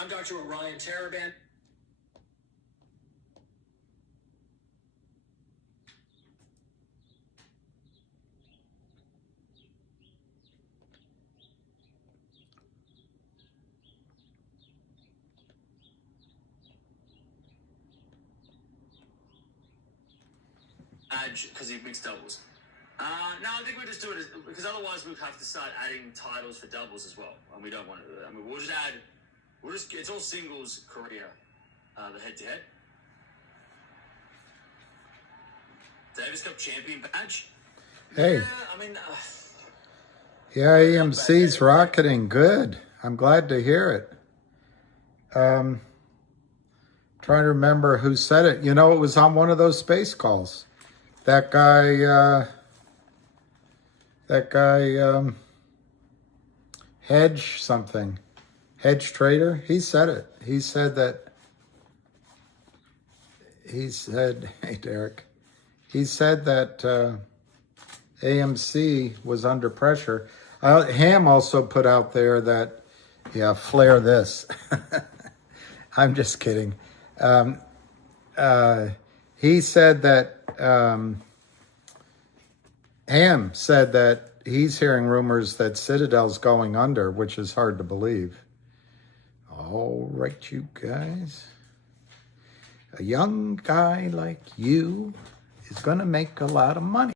I'm Dr. Orion Taraban. Because he mixed doubles. No, I think we'll just do it because otherwise we'll have to start adding titles for doubles as well, and we don't want to. I mean, we'll just add. It's all singles career, the head-to-head. Davis Cup champion badge. Hey. Yeah, I mean. Yeah, AMC's rocketing. Good. I'm glad to hear it. Trying to remember who said it. You know, it was on one of those space calls. That guy, Hedge something, Hedge Trader, he said it. He said, hey, Derek, he said that AMC was under pressure. Ham also put out there that, yeah, flare this. I'm just kidding. He said that, Ham said that he's hearing rumors that Citadel's going under, which is hard to believe. All right, you guys. A young guy like you is going to make a lot of money.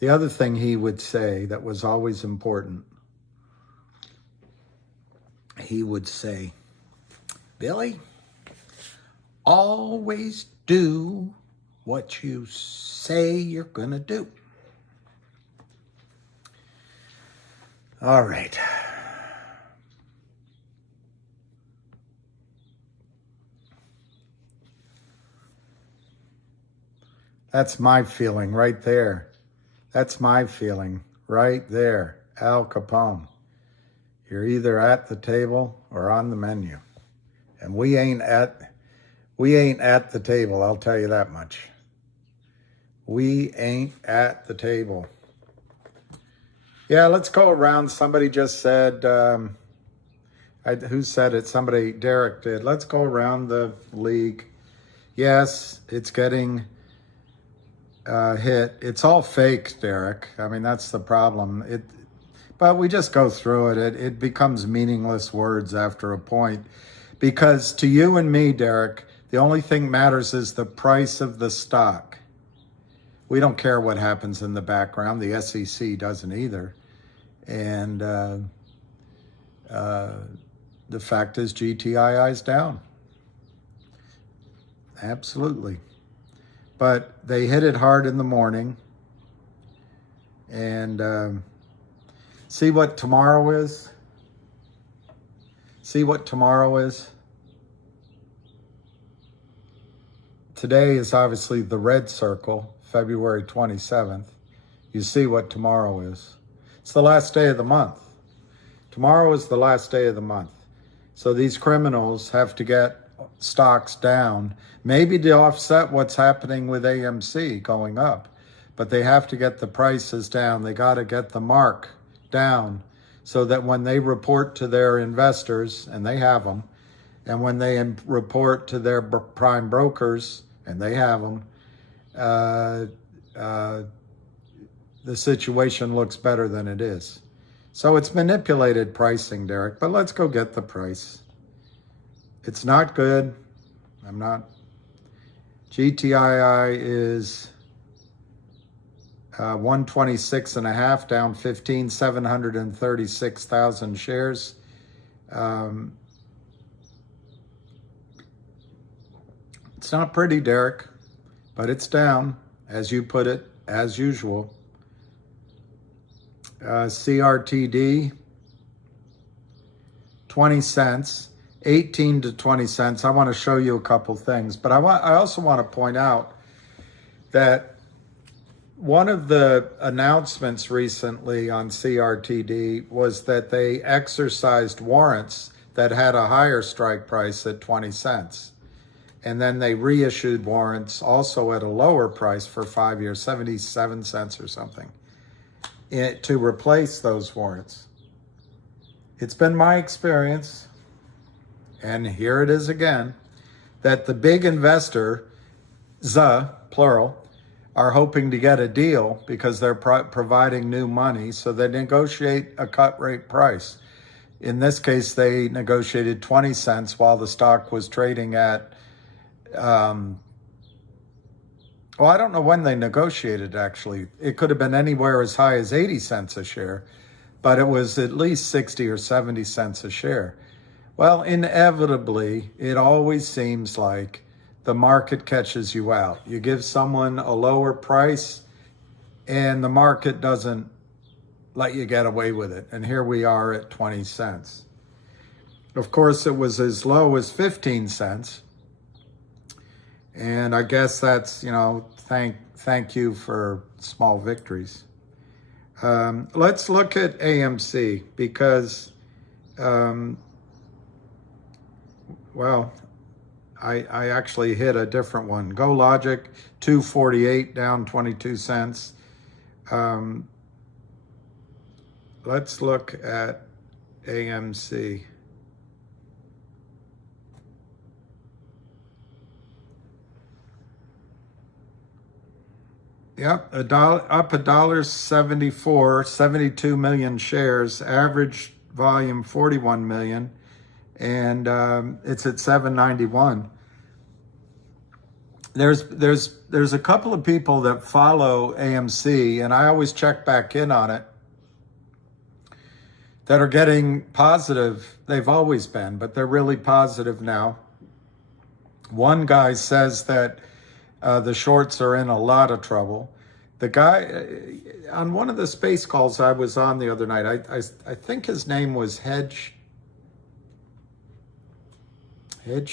The other thing he would say that was always important, he would say, Billy, always do what you say you're going to do. All right. That's my feeling right there. That's my feeling right there. Al Capone. You're either at the table or on the menu. And we ain't at the table, I'll tell you that much. We ain't at the table. Yeah, let's go around. Somebody just said, who said it? Somebody, Derek did. Let's go around the league. Yes, it's getting hit. It's all fake, Derek. I mean, that's the problem. But we just go through it. It becomes meaningless words after a point. Because to you and me, Derek, the only thing matters is the price of the stock. We don't care what happens in the background. The SEC doesn't either. And the fact is GTII is down. Absolutely. But they hit it hard in the morning. And see what tomorrow is? See what tomorrow is? Today is obviously the red circle, February 27th. You see what tomorrow is. It's the last day of the month. Tomorrow is the last day of the month. So these criminals have to get stocks down, maybe to offset what's happening with AMC going up, but they have to get the prices down. They got to get the mark down so that when they report to their investors, and they have them, and when they report to their prime brokers, and they have them, the situation looks better than it is. So it's manipulated pricing, Derek, but let's go get the price. It's not good. I'm not. GTII is 126.5, down 15, 736,000 shares. It's not pretty, Derek, but it's down, as you put it, as usual. CRTD, 20 cents, 18 to 20 cents. I want to show you a couple things, but I also want to point out that one of the announcements recently on CRTD was that they exercised warrants that had a higher strike price at 20 cents. And then they reissued warrants also at a lower price for 5 years, 77 cents or something. to replace those warrants. It's been my experience, and here it is again, that the big investor, plural, are hoping to get a deal because they're providing new money, so they negotiate a cut rate price. In this case, they negotiated 20 cents while the stock was trading at, well, I don't know when they negotiated, actually. It could have been anywhere as high as 80 cents a share, but it was at least 60 or 70 cents a share. Well, inevitably, it always seems like the market catches you out. You give someone a lower price and the market doesn't let you get away with it. And here we are at 20 cents. Of course, it was as low as 15 cents. And I guess that's, thank you for small victories. Let's look at AMC because, I actually hit a different one. Go Logic, 248, down 22 cents. Let's look at AMC. Yep, up $1.74, 72 million shares, average volume 41 million, and it's at 791. There's a couple of people that follow AMC, and I always check back in on it, that are getting positive. They've always been, but they're really positive now. One guy says that the shorts are in a lot of trouble. The guy, on one of the space calls I was on the other night, I think his name was Hedge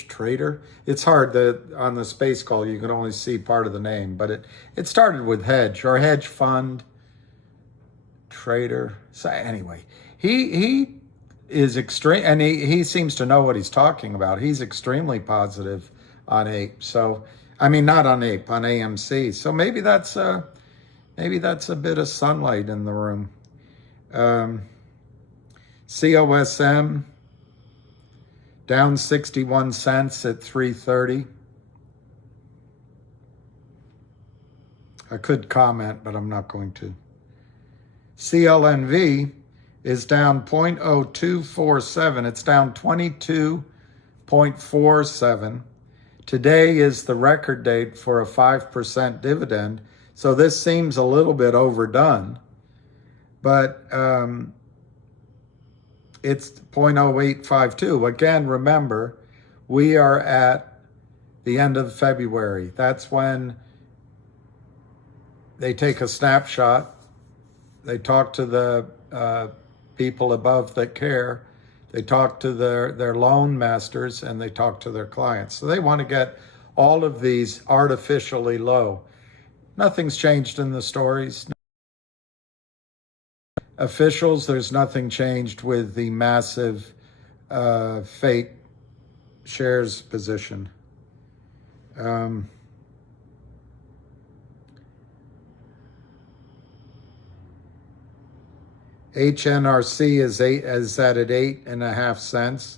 Trader. It's hard that on the space call you can only see part of the name, but it started with hedge or hedge fund trader. So anyway, he is extreme, and he seems to know what he's talking about. He's extremely positive on APE. So I mean, not on APE, on AMC. So maybe that's a bit of sunlight in the room. COSM down 61 cents at 330. I could comment, but I'm not going to. CLNV is down 0.0247. It's down 22.47. Today is the record date for a 5% dividend. So this seems a little bit overdone, but it's 0.0852. Again, remember, we are at the end of February. That's when they take a snapshot. They talk to the people above that care. They talk to their loan masters, and they talk to their clients. So they want to get all of these artificially low. Nothing's changed in the stories. Officials, there's nothing changed with the massive fake shares position. HNRC is at 8.5 cents.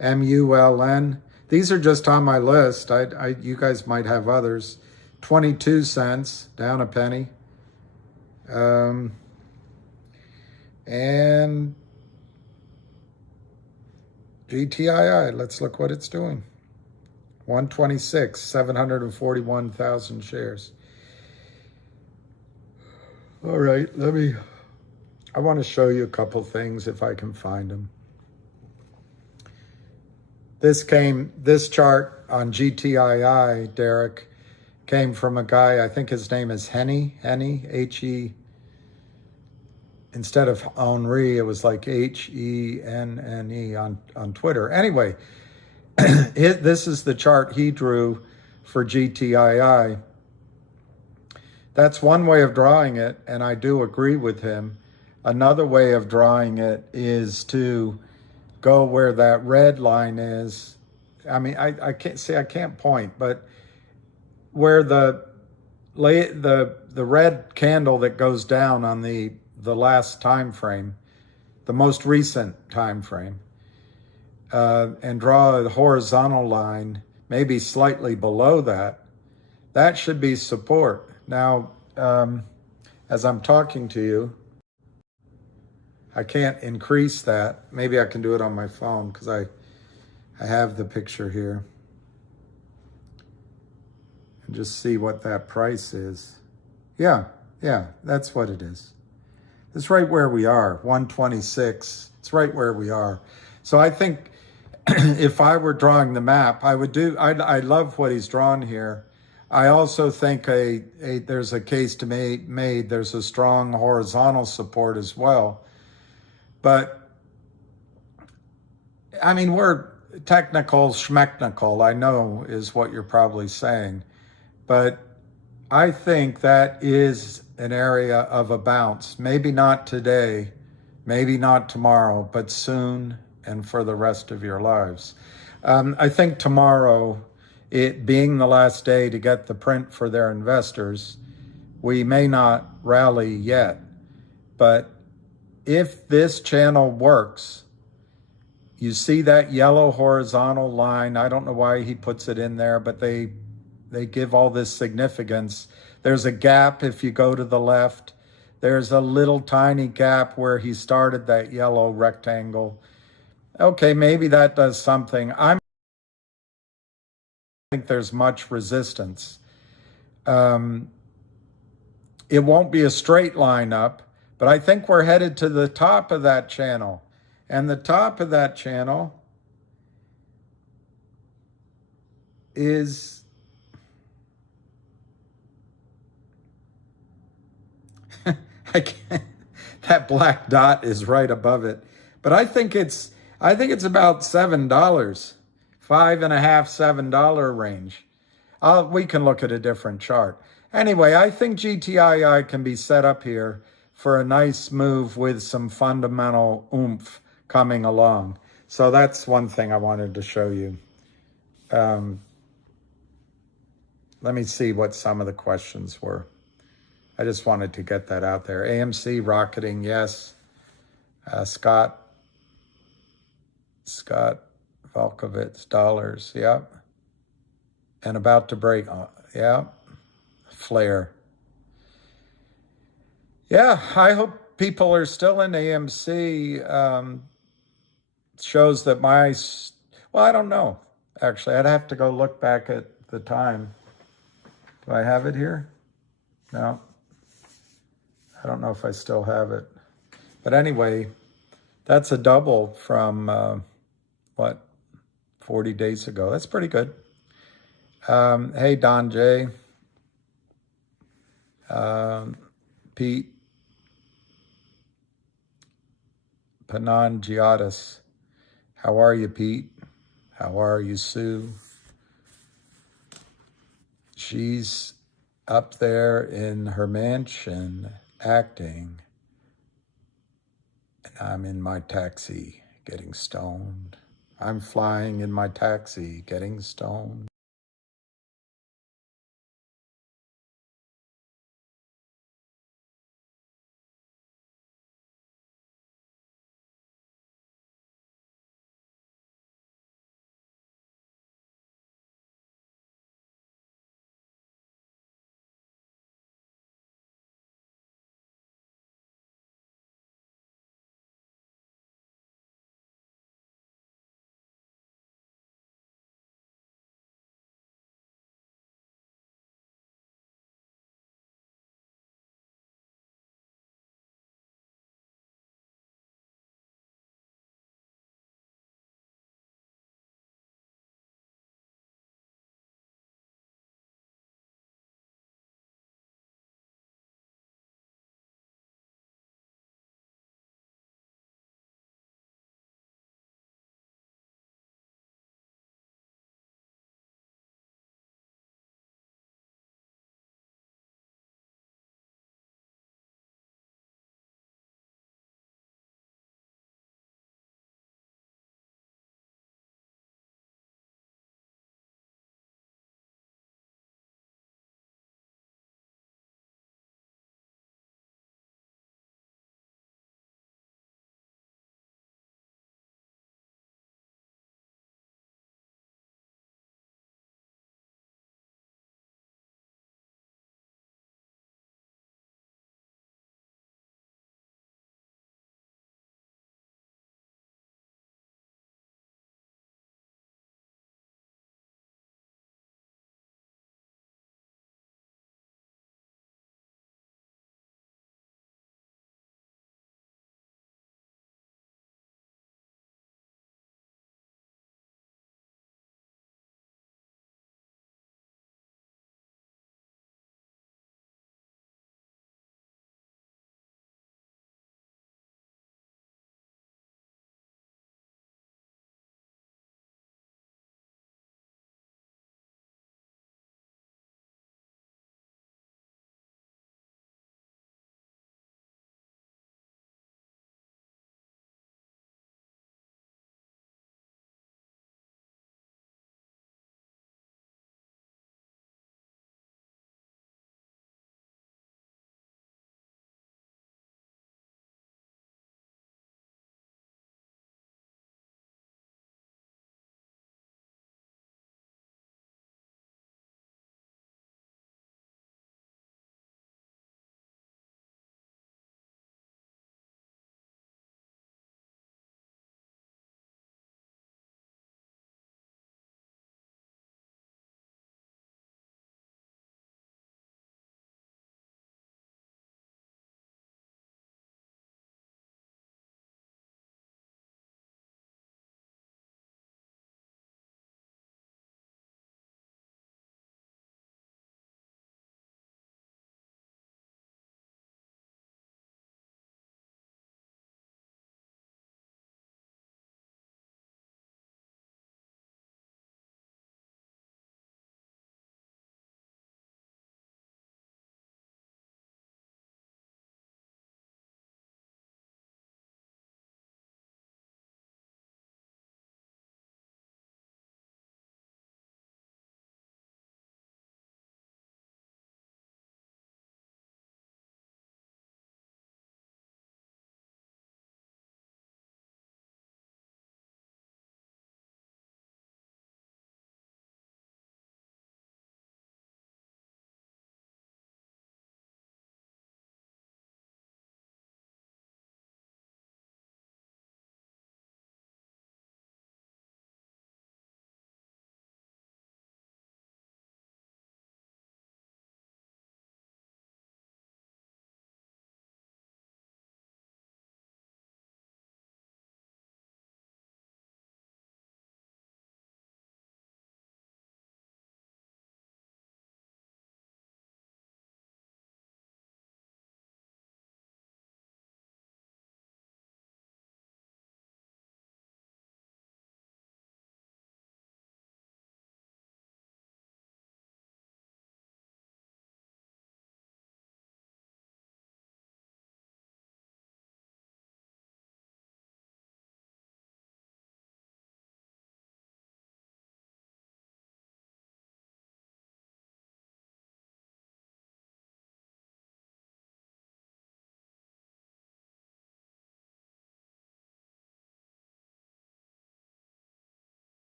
MULN, these are just on my list. You guys might have others. 22 cents, down a penny. And GTII, let's look what it's doing. 126, 741,000 shares. All right, I want to show you a couple things if I can find them. This chart on GTII, Derek, came from a guy, I think his name is Henny, H-E, instead of Henri, it was like H-E-N-N-E on Twitter. Anyway, this is the chart he drew for GTII. That's one way of drawing it, and I do agree with him. Another way of drawing it is to go where that red line is. I mean, I can't point, but where the the red candle that goes down on the last time frame, the most recent time frame, and draw a horizontal line, maybe slightly below that, that should be support. Now, as I'm talking to you, I can't increase that. Maybe I can do it on my phone because I have the picture here. And just see what that price is. Yeah, that's what it is. It's right where we are, 126. It's right where we are. So I think if I were drawing the map, I love what he's drawn here. I also think there's a case to be made. There's a strong horizontal support as well. But, I mean, we're technical, schmechnical, I know is what you're probably saying. But I think that is an area of a bounce. Maybe not today, maybe not tomorrow, but soon and for the rest of your lives. I think tomorrow, it being the last day to get the print for their investors, we may not rally yet. But if this channel works, you see that yellow horizontal line. I don't know why he puts it in there, but they give all this significance. There's a gap if you go to the left. There's a little tiny gap where he started that yellow rectangle. Okay, maybe that does something. I don't think there's much resistance. It won't be a straight line up, but I think we're headed to the top of that channel. And the top of that channel is that black dot is right above it. But I think it's about $7, $5.50, $7 range. We can look at a different chart. Anyway, I think GTII can be set up here for a nice move with some fundamental oomph coming along. So that's one thing I wanted to show you. Let me see what some of the questions were. I just wanted to get that out there. AMC rocketing, yes. Scott Volkovitz, dollars, yep. And about to break, yeah. Flare. Yeah, I hope people are still in AMC. Shows that well, I don't know. Actually, I'd have to go look back at the time. Do I have it here? No. I don't know if I still have it. But anyway, that's a double from, 40 days ago. That's pretty good. Hey, Don J. Pete. Panangiatis. How are you, Pete? How are you, Sue? She's up there in her mansion acting, and I'm in my taxi getting stoned. I'm flying in my taxi getting stoned.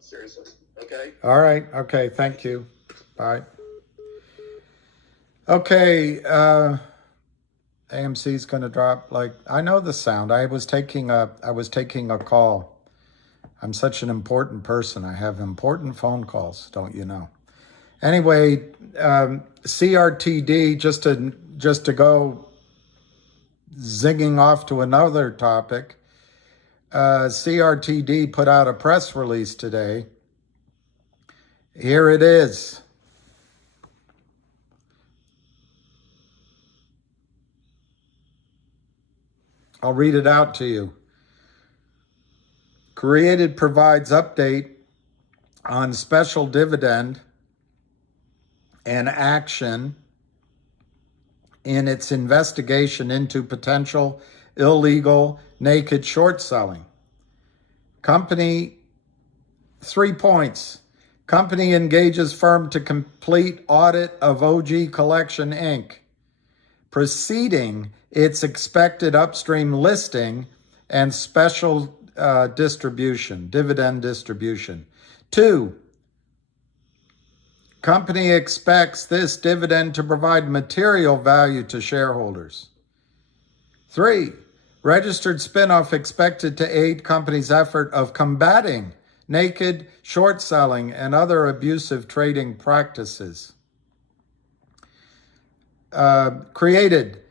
seriously. Okay? All right. Okay. Thank you. Bye. Okay. AMC's going to drop. Like, I know the sound. I was taking a call. I'm such an important person. I have important phone calls, don't you know? Anyway, CRTD, just to go zigging off to another topic, CRTD put out a press release today. Here it is. I'll read it out to you. Created provides update on special dividend and action in its investigation into potential illegal naked short selling. Company, 3 points. Company engages firm to complete audit of OG Collection Inc., preceding its expected Upstream listing and special dividend distribution. 2, company expects this dividend to provide material value to shareholders. 3, registered spinoff expected to aid company's effort of combating naked short selling and other abusive trading practices. Created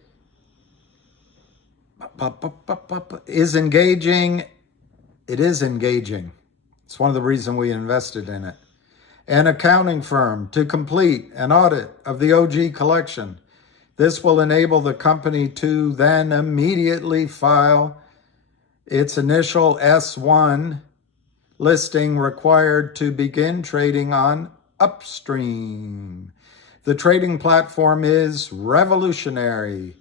is engaging. It is engaging. It's one of the reasons we invested in it. An accounting firm to complete an audit of the OG collection. This will enable the company to then immediately file its initial S1 listing required to begin trading on Upstream. The trading platform is revolutionary.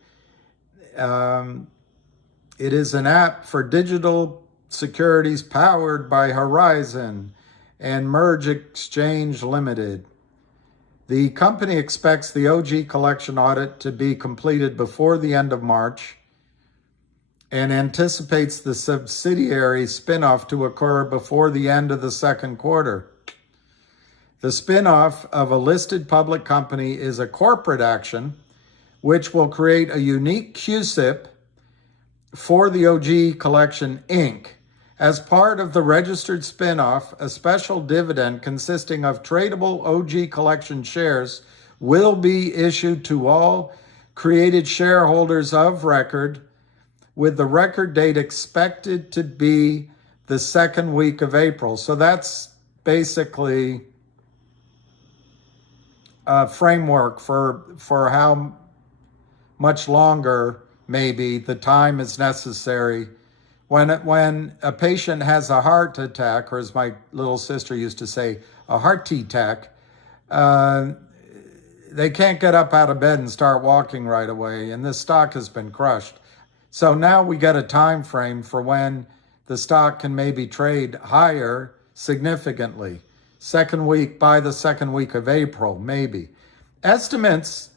It is an app for digital securities powered by Horizon and Merge Exchange Limited. The company expects the OG collection audit to be completed before the end of March and anticipates the subsidiary spinoff to occur before the end of the second quarter. The spinoff of a listed public company is a corporate action which will create a unique QSIP for the OG Collection Inc. As part of the registered spinoff, a special dividend consisting of tradable OG Collection shares will be issued to all created shareholders of record, with the record date expected to be the second week of April. So that's basically a framework for how much longer maybe the time is necessary. When a patient has a heart attack, or as my little sister used to say, a heart-attack, they can't get up out of bed and start walking right away, and this stock has been crushed. So now we get a time frame for when the stock can maybe trade higher significantly. By the second week of April, maybe. Estimates,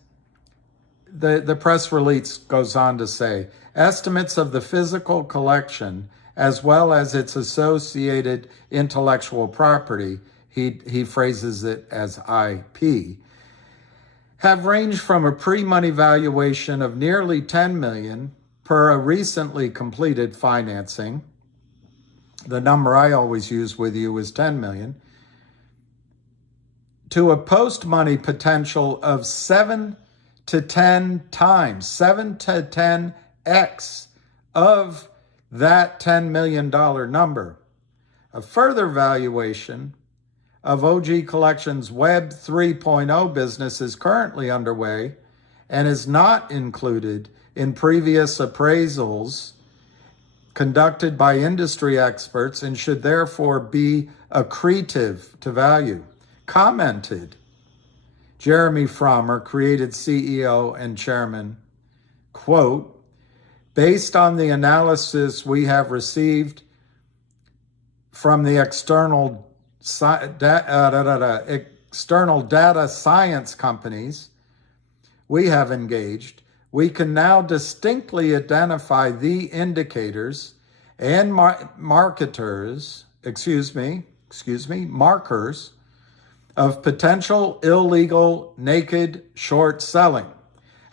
the press release goes on to say, estimates of the physical collection as well as its associated intellectual property, he phrases it as IP, have ranged from a pre-money valuation of nearly $10 million per a recently completed financing. The number I always use with you is $10 million, to a post-money potential of 7 to 10 times, 7 to 10x of that $10 million number. A further valuation of OG Collection's Web 3.0 business is currently underway and is not included in previous appraisals conducted by industry experts and should therefore be accretive to value. Commented Jeremy Frommer, created CEO and chairman, quote, based on the analysis we have received from the external data science companies we have engaged, we can now distinctly identify the indicators and markers markers of potential illegal naked short selling.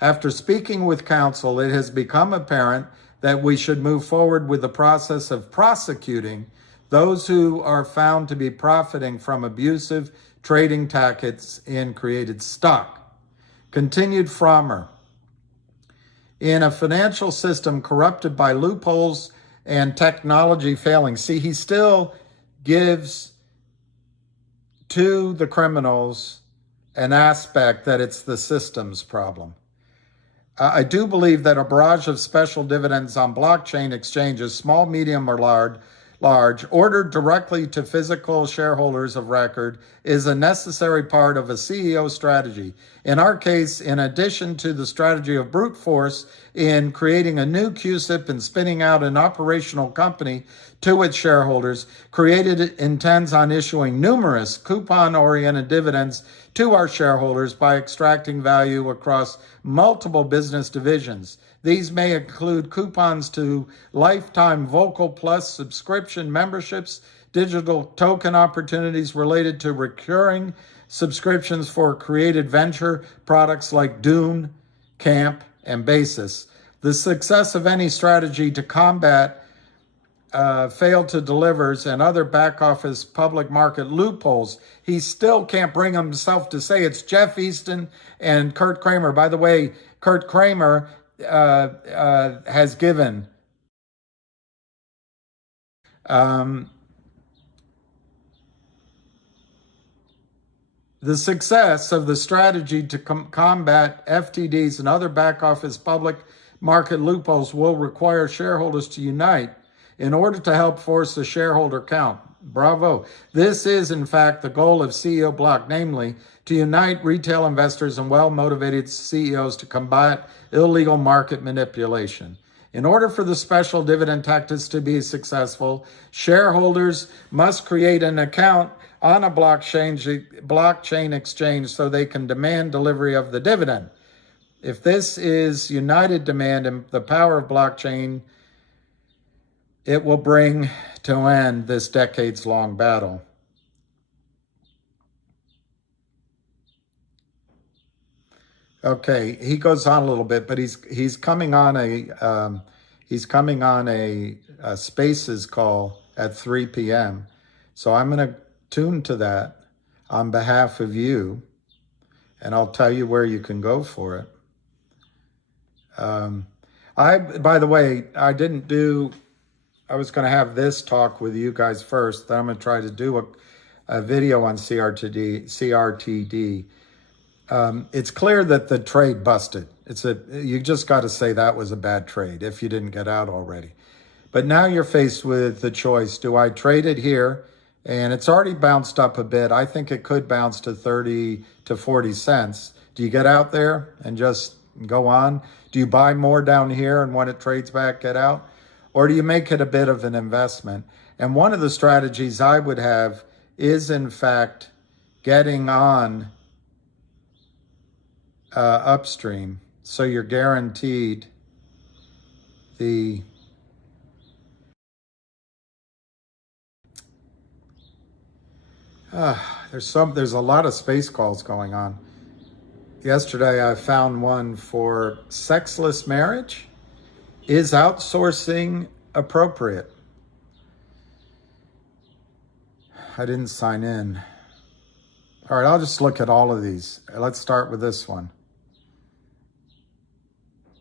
After speaking with counsel, it has become apparent that we should move forward with the process of prosecuting those who are found to be profiting from abusive trading tactics in created stock. Continued Frommer. In a financial system corrupted by loopholes and technology failing. See, he still gives to the criminals an aspect that it's the system's problem. I do believe that a barrage of special dividends on blockchain exchanges, small, medium, or large, ordered directly to physical shareholders of record, is a necessary part of a CEO strategy. In our case, in addition to the strategy of brute force in creating a new QSIP and spinning out an operational company to its shareholders, Created intends on issuing numerous coupon-oriented dividends to our shareholders by extracting value across multiple business divisions. These may include coupons to lifetime Vocal Plus subscription memberships, digital token opportunities related to recurring subscriptions for created venture products like Dune, Camp, and Basis. The success of any strategy to combat failed to delivers and other back office public market loopholes. He still can't bring himself to say it's Jeff Easton and Kurt Kramer. By the way, Kurt Kramer has given the success of the strategy to combat FTDs and other back office public market loopholes will require shareholders to unite in order to help force the shareholder count. Bravo. This is, in fact, the goal of CEO Block, namely to unite retail investors and well-motivated CEOs to combat illegal market manipulation. In order for the special dividend tactics to be successful, shareholders must create an account on a blockchain exchange so they can demand delivery of the dividend. If this is united demand and the power of blockchain, it will bring to end this decades-long battle. Okay, he goes on a little bit, but he's coming on a Spaces call at 3 p.m. So I'm going to tune to that on behalf of you, and I'll tell you where you can go for it. By the way, I was going to have this talk with you guys first. Then I'm going to try to do a video on CRTD. It's clear that the trade busted. You just got to say that was a bad trade if you didn't get out already. But now you're faced with the choice. Do I trade it here? And it's already bounced up a bit. I think it could bounce to 30 to 40 cents. Do you get out there and just go on? Do you buy more down here and when it trades back, get out? Or do you make it a bit of an investment? And one of the strategies I would have is, in fact, getting on Upstream. So you're guaranteed the there's a lot of space calls going on. Yesterday I found one for sexless marriage. Is outsourcing appropriate? I didn't sign in. All right, I'll just look at all of these. Let's start with this one.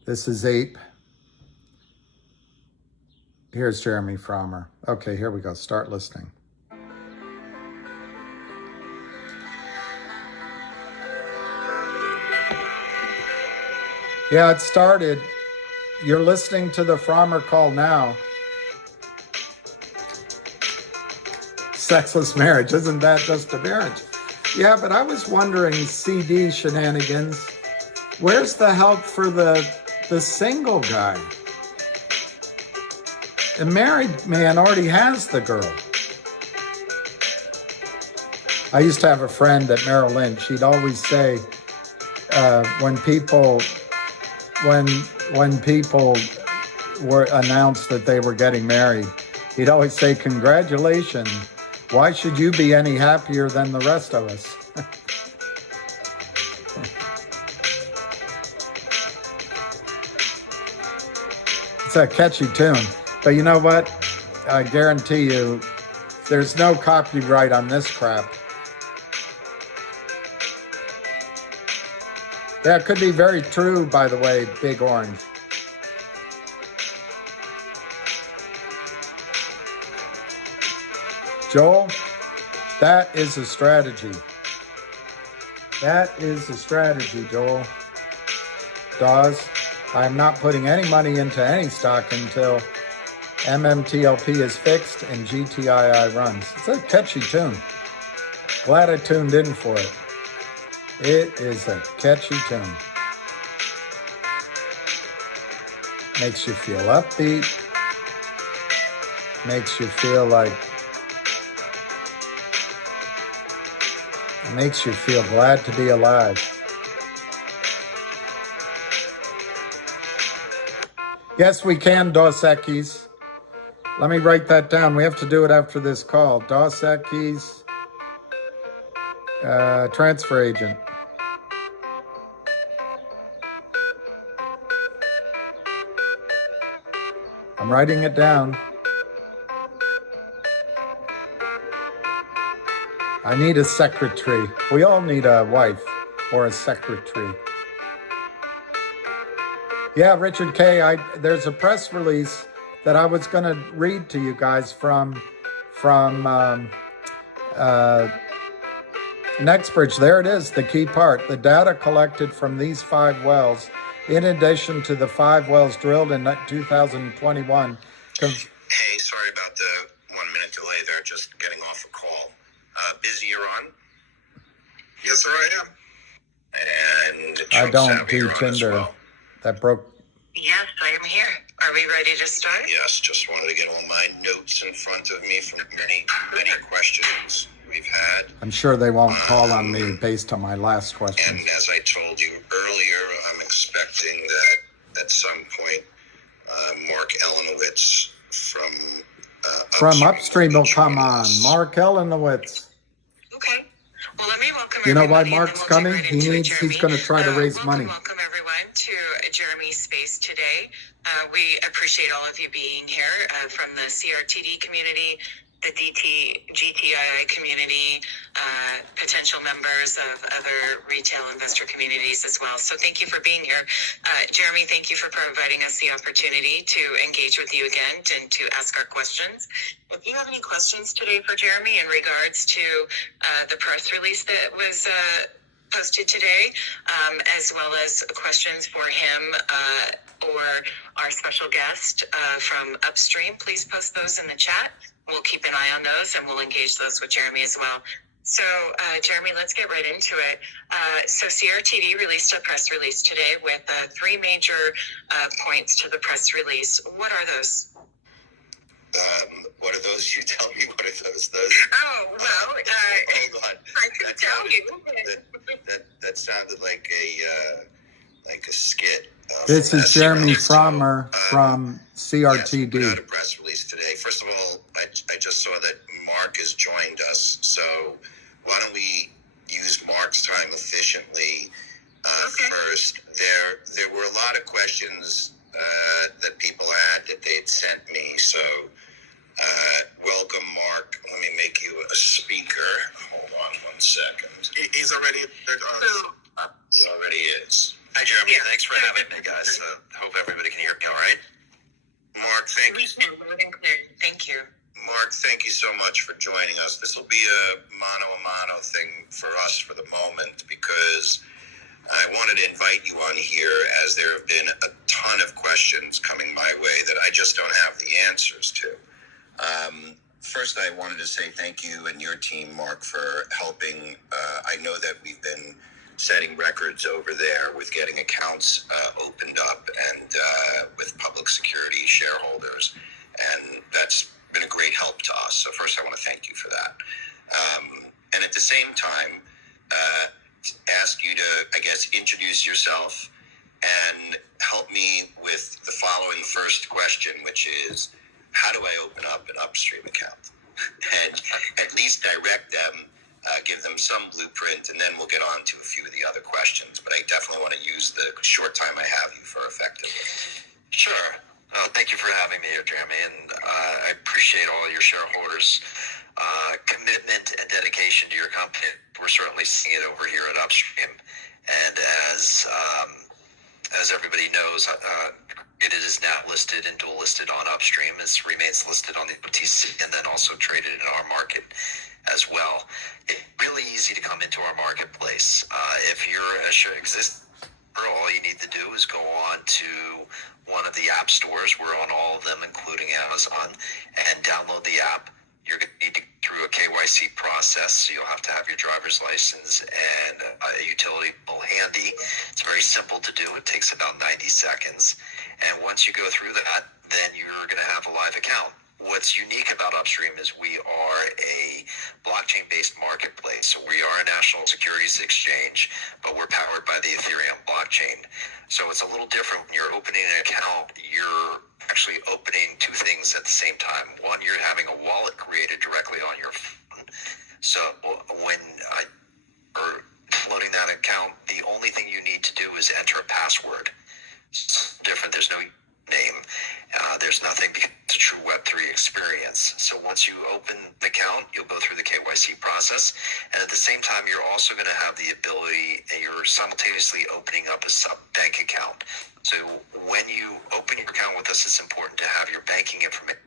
This is Ape. Here's Jeremy Frommer. Okay, here we go. Start listening. Yeah, it started. You're listening to the Frommer call now. Sexless marriage, isn't that just a marriage? Yeah, but I was wondering, CD shenanigans, where's the help for the single guy? A married man already has the girl. I used to have a friend at Merrill Lynch. He'd always say, when people were announced that they were getting married, he'd always say, congratulations, Why should you be any happier than the rest of us? It's a catchy tune. But you know what? I guarantee you, there's no copyright on this crap. That could be very true, by the way, Big Orange. Joel, that is a strategy. That is a strategy, Joel. Dawes, I'm not putting any money into any stock until MMTLP is fixed and GTII runs. It's a catchy tune. Glad I tuned in for it. It is a catchy tune. Makes you feel upbeat. Makes you feel like... It makes you feel glad to be alive. Yes, we can, Dos Equis. Let me write that down. We have to do it after this call. Dos Equis, transfer agent. I'm writing it down. I need a secretary. We all need a wife or a secretary. Yeah, Richard K., there's a press release that I was going to read to you guys from Nextbridge. There it is, the key part. The data collected from these 5 wells, in addition to the 5 wells drilled in 2021. Hey, sorry about the 1-minute delay there, just getting off a call. Busy, you're on? Yes, sir, I am. And I don't do Tinder. Well. That broke. Yes, I am here. Are we ready to start? Yes, just wanted to get all my notes in front of me from many questions we've had. I'm sure they won't call on me based on my last question. And as I told you earlier, I'm expecting that at some point, Mark Elenowitz from Upstream will come on. Mark Elenowitz. Okay. Well, let me welcome you know why everybody, Mark's coming? He's going to try to raise money. Welcome everyone to Jeremy's space today. We appreciate all of you being here from the CRTD community, the GTII community, potential members of other retail investor communities as well. So thank you for being here. Jeremy, thank you for providing us the opportunity to engage with you again and to ask our questions. If you have any questions today for Jeremy in regards to the press release that was posted today, as well as questions for him or our special guest from Upstream, please post those in the chat. We'll keep an eye on those and we'll engage those with Jeremy as well. So, Jeremy, let's get right into it. So CRTD released a press release today with 3 major points to the press release. What are those? What are those? You tell me. What are those? Oh, well, hold on. I could tell you. That sounded like a skit. This is Jeremy Frommer from CRTD. Yes, we put out a press release today. First of all, I just saw that Mark has joined us, so why don't we use Mark's time efficiently first? There were a lot of questions that people had that they'd sent me, so welcome, Mark. Let me make you a speaker. Hold on 1 second. He's already... He already is. Hi, Jeremy. Yeah. Thanks for having me, guys. Hope everybody can hear me all right. Mark, thank you. Thank you. Mark, thank you so much for joining us. This will be a mano-a-mano thing for us for the moment because I wanted to invite you on here as there have been a ton of questions coming my way that I just don't have the answers to. First, I wanted to say thank you and your team, Mark, for helping. I know that we've been setting records over there with getting accounts opened up and with public security shareholders, and that's been a great help to us. So first, I want to thank you for that. And at the same time, ask you to, I guess, introduce yourself and help me with the following first question, which is, how do I open up an Upstream account? and at least direct them, give them some blueprint, and then we'll get on to a few of the other questions. But I definitely want to use the short time I have you for effectively. Sure. Thank you for having me here, Jeremy, and I appreciate all your shareholders' commitment and dedication to your company. We're certainly seeing it over here at Upstream, and as everybody knows, it is now listed and dual listed on Upstream. It remains listed on the OTC and then also traded in our market as well. It's really easy to come into our marketplace. If you're existing, all you need to do is go on to one of the app stores. We're on all of them, including Amazon, and download the app. You're going to need to go through a KYC process. So you'll have to have your driver's license and a utility bill handy. It's very simple to do. It takes about 90 seconds. And once you go through that, then you're going to have a live account. What's unique about Upstream is we are a blockchain-based marketplace. So we are a national securities exchange, but we're powered by the Ethereum blockchain. So it's a little different when you're opening an account. You're actually opening two things at the same time. One, you're having a wallet created directly on your phone. So when you're floating that account, the only thing you need to do is enter a password. It's different. There's no name. There's nothing because it's a true Web3 experience. So once you open the account, you'll go through the KYC process. And at the same time, you're also going to have the ability, and you're simultaneously opening up a sub bank account. So when you open your account with us, it's important to have your banking information.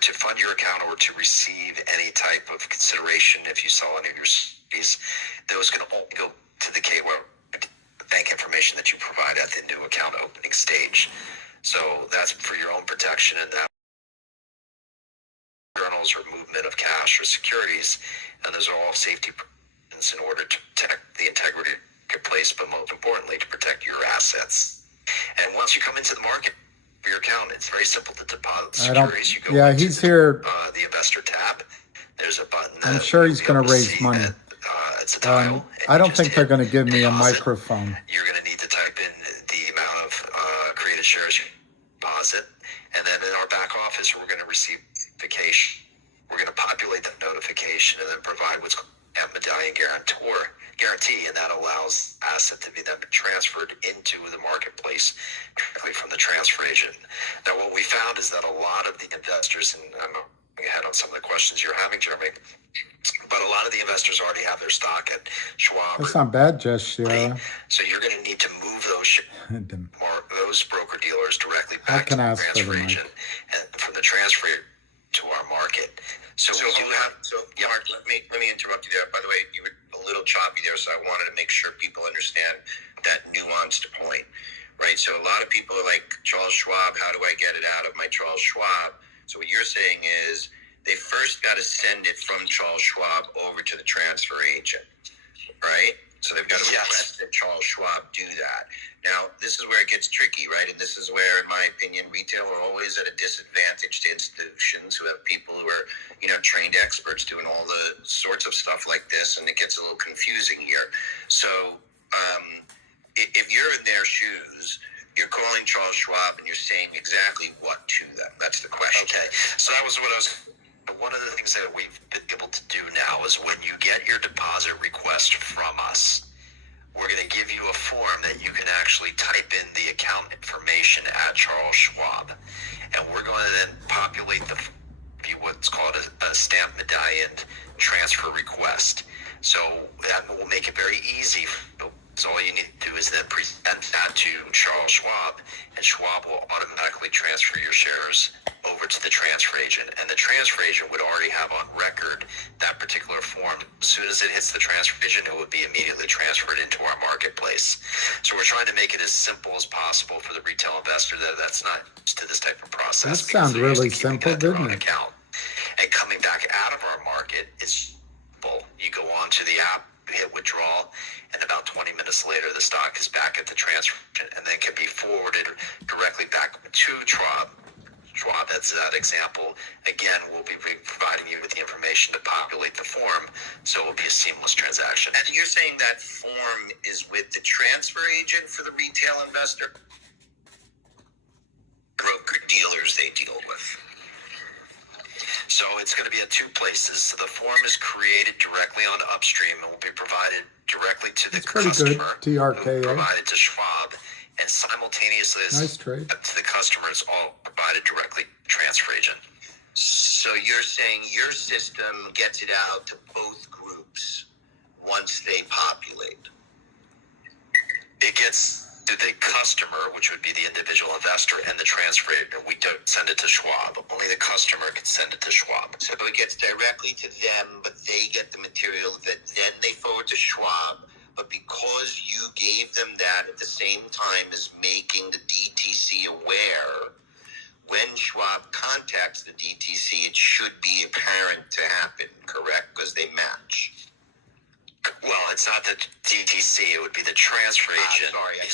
To fund your account or to receive any type of consideration, if you sell any of your securities, those can only go to the bank information that you provide at the new account opening stage. So that's for your own protection, and that journals or movement of cash or securities, and those are all safety precautions in order to protect the integrity of the marketplace, but most importantly, to protect your assets. And once you come into the market for your account, it's very simple to deposit securities. You go he's here. The investor tab. There's a button. I'm sure he's going to raise money. It's a tile. I don't think they're going to give me a microphone. You're going to need to type in the amount of created shares you deposit, and then in our back office, we're going to receive notification. We're going to populate that notification and then provide what's called a medallion guarantee, and that allows asset to be then transferred into the marketplace directly from the transfer agent. Now, what we found is that a lot of the investors, and I'm going ahead on some of the questions you're having, Jeremy, but a lot of the investors already have their stock at Schwab. That's not bad, Jess. So you're going to need to move those broker dealers directly back to the transfer agent, and from the transfer to our market. Mark, let me interrupt you there. By the way, you were a little choppy there, so I wanted to make sure people understand that nuanced point, right? So a lot of people are like, Charles Schwab, how do I get it out of my Charles Schwab? So what you're saying is they first got to send it from Charles Schwab over to the transfer agent, right? So they've got to request that Charles Schwab do that. Now, this is where it gets tricky, right? And this is where, in my opinion, retail are always at a disadvantage to institutions who have people who are, trained experts doing all the sorts of stuff like this, and it gets a little confusing here. So if you're in their shoes, you're calling Charles Schwab and you're saying exactly what to them. That's the question. Okay, so that was what I was... One of the things that we've been able to do now is when you get your deposit request from us, we're going to give you a form that you can actually type in the account information at Charles Schwab. And we're going to then populate what's called a stamp medallion transfer request. So that will make it very easy. So all you need to do is then present that to Charles Schwab, and Schwab will automatically transfer your shares over to the transfer agent. And the transfer agent would already have on record that particular form. As soon as it hits the transfer agent, it would be immediately transferred into our marketplace. So we're trying to make it as simple as possible for the retail investor that's not used to this type of process. That sounds really simple, didn't it? And coming back out of our market is simple. You go on to the app, hit withdrawal, and about 20 minutes later, the stock is back at the transfer agent and then can be forwarded directly back to Schwab Schwab. That's that example. Again, we'll be providing you with the information to populate the form, so it will be a seamless transaction. And you're saying that form is with the transfer agent for the retail investor? Broker dealers they deal with. So it's going to be in two places. So the form is created directly on Upstream and will be provided directly to the Pretty good. customer. TRKA. Provided to Schwab, and simultaneously Nice trade. to the customer is all provided directly to transfer agent. So you're saying your system gets it out to both groups once they populate? It gets to the customer, which would be the individual investor, and the transfer agent. We don't send it to Schwab. Only the customer can send it to Schwab. So it gets directly to them, but they get the material that then they forward to Schwab. But because you gave them that at the same time as making the DTC aware, when Schwab contacts the DTC, it should be apparent to happen, correct? Because they match. Well, it's not the DTC. It would be the transfer agent. Sorry, I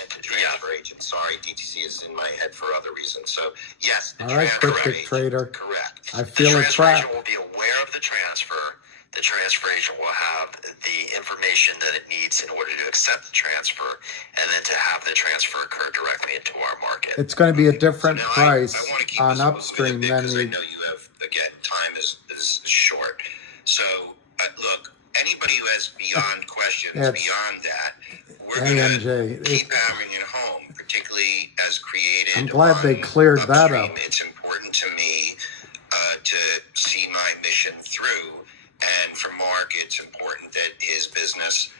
meant the transfer agent. Sorry, DTC is in my head for other reasons. So, yes, the All right, transfer cryptic trader. Correct. I feel a The transfer trap. agent will be aware of the transfer. The transfer agent will have the information that it needs in order to accept the transfer, and then to have the transfer occur directly into our market. It's going to be a different So now price I want to keep on this moving a Upstream bit than because I the know you have, again, time is short. So, look, anybody who has beyond questions, It's beyond that, we're going ANJ. to keep hammering it home, particularly as created. I'm glad they cleared that Upstream. up. It's important to me to see my mission through, and for Mark, it's important that his business,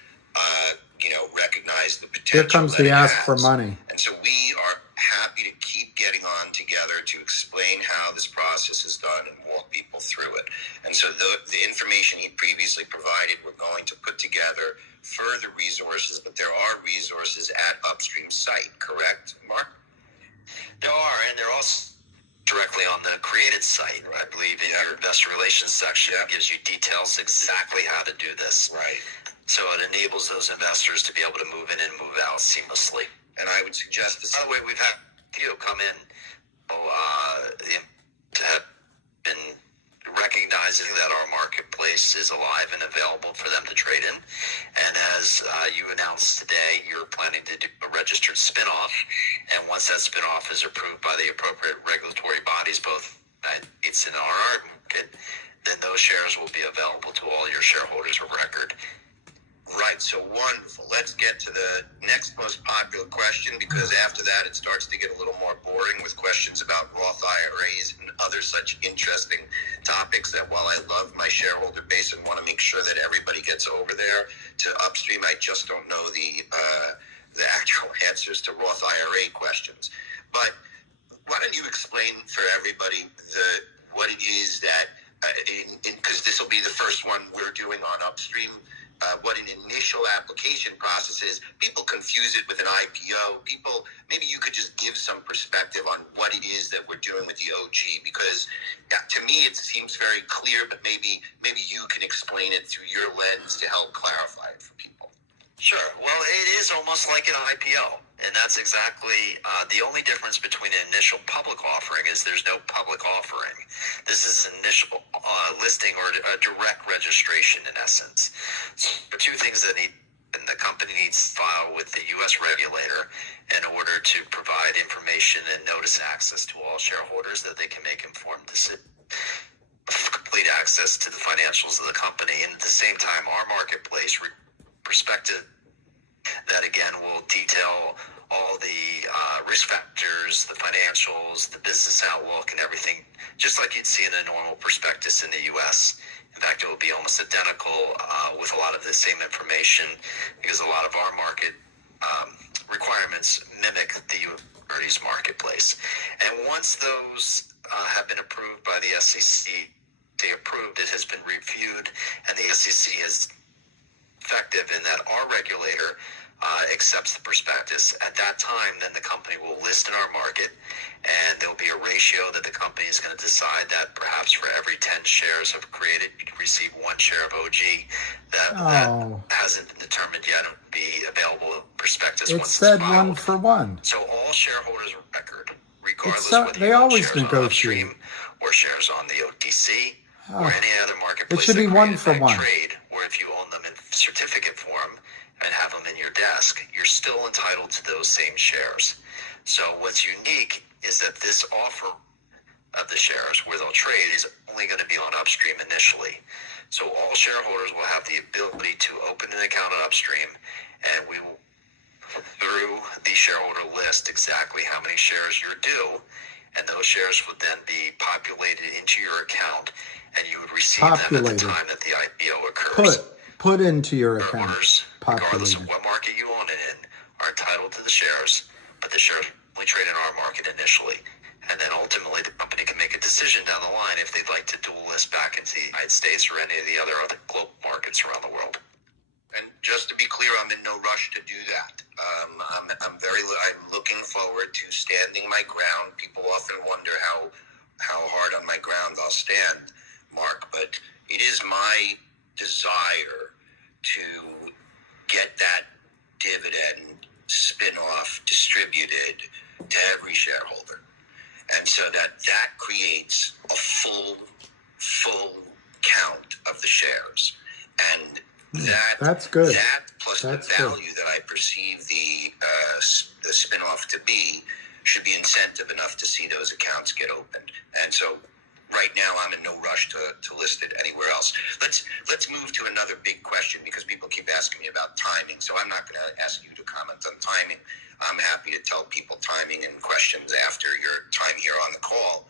recognize the potential. Here comes that the it ask has. for money. And so we are happy to keep getting on together to explain how this process is done and walk people through it. And so the information he previously provided, we're going to put together further resources, but there are resources at Upstream's site, correct, Mark? There are, and they're also directly on the created site. I believe in your investor relations section, it gives you details exactly how to do this. Right. So it enables those investors to be able to move in and move out seamlessly. And I would suggest this. By the way, we've had people come in to have been recognizing that our marketplace is alive and available for them to trade in. And as you announced today, you're planning to do a registered spinoff. And once that spinoff is approved by the appropriate regulatory bodies, both it's in our market, then those shares will be available to all your shareholders of record. Right, so wonderful. Let's get to the next most popular question, because after that it starts to get a little more boring with questions about Roth IRAs and other such interesting topics that, while I love my shareholder base and want to make sure that everybody gets over there to Upstream, I just don't know the actual answers to Roth IRA questions. But why don't you explain for everybody what it is that, because this will be the first one we're doing on Upstream, what an initial application process is. People confuse it with an IPO. Maybe you could just give some perspective on what it is that we're doing with the OG, because to me it seems very clear, but maybe you can explain it through your lens to help clarify it for people. Sure. Well, it is almost like an IPO, and that's exactly the only difference between an initial public offering is there's no public offering. This is an initial listing or a direct registration in essence. So there are two things that the company needs to file with the U.S. regulator in order to provide information and notice access to all shareholders that they can make informed decisions. Complete access to the financials of the company, and at the same time, our marketplace perspective that again will detail all the risk factors, the financials, the business outlook, and everything, just like you'd see in a normal prospectus in the U.S. In fact, it will be almost identical with a lot of the same information, because a lot of our market requirements mimic the securities marketplace. And once those have been approved by the SEC, it has been reviewed, and the SEC has effective in that our regulator accepts the prospectus. At that time, then the company will list in our market, and there'll be a ratio that the company is going to decide that perhaps for every 10 shares of created, you can receive 1 share of OG. That hasn't been determined yet. It'll be available in prospectus. It said 1 for 1. So all shareholders of record regardless so, whether they you own always shares on negotiate. Upstream or shares on the OTC or Oh, any other marketplace it should be that one created for that one. trade, or if you own them in certificate form and have them in your desk, you're still entitled to those same shares. So what's unique is that this offer of the shares where they'll trade is only going to be on Upstream initially. So all shareholders will have the ability to open an account at Upstream, and we will, through the shareholder list, exactly how many shares you're due, and those shares would then be populated into your account, and you would receive them at the time that the IPO occurs. Put into your account. Shareholders, regardless of Populated. what market you own it in, are entitled to the shares, but the shares only trade in our market initially. And then ultimately the company can make a decision down the line if they'd like to dual list back into the United States or any of the other global markets around the world. And just to be clear, I'm in no rush to do that. I'm looking forward to standing my ground. People often wonder how hard on my ground I'll stand, Mark, but it is my desire to get that dividend spin-off distributed to every shareholder. And so that creates a full count of the shares. And that's good. That plus that's the value that I perceive the spin-off to be should be incentive enough to see those accounts get opened. And so right now I'm in no rush to list it anywhere else. Let's move to another big question because people keep asking me about timing. So I'm not going to ask you to comment on timing. I'm happy to tell people timing and questions after your time here on the call.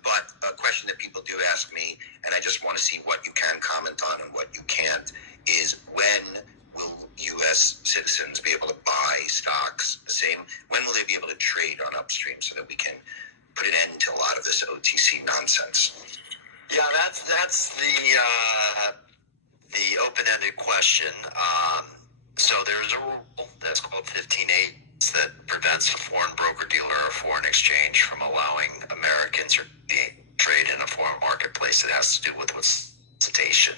But a question that people do ask me, and I just want to see what you can comment on and what you can't, is when will U.S. citizens be able to buy stocks when will they be able to trade on Upstream so that we can put an end to a lot of this OTC nonsense? Yeah, that's the open-ended question. So there's a rule that's called 15.8 that prevents a foreign broker-dealer or foreign exchange from allowing Americans to trade in a foreign marketplace. It has to do with solicitation.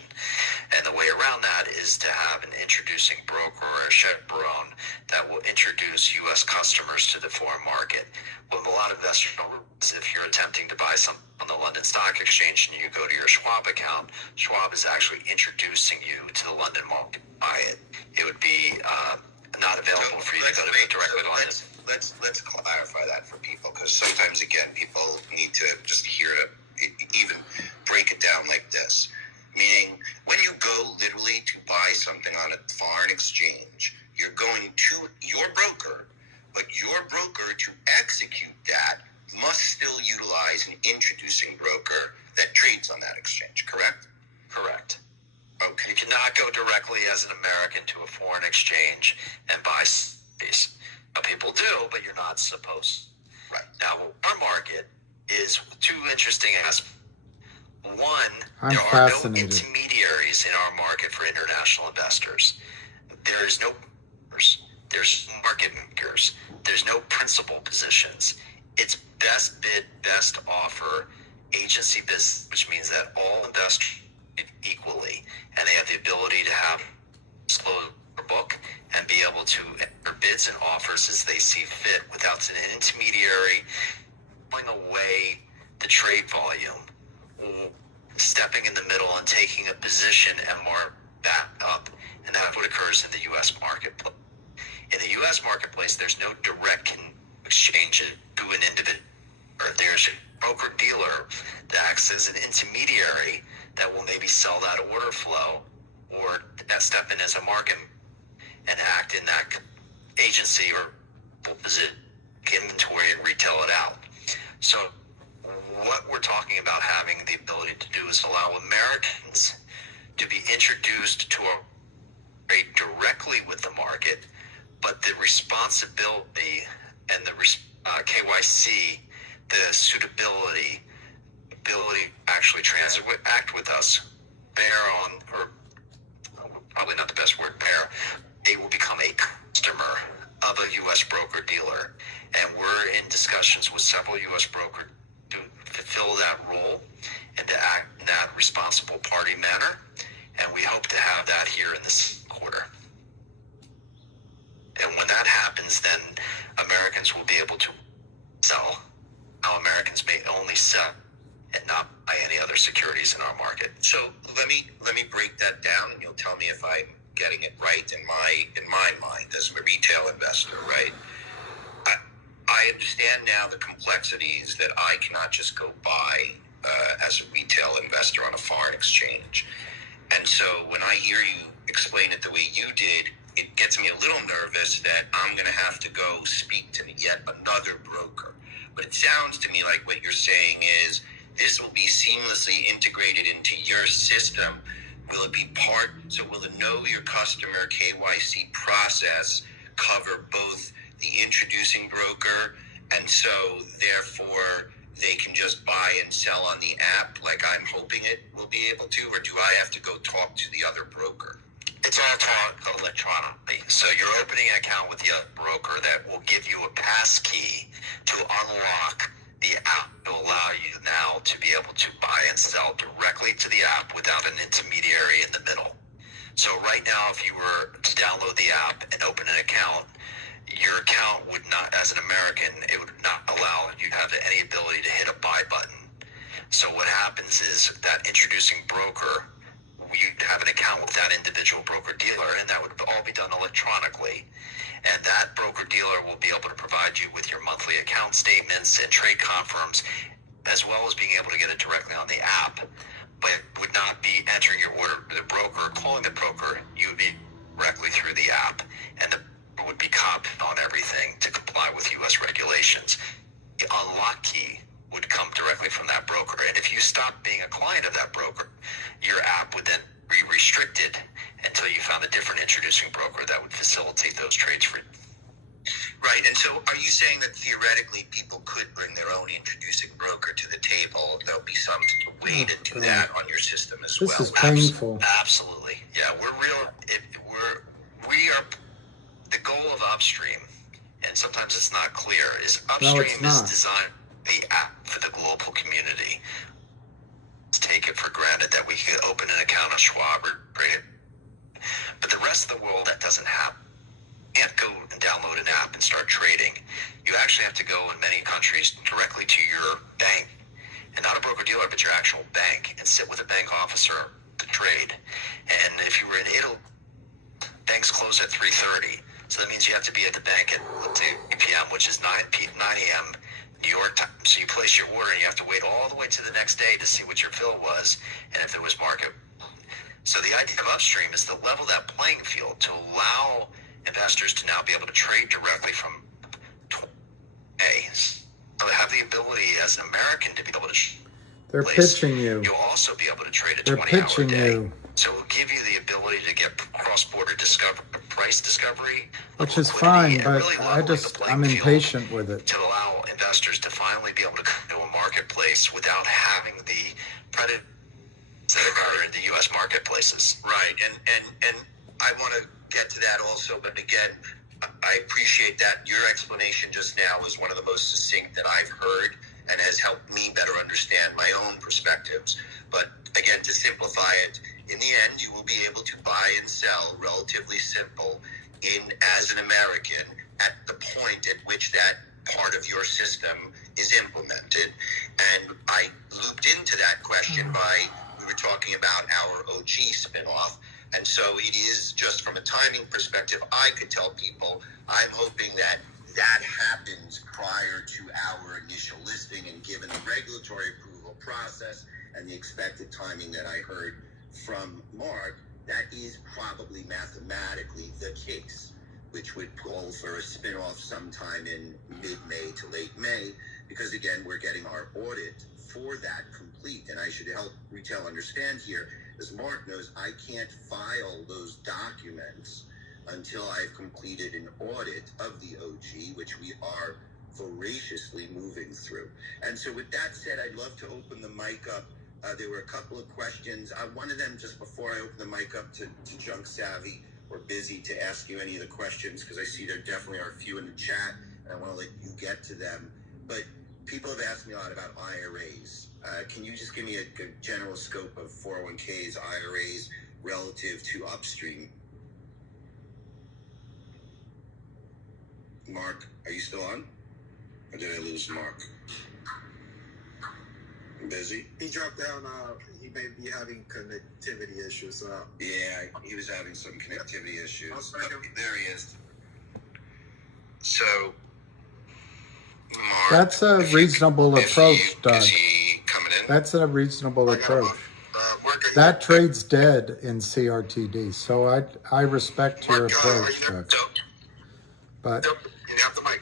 And the way around that is to have an introducing broker or a chaperone that will introduce U.S. customers to the foreign market. What a lot of investors don't realize, if you're attempting to buy something on the London Stock Exchange and you go to your Schwab account, Schwab is actually introducing you to the London market to buy it. It would be not available for you to go directly to London. Let's clarify that for people, because sometimes, again, people need to just hear it, even break it down like this. Meaning, when you go literally to buy something on a foreign exchange, you're going to your broker, but your broker, to execute that, must still utilize an introducing broker that trades on that exchange, correct? Correct. Okay. You cannot go directly as an American to a foreign exchange and buy space. People do, but you're not supposed. Right. Now, our market is two interesting aspects. One, I'm there are fascinated. no intermediaries in our market for international investors. There's market makers. There's no principal positions. It's best bid, best offer, agency business, which means that all investors bid equally, and they have the ability to have disclose their book and be able to enter bids and offers as they see fit without an intermediary pulling away the trade volume, stepping in the middle and taking a position and mark back up. And that's what occurs in the U.S. marketplace. In the U.S. marketplace, there's no direct exchange to an individual. Or there's a broker-dealer that acts as an intermediary that will maybe sell that order flow or that step in as a market and act in that agency or position, inventory and retail it out. So what we're talking about having the ability to do is allow Americans to be introduced to a trade directly with the market, but the responsibility and the KYC, the suitability, ability to actually act with us, bear on, or probably not the best word, bear, they will become a customer of a U.S. broker-dealer. And we're in discussions with several U.S. brokers to fulfill that role and to act in that responsible party manner. And we hope to have that here in this quarter. And when that happens, then Americans will be able to sell now Americans may only sell and not buy any other securities in our market. So let me break that down, and you'll tell me if I'm getting it right in my mind as a retail investor, right? I understand now the complexities that I cannot just go buy as a retail investor on a foreign exchange. And so when I hear you explain it the way you did, it gets me a little nervous that I'm going to have to go speak to yet another broker. But it sounds to me like what you're saying is this will be seamlessly integrated into your system. Will it be part, so will the know your customer KYC process cover both the introducing broker, and so therefore they can just buy and sell on the app like I'm hoping it will be able to, or do I have to go talk to the other broker? It's all taught electronically. So you're opening an account with the other broker that will give you a pass key to unlock the app to allow you now to be able to buy and sell directly to the app without an intermediary in the middle. So right now, if you were to download the app and open an account, your account would not, as an American, it would not allow you to have any ability to hit a buy button. So what happens is that introducing broker, you have an account with that individual broker dealer, and that would all be done electronically. And that broker dealer will be able to provide you with your monthly account statements and trade confirms, as well as being able to get it directly on the app. But it would not be entering your order to the broker, calling the broker. You would be directly through the app, and the would be copied on everything to comply with U.S. regulations. The unlock key would come directly from that broker. And if you stop being a client of that broker, your app would then be restricted until you found a different introducing broker that would facilitate those trades for you. Right, and so are you saying that theoretically people could bring their own introducing broker to the table? There'll be some way to do that on your system as well. This is painful. Absolutely. Yeah, we are the goal of Upstream, and sometimes it's not clear, is Upstream is designed the app for the global community. Let's take it for granted that we could open an account on Schwab or trade it. But the rest of the world, that doesn't happen. You can't go and download an app and start trading. You actually have to go in many countries directly to your bank, and not a broker-dealer, but your actual bank, and sit with a bank officer to trade. And if you were in Italy, banks close at 3:30. So that means you have to be at the bank at 2 p.m., which is 9 a.m. New York time. So you place your order and you have to wait all the way to the next day to see what your fill was and if there was market. So the idea of Upstream is to level that playing field to allow investors to now be able to trade directly from A's. So they have the ability as an American to be able to They're pitching you. You'll also be able to trade a 20-hour day. They're pitching you. So it will give you the ability to get cross-border price discovery, which is fine, but really I'm impatient with it. To allow investors to finally be able to come to a marketplace without having the predators that are in the U.S. marketplaces. Right, and I want to get to that also, but again, I appreciate that your explanation just now was one of the most succinct that I've heard and has helped me better understand my own perspectives. But again, to simplify it, in the end, you will be able to buy and sell relatively simple as an American at the point at which that part of your system is implemented. And I looped into that question we were talking about our OG spinoff. And so it is just from a timing perspective, I could tell people I'm hoping that happens prior to our initial listing, and given the regulatory approval process and the expected timing that I heard from Mark, that is probably mathematically the case, which would call for a spinoff sometime in mid-May to late May, because again, we're getting our audit for that complete. And I should help retail understand here, as Mark knows, I can't file those documents until I've completed an audit of the OG, which we are voraciously moving through. And so with that said, I'd love to open the mic up. There were a couple of questions. One of them, just before I open the mic up to Junk Savvy or Busy to ask you any of the questions, because I see there definitely are a few in the chat, and I want to let you get to them. But people have asked me a lot about IRAs. Can you just give me a general scope of 401ks, IRAs, relative to Upstream? Mark, are you still on? Or did I lose Mark? Busy? He dropped down. He may be having connectivity issues. Yeah, he was having some connectivity issues. Oh, There he is. So, Mark, That's a reasonable approach, Doug. Is he coming in? That's a reasonable approach. Mark, That trade's dead in CRTD, so I respect your Mark, approach, are you Doug. there? But Can you have the mic?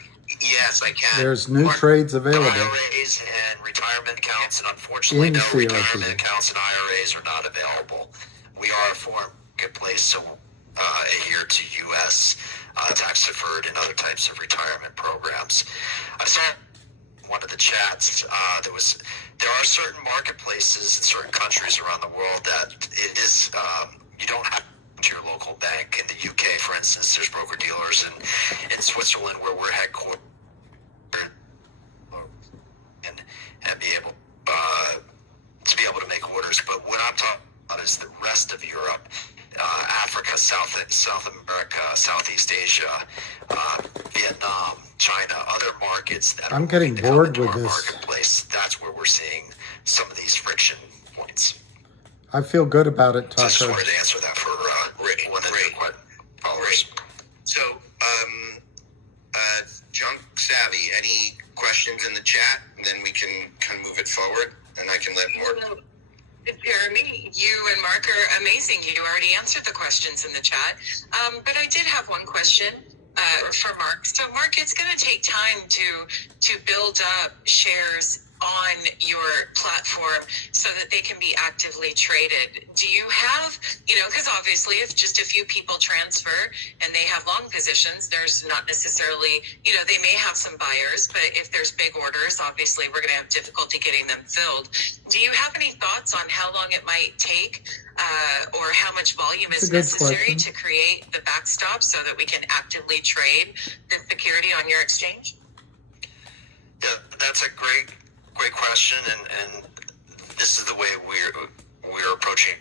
Yes, I can. there's new trades available. IRAs and retirement accounts, and unfortunately, In no CRTD. retirement accounts and IRAs are not available. We are a foreign marketplace, so adhere to U.S. Tax deferred and other types of retirement programs. I saw one of the chats. There are certain marketplaces in certain countries around the world that it is you don't have to your local bank. In the UK, for instance, there's broker dealers in Switzerland where we're headquartered and be able to make orders. But what I'm talking about is the rest of Europe, Africa, South America, Southeast Asia, Vietnam, China, other markets that I'm are getting looking to come bored into with our this. marketplace. That's where we're seeing some of these friction points. I feel good about it, So I just Tucker. wanted to answer that for one of your followers. So, Junk Savvy, any questions in the chat? And then we can kind of move it forward, and I can let more. Jeremy, you and Mark are amazing. You already answered the questions in the chat. But I did have one question for Mark. So, Mark, it's going to take time to build up shares on your platform so that they can be actively traded. Do you have, because obviously if just a few people transfer and they have long positions, there's not necessarily, they may have some buyers, but if there's big orders, obviously we're going to have difficulty getting them filled. Do you have any thoughts on how long it might take or how much volume is necessary to create the backstop so that we can actively trade the security on your exchange? Yeah, that's a great question, and this is the way we're approaching it.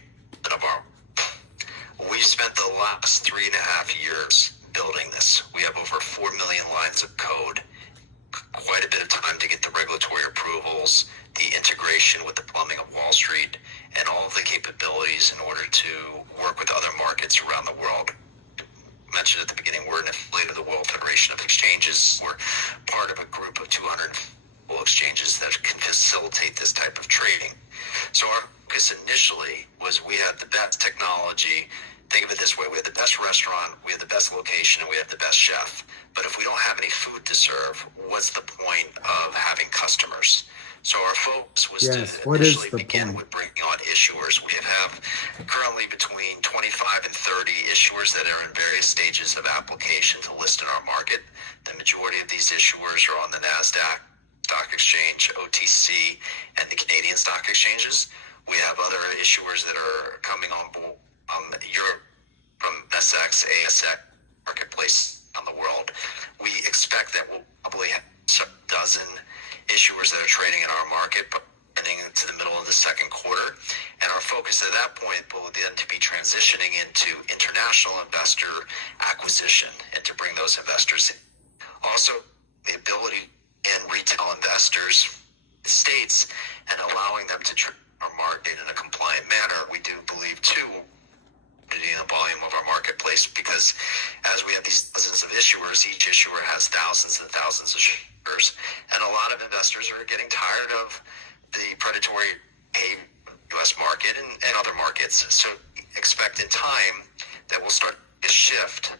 We've spent the last 3.5 years building this. We have over 4 million lines of code, quite a bit of time to get the regulatory approvals, the integration with the plumbing of Wall Street, and all of the capabilities in order to work with other markets around the world. I mentioned at the beginning, we're an affiliate of the World Federation of Exchanges. We're part of a group of 200 exchanges that can facilitate this type of trading. So our focus initially was we have the best technology. Think of it this way: we have the best restaurant, we have the best location, and we have the best chef. But if we don't have any food to serve, what's the point of having customers? So our focus was to initially begin with bringing on issuers. We have currently between 25 and 30 issuers that are in various stages of application to list in our market. The majority of these issuers are on the NASDAQ Stock Exchange, OTC, and the Canadian stock exchanges. We have other issuers that are coming on board Europe, from SX, ASX, marketplace on the world. We expect that we'll probably have a dozen issuers that are trading in our market, but getting into the middle of the second quarter. And our focus at that point will then to be transitioning into international investor acquisition and to bring those investors in. Also, the ability in retail investors in the States and allowing them to trade our market in a compliant manner. We do believe, too, in the volume of our marketplace, because as we have these dozens of issuers, each issuer has thousands and thousands of shares, and a lot of investors are getting tired of the predatory U.S. market and other markets. So expect in time that we'll start to shift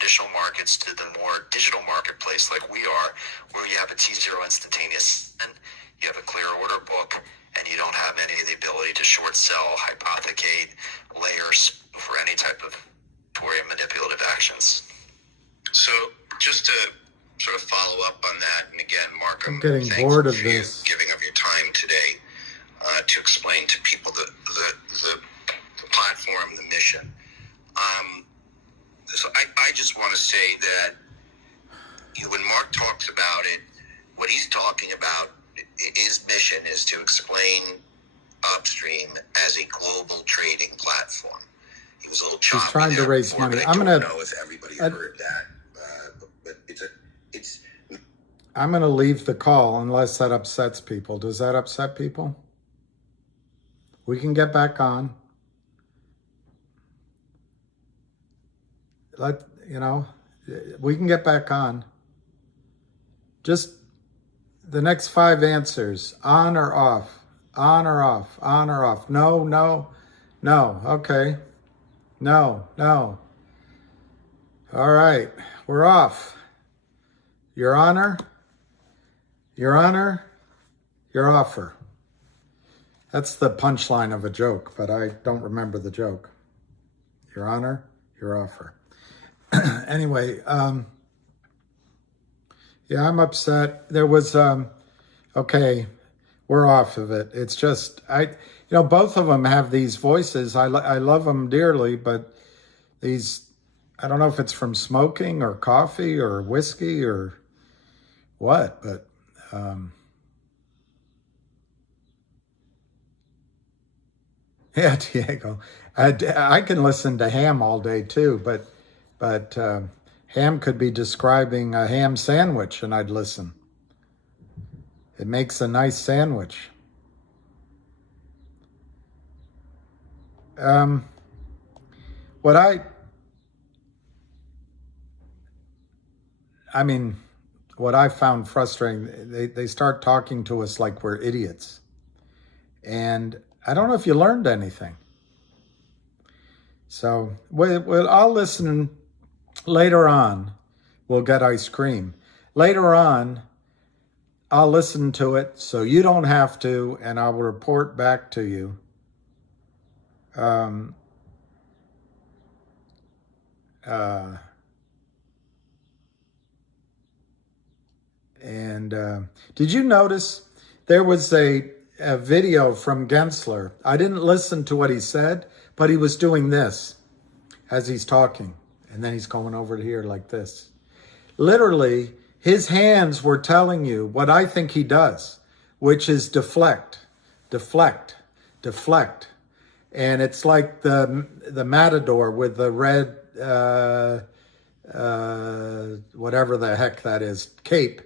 traditional markets to the more digital marketplace like we are, where you have a T0 instantaneous, and you have a clear order book, and you don't have any of the ability to short sell, hypothecate, layers for any type of manipulative actions. So just to sort of follow up on that, and again, Mark, I'm getting bored of this. Giving of your time today to explain to people the platform, the mission. So I just want to say that when Mark talks about it, what he's talking about, his mission is to explain Upstream as a global trading platform. He was a little choppy. He's trying to raise money. I don't know if everybody heard that, but I'm going to leave the call unless that upsets people. Does that upset people? We can get back on. We can get back on. Just the next 5 answers, on or off, on or off, on or off. No, no, no. Okay. No, no. All right, we're off. Your Honor, Your Honor, your offer. That's the punchline of a joke, but I don't remember the joke. Your Honor, your offer. Anyway, yeah, I'm upset. There was, okay, we're off of it. It's just, both of them have these voices. I love them dearly, but these, I don't know if it's from smoking or coffee or whiskey or what, but yeah, Diego, I can listen to ham all day too, but ham could be describing a ham sandwich and I'd listen. It makes a nice sandwich. What I found frustrating, they start talking to us like we're idiots. And I don't know if you learned anything. So I'll listen later on. We'll get ice cream. Later on, I'll listen to it so you don't have to, and I'll report back to you. Did you notice there was a video from Gensler? I didn't listen to what he said, but he was doing this as he's talking. And then he's going over to here like this. Literally, his hands were telling you what I think he does, which is deflect, deflect, deflect. And it's like the matador with the red, whatever the heck that is, cape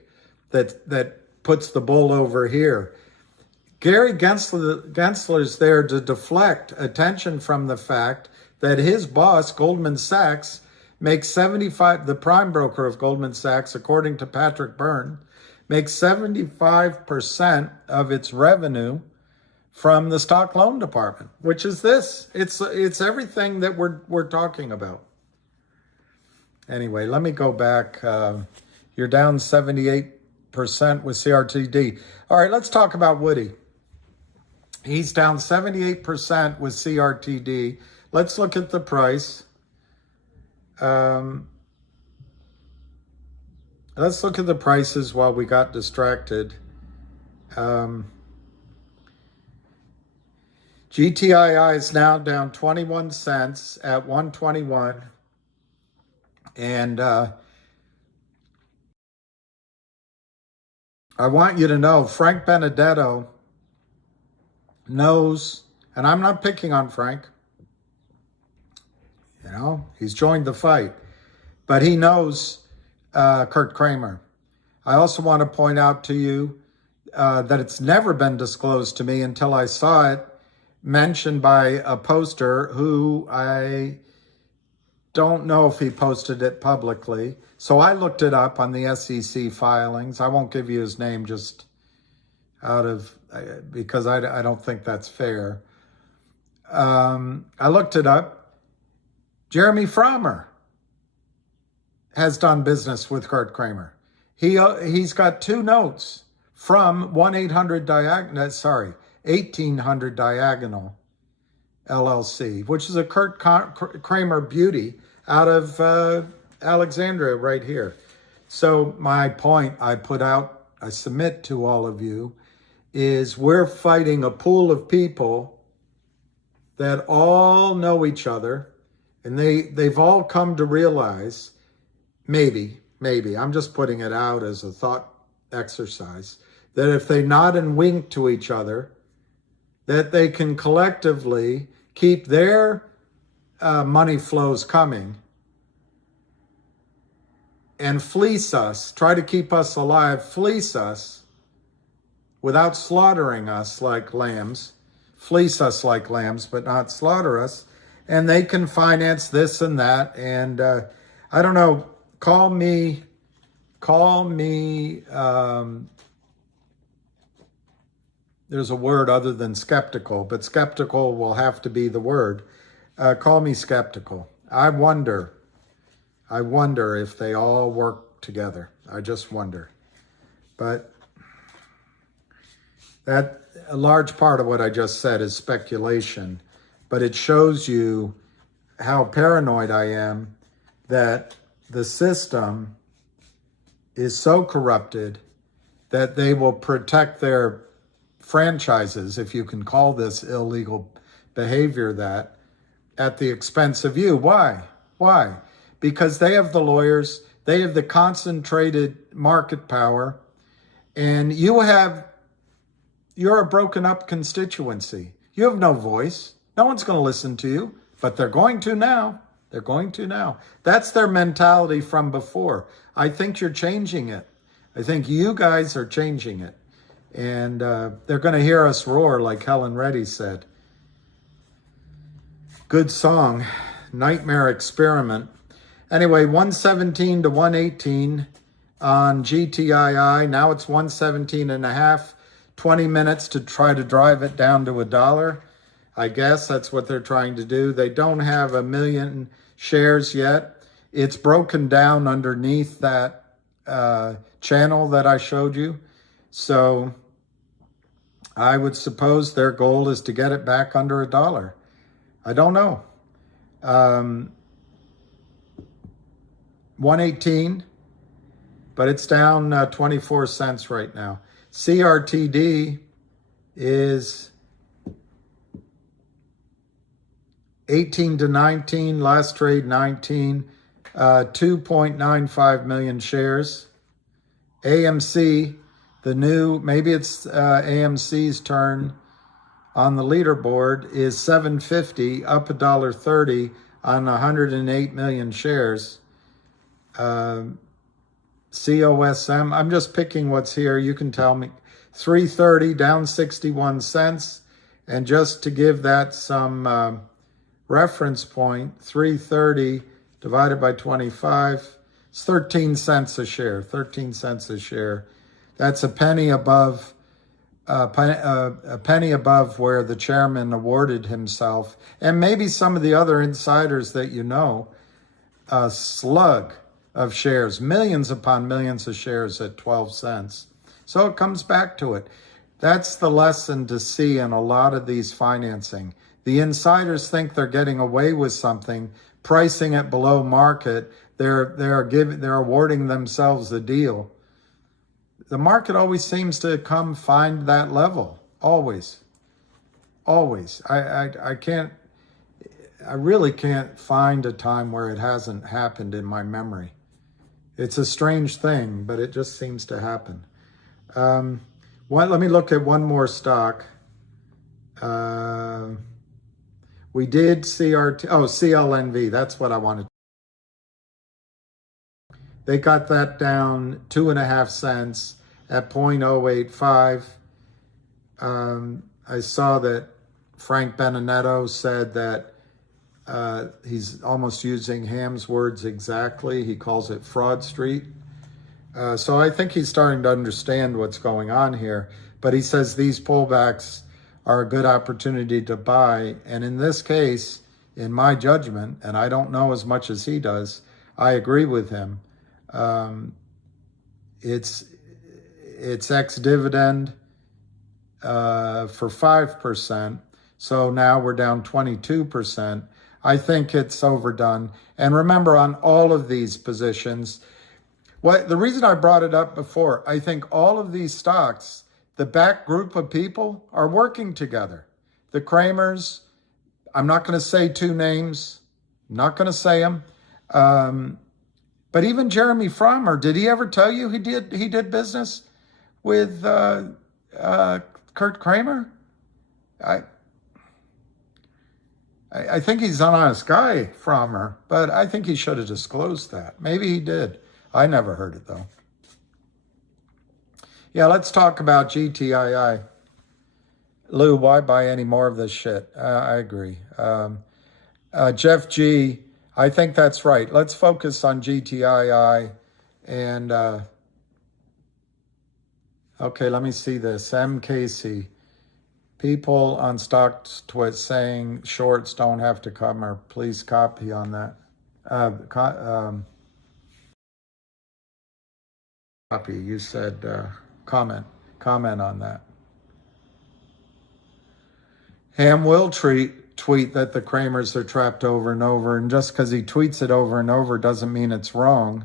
that puts the bull over here. Gary Gensler's there to deflect attention from the fact that his boss, Goldman Sachs, makes 75, the prime broker of Goldman Sachs, according to Patrick Byrne, makes 75% of its revenue from the stock loan department, which is this. It's everything that we're talking about. Anyway, let me go back. You're down 78% with CRTD. All right, let's talk about Woody. He's down 78% with CRTD. Let's look at the price. Let's look at the prices while we got distracted. GTII is now down 21 cents at 121. And I want you to know, Frank Benedetto knows, and I'm not picking on Frank. He's joined the fight, but he knows Kurt Kramer. I also want to point out to you that it's never been disclosed to me until I saw it mentioned by a poster who I don't know if he posted it publicly. So I looked it up on the SEC filings. I won't give you his name just because I don't think that's fair. I looked it up. Jeremy Frommer has done business with Kurt Kramer. He's got 2 notes from 1800 Diagonal LLC, which is a Kurt Kramer beauty out of Alexandria right here. So my point I submit to all of you is we're fighting a pool of people that all know each other. And they've all come to realize, maybe, I'm just putting it out as a thought exercise, that if they nod and wink to each other, that they can collectively keep their money flows coming and fleece us, try to keep us alive, fleece us without slaughtering us like lambs, fleece us like lambs, but not slaughter us. And they can finance this and that. And I don't know, call me, there's a word other than skeptical, but skeptical will have to be the word. Call me skeptical. I wonder if they all work together. I just wonder. But that a large part of what I just said is speculation, but it shows you how paranoid I am that the system is so corrupted that they will protect their franchises, if you can call this illegal behavior that, at the expense of you. Why? Why? Because they have the lawyers, they have the concentrated market power, and you're a broken up constituency. You have no voice. No one's going to listen to you, but they're going to now. They're going to now. That's their mentality from before. I think you're changing it. I think you guys are changing it. And they're going to hear us roar, like Helen Reddy said. Good song, Nightmare Experiment. Anyway, 117 to 118 on GTII. Now it's 117 and a half. 20 minutes to try to drive it down to $1. I guess that's what they're trying to do. They don't have 1 million shares yet. It's broken down underneath that channel that I showed you. So I would suppose their goal is to get it back under $1. I don't know. 118, but it's down 24 cents right now. CRTD is 18 to 19, last trade 19, 2.95 million shares. AMC, the new, maybe it's AMC's turn on the leaderboard, is 750, up $1.30 on 108 million shares. COSM, I'm just picking what's here. You can tell me. 330, down 61 cents. And just to give that some reference point, 330 divided by 25, it's 13 cents a share, 13 cents a share. That's a penny above, a penny above where the chairman awarded himself, and maybe some of the other insiders that you know, a slug of shares, millions upon millions of shares at 12 cents. So it comes back to it. That's the lesson to see in a lot of these financing. The insiders think they're getting away with something, pricing it below market. They're awarding themselves a deal. The market always seems to come find that level. Always. Always. I really can't find a time where it hasn't happened in my memory. It's a strange thing, but it just seems to happen. Let me look at one more stock. We did CLNV, that's what I wanted. They got that down 2.5 cents at 0.085. I saw that Frank Benedetto said that he's almost using Ham's words exactly. He calls it Fraud Street. So I think he's starting to understand what's going on here. But he says these pullbacks are a good opportunity to buy. And in this case, in my judgment, and I don't know as much as he does, I agree with him. It's ex-dividend for 5%. So now we're down 22%. I think it's overdone. And remember, on all of these positions, the reason I brought it up before, I think all of these stocks, the back group of people are working together. The Kramers, I'm not going to say two names, I'm not going to say them. But even Jeremy Frommer, did he ever tell you he did business with Kurt Kramer? I think he's an honest guy, Frommer, but I think he should have disclosed that. Maybe he did. I never heard it, though. Yeah, let's talk about GTII. Lou, why buy any more of this shit? I agree. Jeff G, I think that's right. Let's focus on GTII. And, okay, let me see this. MKC. People on stock twit saying shorts don't have to come, or please copy on that. Copy, you said comment on that. Ham will tweet that the Kramers are trapped over and over, and just because he tweets it over and over doesn't mean it's wrong.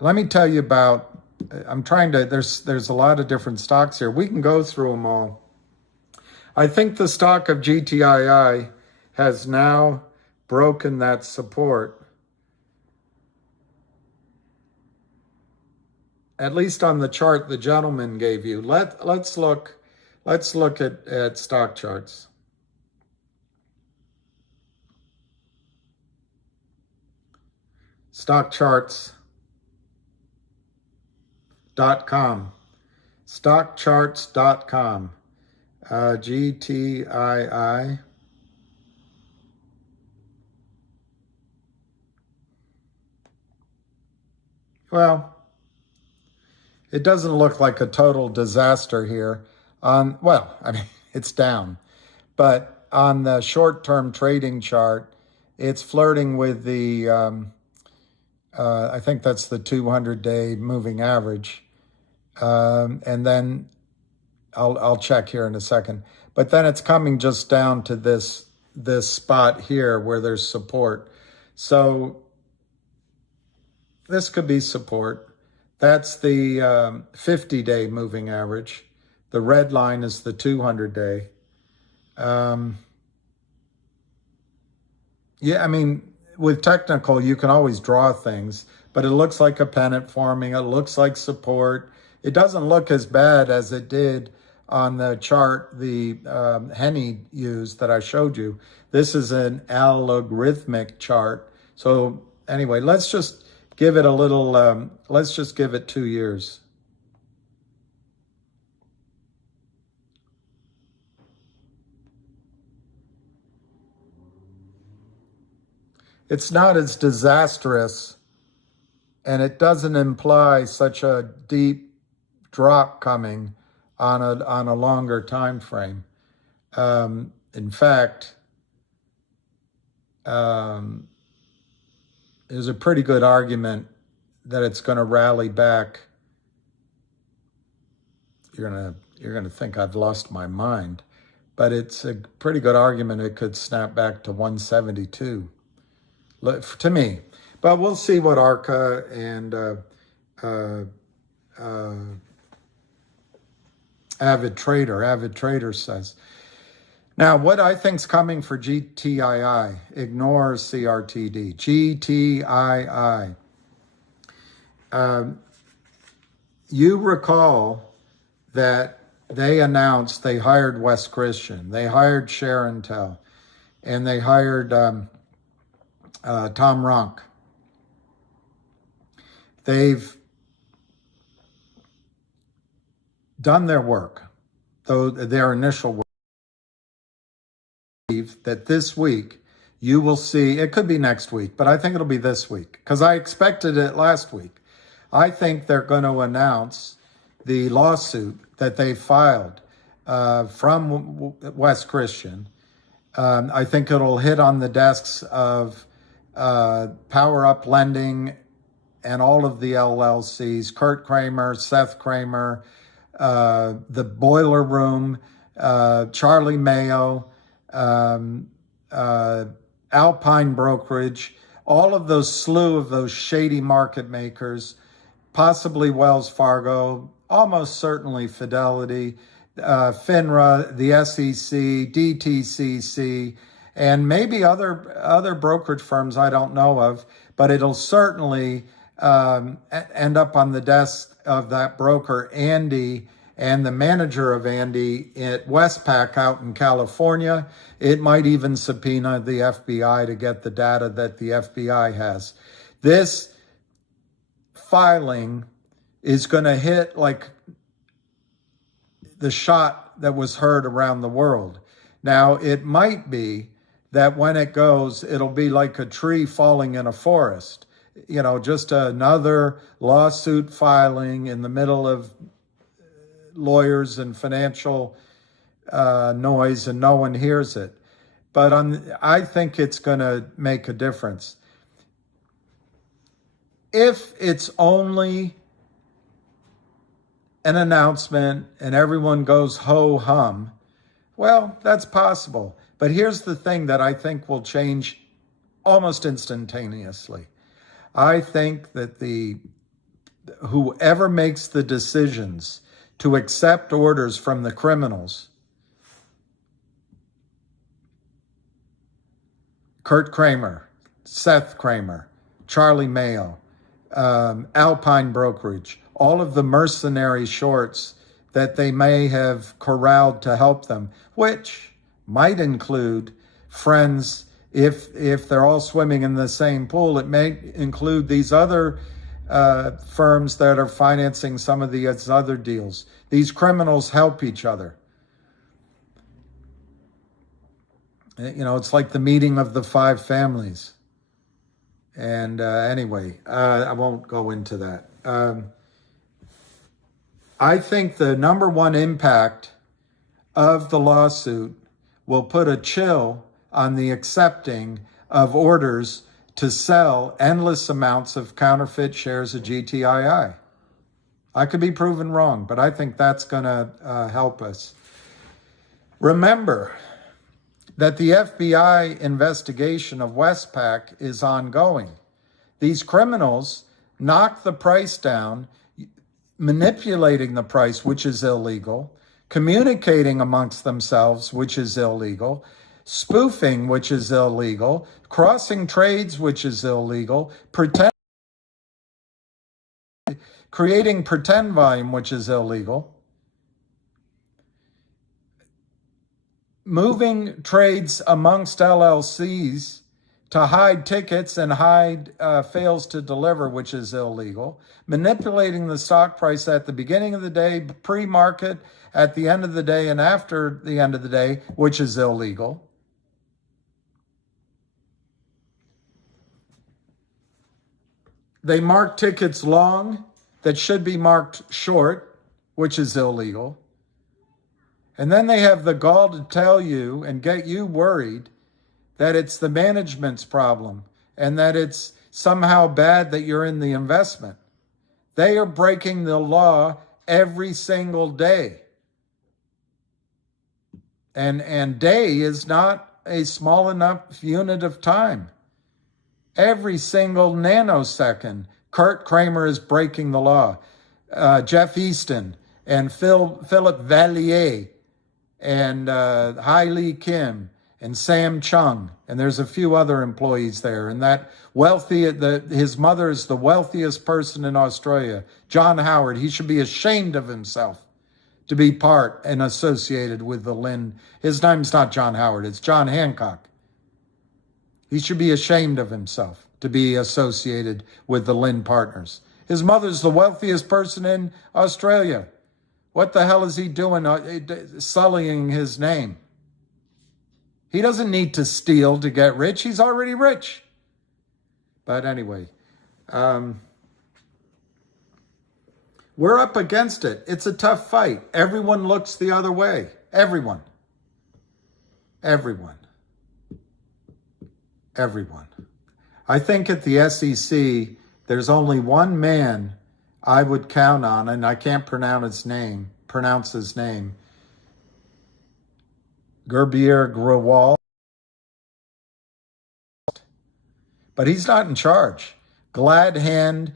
Let me tell you about, I'm trying to, there's a lot of different stocks here. We can go through them all. I think the stock of GTII has now broken that support, at least on the chart the gentleman gave you. Let's look at stock charts. Stockcharts.com. Stockcharts.com. GTII. Well, it doesn't look like a total disaster here. Well, I mean, it's down. But on the short-term trading chart, it's flirting with the, I think that's the 200-day moving average. And then I'll check here in a second. But then it's coming just down to this spot here where there's support. So this could be support. That's the 50-day moving average. The red line is the 200-day. Yeah, I mean, with technical, you can always draw things, but it looks like a pennant forming. It looks like support. It doesn't look as bad as it did on the chart the Henny used that I showed you. This is an algorithmic chart. So anyway, let's just give it a little, let's just give it 2 years. It's not as disastrous, and it doesn't imply such a deep drop coming on a longer time frame. In fact, there's a pretty good argument that it's going to rally back. You're gonna think I've lost my mind, but it's a pretty good argument it could snap back to 172 to me. But we'll see what ARCA and Avid Trader says. Now, what I think's coming for GTII, ignore CRTD, GTII. You recall that they announced they hired Wes Christian, they hired Sharon Tell, and they hired Tom Ronk. They've done their work, though their initial work. That this week you will see, it could be next week, but I think it'll be this week because I expected it last week. I think they're going to announce the lawsuit that they filed from Wes Christian. I think it'll hit on the desks of Power Up Lending and all of the LLCs, Kurt Kramer, Seth Kramer, the Boiler Room, Charlie Mayo, Alpine Brokerage, all of those slew of those shady market makers, possibly Wells Fargo, almost certainly Fidelity, FINRA, the SEC, DTCC, and maybe other brokerage firms I don't know of, but it'll certainly end up on the desk of that broker, Andy, and the manager of Andy at Westpac out in California. It might even subpoena the FBI to get the data that the FBI has. This filing is going to hit like the shot that was heard around the world. Now, it might be that when it goes, it'll be like a tree falling in a forest. You know, just another lawsuit filing in the middle of lawyers and financial noise, and no one hears it. But I think it's going to make a difference. If it's only an announcement and everyone goes ho-hum, well, that's possible. But here's the thing that I think will change almost instantaneously. I think that whoever makes the decisions to accept orders from the criminals, Kurt Kramer, Seth Kramer, Charlie Mayo, Alpine Brokerage, all of the mercenary shorts that they may have corralled to help them, which might include friends. If they're all swimming in the same pool, it may include these other firms that are financing some of these other deals. These criminals help each other. You know, it's like the meeting of the five families. And anyway, I won't go into that. I think the number one impact of the lawsuit will put a chill on the accepting of orders to sell endless amounts of counterfeit shares of GTII. I could be proven wrong, but I think that's going to help us. Remember that the FBI investigation of Westpac is ongoing. These criminals knocked the price down, manipulating the price, which is illegal, communicating amongst themselves, which is illegal, spoofing, which is illegal, crossing trades, which is illegal, creating pretend volume, which is illegal, moving trades amongst LLCs to hide tickets and hide fails to deliver, which is illegal, manipulating the stock price at the beginning of the day, pre-market, at the end of the day, and after the end of the day, which is illegal. They mark tickets long that should be marked short, which is illegal. And then they have the gall to tell you and get you worried that it's the management's problem and that it's somehow bad that you're in the investment. They are breaking the law every single day. And day is not a small enough unit of time. Every single nanosecond, Kurt Kramer is breaking the law. Jeff Easton and Philip Vallier and Hai-Lee Kim and Sam Chung, and there's a few other employees there. And that his mother is the wealthiest person in Australia, John Howard. He should be ashamed of himself to be part and associated with the Lynn. His name's not John Howard, it's John Hancock. He should be ashamed of himself to be associated with the Lynn Partners. His mother's the wealthiest person in Australia. What the hell is he doing sullying his name? He doesn't need to steal to get rich. He's already rich. But anyway, we're up against it. It's a tough fight. Everyone looks the other way. Everyone. I think at the SEC, there's only one man I would count on, and I can't pronounce his name. Gerbier Grewal. But he's not in charge. Glad hand,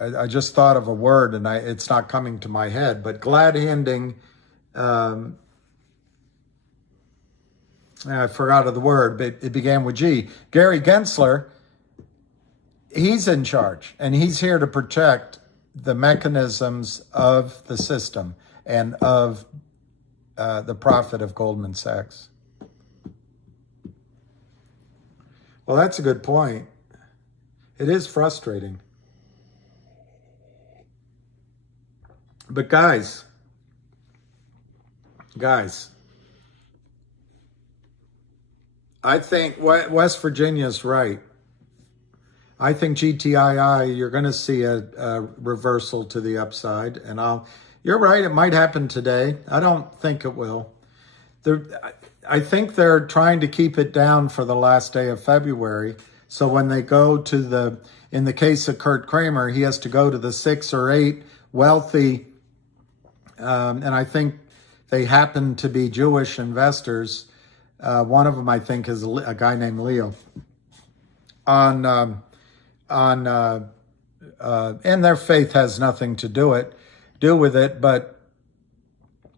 I just thought of a word and it's not coming to my head, but glad handing I forgot of the word, but it began with G. Gary Gensler, he's in charge, and he's here to protect the mechanisms of the system and of the profit of Goldman Sachs. Well, that's a good point. It is frustrating. But guys, I think West Virginia's right. I think GTII, you're going to see a reversal to the upside. And you're right, it might happen today. I don't think it will. I think they're trying to keep it down for the last day of February. So when they go to in the case of Kurt Kramer, he has to go to the 6 or 8 wealthy, and I think they happen to be Jewish investors. One of them, I think, is a guy named Leo. And their faith has nothing to do with it, but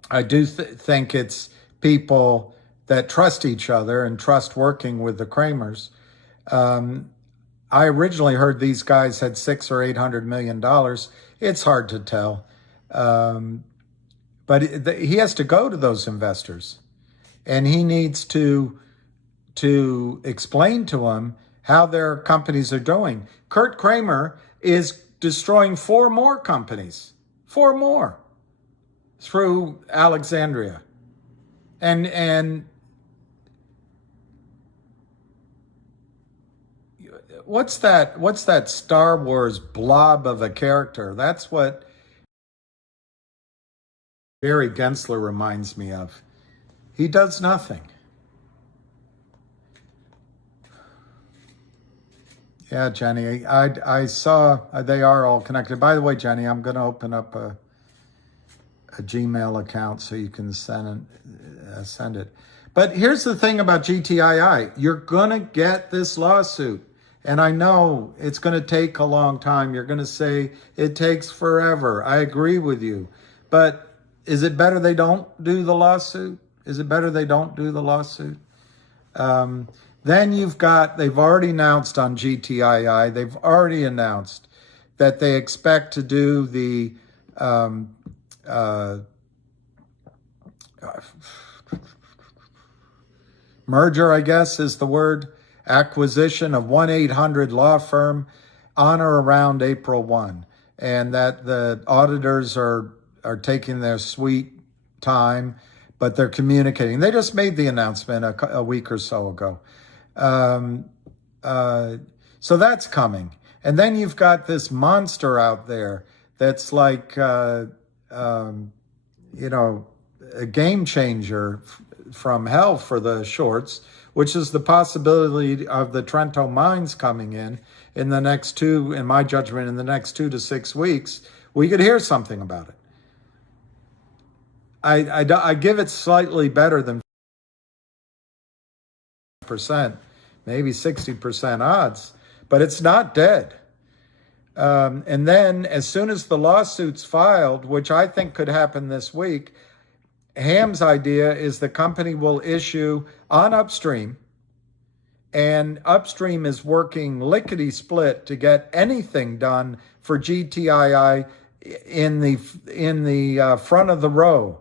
I do think it's people that trust each other and trust working with the Kramers. I originally heard these guys had $600 or $800 million. It's hard to tell, but he has to go to those investors, and he needs to explain to them how their companies are doing. Kurt Kramer is destroying 4 more companies, 4 more through Alexandria. And what's that Star Wars blob of a character? That's what Gary Gensler reminds me of. He does nothing. Yeah, Jenny, I saw they are all connected. By the way, Jenny, I'm going to open up a Gmail account so you can send it. But here's the thing about GTII. You're going to get this lawsuit. And I know it's going to take a long time. You're going to say it takes forever. I agree with you. But is it better they don't do the lawsuit? Is it better they don't do the lawsuit? Then they've already announced on GTII, they've already announced that they expect to do the merger, I guess is the word, acquisition of 1-800 law firm on or around April 1. And that the auditors are taking their sweet time, but they're communicating. They just made the announcement a week or so ago. So that's coming. And then you've got this monster out there that's like, a game changer from hell for the shorts, which is the possibility of the Trento mines coming in the next in my judgment, in the next 2 to 6 weeks. We could hear something about it. I give it slightly better than %, maybe 60% odds, but it's not dead. And then as soon as the lawsuit's filed, which I think could happen this week, Ham's idea is the company will issue on Upstream, and Upstream is working lickety-split to get anything done for GTII in the front of the row,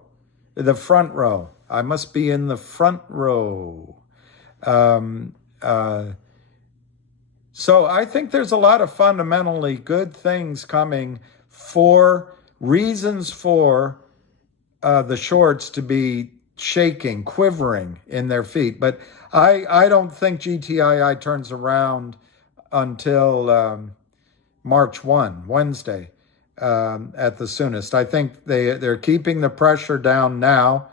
the front row. I must be in the front row. So I think there's a lot of fundamentally good things coming, for reasons for the shorts to be shaking, quivering in their feet. But I don't think GTII turns around until March 1, Wednesday, at the soonest. I think they're keeping the pressure down now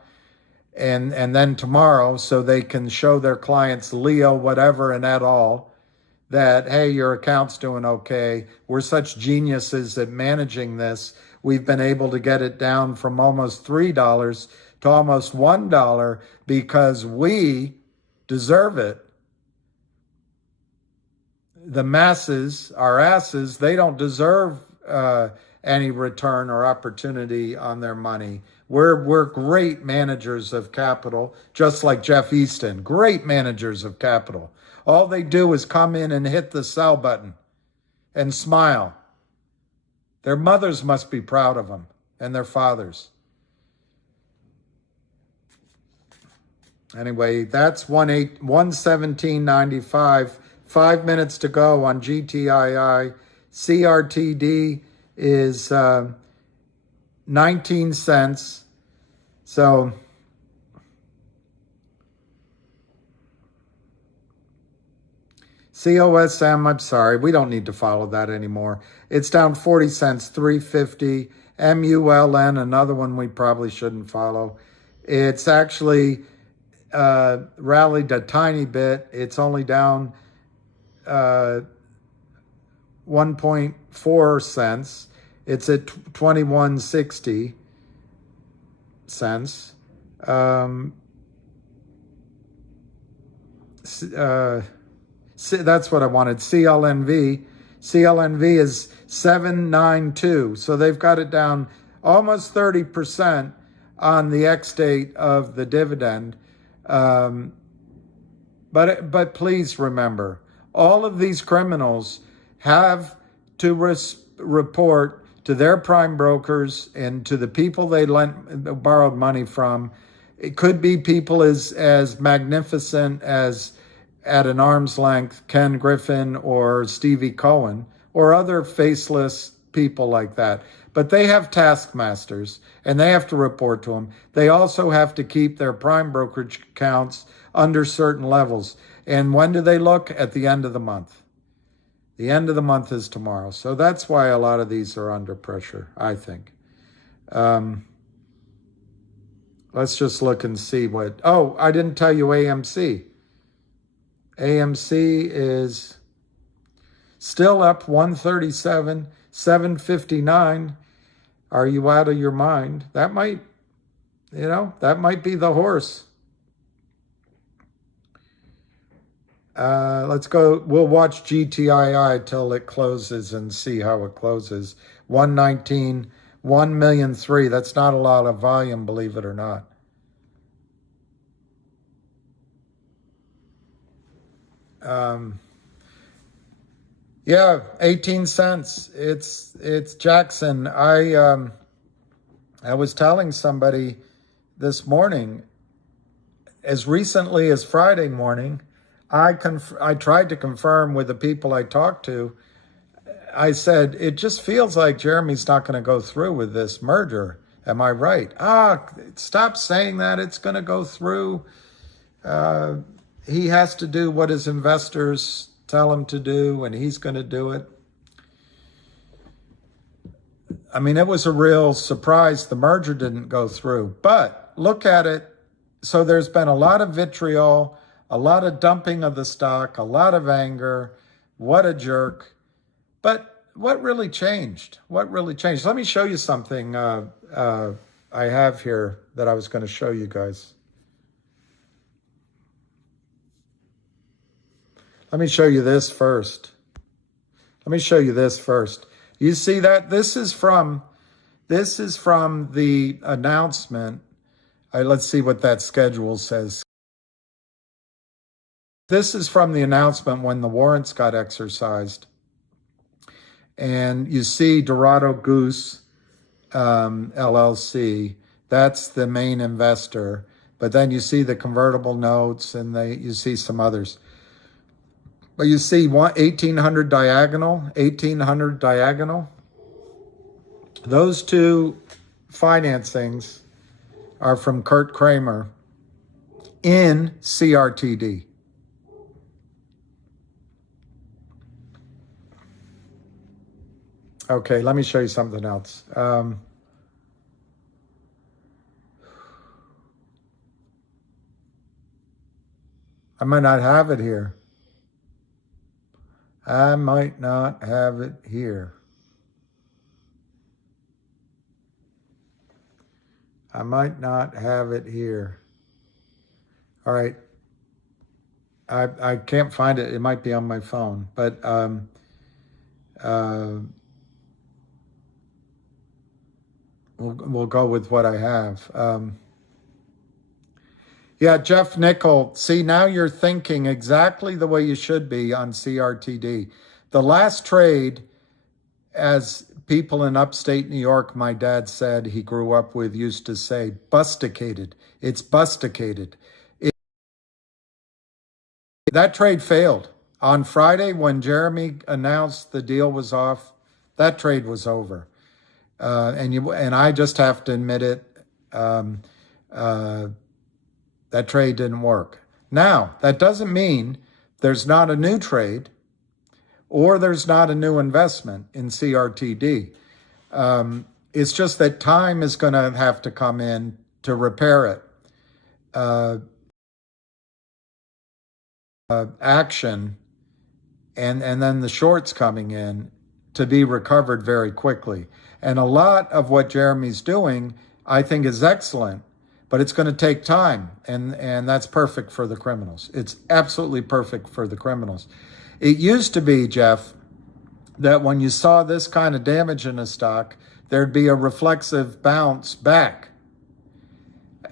and then tomorrow, so they can show their clients, Leo, whatever, and et al., that, hey, your account's doing okay. We're such geniuses at managing this. We've been able to get it down from almost $3 to almost $1 because we deserve it. The masses, our asses, they don't deserve any return or opportunity on their money. We're great managers of capital, just like Jeff Easton, great managers of capital. All they do is come in and hit the sell button and smile. Their mothers must be proud of them, and their fathers. Anyway, that's 117.95. 5 minutes to go on GTII. CRTD is 19 cents. So COSM, I'm sorry, we don't need to follow that anymore. It's down 40 cents, 350. MULN, another one we probably shouldn't follow. It's actually rallied a tiny bit. It's only down 1.4 cents. It's at 21.60 cents. That's what I wanted. CLNV. CLNV is 792. So they've got it down almost 30% on the X date of the dividend. But please remember, all of these criminals have to report to their prime brokers and to the people they borrowed money from. It could be people as magnificent as, at an arm's length, Ken Griffin or Stevie Cohen or other faceless people like that. But they have taskmasters and they have to report to them. They also have to keep their prime brokerage accounts under certain levels. And when do they look? At the end of the month. The end of the month is tomorrow. So that's why a lot of these are under pressure, I think. Let's just look and see what... Oh, I didn't tell you AMC. AMC is still up 137, 759. Are you out of your mind? That might, that might be the horse. Let's go. We'll watch GTII till it closes and see how it closes. 119, 1,000,003. That's not a lot of volume, believe it or not. Yeah, 18 cents. It's Jackson. I was telling somebody this morning, as recently as Friday morning, I tried to confirm with the people I talked to. I said, it just feels like Jeremy's not going to go through with this merger. Am I right? Stop saying that. It's going to go through. He has to do what his investors tell him to do, and he's going to do it. I mean, it was a real surprise the merger didn't go through. But look at it. So there's been a lot of vitriol, a lot of dumping of the stock, a lot of anger. What a jerk. But what really changed? What really changed? Let me show you something I have here that I was going to show you guys. Let me show you this first. You see that? This is from the announcement. Let's see what that schedule says. This is from the announcement when the warrants got exercised. And you see Dorado Goose LLC. That's the main investor. But then you see the convertible notes and you see some others. But you see 1800 diagonal. Those two financings are from Kurt Kramer in CRTD. Okay, let me show you something else. I might not have it here. I might not have it here. All right. I can't find it. It might be on my phone. But we'll go with what I have. Yeah, Jeff Nickel, see, now you're thinking exactly the way you should be on CRTD. The last trade, as people in upstate New York, my dad said he grew up with, used to say, busticated. It's busticated. That trade failed. On Friday, when Jeremy announced the deal was off, that trade was over. And I just have to admit it, that trade didn't work. Now, that doesn't mean there's not a new trade or there's not a new investment in CRTD. It's just that time is going to have to come in to repair it. Action and then the shorts coming in to be recovered very quickly. And a lot of what Jeremy's doing, I think, is excellent, but it's going to take time, and that's perfect for the criminals. It's absolutely perfect for the criminals. It used to be, Jeff, that when you saw this kind of damage in a stock, there'd be a reflexive bounce back.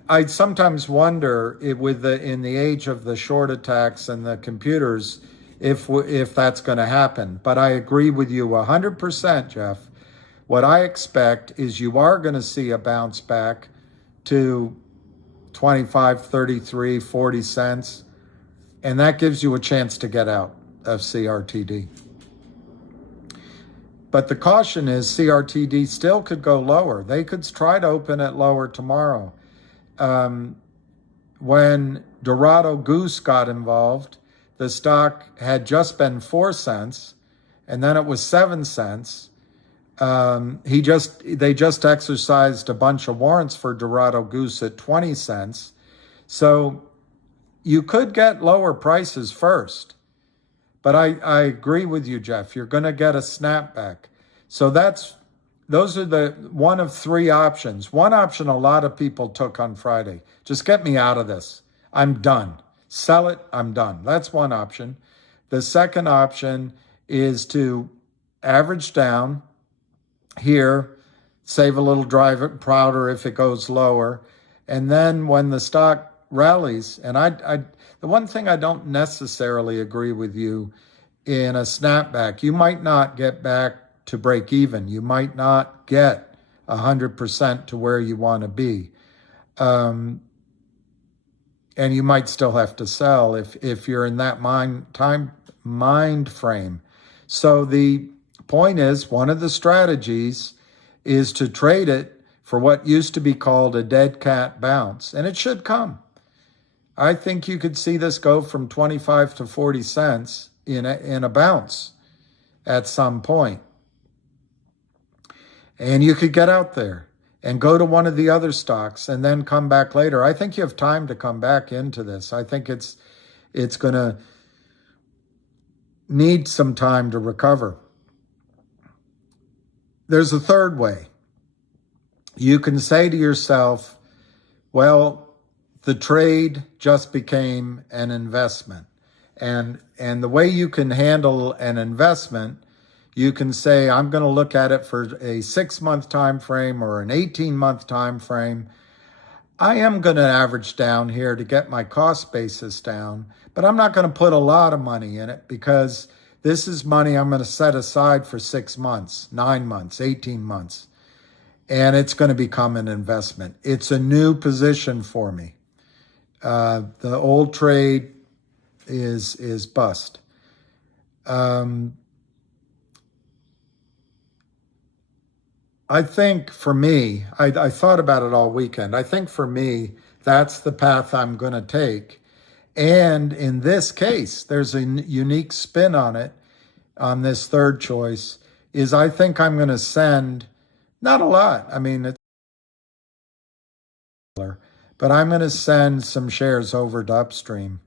I sometimes wonder if in the age of the short attacks and the computers, if that's going to happen. But I agree with you 100%, Jeff. What I expect is you are going to see a bounce back to 25, 33, 40 cents. And that gives you a chance to get out of CRTD. But the caution is CRTD still could go lower. They could try to open it lower tomorrow. When Dorado Goose got involved, the stock had just been 4 cents, and then it was 7 cents. They just exercised a bunch of warrants for Dorado Goose at 20 cents. So you could get lower prices first. But I agree with you, Jeff. You're going to get a snapback. So those are the one of three options. One option a lot of people took on Friday. Just get me out of this. I'm done. Sell it. I'm done. That's one option. The second option is to average down here, save a little dry powder if it goes lower. And then when the stock rallies, and the one thing I don't necessarily agree with you in a snapback, you might not get back to break even. You might not get 100% to where you want to be. And you might still have to sell if you're in that mind frame. So the point is, one of the strategies is to trade it for what used to be called a dead cat bounce, and it should come. I think you could see this go from 25 to 40 cents in a bounce at some point. And you could get out there and go to one of the other stocks and then come back later. I think you have time to come back into this. I think it's going to need some time to recover. There's a third way. You can say to yourself, well, the trade just became an investment. And the way you can handle an investment, you can say, I'm going to look at it for a 6-month time frame or an 18-month time frame. I am going to average down here to get my cost basis down, but I'm not going to put a lot of money in it because this is money I'm going to set aside for 6 months, 9 months, 18 months, and it's going to become an investment. It's a new position for me. The old trade is bust. I think for me, I thought about it all weekend. I think for me, that's the path I'm going to take. And in this case, there's a unique spin on it, on this third choice, is I think I'm going to send, not a lot, I mean, it's, but I'm going to send some shares over to Upstream.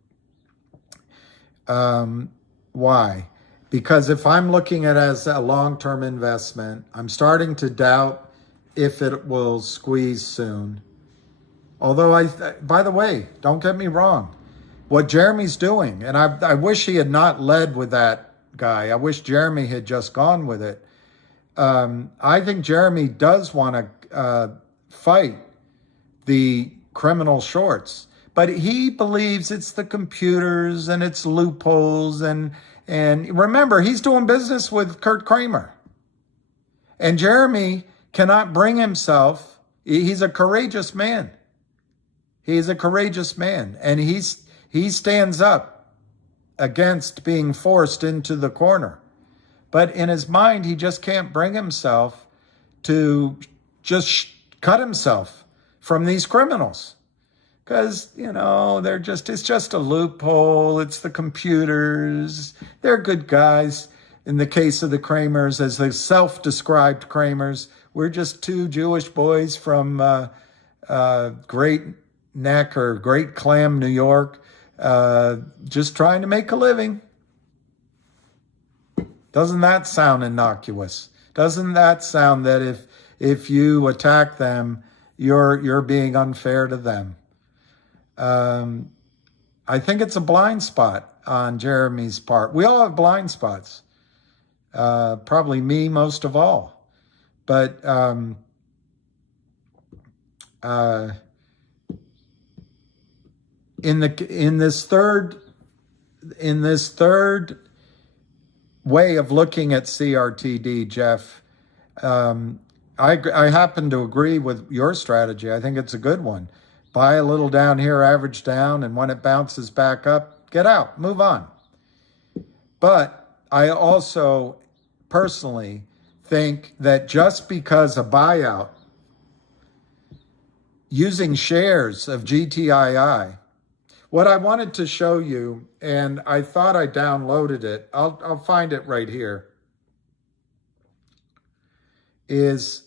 Why? Because if I'm looking at it as a long-term investment, I'm starting to doubt if it will squeeze soon. Although by the way, don't get me wrong, what Jeremy's doing, and I wish he had not led with that guy. I wish Jeremy had just gone with it. I think Jeremy does want to fight the criminal shorts, but he believes it's the computers and it's loopholes. And remember, he's doing business with Kurt Kramer. And Jeremy cannot bring himself. He's a courageous man. He's a courageous man. And he stands up against being forced into the corner. But in his mind, he just can't bring himself to just cut himself from these criminals. Because, it's just a loophole. It's the computers. They're good guys. In the case of the Kramers, as the self-described Kramers, we're just two Jewish boys from Great Neck or Great Clam, New York, just trying to make a living. Doesn't that sound innocuous? Doesn't that sound that if you attack them, you're being unfair to them? I think it's a blind spot on Jeremy's part. We all have blind spots. Probably me most of all. But in this third way of looking at CRTD, Jeff, I happen to agree with your strategy. I think it's a good one. Buy a little down here, average down, and when it bounces back up, get out, move on. But I also personally think that just because a buyout using shares of GTII, what I wanted to show you, and I thought I downloaded it, I'll find it right here, is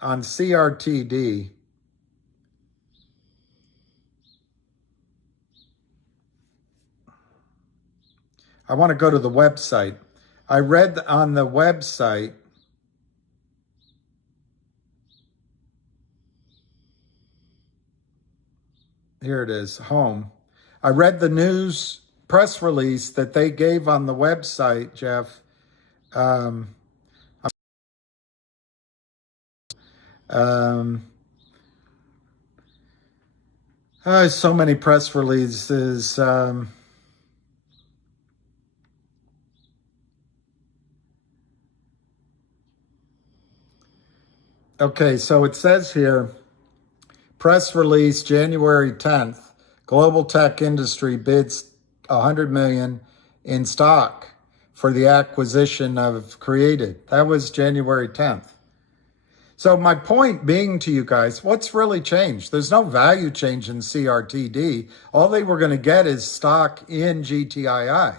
on CRTD. I want to go to the website. I read on the website here it is, home. I read the news press release that they gave on the website, Jeff. So many press releases. Okay, so it says here, press release January 10th, global tech industry bids $100 million in stock for the acquisition of Created. That was January 10th. So my point being to you guys, what's really changed? There's no value change in CRTD. All they were going to get is stock in GTII.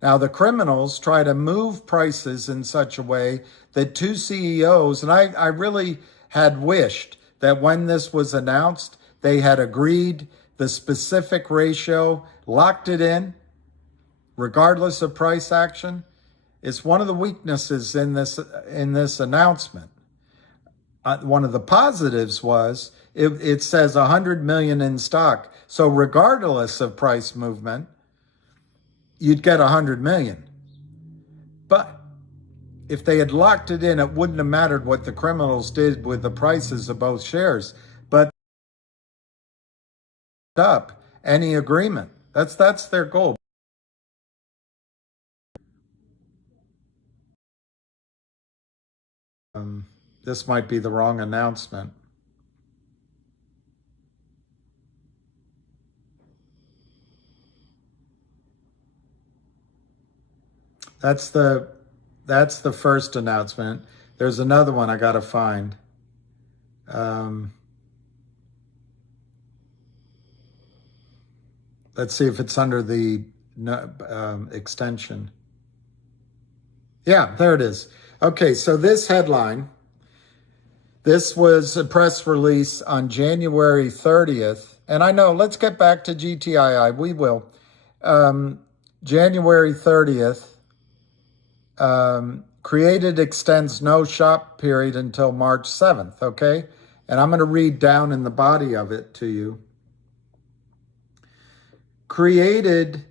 Now, the criminals try to move prices in such a way that two CEOs, and I really had wished that when this was announced, they had agreed the specific ratio, locked it in, regardless of price action. It's one of the weaknesses in this announcement. One of the positives was it says 100 million in stock. So regardless of price movement, you'd get 100 million. But if they had locked it in, it wouldn't have mattered what the criminals did with the prices of both shares. But up any agreement. That's their goal. This might be the wrong announcement. That's the first announcement. There's another one I got to find. Let's see if it's under the extension. Yeah, there it is. Okay, so this headline, this was a press release on January 30th. And I know, let's get back to GTII. We will. January 30th, Created extends no shop period until March 7th, okay? And I'm going to read down in the body of it to you. Created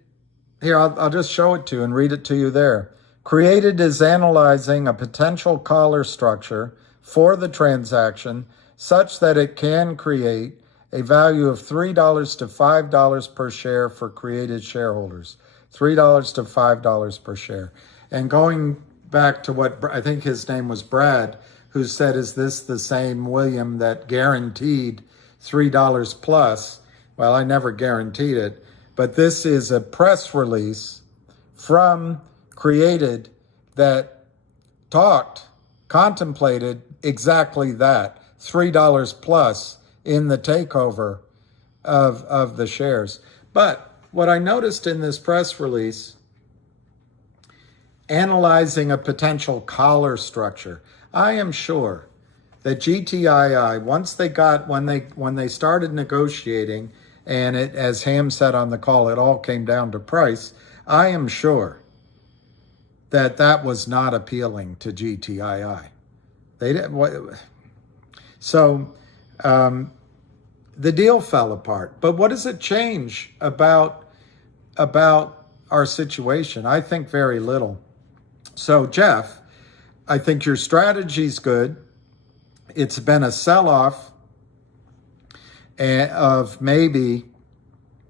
Here, I'll just show it to you and read it to you there. Created is analyzing a potential collar structure for the transaction such that it can create a value of $3 to $5 per share for created shareholders. $3 to $5 per share. And going back to what I think his name was Brad, who said, is this the same William that guaranteed $3 plus? Well, I never guaranteed it, but this is a press release from Created that contemplated exactly that, $3 plus in the takeover of the shares. But what I noticed in this press release, analyzing a potential collar structure, I am sure that GTII, when they started negotiating, and it, as Ham said on the call, it all came down to price, I am sure that was not appealing to GTII. They didn't. So the deal fell apart. But what does it change about our situation? I think very little. So Jeff, I think your strategy's good. It's been a sell-off of maybe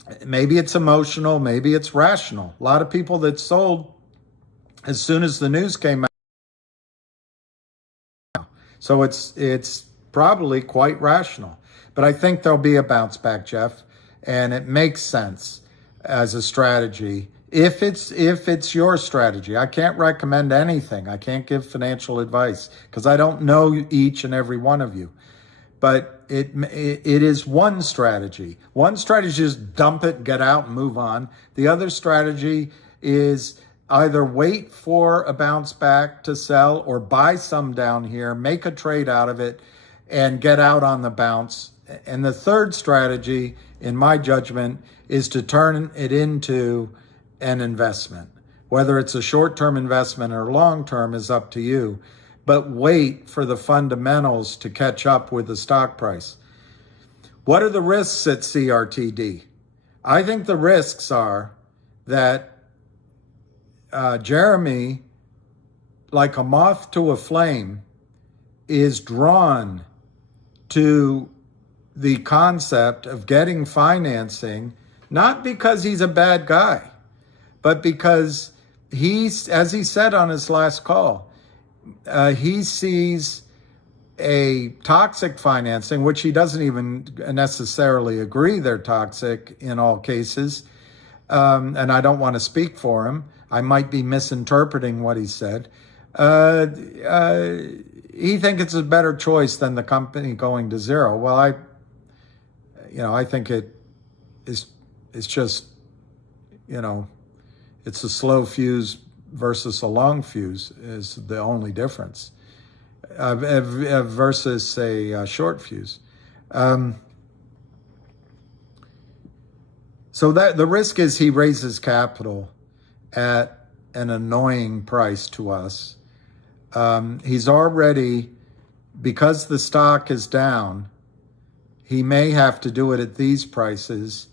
it's emotional, maybe it's rational. A lot of people that sold as soon as the news came out. So it's probably quite rational. But I think there'll be a bounce back, Jeff, and it makes sense as a strategy. If it's your strategy, I can't recommend anything. I can't give financial advice because I don't know each and every one of you. But it is one strategy. One strategy is dump it, get out, and move on. The other strategy is either wait for a bounce back to sell or buy some down here, make a trade out of it, and get out on the bounce. And the third strategy, in my judgment, is to turn it into an investment. Whether it's a short-term investment or long-term is up to you. But wait for the fundamentals to catch up with the stock price. What are the risks at CRTD? I think the risks are that Jeremy, like a moth to a flame, is drawn to the concept of getting financing, not because he's a bad guy, but because as he said on his last call, he sees a toxic financing, which he doesn't even necessarily agree they're toxic in all cases. And I don't want to speak for him. I might be misinterpreting what he said. He thinks it's a better choice than the company going to zero. Well, I think it's just, it's a slow fuse versus a long fuse is the only difference, versus a short fuse. So that the risk is he raises capital at an annoying price to us. He's already, because the stock is down, he may have to do it at these prices.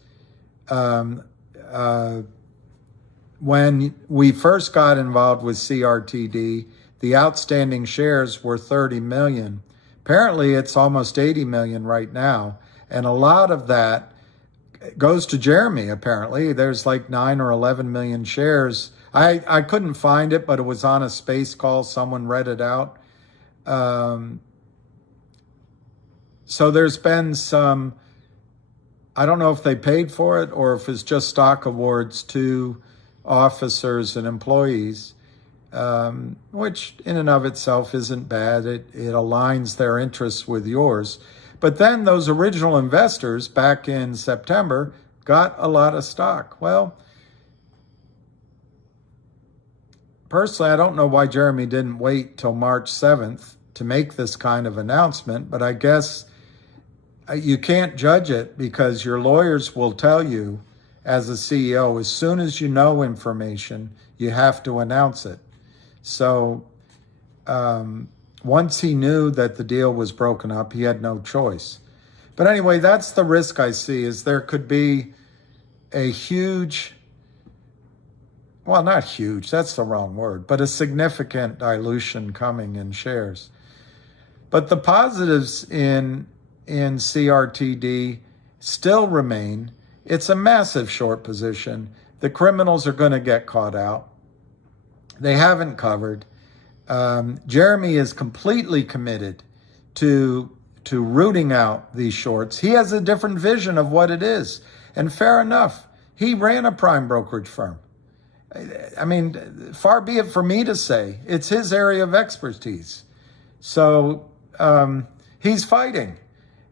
When we first got involved with CRTD, the outstanding shares were 30 million. Apparently, it's almost 80 million right now. And a lot of that goes to Jeremy, apparently. There's like 9 or 11 million shares. I couldn't find it, but it was on a space call. Someone read it out. So there's been some, I don't know if they paid for it or if it's just stock awards to officers and employees, which in and of itself isn't bad. It aligns their interests with yours. But then those original investors back in September got a lot of stock. Well, personally, I don't know why Jeremy didn't wait till March 7th to make this kind of announcement, but I guess you can't judge it because your lawyers will tell you as a CEO, as soon as you know information, you have to announce it. So once he knew that the deal was broken up, he had no choice. But anyway, that's the risk I see, is there could be a huge well, not huge, that's the wrong word, but a significant dilution coming in shares. But the positives in CRTD still remain. It's a massive short position. The criminals are going to get caught out. They haven't covered. Jeremy is completely committed to rooting out these shorts. He has a different vision of what it is. And fair enough, he ran a prime brokerage firm. I mean, far be it for me to say, it's his area of expertise. So he's fighting,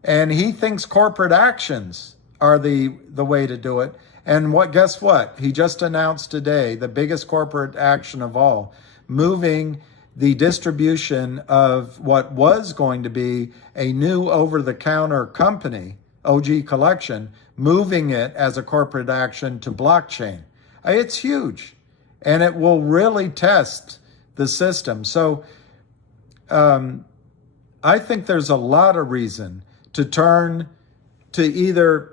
and he thinks corporate actions are the way to do it. And guess what? He just announced today the biggest corporate action of all, moving the distribution of what was going to be a new over-the-counter company, OG Collection, moving it as a corporate action to blockchain. It's huge, and it will really test the system. So I think there's a lot of reason to turn to either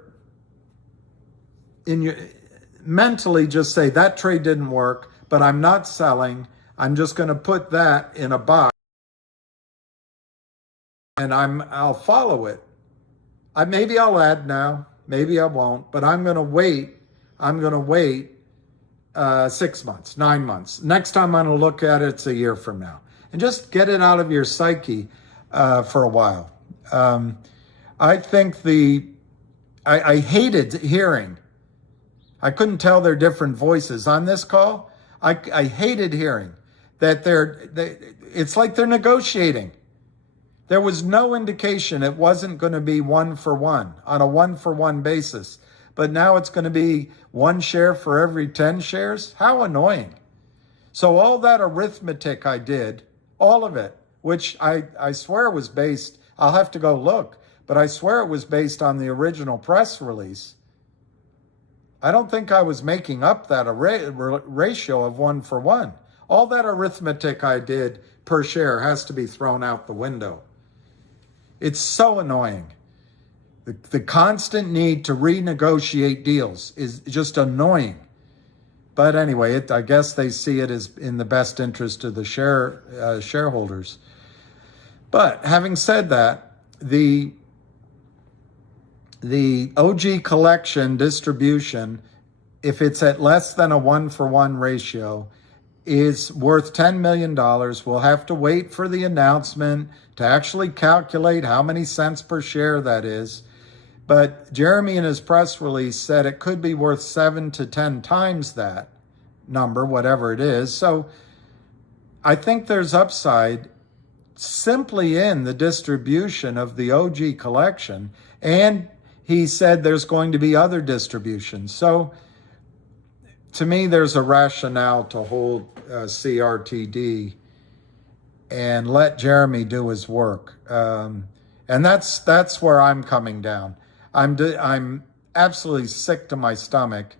mentally just say that trade didn't work, but I'm not selling. I'm just going to put that in a box and I'll follow it. Maybe I'll add now, maybe I won't, but I'm going to wait. I'm going to wait 6 months, 9 months. Next time I'm going to look at it, it's a year from now. And just get it out of your psyche for a while. I think I hated hearing. I couldn't tell their different voices on this call. I hated hearing that it's like they're negotiating. There was no indication it wasn't going to be 1-for-1 on a 1-for-1 basis. But now it's going to be 1 share for every 10 shares? How annoying. So all that arithmetic I did, all of it, which I swear was based, I'll have to go look, but I swear it was based on the original press release. I don't think I was making up that ratio of 1-for-1. All that arithmetic I did per share has to be thrown out the window. It's so annoying. The constant need to renegotiate deals is just annoying. But anyway, I guess they see it as in the best interest of the shareholders. But having said that, the OG Collection distribution, if it's at less than a 1-for-1 ratio, is worth $10 million. We'll have to wait for the announcement to actually calculate how many cents per share that is. But Jeremy in his press release said it could be worth 7 to 10 times that number, whatever it is. So I think there's upside simply in the distribution of the OG Collection. And he said there's going to be other distributions. So to me, there's a rationale to hold CRTD and let Jeremy do his work. And that's where I'm coming down. I'm absolutely sick to my stomach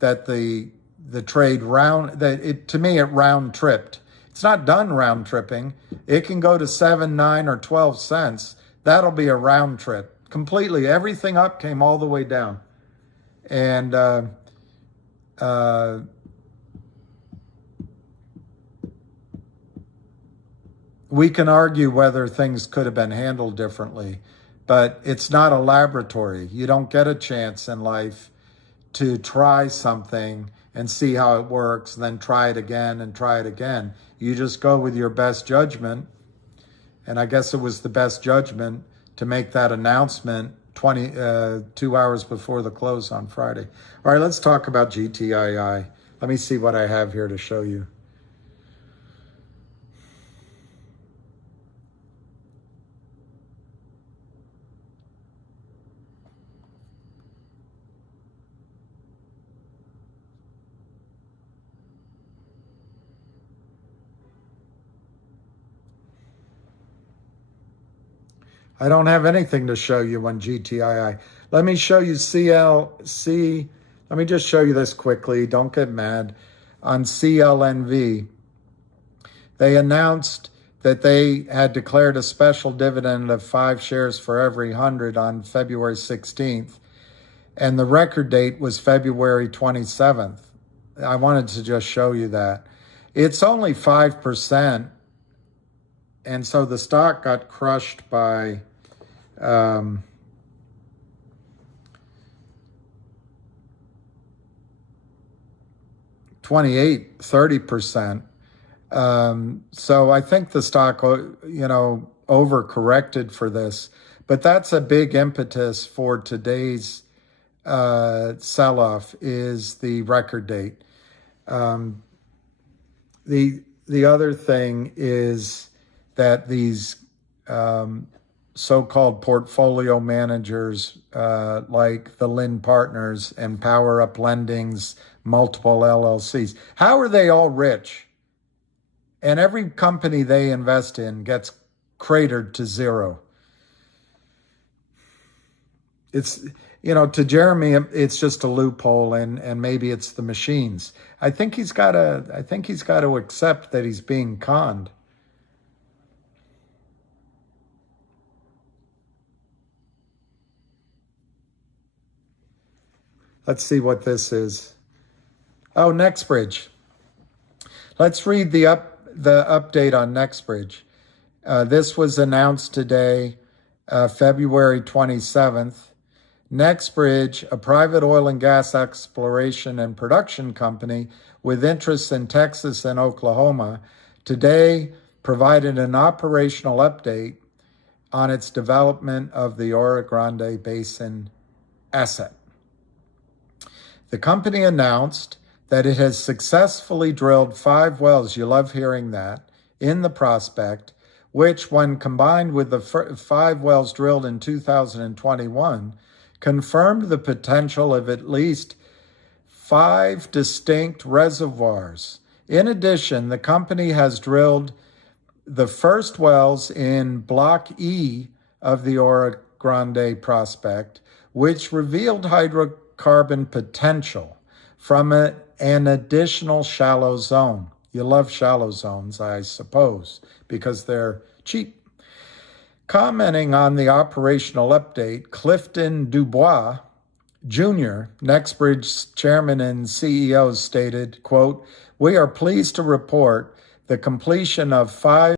that the trade to me it round tripped. It's not done round tripping. It can go to 7, 9, or 12 cents. That'll be a round trip. Completely, everything up came all the way down. And we can argue whether things could have been handled differently, but it's not a laboratory. You don't get a chance in life to try something and see how it works, and then try it again and try it again. You just go with your best judgment. And I guess it was the best judgment to make that announcement 2 hours before the close on Friday. All right, let's talk about GTII. Let me see what I have here to show you. I don't have anything to show you on GTII. Let me show you CLC. Let me just show you this quickly. Don't get mad. On CLNV, they announced that they had declared a special dividend of 5 shares for every 100 on February 16th. And the record date was February 27th. I wanted to just show you that. It's only 5%. And so the stock got crushed by 30%. So I think the stock, overcorrected for this. But that's a big impetus for today's sell-off is the record date. The other thing is that these so-called portfolio managers like the Lynn Partners and Power Up Lending's multiple LLCs, how are they all rich? And every company they invest in gets cratered to zero. It's, to Jeremy, it's just a loophole, and maybe it's the machines. I think he's got to accept that he's being conned. Let's see what this is. Oh, NextBridge. Let's read the update on NextBridge. This was announced today, February 27th. NextBridge, a private oil and gas exploration and production company with interests in Texas and Oklahoma, today provided an operational update on its development of the Oro Grande Basin asset. The company announced that it has successfully drilled 5 wells, you love hearing that, in the prospect, which, when combined with the 5 wells drilled in 2021, confirmed the potential of at least 5 distinct reservoirs. In addition, the company has drilled the first wells in Block E of the Oro Grande prospect, which revealed hydrocarbon potential from an additional shallow zone. You love shallow zones, I suppose, because they're cheap. Commenting on the operational update, Clifton Dubois Jr., NextBridge's chairman and CEO, stated, quote, "We are pleased to report the completion of 5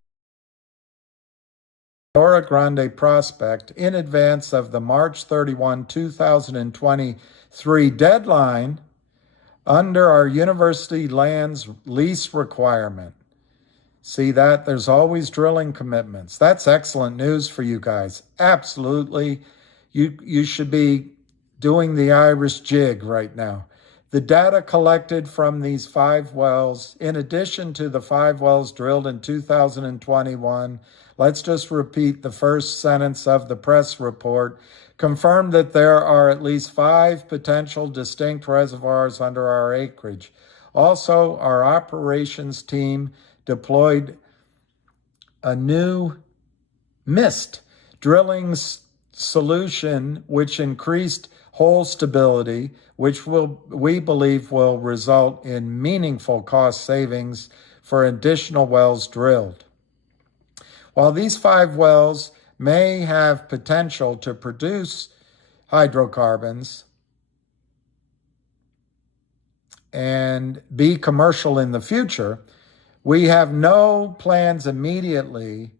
Oro Grande prospect in advance of the March 31, 2023 deadline under our university lands lease requirement." See that? There's always drilling commitments. That's excellent news for you guys. Absolutely. You should be doing the Irish jig right now. The data collected from these 5 wells, in addition to the 5 wells drilled in 2021, let's just repeat the first sentence of the press report, confirmed that there are at least 5 potential distinct reservoirs under our acreage. Also, our operations team deployed a new mist drilling solution, which increased hole stability, which we believe will result in meaningful cost savings for additional wells drilled. While these 5 wells may have potential to produce hydrocarbons and be commercial in the future, we have no plans immediately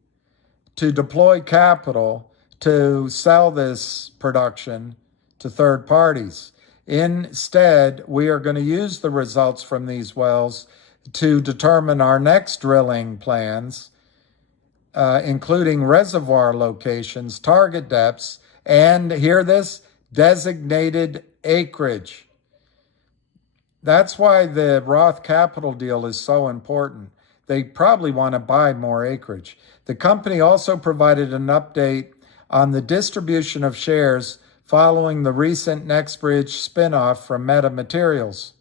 to deploy capital to sell this production to third parties. Instead, we are going to use the results from these wells to determine our next drilling plans, including reservoir locations, target depths, and, hear this, designated acreage. That's why the Roth Capital deal is so important. They probably want to buy more acreage. The company also provided an update on the distribution of shares following the recent NextBridge spinoff from Meta Materials.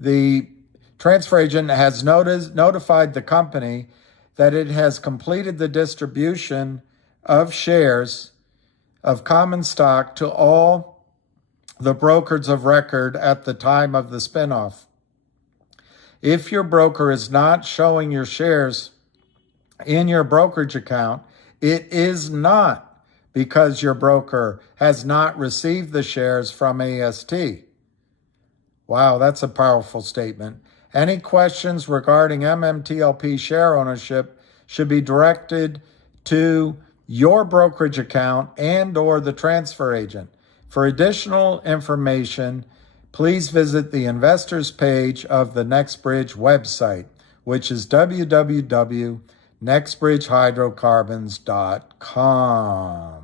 The transfer agent has notified the company that it has completed the distribution of shares of common stock to all the brokers of record at the time of the spinoff. If your broker is not showing your shares in your brokerage account, it is not because your broker has not received the shares from AST. Wow, that's a powerful statement. Any questions regarding MMTLP share ownership should be directed to your brokerage account and or the transfer agent. For additional information, please visit the investors page of the NextBridge website, which is www.nextbridgehydrocarbons.com.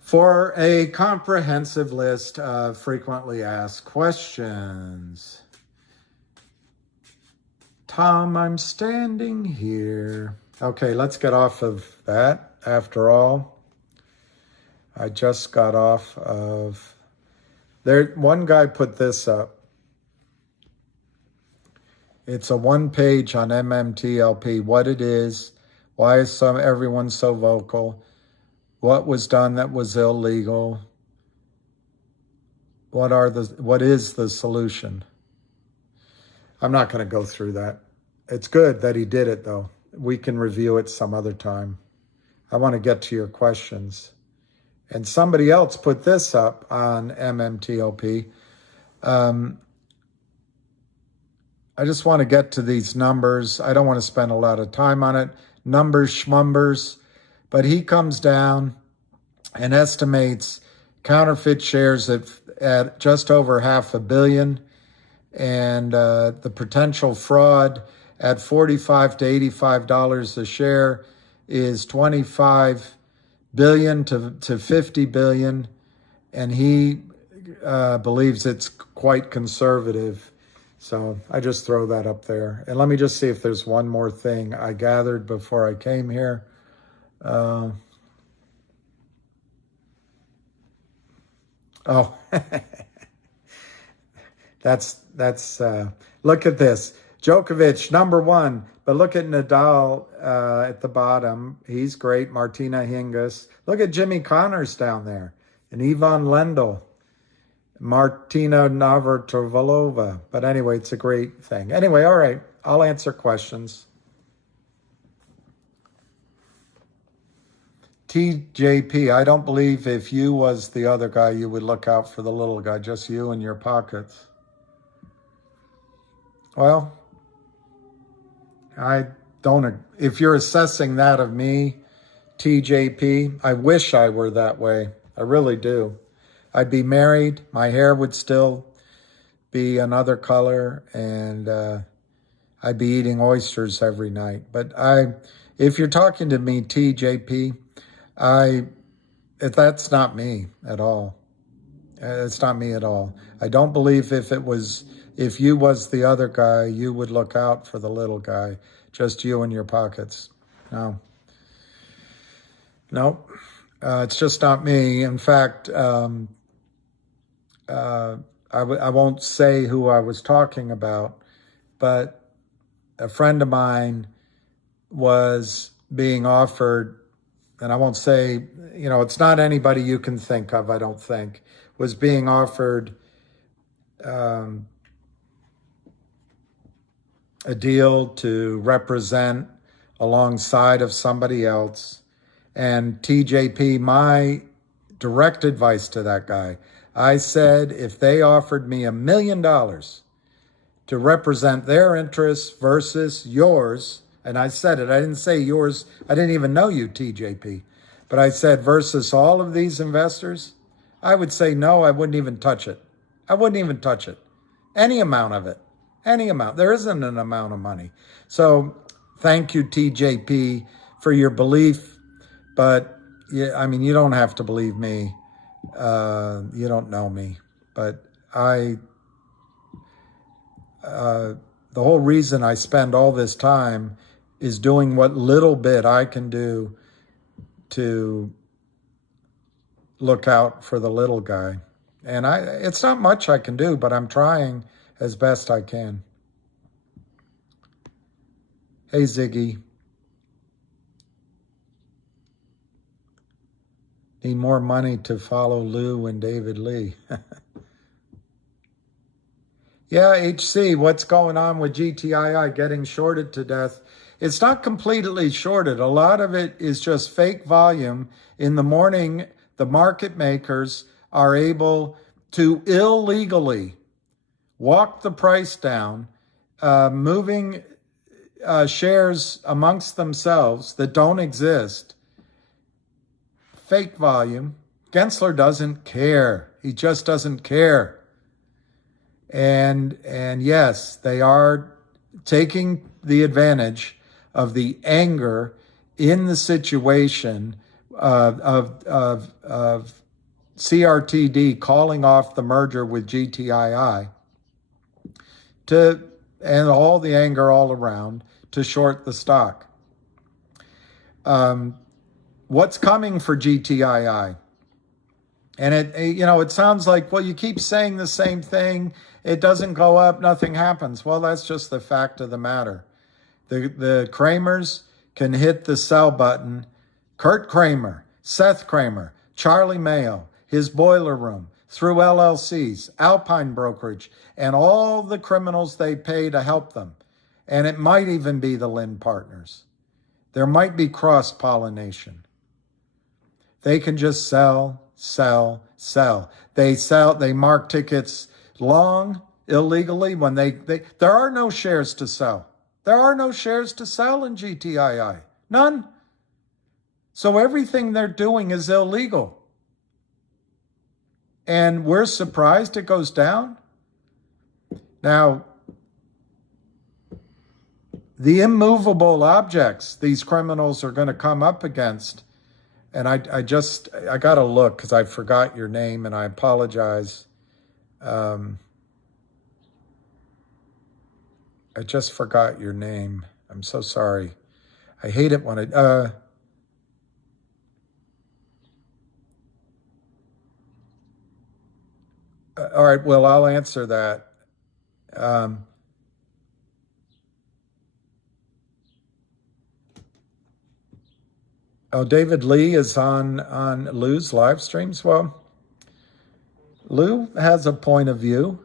For a comprehensive list of frequently asked questions. Tom, I'm standing here. Okay, let's get off of that. After all, I just got off of there. One guy put this up. It's a one page on MMTLP, what it is, why is everyone so vocal, what was done that was illegal, what is the solution. I'm not going to go through that. It's good that he did it, though. We can review it some other time. I want to get to your questions. And somebody else put this up on MMTLP. I just want to get to these numbers. I don't want to spend a lot of time on it. Numbers, schmumbers. But he comes down and estimates counterfeit shares at just over $500 million. And the potential fraud at $45 to $85 a share is $25 billion to $50 billion, and he believes it's quite conservative. So I just throw that up there. And let me just see if there's one more thing I gathered before I came here. That's look at this. Djokovic, number one. But look at Nadal at the bottom. He's great. Martina Hingis. Look at Jimmy Connors down there. And Ivan Lendl. Martina Navratilova. But anyway, it's a great thing. Anyway, all right. I'll answer questions. TJP, I don't believe if you was the other guy, you would look out for the little guy. Just you and your pockets. Well, I don't, if you're assessing that of me, TJP, I wish I were that way. I really do. I'd be married. My hair would still be another color, and I'd be eating oysters every night. But if you're talking to me, TJP, that's not me at all. It's not me at all. I don't believe if you was the other guy, you would look out for the little guy. Just you and your pockets. No. Nope. It's just not me. In fact, I won't say who I was talking about, but a friend of mine was being offered, and I won't say, it's not anybody you can think of, I don't think, was being offered a deal to represent alongside of somebody else. And TJP, my direct advice to that guy, I said, if they offered me $1 million to represent their interests versus yours, and I said it, I didn't say yours, I didn't even know you, TJP, but I said versus all of these investors, I would say no, I wouldn't even touch it. I wouldn't even touch it. Any amount of it. Any amount. There isn't an amount of money. So thank you, TJP, for your belief. But, yeah, you don't have to believe me. You don't know me. But the whole reason I spend all this time is doing what little bit I can do to look out for the little guy. And it's not much I can do, but I'm trying as best I can. Hey, Ziggy. Need more money to follow Lou and David Lee. Yeah, HC, what's going on with GTII getting shorted to death? It's not completely shorted. A lot of it is just fake volume. In the morning, the market makers are able to illegally walk the price down, moving shares amongst themselves that don't exist. Fake volume. Gensler doesn't care. He just doesn't care. And yes, they are taking the advantage of the anger in the situation of CRTD calling off the merger with GTII and all the anger all around to short the stock. What's coming for GTII? And it sounds like, well, you keep saying the same thing. It doesn't go up, nothing happens. Well, that's just the fact of the matter. The Kramers can hit the sell button. Kurt Kramer, Seth Kramer, Charlie Mayo, his boiler room, through LLCs, Alpine Brokerage, and all the criminals they pay to help them. And it might even be the Lynn Partners. There might be cross-pollination. They can just sell. They mark tickets long illegally when there are no shares to sell. There are no shares to sell in GTII. None. So everything they're doing is illegal. And we're surprised it goes down. Now, the immovable objects these criminals are going to come up against, and I got to look because I forgot your name and I apologize. I just forgot your name. I'm so sorry. I hate it when all right, well, I'll answer that. David Lee is on Lou's live streams. Well, Lou has a point of view.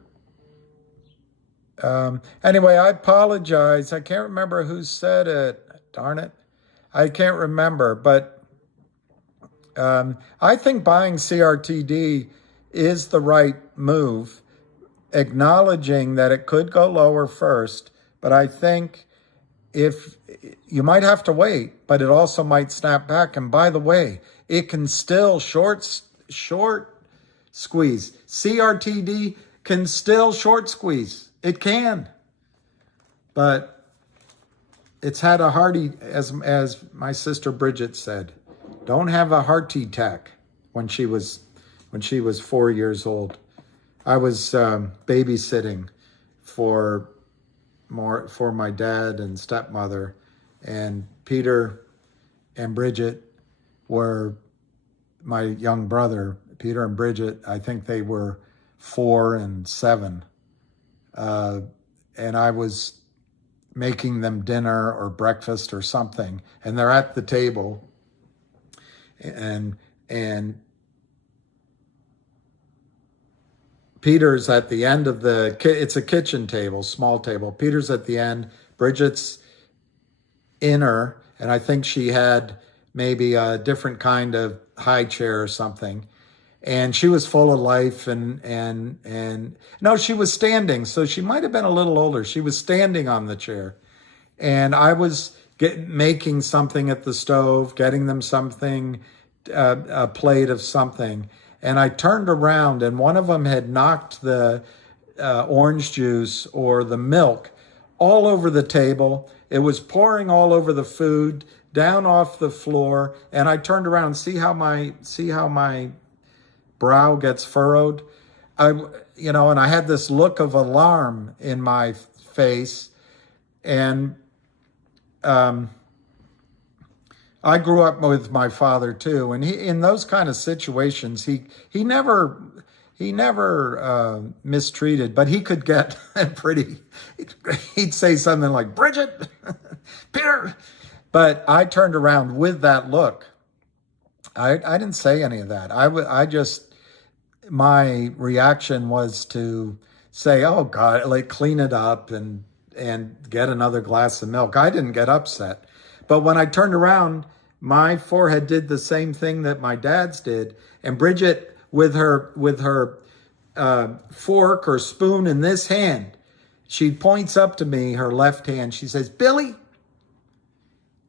Anyway, I apologize. I can't remember who said it. Darn it. I can't remember. But I think buying CRTD is the right move, acknowledging that it could go lower first. But I think if you might have to wait, but it also might snap back. And by the way, it can still short squeeze. CRTD can still short squeeze. It can. But it's had a hearty, as my sister Bridget said, don't have a heart attack when she was 4 years old. I was babysitting for my dad and stepmother, and Peter and Bridget were my young brother. Peter and Bridget, I think they were 4 and 7. And I was making them dinner or breakfast or something, and they're at the table, and Peter's at the end of it's a kitchen table, small table. Peter's at the end, Bridget's in her, and I think she had maybe a different kind of high chair or something. And she was full of life and no, she was standing. So she might have been a little older. She was standing on the chair. And I was making something at the stove, getting them something, a plate of something. And I turned around and one of them had knocked the orange juice or the milk all over the table. It was pouring all over the food, down off the floor. And I turned around, see how my brow gets furrowed. And I had this look of alarm in my face. And I grew up with my father too, and he, in those kind of situations, he never mistreated, but he could get pretty. He'd say something like, "Bridget, Peter," but I turned around with that look. I didn't say any of that. My reaction was to say, "Oh God," like clean it up and and get another glass of milk. I didn't get upset. But when I turned around, my forehead did the same thing that my dad's did. And Bridget, with her fork or spoon in this hand, she points up to me, her left hand. She says, Billy,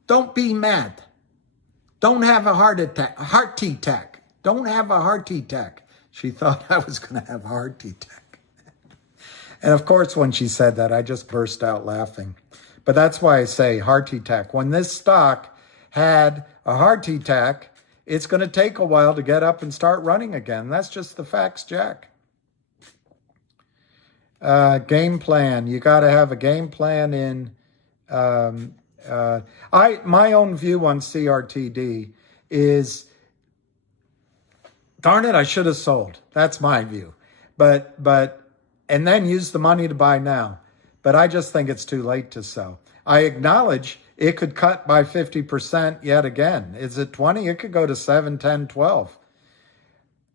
don't be mad. Don't have a heart attack. Don't have a heart attack. She thought I was going to have a heart attack. And of course, when she said that, I just burst out laughing. But that's why I say heart attack. When this stock had a heart attack, it's going to take a while to get up and start running again. That's just the facts, Jack. Game plan. You got to have a game plan in. My own view on CRTD is, darn it, I should have sold. That's my view. And then use the money to buy now. But I just think it's too late to sell. I acknowledge it could cut by 50% yet again. Is it 20? It could go to 7, 10, 12.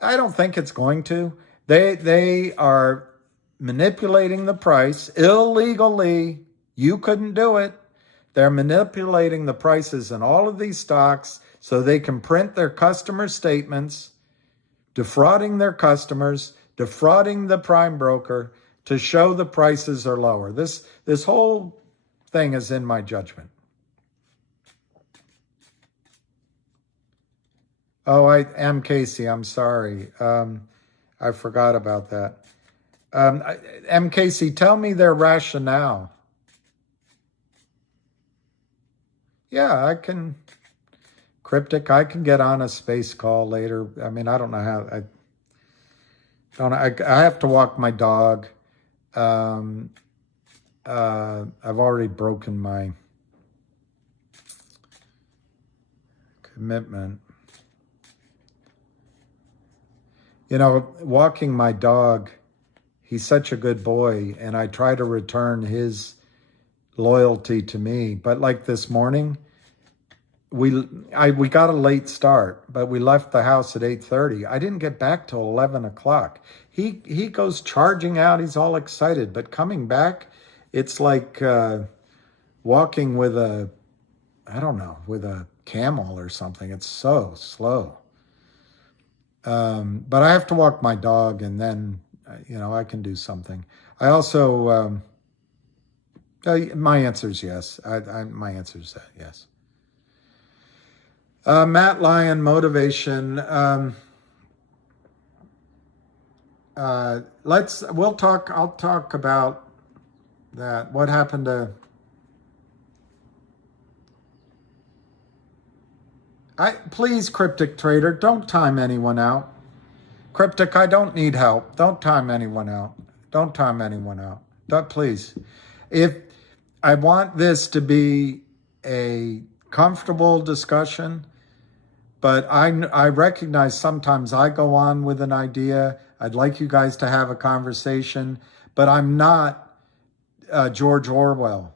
I don't think it's going to. They are manipulating the price illegally. You couldn't do it. They're manipulating the prices in all of these stocks so they can print their customer statements, defrauding their customers, defrauding the prime broker to show the prices are lower. This whole thing is in my judgment. Oh, M. Casey, I'm sorry. I forgot about that. M. Casey, tell me their rationale. Yeah, I can. Cryptic, I can get on a space call later. I mean, I don't know how. I have to walk my dog. I've already broken my commitment. You know, walking my dog, he's such a good boy, and I try to return his loyalty to me. But like this morning, we got a late start, but we left the house at 8:30. I didn't get back till 11 o'clock. He goes charging out. He's all excited, but coming back, it's like walking with a camel or something. It's so slow. But I have to walk my dog, and then, I can do something. I also, my answer is yes. My answer is that, yes. Matt Lyon, motivation. I'll talk about that. What happened to, please, Cryptic Trader, don't time anyone out. Cryptic, I don't need help. Don't time anyone out. Don't time anyone out. Please. If I want this to be a comfortable discussion, but I recognize sometimes I go on with an idea. I'd like you guys to have a conversation, but I'm not George Orwell.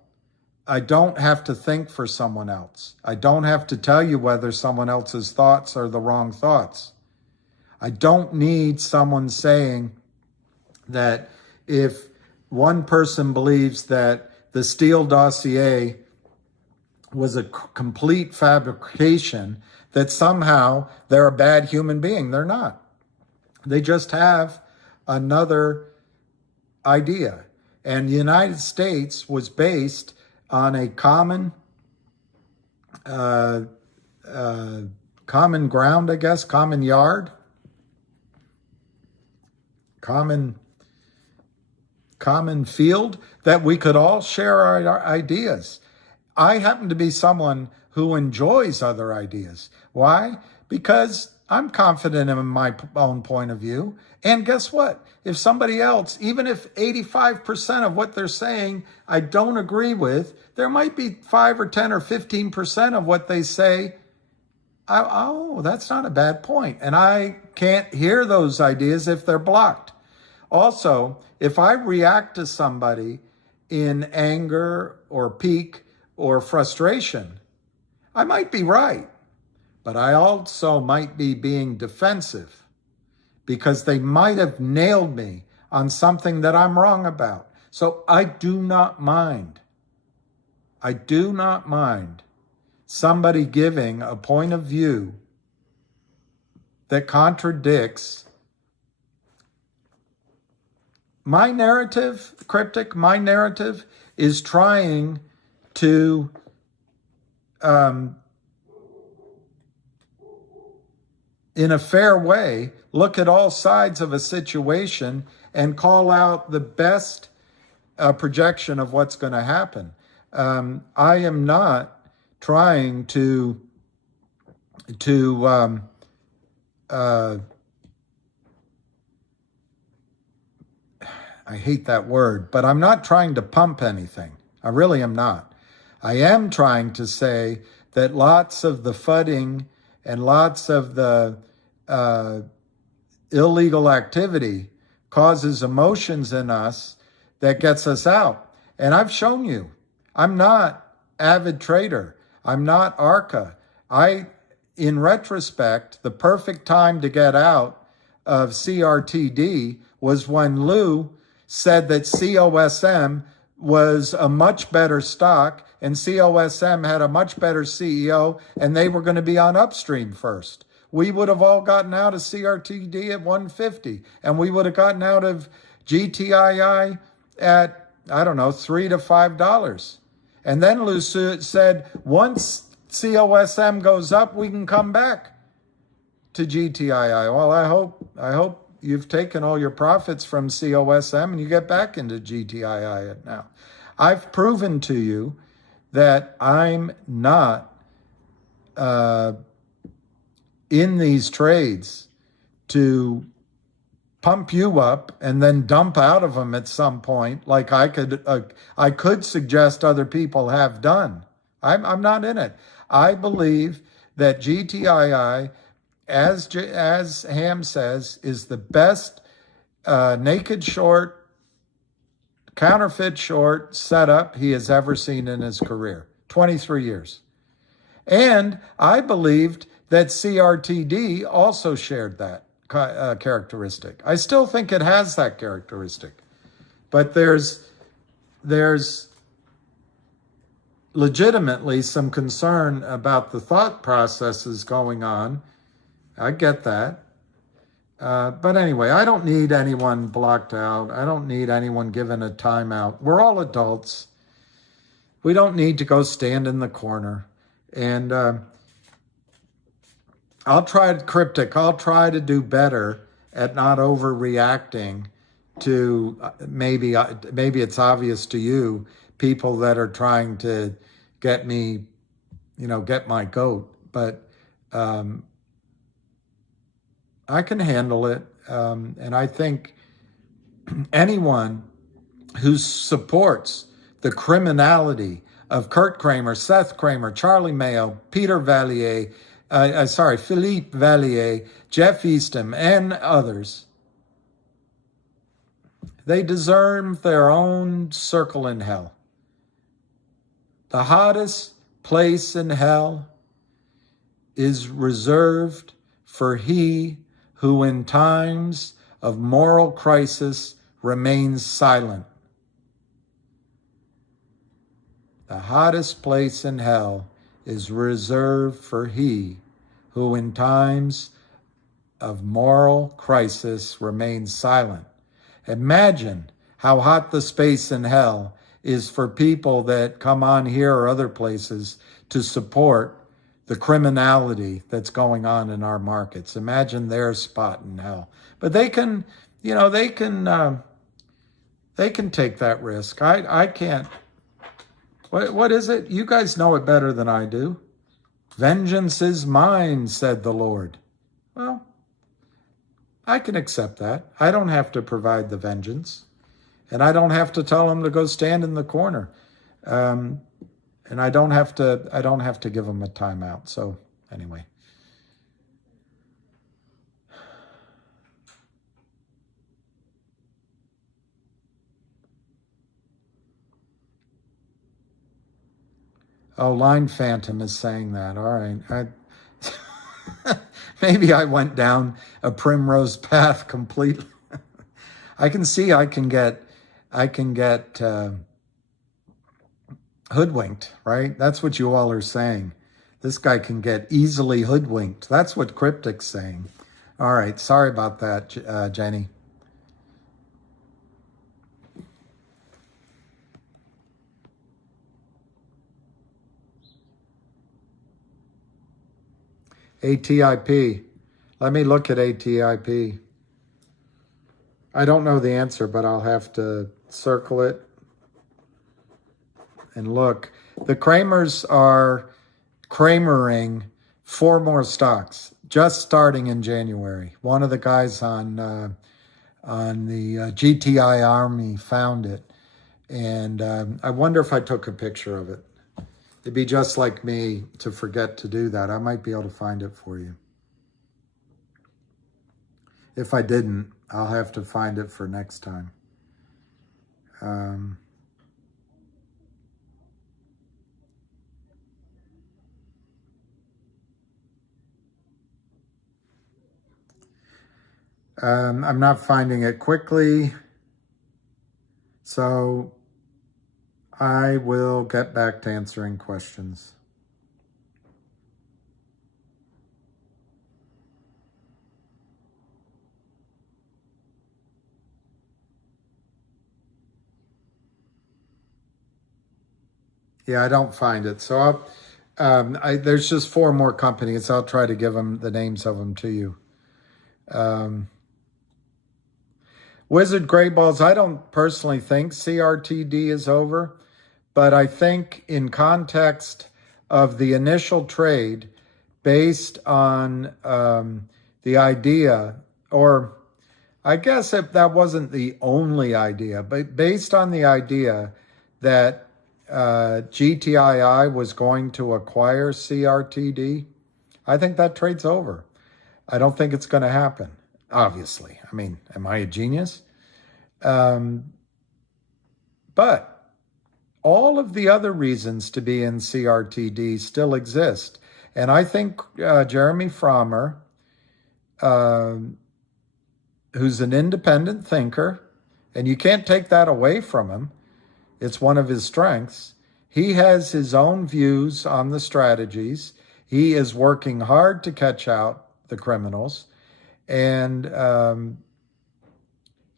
I don't have to think for someone else. I don't have to tell you whether someone else's thoughts are the wrong thoughts. I don't need someone saying that if one person believes that the Steele dossier was a complete fabrication, that somehow they're a bad human being. They're not. They just have another idea. And the United States was based on a common ground, I guess, common yard, common field, that we could all share our ideas. I happen to be someone who enjoys other ideas. Why? Because I'm confident in my own point of view. And guess what? If somebody else, even if 85% of what they're saying I don't agree with, there might be 5 or 10 or 15% of what they say, that's not a bad point. And I can't hear those ideas if they're blocked. Also, if I react to somebody in anger or pique or frustration, I might be right. But I also might be being defensive because they might have nailed me on something that I'm wrong about. So I do not mind. I do not mind somebody giving a point of view that contradicts my narrative. Cryptic, my narrative is trying to in a fair way, look at all sides of a situation and call out the best projection of what's going to happen. I am not trying to I hate that word, but I'm not trying to pump anything. I really am not. I am trying to say that lots of the FUDing and lots of the illegal activity causes emotions in us that gets us out. And I've shown you, I'm not avid trader. I'm not ARCA. In retrospect, the perfect time to get out of CRTD was when Lou said that COSM was a much better stock and COSM had a much better CEO and they were going to be on Upstream first. We would have all gotten out of CRTD at 150 and we would have gotten out of GTII at, I don't know, $3 to $5. And then Lou said, once COSM goes up, we can come back to GTII. Well, I hope you've taken all your profits from COSM and you get back into GTII now. I've proven to you that I'm not in these trades to pump you up and then dump out of them at some point, like I could suggest other people have done. I'm not in it. I believe that GTII, as Ham says, is the best naked short, counterfeit short setup he has ever seen in his career, 23 years. And I believed that CRTD also shared that characteristic. I still think it has that characteristic, but there's legitimately some concern about the thought processes going on. I get that. But anyway, I don't need anyone blocked out. I don't need anyone given a timeout. We're all adults. We don't need to go stand in the corner. And I'll try to do better at not overreacting to maybe it's obvious to you, people that are trying to get me, get my goat. But I can handle it. And I think anyone who supports the criminality of Kurt Kramer, Seth Kramer, Charlie Mayo, Peter Valier, Philippe Valier, Jeff Eastham, and others, they deserve their own circle in hell. The hottest place in hell is reserved for he who in times of moral crisis remains silent. The hottest place in hell is reserved for he who in times of moral crisis remains silent. Imagine how hot the space in hell is for people that come on here or other places to support the criminality that's going on in our markets. Imagine their spot in hell. But they can take that risk. I can't. What is it? You guys know it better than I do. Vengeance is mine, said the Lord. Well, I can accept that. I don't have to provide the vengeance. And I don't have to tell them to go stand in the corner. And I don't have to give them a timeout. So anyway. Oh, Line Phantom is saying that. All right. Maybe I went down a primrose path completely. I can see I can get I can get hoodwinked, right? That's what you all are saying. This guy can get easily hoodwinked. That's what Cryptic's saying. All right, sorry about that, Jenny. ATIP. Let me look at ATIP. I don't know the answer, but I'll have to circle it and look. The Kramers are Kramering 4 more stocks, just starting in January. One of the guys on the GTI Army found it, and I wonder if I took a picture of it. It'd be just like me to forget to do that. I might be able to find it for you. If I didn't, I'll have to find it for next time. I'm not finding it quickly, so I will get back to answering questions. Yeah, I don't find it. So there's just 4 more companies. I'll try to give them the names of them to you. Wizard Gray Balls, I don't personally think CRTD is over, but I think in context of the initial trade based on the idea, or I guess if that wasn't the only idea, but based on the idea that GTII was going to acquire CRTD, I think that trade's over. I don't think it's going to happen, obviously. I mean, am I a genius? But all of the other reasons to be in CRTD still exist. And I think Jeremy Frommer, who's an independent thinker, and you can't take that away from him, it's one of his strengths. He has his own views on the strategies. He is working hard to catch out the criminals. And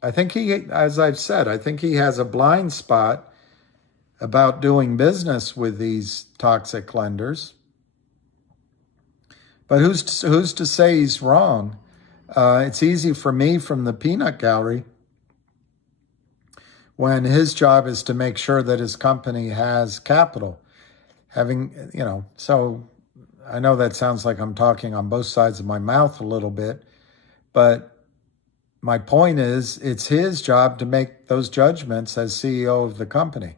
I think he, as I've said, I think he has a blind spot about doing business with these toxic lenders. But who's to say he's wrong? It's easy for me from the peanut gallery when his job is to make sure that his company has capital. Having, so I know that sounds like I'm talking on both sides of my mouth a little bit, but my point is it's his job to make those judgments as CEO of the company.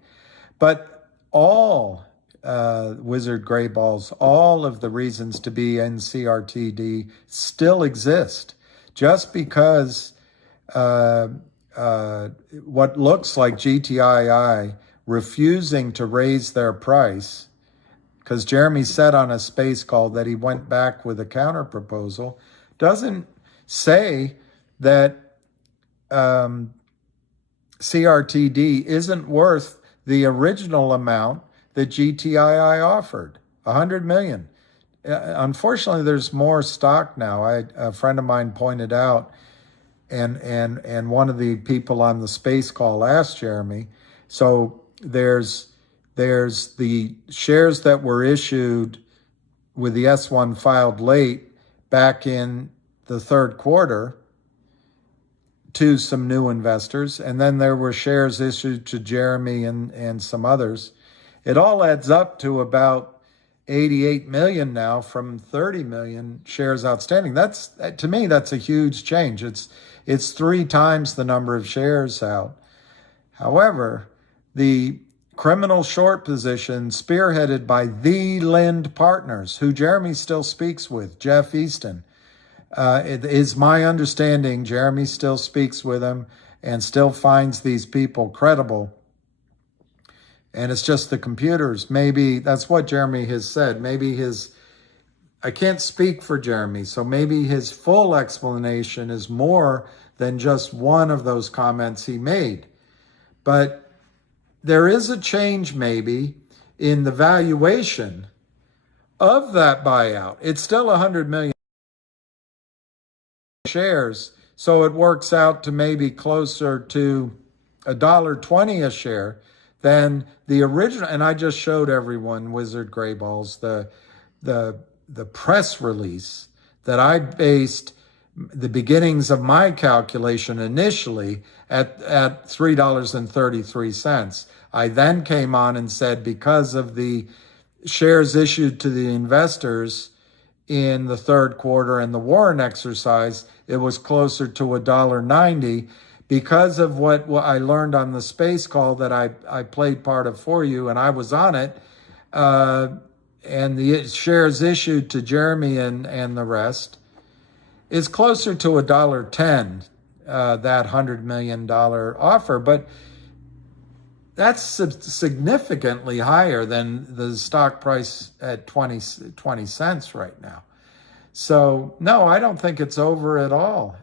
But all Wizard Gray Balls, all of the reasons to be in CRTD still exist. Just because what looks like GTII refusing to raise their price, because Jeremy said on a space call that he went back with a counter proposal, doesn't say that CRTD isn't worth the original amount that GTII offered, $100 million. Unfortunately, there's more stock now. A friend of mine pointed out, and one of the people on the space call asked Jeremy, so there's the shares that were issued with the S1 filed late back in the 3rd quarter to some new investors, and then there were shares issued to Jeremy and some others. It all adds up to about 88 million now from 30 million shares outstanding. That's, to me, that's a huge change. It's 3 times the number of shares out. However, the criminal short position spearheaded by the Lind partners, who Jeremy still speaks with, Jeff Easton. It is my understanding Jeremy still speaks with him and still finds these people credible. And it's just the computers. Maybe that's what Jeremy has said. Maybe I can't speak for Jeremy, so maybe his full explanation is more than just one of those comments he made. But there is a change maybe in the valuation of that buyout. It's still 100 million shares, so it works out to maybe closer to $1.20 a share than the original. And I just showed everyone, Wizard Gray Balls, the press release that I based the beginnings of my calculation initially at $3.33. I then came on and said, because of the shares issued to the investors in the third quarter and the warrant exercise, it was closer to $1.90 because of what I learned on the space call that I played part of for you, and I was on it. And the shares issued to Jeremy and the rest is closer to $1.10, that $100 million offer. But that's significantly higher than the stock price at 20 cents right now. So, no, I don't think it's over at all,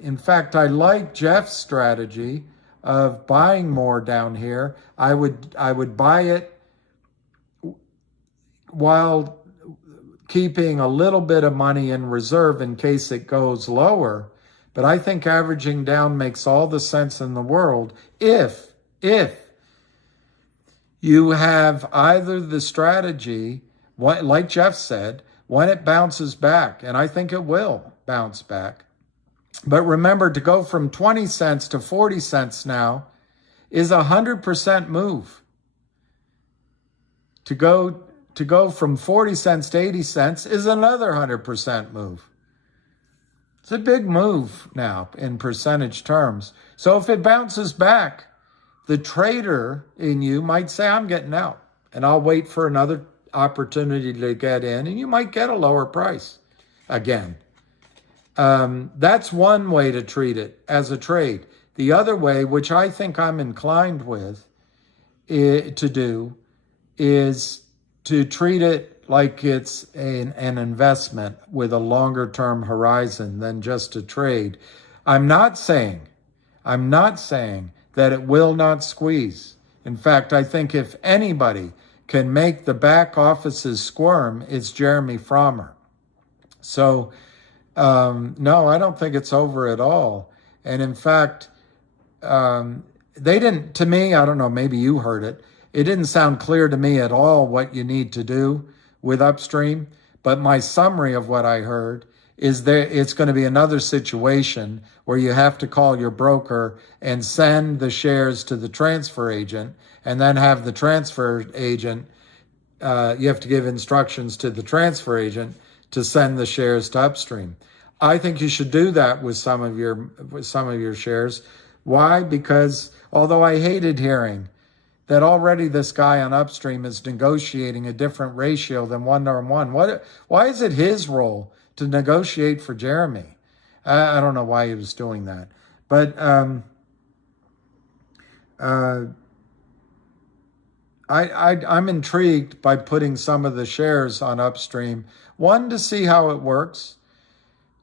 in fact, I like Jeff's strategy of buying more down here. I would buy it while keeping a little bit of money in reserve in case it goes lower. But I think averaging down makes all the sense in the world if you have either the strategy, like Jeff said, when it bounces back, and I think it will bounce back. But remember, to go from 20 cents to 40 cents now is a 100% move. To go from 40 cents to 80 cents is another 100% move. It's a big move now in percentage terms. So if it bounces back, the trader in you might say, I'm getting out, and I'll wait for another opportunity to get in, and you might get a lower price again. That's one way to treat it as a trade. The other way, which I think I'm inclined with to do, is to treat it like it's an investment with a longer term horizon than just a trade. I'm not saying that it will not squeeze. In fact, I think if anybody can make the back offices squirm, it's Jeremy Frommer. So, no, I don't think it's over at all. And in fact, they didn't, to me, I don't know, maybe you heard it. It didn't sound clear to me at all what you need to do with Upstream. But my summary of what I heard is that it's going to be another situation where you have to call your broker and send the shares to the transfer agent, and then have the transfer agent, you have to give instructions to the transfer agent to send the shares to Upstream. I think you should do that with some of your shares. Why? Because although I hated hearing that already this guy on Upstream is negotiating a different ratio than 1-to-1. Why is it his role to negotiate for Jeremy? I don't know why he was doing that. But I'm intrigued by putting some of the shares on Upstream. One, to see how it works.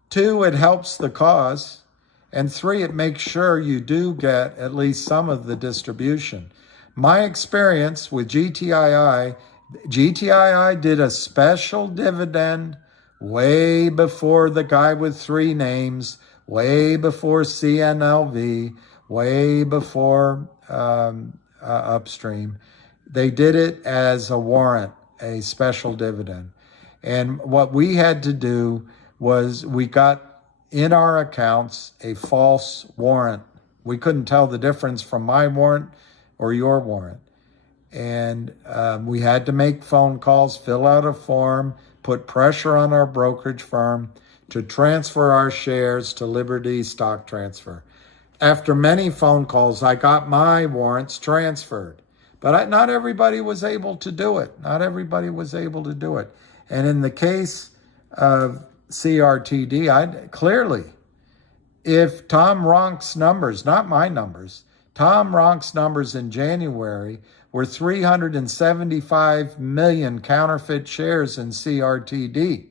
Two, it helps the cause. And three, it makes sure you do get at least some of the distribution. My experience with GTII did a special dividend way before the guy with three names, way before CNLV, way before Upstream. They did it as a warrant, a special dividend. And what we had to do was we got in our accounts a false warrant. We couldn't tell the difference from my warrant or your warrant. And we had to make phone calls, fill out a form, put pressure on our brokerage firm to transfer our shares to Liberty Stock Transfer. After many phone calls, I got my warrants transferred. But not everybody was able to do it. And in the case of CRTD, clearly, if Tom Ronk's numbers, not my numbers, Tom Ronk's numbers in January were 375 million counterfeit shares in CRTD.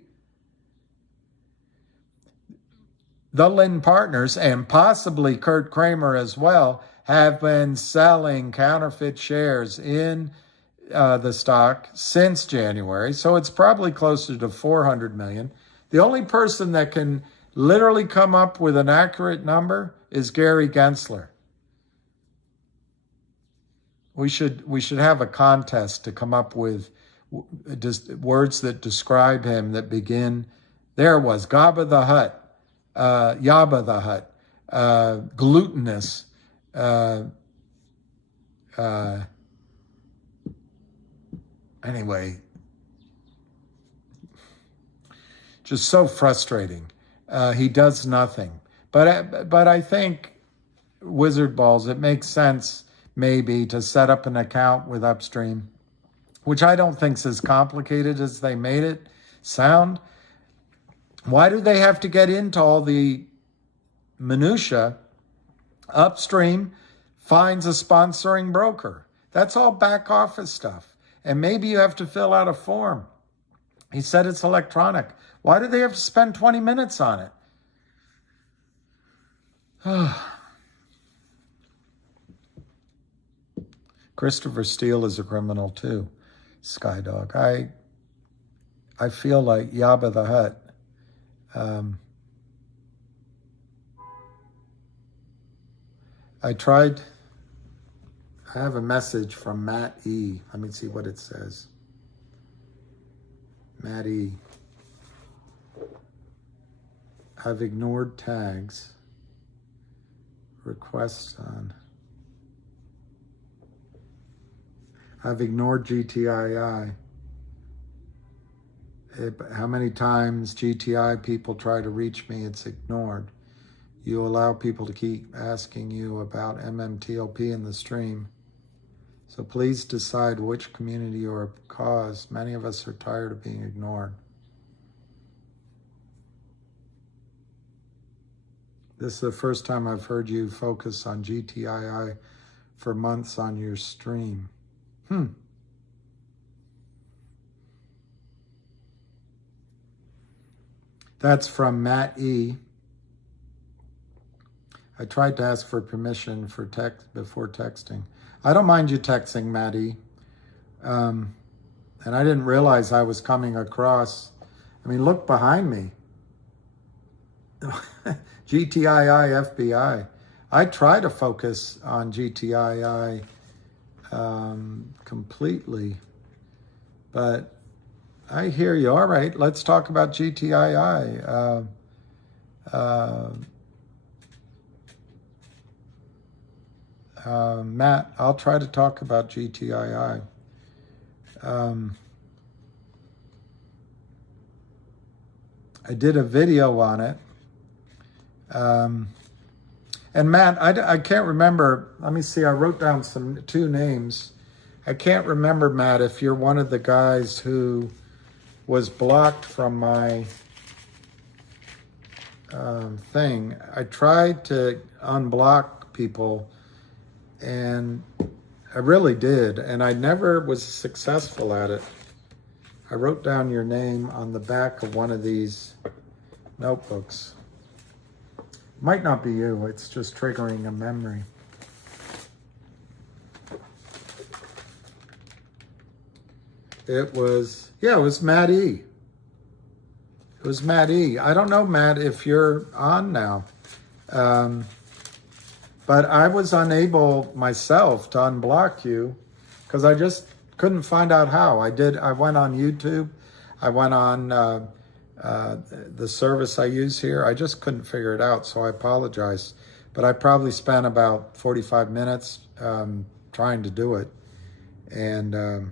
the Lynn partners, and possibly Kurt Kramer as well, have been selling counterfeit shares in the stock since January. So it's probably closer to 400 million. The only person that can literally come up with an accurate number is Gary Gensler. We should have a contest to come up with words that describe him that begin. There was Gabba the Hutt, Yabba the Hutt, glutinous, anyway, just so frustrating. He does nothing. But I think, Wizard Balls, it makes sense maybe to set up an account with Upstream, which I don't think is as complicated as they made it sound. Why do they have to get into all the minutia? Upstream finds a sponsoring broker. That's all back office stuff. And maybe you have to fill out a form. He said it's electronic. Why do they have to spend 20 minutes on it? Christopher Steele is a criminal too, Skydog. I feel like Yabba the Hutt. I have a message from Matt E. Let me see what it says. Matt E. I've ignored tags. Requests on. I've ignored GTII. How many times GTI people try to reach me, it's ignored. You allow people to keep asking you about MMTLP in the stream. So please decide which community or cause. Many of us are tired of being ignored. This is the first time I've heard you focus on GTII for months on your stream. That's from Matt E. I tried to ask for permission for text before texting. I don't mind you texting, Matt E. And I didn't realize I was coming across. I mean, look behind me. GTII FBI. I try to focus on GTII completely, but I hear you. All right, let's talk about GTII. Matt, I'll try to talk about GTII. I did a video on it. And Matt, I can't remember. Let me see. I wrote down two names. I can't remember, Matt, if you're one of the guys who was blocked from my thing. I tried to unblock people, and I really did, and I never was successful at it. I wrote down your name on the back of one of these notebooks. Might not be you, it's just triggering a memory. It was Matt E. It was Matt E. I don't know, Matt, if you're on now. But I was unable myself to unblock you because I just couldn't find out how. I went on YouTube. I went on the service I use here. I just couldn't figure it out, so I apologize. But I probably spent about 45 minutes trying to do it. And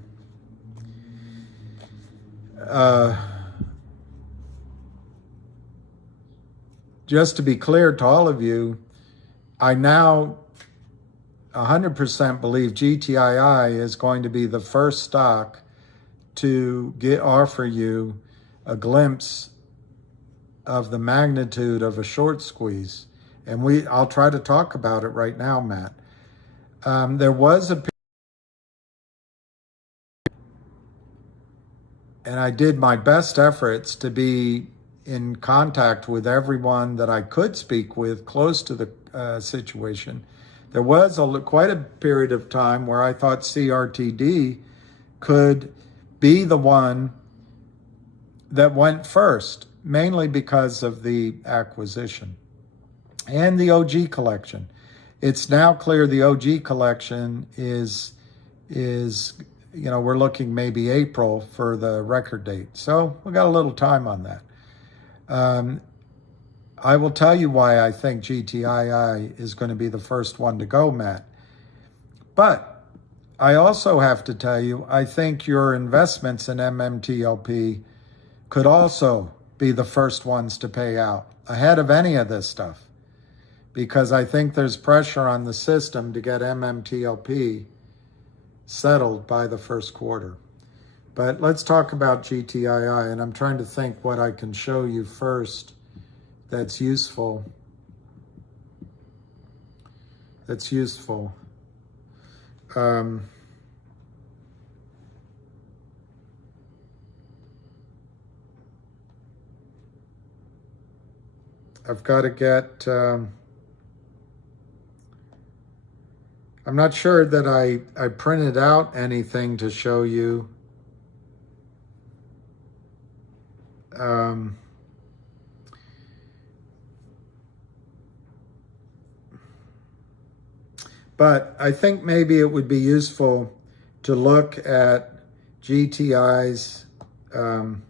just to be clear to all of you, I now 100% believe GTII is going to be the first stock to offer you a glimpse of the magnitude of a short squeeze. And I'll try to talk about it right now, Matt. There was a, and I did my best efforts to be in contact with everyone that I could speak with close to the situation. There was quite a period of time where I thought CRTD could be the one that went first, mainly because of the acquisition and the OG collection. It's now clear the OG collection is we're looking maybe April for the record date. So we got a little time on that. I will tell you why I think GTII is going to be the first one to go, Matt. But I also have to tell you, I think your investments in MMTLP could also be the first ones to pay out ahead of any of this stuff, because I think there's pressure on the system to get MMTLP settled by the first quarter. But let's talk about GTII, and I'm trying to think what I can show you first that's useful. I've got to get, I'm not sure that I printed out anything to show you. But I think maybe it would be useful to look at GTI's one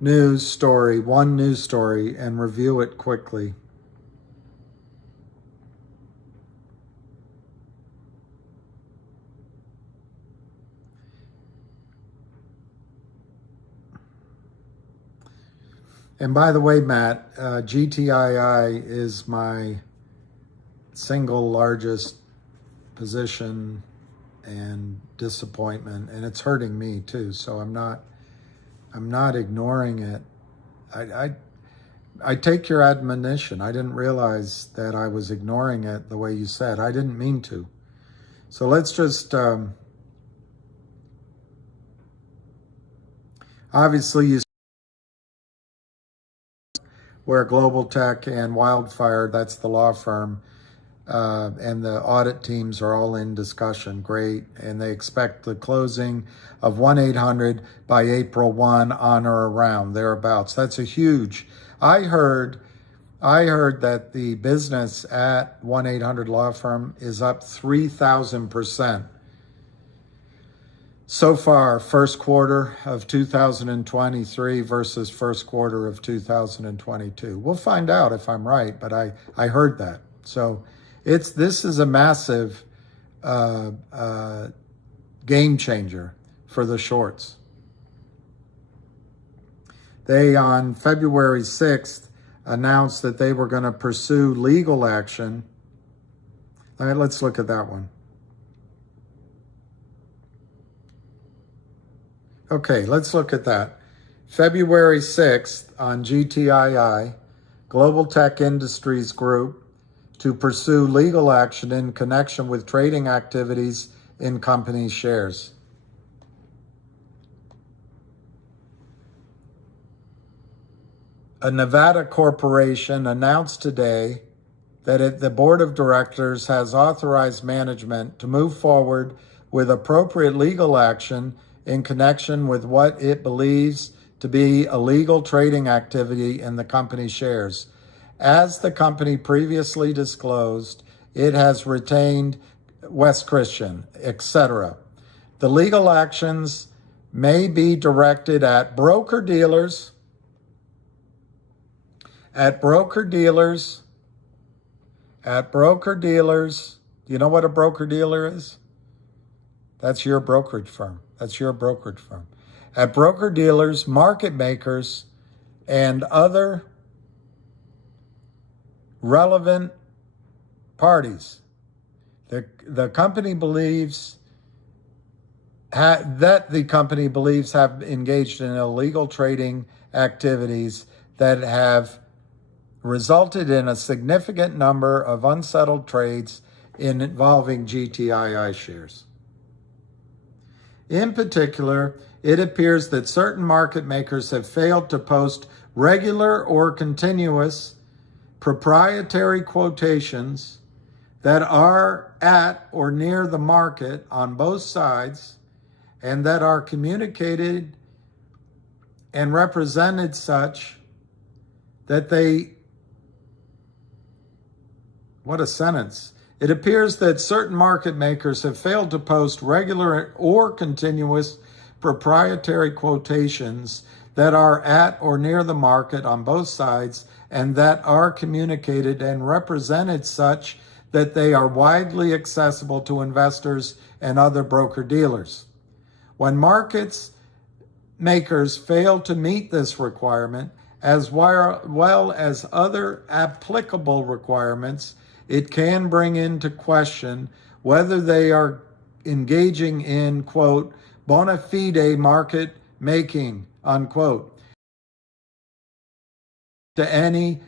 news story, and review it quickly. And by the way, Matt, GTII is my single largest position and disappointment, and it's hurting me too. So I'm not ignoring it. I take your admonition. I didn't realize that I was ignoring it the way you said. I didn't mean to. So let's just obviously you where Global Tech and Wildfire, that's the law firm, and the audit teams are all in discussion. Great. And they expect the closing of 1-800 by April 1 on or around thereabouts. That's a huge. I heard that the business at 1-800 law firm is up 3,000% so far, first quarter of 2023 versus first quarter of 2022. We'll find out if I'm right, but I heard that. So this is a massive game changer for the shorts. They, on February 6th, announced that they were going to pursue legal action. All right, let's look at that one. Okay, let's look at that. February 6th on GTII, Global Tech Industries Group, to pursue legal action in connection with trading activities in company shares. A Nevada corporation announced today that the board of directors has authorized management to move forward with appropriate legal action in connection with what it believes to be illegal trading activity in the company shares. As the company previously disclosed, it has retained West Christian, etc. The legal actions may be directed at broker-dealers, You know what a broker-dealer is? That's your brokerage firm. At broker-dealers, market makers, and other relevant parties. The company believes have engaged in illegal trading activities that have resulted in a significant number of unsettled trades involving GTII shares. In particular, it appears that certain market makers have failed to post regular or continuous proprietary quotations that are at or near the market on both sides and that are communicated and represented such that they, what a sentence. It appears that certain market makers have failed to post regular or continuous proprietary quotations that are at or near the market on both sides and that are communicated and represented such that they are widely accessible to investors and other broker-dealers. When markets makers fail to meet this requirement, as well as other applicable requirements, it can bring into question whether they are engaging in, quote, bona fide market making, unquote, to any,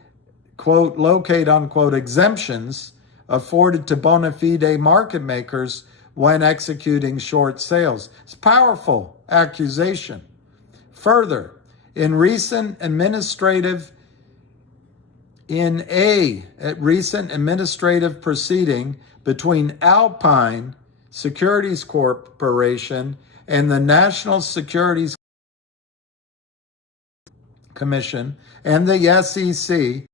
quote, locate, unquote, exemptions afforded to bona fide market makers when executing short sales. It's a powerful accusation. Further, in a recent administrative proceeding between Alpine Securities Corporation and the National Securities Commission and the SEC,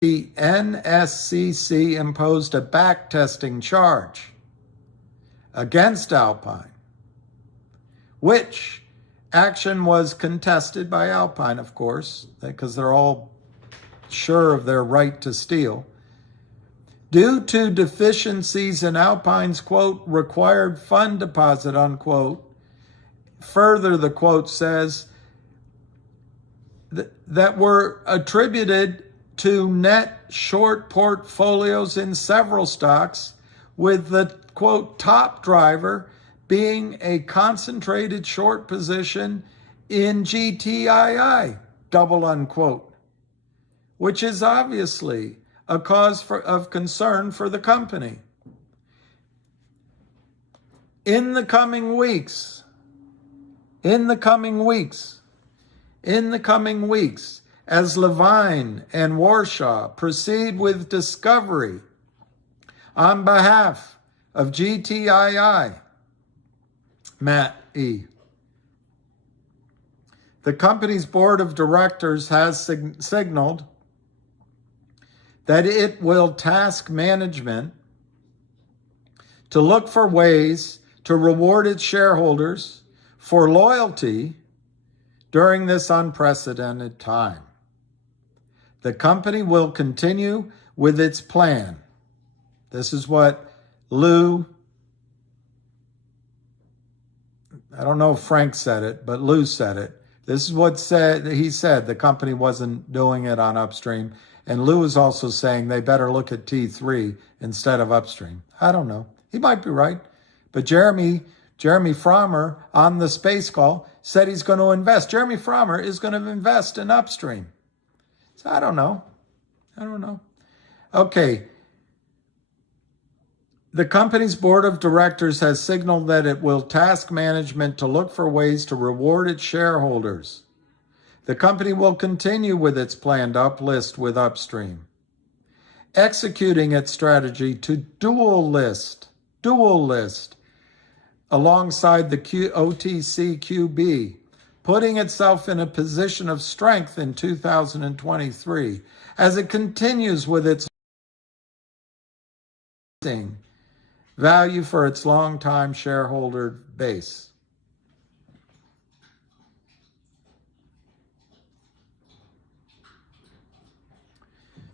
the NSCC imposed a backtesting charge against Alpine, which action was contested by Alpine, of course, because they're all sure of their right to steal, due to deficiencies in Alpine's, quote, required fund deposit, unquote. Further, the quote says that were attributed to net short portfolios in several stocks, with the, quote, top driver being a concentrated short position in GTII, double unquote, which is obviously a cause of concern for the company. In the coming weeks, as Levine and Warshaw proceed with discovery on behalf of GTII, Matt E. The company's board of directors has signaled that it will task management to look for ways to reward its shareholders for loyalty during this unprecedented time. The company will continue with its plan. This is what Lou, I don't know if Frank said it, but Lou said it. This is what he said the company wasn't doing it on Upstream. And Lou is also saying they better look at T3 instead of Upstream. I don't know. He might be right. But Jeremy Frommer on the space call said he's going to invest. Jeremy Frommer is going to invest in Upstream. So I don't know. Okay. The company's board of directors has signaled that it will task management to look for ways to reward its shareholders. The company will continue with its plan to uplist with Upstream, executing its strategy to dual list alongside the OTCQB, putting itself in a position of strength in 2023 as it continues with its value for its longtime shareholder base.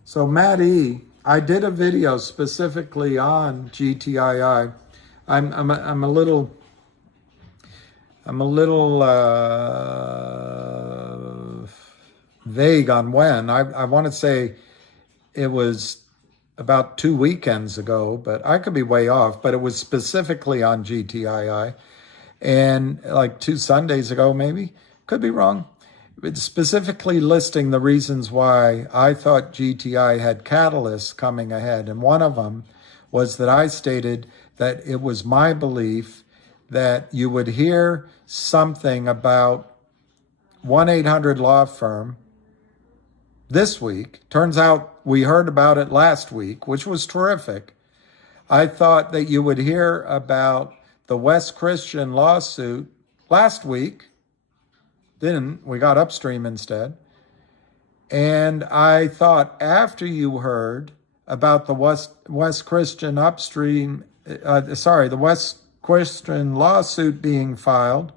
So Matt E., I did a video specifically on GTII. I'm a little vague on when. I want to say it was about 2 weekends ago, but I could be way off. But it was specifically on GTII, and like 2 Sundays ago, maybe. Could be wrong. It's specifically listing the reasons why I thought GTI had catalysts coming ahead. And one of them was that I stated that it was my belief that you would hear something about 1-800-LAW firm this week. Turns out we heard about it last week, which was terrific. I thought that you would hear about the West Christian lawsuit last week. Didn't. We got Upstream instead. And I thought after you heard about the West Christian Upstream, the West Christian lawsuit being filed,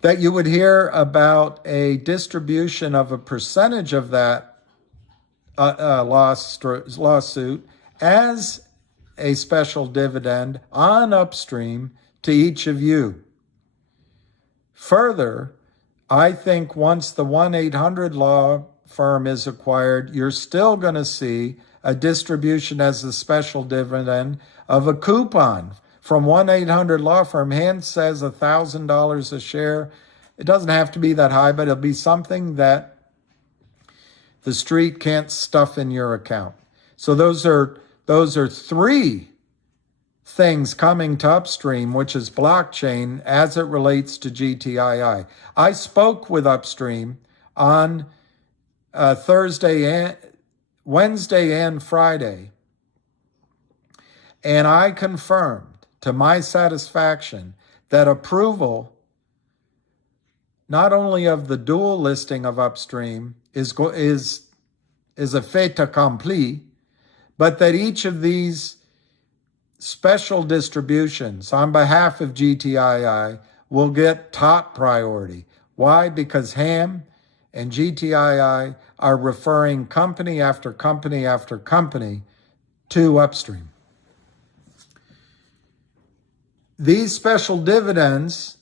that you would hear about a distribution of a percentage of that lawsuit as a special dividend on Upstream to each of you. Further, I think once the 1-800-LAW firm is acquired, you're still going to see a distribution as a special dividend of a coupon from 1-800-LAW firm. Hans says $1,000 a share. It doesn't have to be that high, but it'll be something that the street can't stuff in your account. So those are three things coming to Upstream, which is blockchain as it relates to GTII. I spoke with Upstream on Wednesday and Friday, and I confirmed to my satisfaction that approval not only of the dual listing of Upstream is a fait accompli, but that each of these special distributions on behalf of GTII will get top priority. Why? Because Ham and GTII are referring company after company after company to Upstream. These special dividends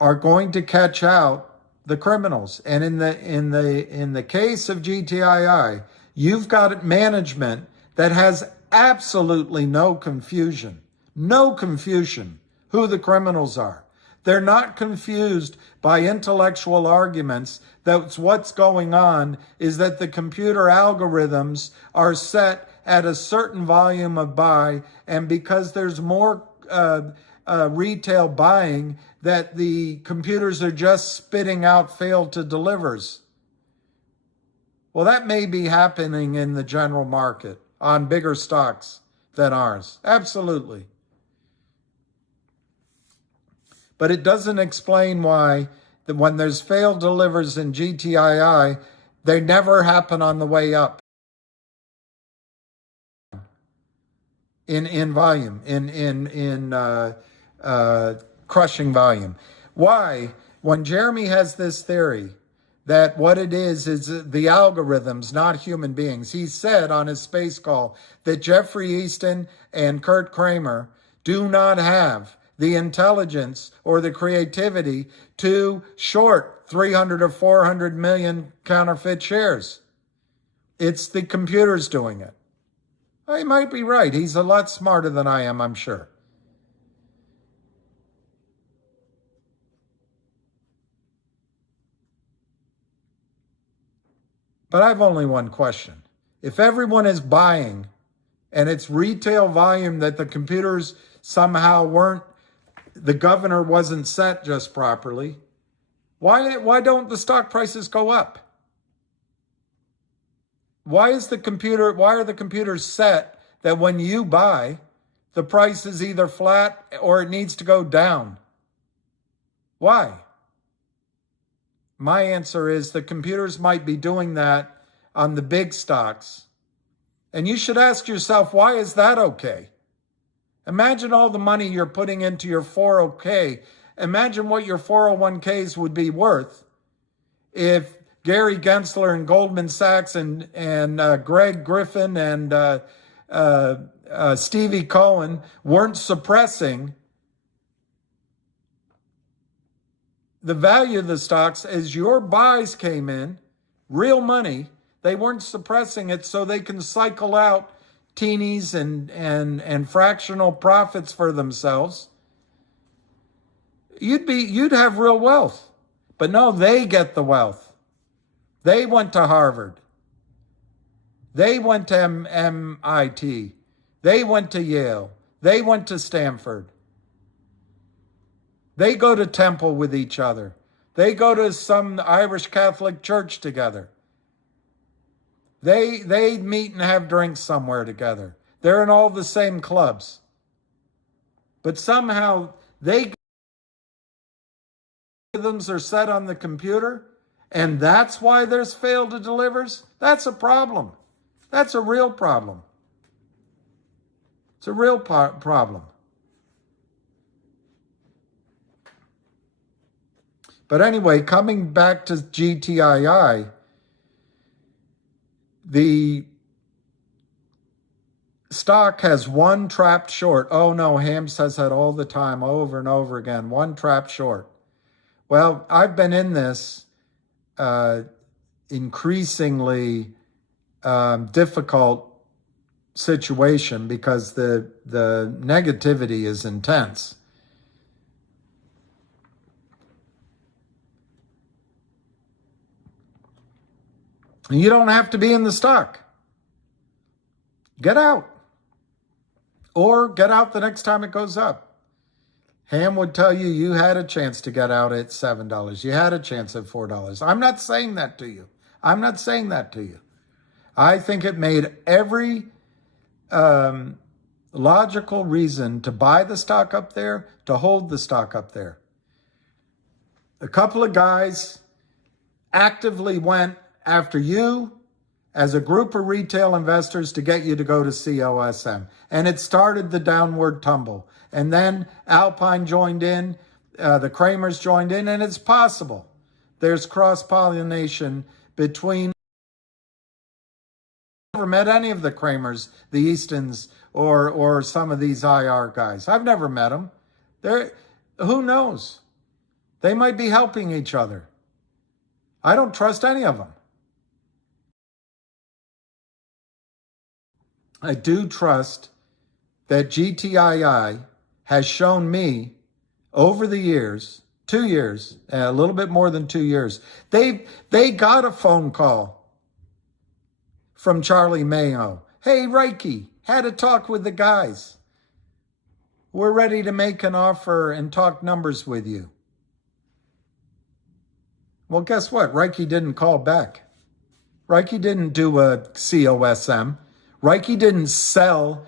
are going to catch out the criminals. And in the case of GTII, you've got management that has absolutely no confusion who the criminals are. They're not confused by intellectual arguments that what's going on is that the computer algorithms are set at a certain volume of buy, and because there's more retail buying, that the computers are just spitting out failed to delivers. Well, that may be happening in the general market on bigger stocks than ours. Absolutely. But it doesn't explain why when there's failed delivers in GTII, they never happen on the way up in volume, in crushing volume. Why? When Jeremy has this theory that what it is the algorithms, not human beings. He said on his space call that Jeffrey Easton and Kurt Kramer do not have the intelligence or the creativity to short 300 or 400 million counterfeit shares. It's the computers doing it. He might be right. He's a lot smarter than I am, I'm sure. But I have only one question. If everyone is buying and it's retail volume that the computers somehow the governor wasn't set just properly, why don't the stock prices go up? Why are the computers set that when you buy, the price is either flat or it needs to go down? Why? My answer is the computers might be doing that on the big stocks. And you should ask yourself, why is that okay? Imagine all the money you're putting into your 401k. Imagine what your 401ks would be worth if Gary Gensler and Goldman Sachs and Greg Griffin and Stevie Cohen weren't suppressing the value of the stocks as your buys came in, real money. They weren't suppressing it so they can cycle out teenies and fractional profits for themselves. You'd have real wealth. But no, they get the wealth. They went to Harvard. They went to MIT. They went to Yale. They went to Stanford. They go to temple with each other. They go to some Irish Catholic church together. They meet and have drinks somewhere together. They're in all the same clubs. But somehow algorithms are set on the computer, and that's why there's failed to delivers. That's a problem. That's a real problem. It's a real problem. But anyway, coming back to GTII, the stock has one trapped short. Oh no, Ham says that all the time, over and over again. One trapped short. Well, I've been in this increasingly difficult situation because the negativity is intense. You don't have to be in the stock. Get out. Or get out the next time it goes up. Ham would tell you you had a chance to get out at $7. You had a chance at $4. I'm not saying that to you. I'm not saying that to you. I think it made every logical reason to buy the stock up there, to hold the stock up there. A couple of guys actively went after you as a group of retail investors to get you to go to COSM. And it started the downward tumble. And then Alpine joined in, the Kramers joined in, and it's possible. There's cross-pollination between... I've never met any of the Kramers, the Eastons, or some of these IR guys. I've never met them. Who knows? They might be helping each other. I don't trust any of them. I do trust that GTII has shown me over the years, 2 years, a little bit more than 2 years, they got a phone call from Charlie Mayo. Hey, Reiki, had a talk with the guys. We're ready to make an offer and talk numbers with you. Well, guess what? Reiki didn't call back. Reiki didn't do a COSM. Reiki didn't sell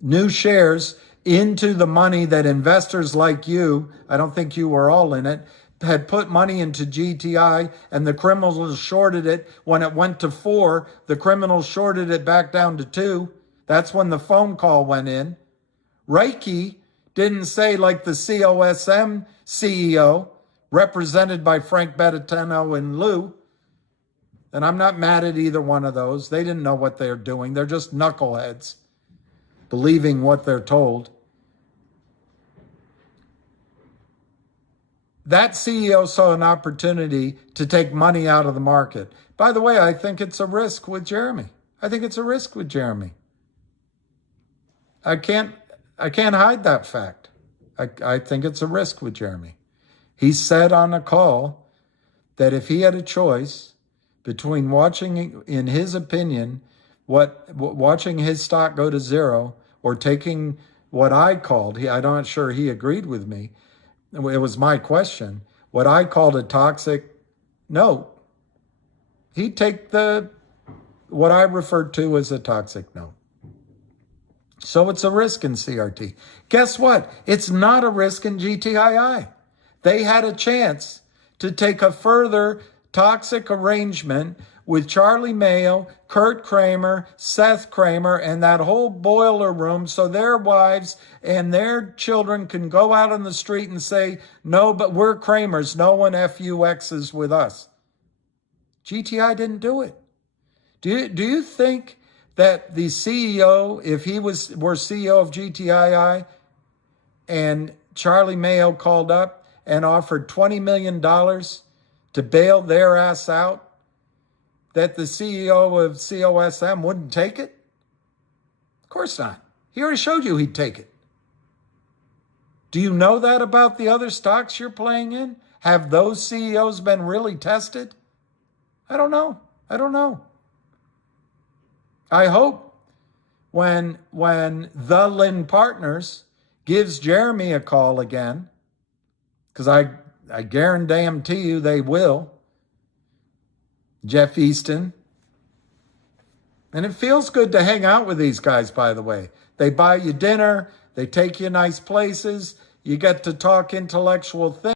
new shares into the money that investors like you, I don't think you were all in it, had put money into GTI, and the criminals shorted it. When it went to 4, the criminals shorted it back down to 2. That's when the phone call went in. Reiki didn't say, like the COSM CEO, represented by Frank Bettino and Lou, and I'm not mad at either one of those. They didn't know what they're doing. They're just knuckleheads, believing what they're told. That CEO saw an opportunity to take money out of the market. By the way, I think it's a risk with Jeremy. I think it's a risk with Jeremy. I can't hide that fact. I think it's a risk with Jeremy. He said on a call that if he had a choice between watching, in his opinion, watching his stock go to 0 or taking what I called, I'm not sure he agreed with me, it was my question, what I called a toxic note, he'd take what I referred to as a toxic note. So it's a risk in CRT. Guess what? It's not a risk in GTII. They had a chance to take a further toxic arrangement with Charlie Mayo, Kurt Kramer, Seth Kramer, and that whole boiler room so their wives and their children can go out on the street and say, no, but we're Kramers. No one FUXs with us. GTI didn't do it. Do you think that the CEO, if he were CEO of GTII and Charlie Mayo called up and offered $20 million to bail their ass out, that the CEO of COSM wouldn't take it? Of course not. He already showed you he'd take it. Do you know that about the other stocks you're playing in? Have those CEOs been really tested? I don't know. I hope when the Lynn Partners gives Jeremy a call again, because I guarantee you they will, Jeff Easton. And it feels good to hang out with these guys, by the way. They buy you dinner, they take you nice places, you get to talk intellectual things,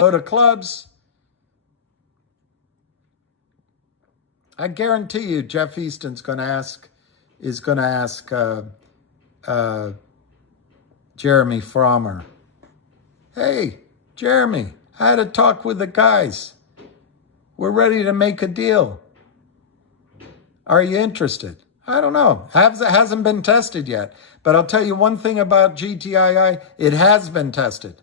go to clubs. I guarantee you Jeff Easton's going to ask Jeremy Frommer, hey, Jeremy, I had a talk with the guys. We're ready to make a deal. Are you interested? I don't know. Hasn't been tested yet. But I'll tell you one thing about GTII, it has been tested.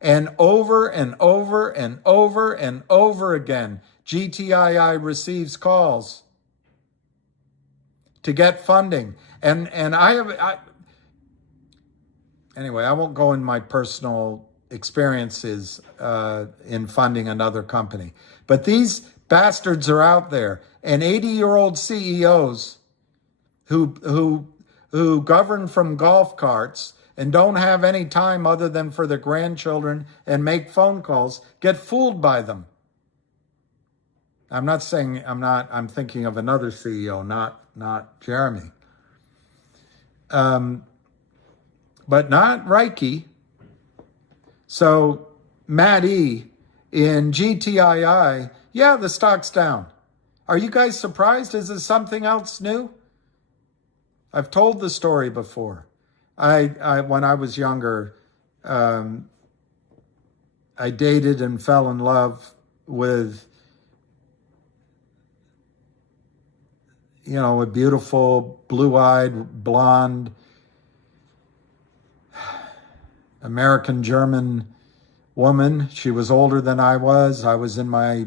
And over and over and over and over again, GTII receives calls to get funding. And anyway, I won't go in my personal experiences in funding another company. But these bastards are out there, and 80-year-old CEOs who govern from golf carts and don't have any time other than for their grandchildren and make phone calls get fooled by them. I'm not saying I'm thinking of another CEO, not Jeremy. But not Reiki. So Matt E. in GTII, yeah, the stock's down. Are you guys surprised? Is this something else new? I've told the story before. I when I was younger, I dated and fell in love with, a beautiful, blue-eyed, blonde, American-German woman. She was older than I was. I was in my,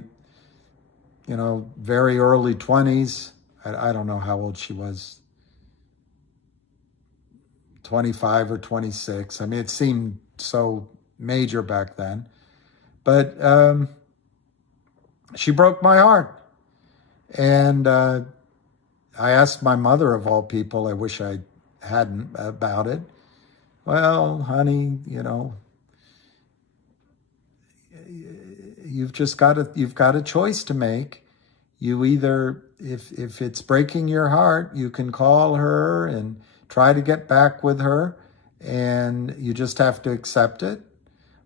very early 20s. I don't know how old she was. 25 or 26. I mean, it seemed so major back then. But she broke my heart. And I asked my mother, of all people, I wish I hadn't, about it. Well, honey, you've got a choice to make. You either, if it's breaking your heart, you can call her and try to get back with her, and you just have to accept it.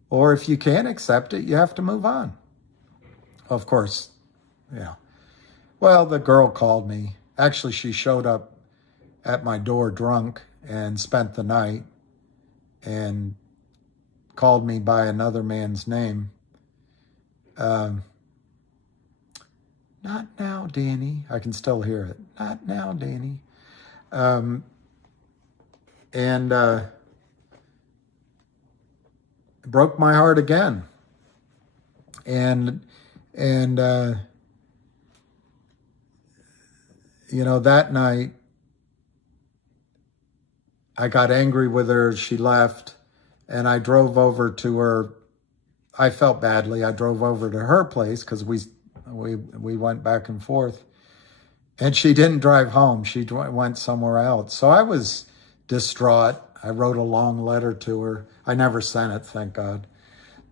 Or if you can't accept it, you have to move on. Of course, yeah. Well, the girl called me. Actually, she showed up at my door drunk and spent the night and called me by another man's name. Not now, Danny. I can still hear it. Not now, Danny. And broke my heart again. And that night, I got angry with her. She left, and I drove over to her. I felt badly. I drove over to her place because we went back and forth, and she didn't drive home. She went somewhere else. So I was distraught. I wrote a long letter to her. I never sent it, thank God.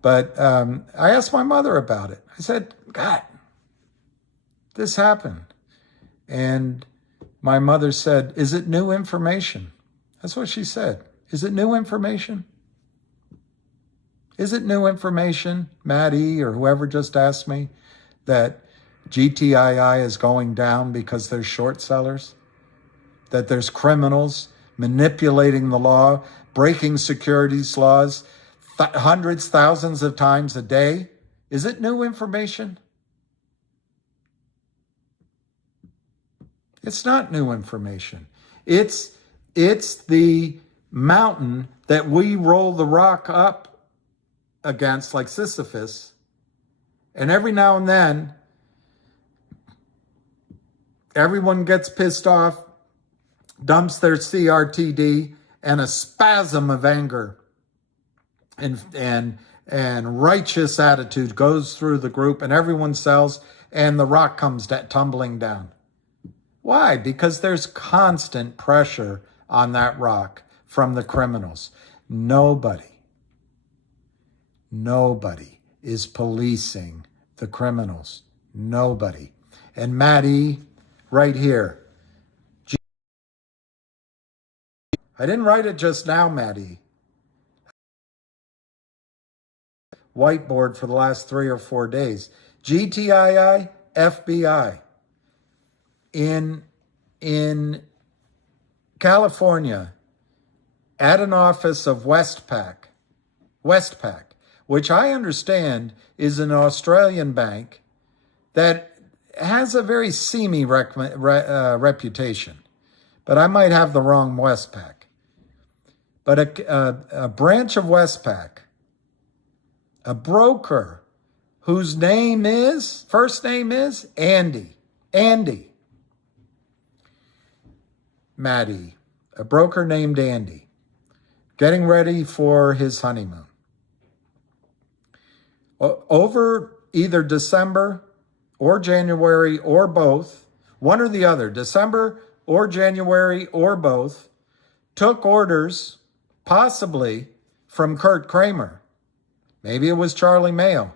But I asked my mother about it. I said, God, this happened. And my mother said, is it new information? That's what she said. Is it new information? Is it new information, Maddie, or whoever just asked me, that GTII is going down because there's short sellers? That there's criminals manipulating the law, breaking securities laws hundreds, thousands of times a day? Is it new information? It's not new information. It's the mountain that we roll the rock up against like Sisyphus. And every now and then, everyone gets pissed off, dumps their CRTD, and a spasm of anger and righteous attitude goes through the group, and everyone sells, and the rock comes tumbling down. Why? Because there's constant pressure on that rock from the criminals. Nobody is policing the criminals. Nobody. And Maddie, right here. I didn't write it just now, Maddie. Whiteboard for the last 3 or 4 days. GTII, FBI. In California, at an office of Westpac, which I understand is an Australian bank that has a very seamy reputation. But I might have the wrong Westpac. But a branch of Westpac, a broker whose first name is Andy. Maddie, a broker named Andy, getting ready for his honeymoon. Over either December or January or both, one or the other, December or January or both, took orders possibly from Kurt Kramer. Maybe it was Charlie Mayo.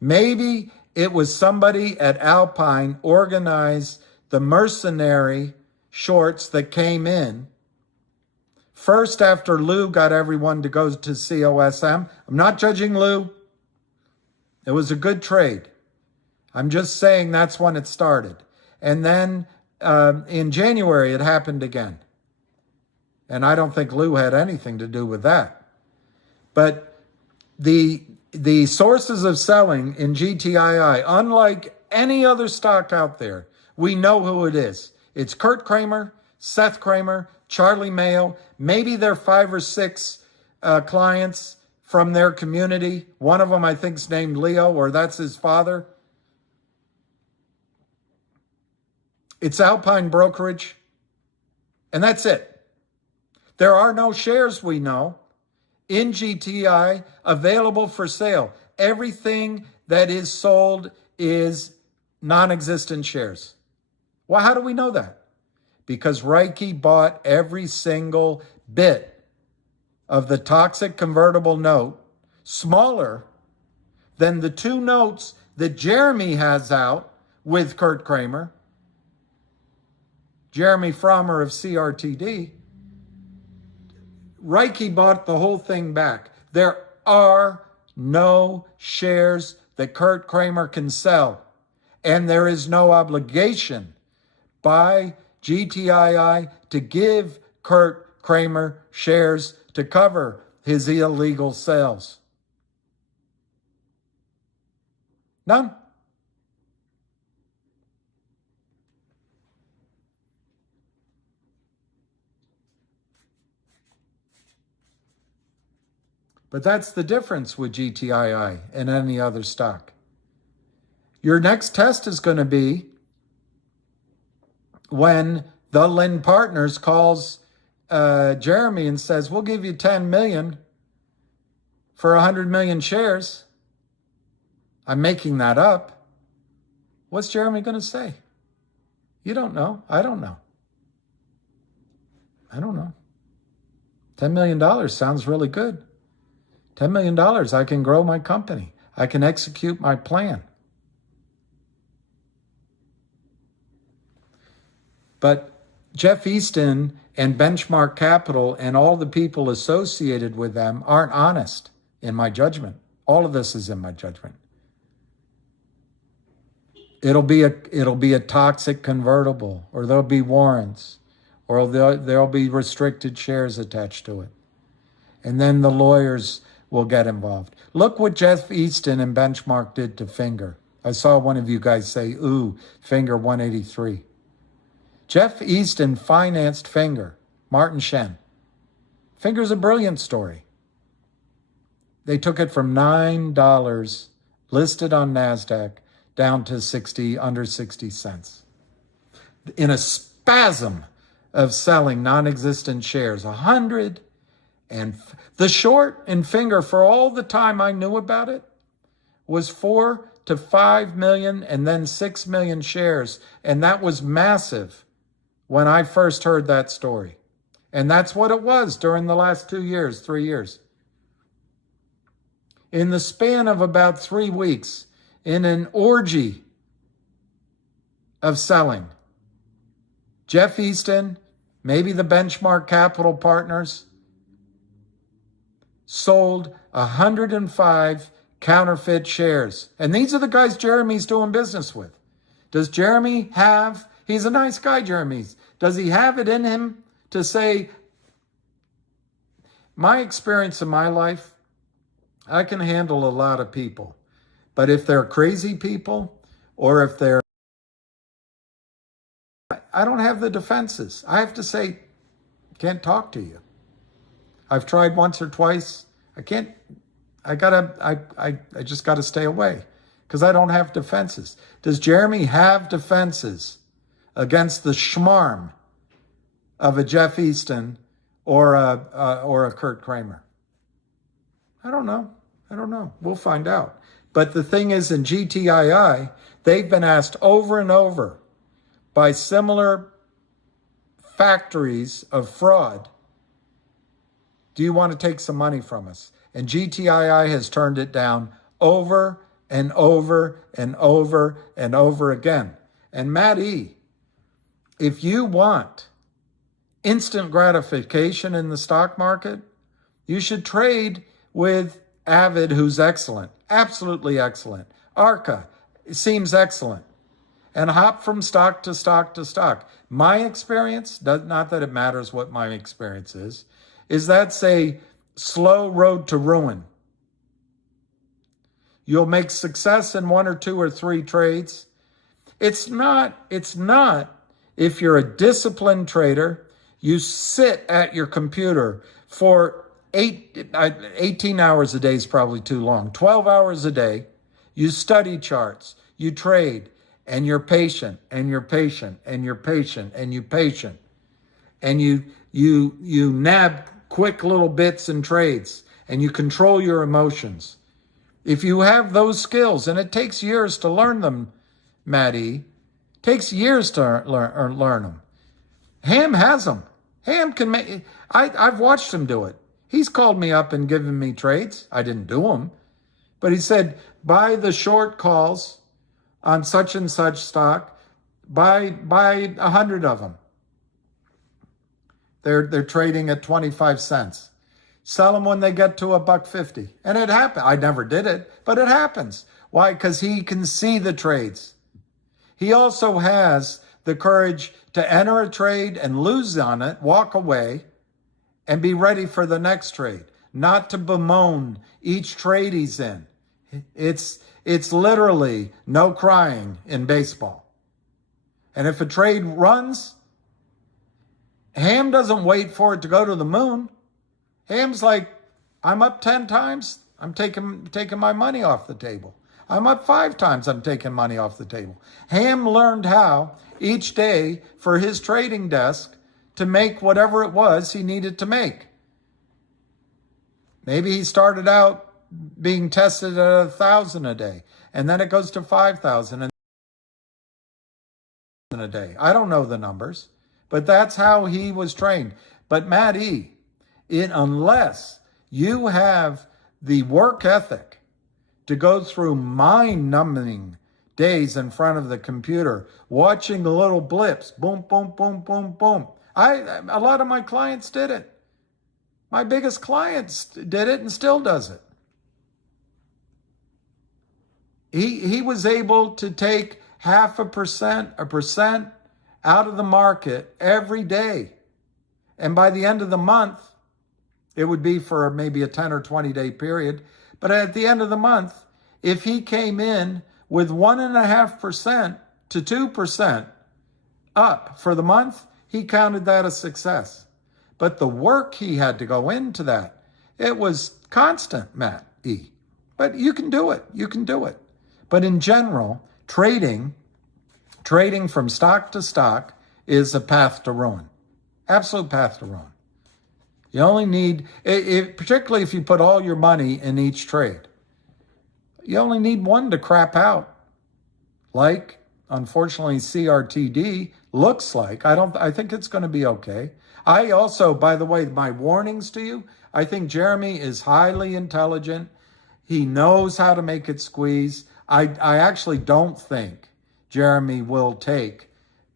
Maybe it was somebody at Alpine organized the mercenary shorts that came in. First, after Lou got everyone to go to COSM. I'm not judging Lou. It was a good trade. I'm just saying that's when it started. And then in January, it happened again. And I don't think Lou had anything to do with that. But the sources of selling in GTII, unlike any other stock out there, we know who it is. It's Kurt Kramer, Seth Kramer, Charlie Mayo. Maybe they're 5 or 6 clients from their community. One of them, I think, is named Leo, or that's his father. It's Alpine Brokerage, and that's it. There are no shares, we know, in GTI available for sale. Everything that is sold is non-existent shares. Well, how do we know that? Because Reiki bought every single bit of the toxic convertible note, smaller than the 2 notes that Jeremy has out with Kurt Kramer, Jeremy Frommer of CRTD. Reiki bought the whole thing back. There are no shares that Kurt Kramer can sell, and there is no obligation by GTII to give Kurt Kramer shares to cover his illegal sales. None. But that's the difference with GTII and any other stock. Your next test is going to be when the Lynn Partners calls Jeremy and says, we'll give you 10 million for 100 million shares. I'm making that up. What's Jeremy going to say? You don't know. I don't know. I don't know. $10 million sounds really good. $10 million, I can grow my company. I can execute my plan. But Jeff Easton and Benchmark Capital and all the people associated with them aren't honest, in my judgment. All of this is in my judgment. It'll be a toxic convertible, or there'll be warrants, or there'll be restricted shares attached to it. And then the lawyers will get involved. Look what Jeff Easton and Benchmark did to Finger. I saw one of you guys say, ooh, Finger 183. Jeff Easton financed Finger, Martin Shen. Finger's a brilliant story. They took it from $9 listed on NASDAQ down to under 60 cents. In a spasm of selling non-existent shares, 100. And the short in Finger, for all the time I knew about it, was 4 to 5 million and then 6 million shares. And that was massive when I first heard that story. And that's what it was during the last 2 years, 3 years. In the span of about 3 weeks, in an orgy of selling, Jeff Easton, maybe the Benchmark Capital Partners, sold 105 counterfeit shares. And these are the guys Jeremy's doing business with. Does Jeremy have, he's a nice guy, Jeremy. Does he have it in him to say, my experience in my life, I can handle a lot of people. But if they're crazy people, or if they're, I don't have the defenses. I have to say, can't talk to you. I've tried once or twice. I just gotta stay away because I don't have defenses. Does Jeremy have defenses against the schmarm of a Jeff Easton or a Kurt Kramer? I don't know. We'll find out. But the thing is, in GTII, they've been asked over and over by similar factories of fraud, do you want to take some money from us? And GTII has turned it down over and over and over and over again. And Matt E., if you want instant gratification in the stock market, you should trade with Avid, who's excellent, absolutely excellent. Arca seems excellent. And hop from stock to stock to stock. My experience, not that it matters what my experience is that's a slow road to ruin. You'll make success in 1 or 2 or 3 trades. It's not if you're a disciplined trader, you sit at your computer for 18 hours a day is probably too long. 12 hours a day, you study charts, you trade, and you're patient, and you're patient, and you're patient, and you're patient. And you nab quick little bits and trades, and you control your emotions. If you have those skills, and it takes years to learn them, Matty, takes years to learn them. Ham has them. Ham can make, I've watched him do it. He's called me up and given me trades. I didn't do them. But he said, buy the short calls on such and such stock, buy 100 of them. They're trading at 25 cents. Sell them when they get to $1.50. And it happened. I never did it, but it happens. Why? Because he can see the trades. He also has the courage to enter a trade and lose on it, walk away, and be ready for the next trade. Not to bemoan each trade he's in. It's literally no crying in baseball. And if a trade runs, Ham doesn't wait for it to go to the moon. Ham's like, I'm up 10 times, I'm taking my money off the table. I'm up 5 times, I'm taking money off the table. Ham learned how each day for his trading desk to make whatever it was he needed to make. Maybe he started out being tested at 1,000 a day, and then it goes to 5,000 a day. I don't know the numbers, but that's how he was trained. But Matt E., unless you have the work ethic to go through mind-numbing days in front of the computer, watching the little blips, boom, boom, boom, boom, boom. A lot of my clients did it. My biggest clients did it and still does it. He was able to take 0.5%, 1% out of the market every day. And by the end of the month, it would be for maybe a 10 or 20 day period. But at the end of the month, if he came in with 1.5% to 2% up for the month, he counted that a success. But the work he had to go into that, it was constant, Matt E. But you can do it. You can do it. But in general, trading from stock to stock is a path to ruin. Absolute path to ruin. You only need, particularly if you put all your money in each trade, you only need one to crap out. Like, unfortunately, CRTD, looks like. I think it's going to be okay. I also, by the way, my warnings to you, I think Jeremy is highly intelligent. He knows how to make it squeeze. I actually don't think Jeremy will take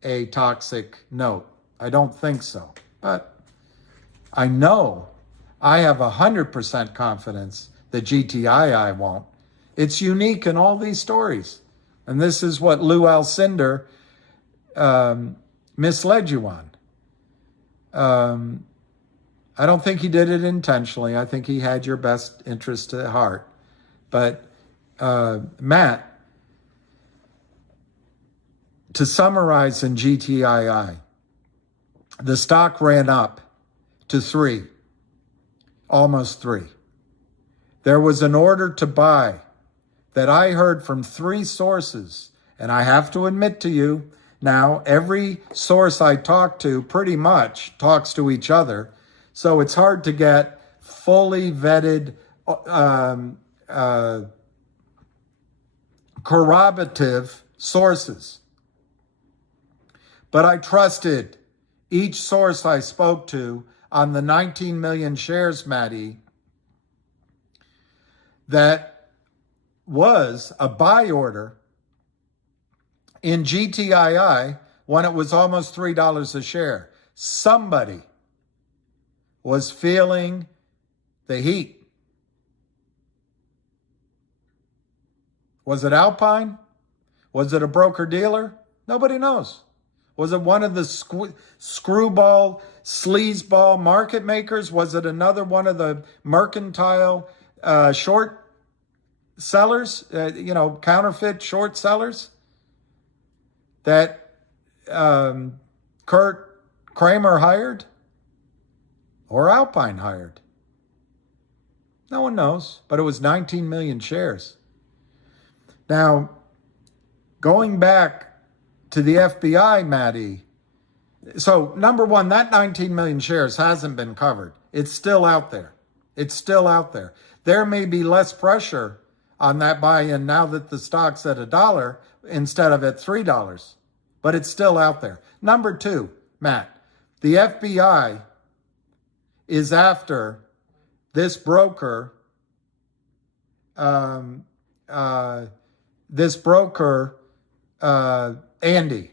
a toxic note. I don't think so. But I know I have 100% confidence that GTII won't. It's unique in all these stories. And this is what Lou Alcindor misled you on. I don't think he did it intentionally. I think he had your best interest at heart. But Matt, to summarize in GTII, the stock ran up to 3, almost 3. There was an order to buy that I heard from 3 sources, and I have to admit to you, now every source I talk to pretty much talks to each other, so it's hard to get fully vetted corroborative sources. But I trusted each source I spoke to on the 19 million shares, Maddie, that was a buy order in GTII when it was almost $3 a share. Somebody was feeling the heat. Was it Alpine? Was it a broker-dealer? Nobody knows. Was it one of the screwball, sleazeball market makers? Was it another one of the mercantile short sellers, counterfeit short sellers that Kurt Kramer hired or Alpine hired? No one knows, but it was 19 million shares. Now, going back to the FBI, Maddie. So, number one, that 19 million shares hasn't been covered. It's still out there. It's still out there. There may be less pressure on that buy-in now that the stock's at $1 instead of at $3, but it's still out there. Number two, Matt, the FBI is after this broker, Andy.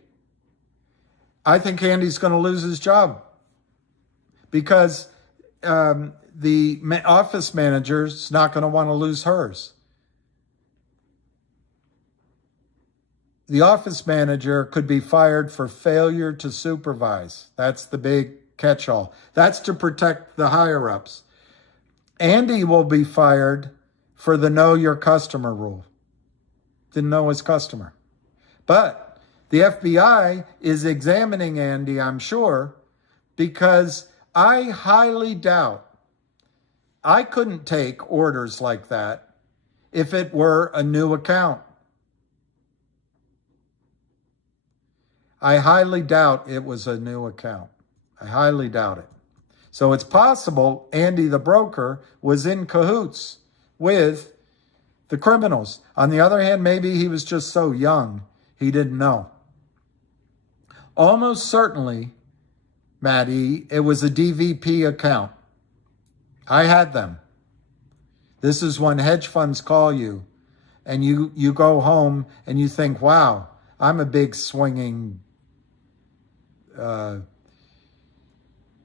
I think Andy's going to lose his job because the office manager's not going to want to lose hers. The office manager could be fired for failure to supervise. That's the big catch-all. That's to protect the higher-ups. Andy will be fired for the know your customer rule. Didn't know his customer. But the FBI is examining Andy, I'm sure, because I highly doubt I couldn't take orders like that if it were a new account. I highly doubt it was a new account. I highly doubt it. So it's possible Andy the broker was in cahoots with the criminals. On the other hand, maybe he was just so young he didn't know. Almost certainly, Maddie, it was a DVP account. I had them. This is when hedge funds call you and you go home and you think, wow, I'm a big swinging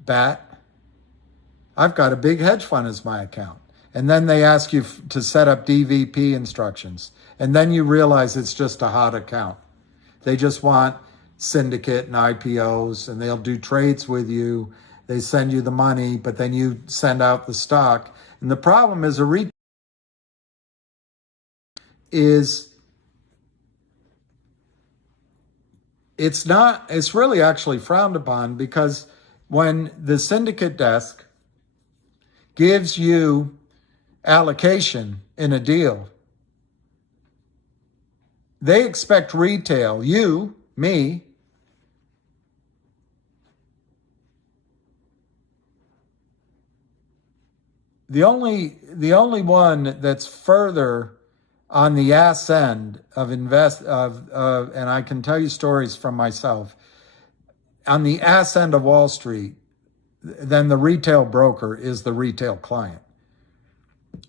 bat. I've got a big hedge fund as my account. And then they ask you to set up DVP instructions. And then you realize it's just a hot account. They just want syndicate and IPOs, and they'll do trades with you. They send you the money, but then you send out the stock. And the problem is it's really actually frowned upon, because when the syndicate desk gives you allocation in a deal, they expect retail, you, me, the only one that's further on the ass end of and I can tell you stories from myself, on the ass end of Wall Street, then the retail broker is the retail client.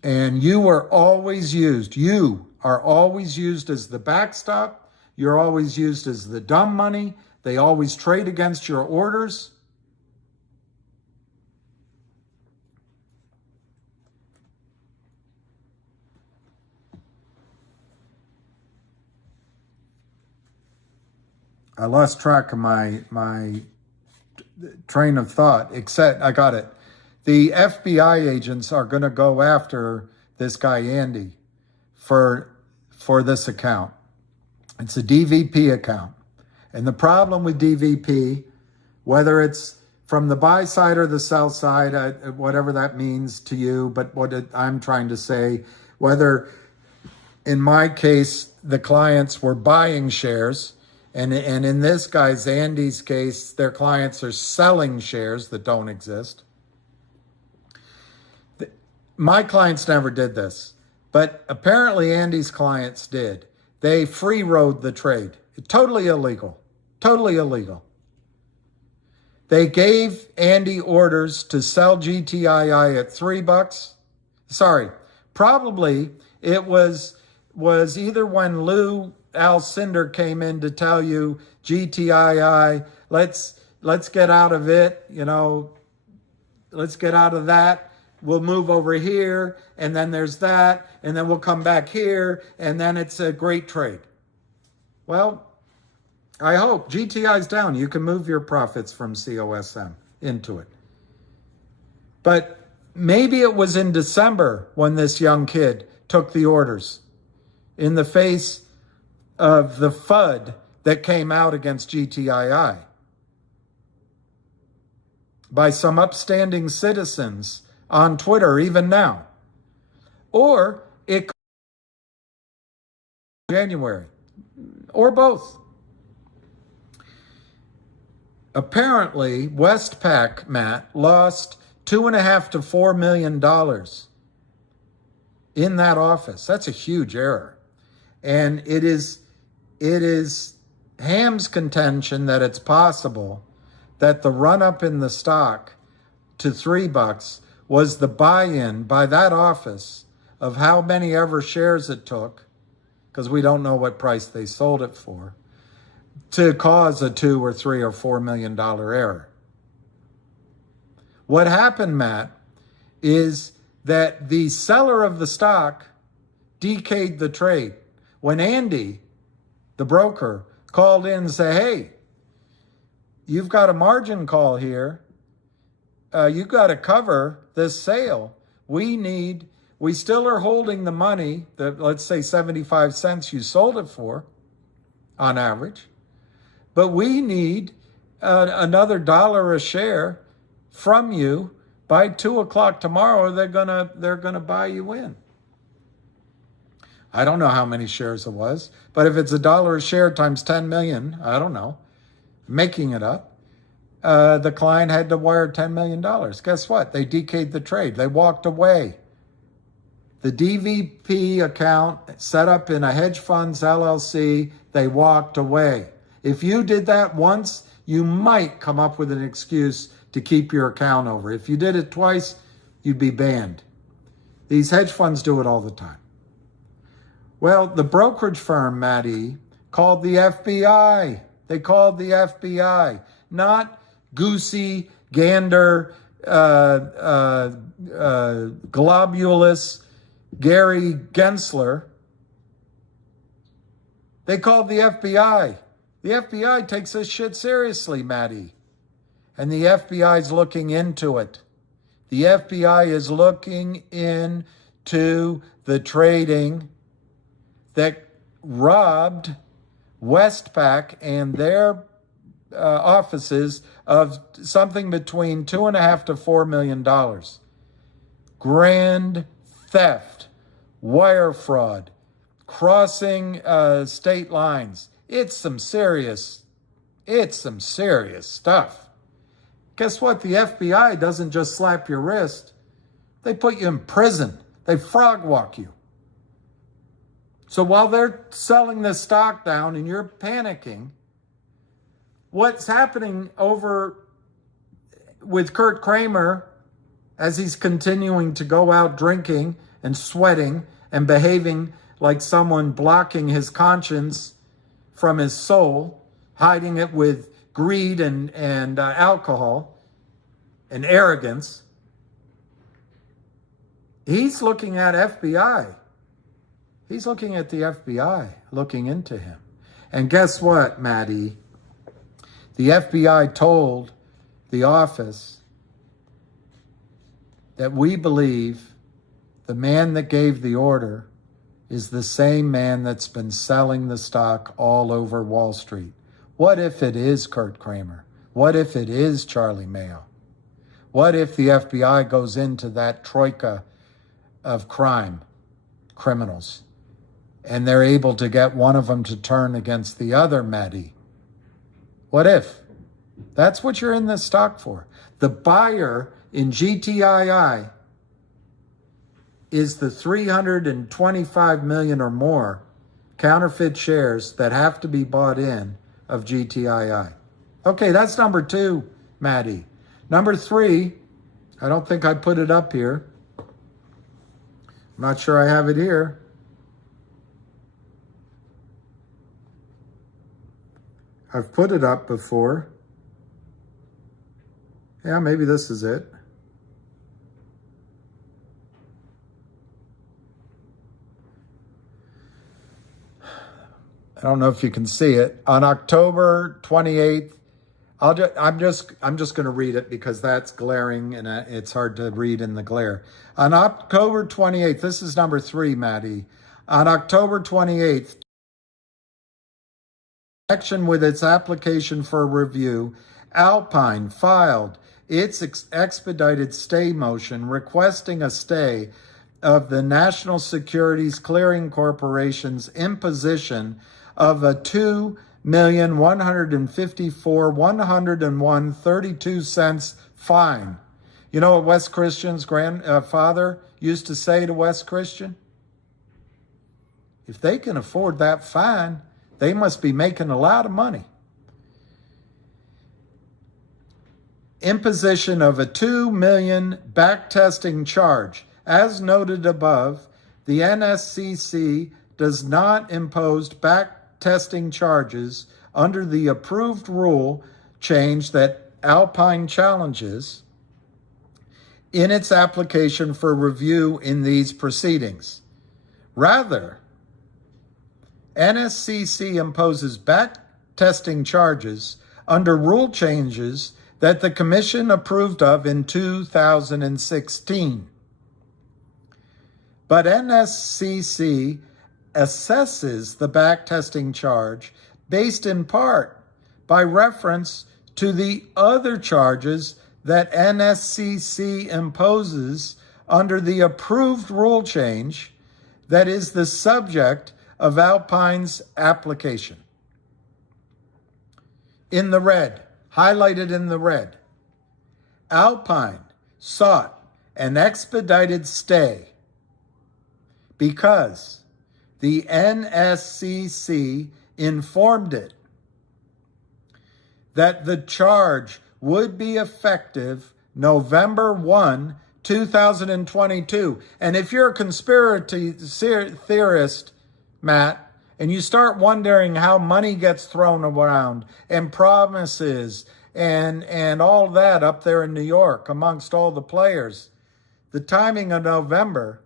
And you are always used as the backstop. You're always used as the dumb money. They always trade against your orders. I lost track of my train of thought, except I got it. The FBI agents are going to go after this guy, Andy, for this account. It's a DVP account. And the problem with DVP, whether it's from the buy side or the sell side, whatever that means to you, but I'm trying to say, whether in my case, the clients were buying shares, and in this guy's, Andy's case, their clients are selling shares that don't exist. My clients never did this, but apparently Andy's clients did. They free rode the trade. Totally illegal. Totally illegal. They gave Andy orders to sell GTII at $3. Sorry, probably it was either when Lou Alcindor came in to tell you GTII, let's get out of it, let's get out of that. We'll move over here, and then there's that, and then we'll come back here, and then it's a great trade. Well, I hope GTI's down. You can move your profits from COSM into it. But maybe it was in December when this young kid took the orders in the face of the FUD that came out against GTII by some upstanding citizens on Twitter, even now. Or it could be January, or both. Apparently, Westpac, Matt, lost $2.5 to $4 million in that office. That's a huge error. And it is Ham's contention that it's possible that the run-up in the stock to $3 was the buy-in by that office of how many ever shares it took, because we don't know what price they sold it for, to cause a $2 or $3 or $4 million error. What happened, Matt, is that the seller of the stock decayed the trade. When Andy, the broker, called in and said, hey, you've got a margin call here. You've got to cover this sale. We still are holding the money, let's say 75 cents you sold it for on average, but we need another $1 a share from you by 2 o'clock tomorrow, or they're gonna buy you in. I don't know how many shares it was, but if it's $1 a share times 10 million, I don't know, making it up, the client had to wire $10 million. Guess what? They decayed the trade. They walked away. The DVP account set up in a hedge funds LLC, they walked away. If you did that once, you might come up with an excuse to keep your account over. If you did it twice, you'd be banned. These hedge funds do it all the time. Well, the brokerage firm, Matty, called the FBI. They called the FBI, not Goosey, Gander, Globulus, Gary Gensler. They called the FBI. The FBI takes this shit seriously, Matty. And the FBI is looking into it. The FBI is looking into the trading that robbed Westpac and their offices of something between $2.5 to $4 million. Grand theft, wire fraud, crossing state lines. It's some serious stuff. Guess what? The FBI doesn't just slap your wrist. They put you in prison. They frog walk you. So while they're selling this stock down and you're panicking, what's happening over with Kurt Kramer as he's continuing to go out drinking and sweating and behaving like someone blocking his conscience from his soul, hiding it with greed and alcohol and arrogance. He's looking at FBI. He's looking at the FBI, looking into him. And guess what, Maddie? The FBI told the office that we believe the man that gave the order is the same man that's been selling the stock all over Wall Street. What if it is Kurt Kramer? What if it is Charlie Mayo? What if the FBI goes into that troika of criminals, and they're able to get one of them to turn against the other, Maddie? What if? That's what you're in this stock for. The buyer in GTII is the 325 million or more counterfeit shares that have to be bought in of GTII. Okay, that's number 2, Maddie. Number 3, I don't think I put it up here. I'm not sure I have it here. I've put it up before. Yeah, maybe this is it. I don't know if you can see it. On October 28th, I'm just going to read it because that's glaring and it's hard to read in the glare. On October 28th, this is number 3, Maddie. On October 28th, in connection with its application for review, Alpine filed its expedited stay motion requesting a stay of the National Securities Clearing Corporation's imposition of a $2,154,101.32 fine. You know what Wes Christian's grandfather used to say to Wes Christian? If they can afford that fine, they must be making a lot of money. Imposition of a $2 million backtesting charge. As noted above, the NSCC does not impose backtesting charges under the approved rule change that Alpine challenges in its application for review in these proceedings. Rather, NSCC imposes backtesting charges under rule changes that the Commission approved of in 2016. But NSCC assesses the backtesting charge based in part by reference to the other charges that NSCC imposes under the approved rule change that is the subject of Alpine's application. In the red, highlighted in the red, Alpine sought an expedited stay because the NSCC informed it that the charge would be effective November 1, 2022. And if you're a conspiracy theorist, Matt, and you start wondering how money gets thrown around and promises and all that up there in New York amongst all the players, the timing of November,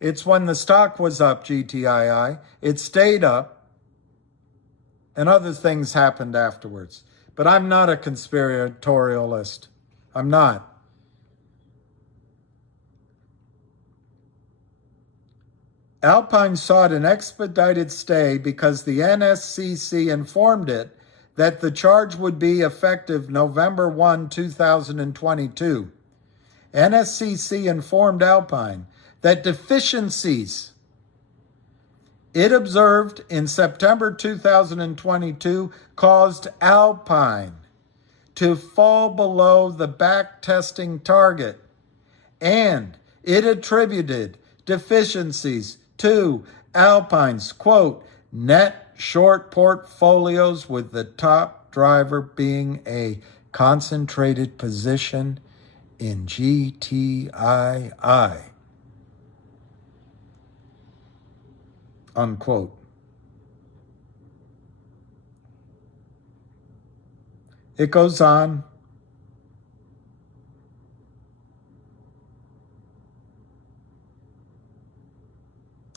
it's when the stock was up, GTII. It stayed up, and other things happened afterwards. But I'm not a conspiratorialist. I'm not. Alpine sought an expedited stay because the NSCC informed it that the charge would be effective November 1, 2022. NSCC informed Alpine that deficiencies it observed in September 2022 caused Alpine to fall below the backtesting target, and it attributed deficiencies to Alpine's, quote, net short portfolios with the top driver being a concentrated position in GTII. Unquote. It goes on.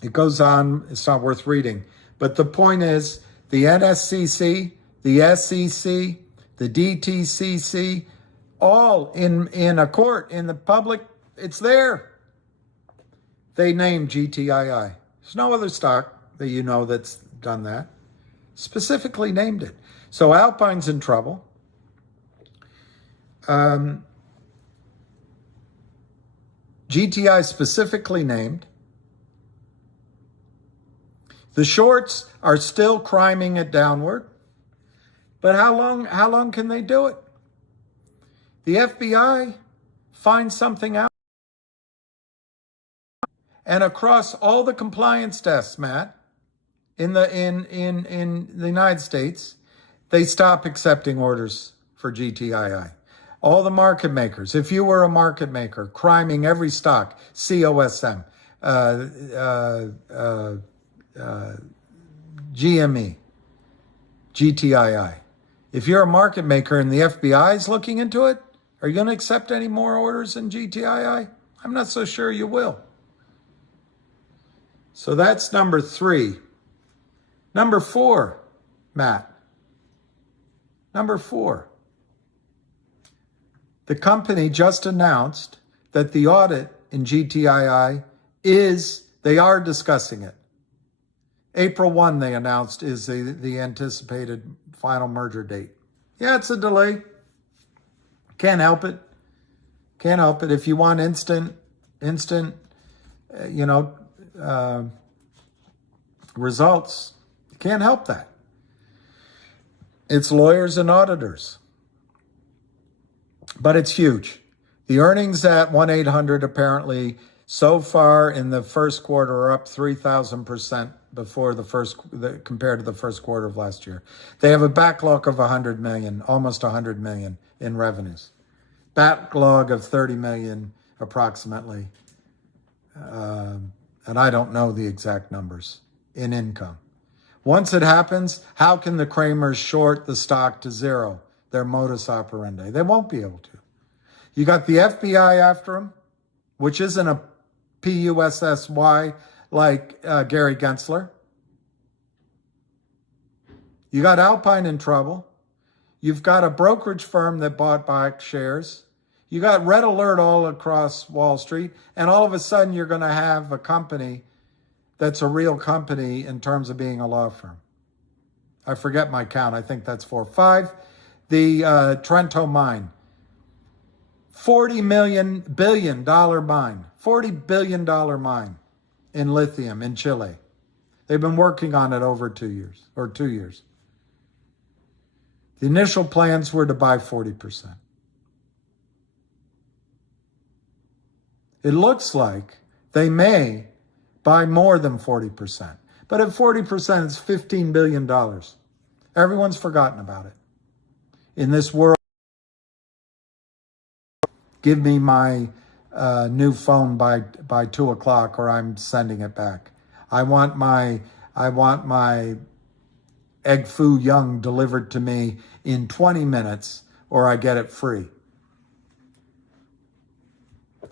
It goes on. It's not worth reading. But the point is, the NSCC, the SEC, the DTCC, all in a court, in the public, it's there. They named GTII. There's no other stock that you know that's done that. Specifically named it. So Alpine's in trouble. GTI specifically named. The shorts are still climbing it downward. But how long can they do it? The FBI finds something out. And across all the compliance desks, Matt, in the United States, they stop accepting orders for GTII. All the market makers, if you were a market maker, criming every stock, COSM, GME, GTII. If you're a market maker and the FBI is looking into it, are you going to accept any more orders in GTII? I'm not so sure you will. So that's number 3. Number 4, Matt. Number 4. The company just announced that the audit in GTII they are discussing it. April 1, they announced, is the anticipated final merger date. Yeah, it's a delay. Can't help it. Can't help it. If you want instant, results, you can't help that. It's lawyers and auditors. But it's huge. The earnings at 1-800 apparently so far in the first quarter are up 3,000% compared to the first quarter of last year. They have a backlog of 100 million, almost 100 million in revenues. Backlog of 30 million approximately. And I don't know the exact numbers in income. Once it happens, how can the Kramers short the stock to zero? Their modus operandi. They won't be able to. You got the FBI after them, which isn't a PUSSY like Gary Gensler. You got Alpine in trouble. You've got a brokerage firm that bought back shares. You got red alert all across Wall Street. And all of a sudden, you're going to have a company that's a real company in terms of being a law firm. I forget my count. I think that's 4 or 5. The Trento mine, $40 billion mine, $40 billion mine in lithium in Chile. They've been working on it over 2 years. The initial plans were to buy 40%. It looks like they may buy more than 40%. But at 40%, it's $15 billion. Everyone's forgotten about it. In this world, give me my new phone by 2 o'clock or I'm sending it back. I want my egg foo young delivered to me in 20 minutes or I get it free.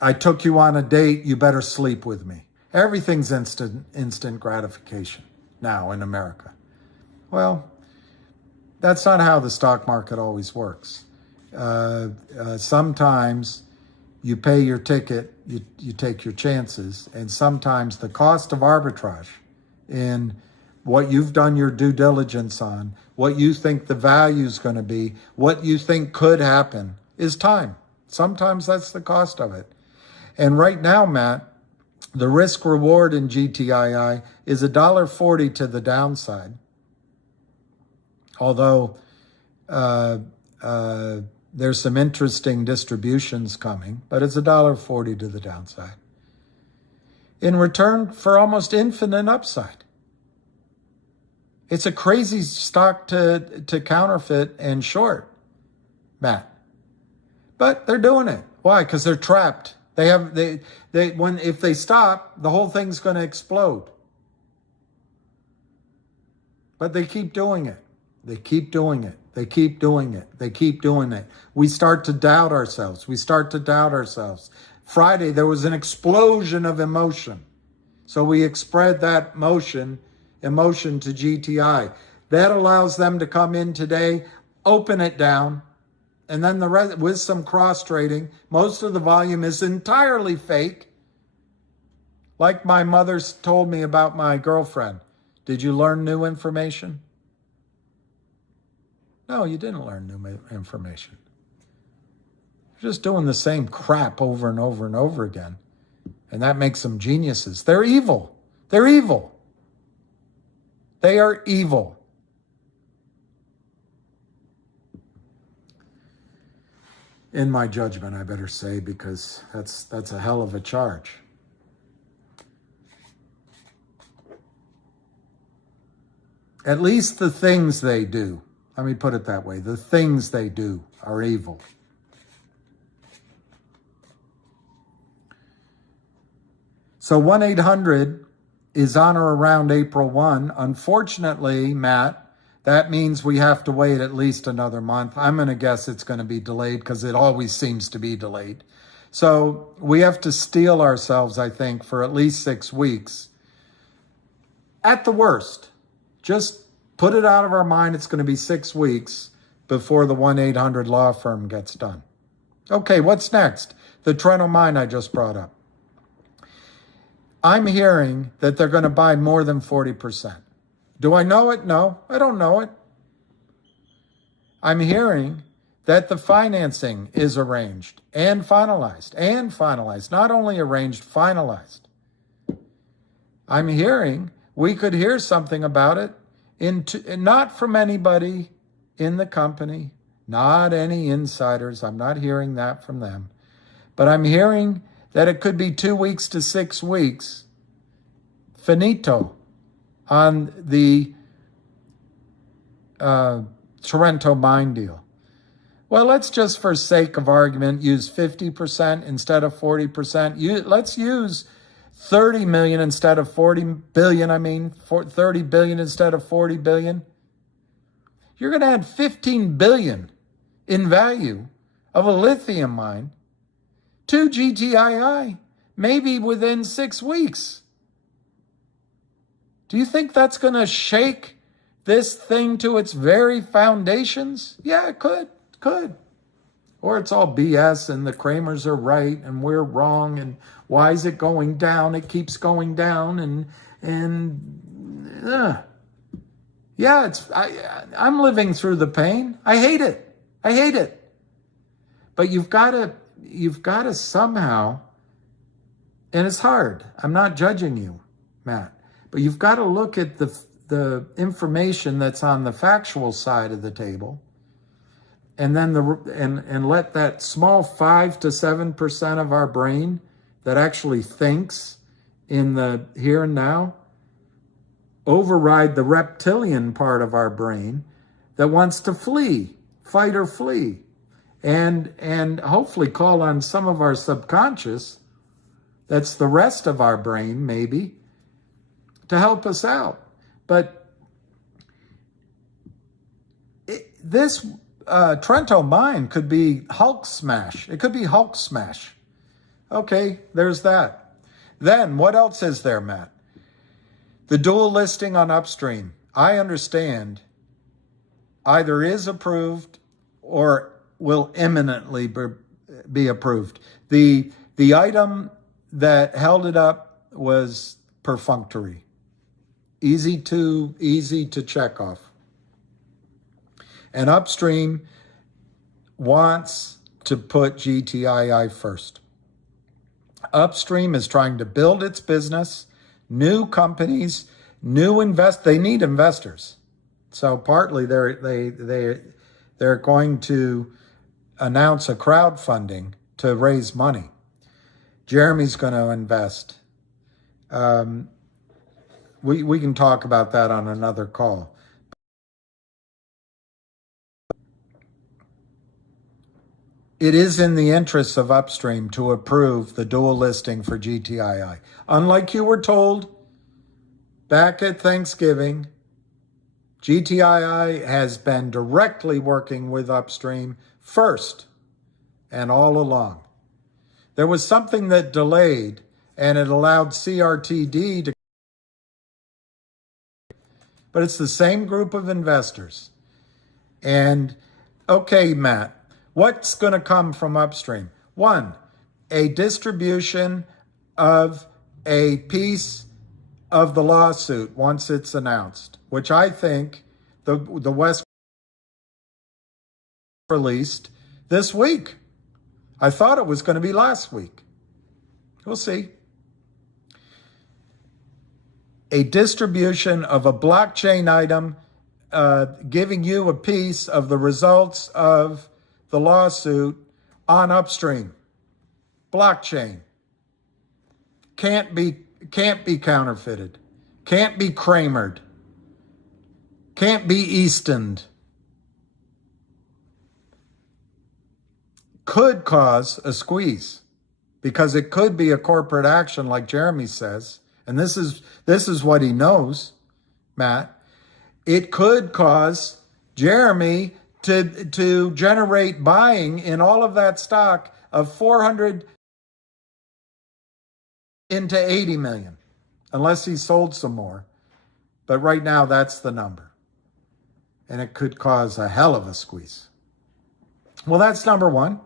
I took you on a date, you better sleep with me. Everything's instant gratification now in America. Well, that's not how the stock market always works. Sometimes you pay your ticket, you take your chances, and sometimes the cost of arbitrage in what you've done your due diligence on, what you think the value is going to be, what you think could happen is time. Sometimes that's the cost of it. And right now, Matt, the risk reward in GTII is $1.40 to the downside. Although there's some interesting distributions coming, but it's $1.40 to the downside. In return for almost infinite upside. It's a crazy stock to counterfeit and short, Matt. But they're doing it. Why? Because they're trapped. If they stop, the whole thing's going to explode. But they keep doing it. They keep doing it. They keep doing it. They keep doing it. We start to doubt ourselves. Friday, there was an explosion of emotion. So we spread that emotion to GTI. That allows them to come in today, open it down, and then the rest, with some cross trading, most of the volume is entirely fake. Like my mother's told me about my girlfriend. Did you learn new information? No, you didn't learn new information. You're just doing the same crap over and over and over again. And that makes them geniuses. They're evil. They're evil. They are evil. In my judgment, I better say, because that's a hell of a charge. At least the things they do, let me put it that way, the things they do are evil. So 1-800 is on or around April 1. Unfortunately, Matt, that means we have to wait at least another month. I'm going to guess it's going to be delayed because it always seems to be delayed. So we have to steel ourselves, I think, for at least 6 weeks. At the worst, just put it out of our mind. It's going to be 6 weeks before the 1-800 law firm gets done. Okay, what's next? The Trento mine I just brought up. I'm hearing that they're going to buy more than 40%. Do I know it? No, I don't know it. I'm hearing that the financing is arranged and finalized. Not only arranged, finalized. I'm hearing we could hear something about it, not from anybody in the company, not any insiders. I'm not hearing that from them. But I'm hearing that it could be 2 weeks to 6 weeks, finito, on the Trento mine deal. Well, let's just, for sake of argument, use 50% instead of 40%. Let's use 30 million instead of 40 billion. 30 billion instead of 40 billion. You're going to add 15 billion in value of a lithium mine to GTII, maybe within 6 weeks. Do you think that's going to shake this thing to its very foundations? Yeah, it could. Or it's all BS and the Kramers are right and we're wrong and why is it going down? It keeps going down yeah, I'm living through the pain. I hate it. But you've got to somehow, and it's hard. I'm not judging you, Matt, but you've got to look at the information that's on the factual side of the table, and then and let that small 5 to 7% of our brain that actually thinks in the here and now override the reptilian part of our brain that wants to flee, fight or flee, and hopefully call on some of our subconscious, that's the rest of our brain maybe, to help us out. But this Trento mine could be Hulk smash. It could be Hulk smash. Okay, there's that. Then what else is there, Matt? The dual listing on Upstream, I understand, either is approved or will imminently be approved. The item that held it up was perfunctory. Easy to check off. And Upstream wants to put GTII first. Upstream is trying to build its business, new companies, they need investors. So partly they're going to announce a crowdfunding to raise money. Jeremy's going to invest. We can talk about that on another call. it is in the interests of Upstream to approve the dual listing for GTII. Unlike you were told back at Thanksgiving, GTII has been directly working with Upstream first and all along. There was something that delayed, and it allowed CRTD to, but it's the same group of investors. And okay, Matt, what's going to come from Upstream? One, a distribution of a piece of the lawsuit once it's announced, which I think the West released this week. I thought it was going to be last week. We'll see. A distribution of a blockchain item giving you a piece of the results of the lawsuit on Upstream. Blockchain. Can't be counterfeited. Can't be Kramered. Can't be Eastoned. Could cause a squeeze because it could be a corporate action like Jeremy says. And this is what he knows, Matt. It could cause Jeremy to generate buying in all of that stock of 400 into 80 million, unless he sold some more. But right now, that's the number. And it could cause a hell of a squeeze. Well, that's number one.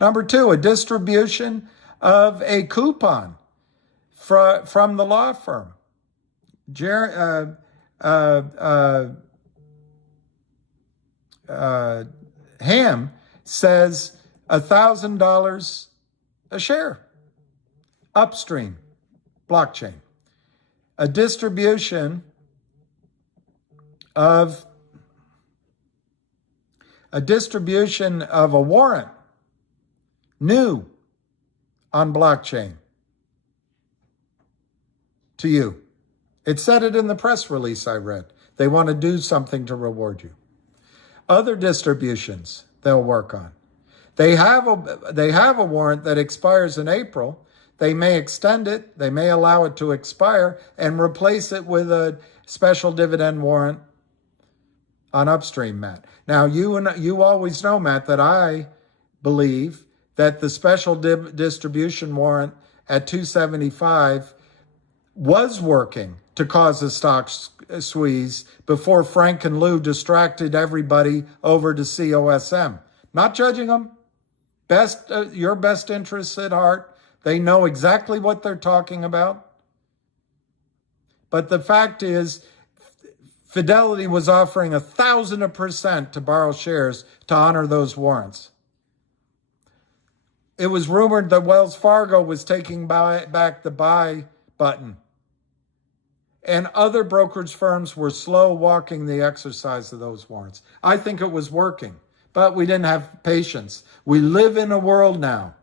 Number two, a distribution of a coupon from the law firm. Ham says $1,000 a share. Upstream, blockchain. A distribution of a warrant, new on blockchain, to you. It said it in the press release I read. They want to do something to reward you. Other distributions they'll work on. They have a warrant that expires in April. They may extend it. They may allow it to expire and replace it with a special dividend warrant on Upstream, Matt. Now, you always know, Matt, that I believe that the special distribution warrant at 275 was working to cause a stock squeeze before Frank and Lou distracted everybody over to COSM. Not judging them. Your best interests at heart. They know exactly what they're talking about. But the fact is, Fidelity was offering 1,000% to borrow shares to honor those warrants. It was rumored that Wells Fargo was taking back the buy button. And other brokerage firms were slow walking the exercise of those warrants. I think it was working, but we didn't have patience. We live in a world now.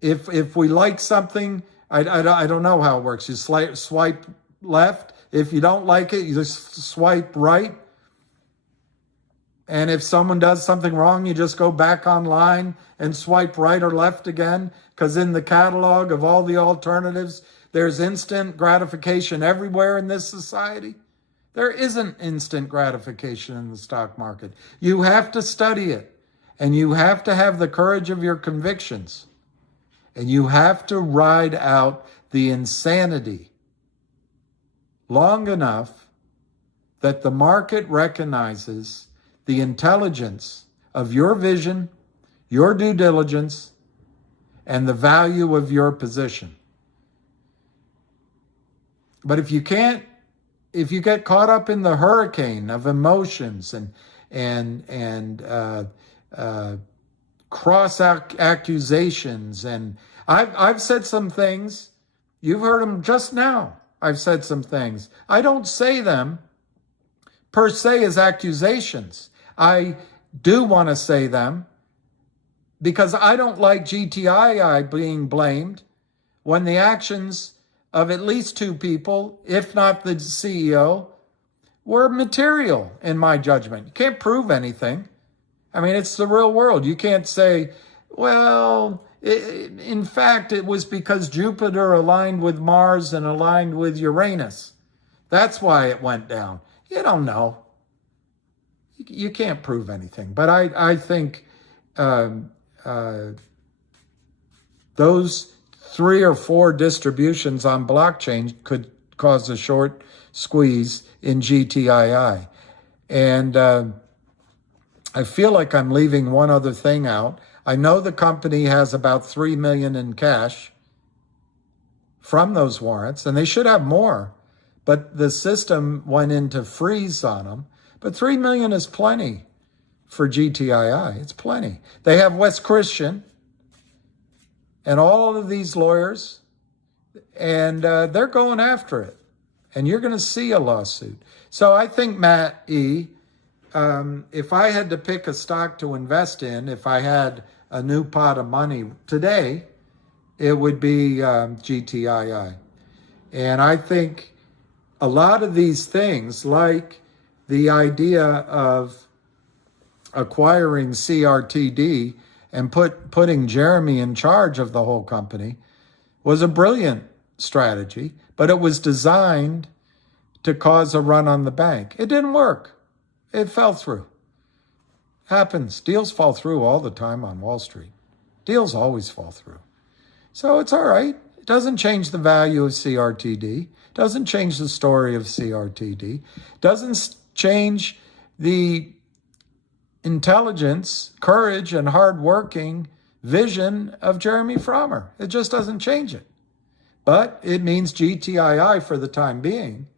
If we like something, I don't know how it works. You swipe left. If you don't like it, you just swipe right. And if someone does something wrong, you just go back online and swipe right or left again. Because in the catalog of all the alternatives, there's instant gratification everywhere in this society. There isn't instant gratification in the stock market. You have to study it. And you have to have the courage of your convictions. And you have to ride out the insanity long enough that the market recognizes the intelligence of your vision, your due diligence, and the value of your position. But if you get caught up in the hurricane of emotions and cross accusations, and I've said some things, you've heard them just now. I've said some things. I don't say them per se as accusations. I do want to say them because I don't like GTII being blamed when the actions of at least two people, if not the CEO, were material in my judgment. You can't prove anything. I mean, it's the real world. You can't say, well, in fact, it was because Jupiter aligned with Mars and aligned with Uranus. That's why it went down. You don't know. You can't prove anything. But I think those 3 or 4 distributions on blockchain could cause a short squeeze in GTII. And I feel like I'm leaving one other thing out. I know the company has about $3 million in cash from those warrants, and they should have more, but the system went into freeze on them. But $3 million is plenty for GTII. It's plenty. They have West Christian and all of these lawyers, and they're going after it. And you're going to see a lawsuit. So I think, Matt E., if I had to pick a stock to invest in, if I had a new pot of money today, it would be GTII. And I think a lot of these things, like the idea of acquiring CRTD and putting Jeremy in charge of the whole company, was a brilliant strategy, but it was designed to cause a run on the bank. It didn't work. It fell through. Happens. Deals fall through all the time on Wall Street. Deals always fall through. So it's all right. It doesn't change the value of CRTD. Doesn't change the story of CRTD. Doesn't change the intelligence, courage, and hardworking vision of Jeremy Frommer. It just doesn't change it. But it means GTII, for the time being,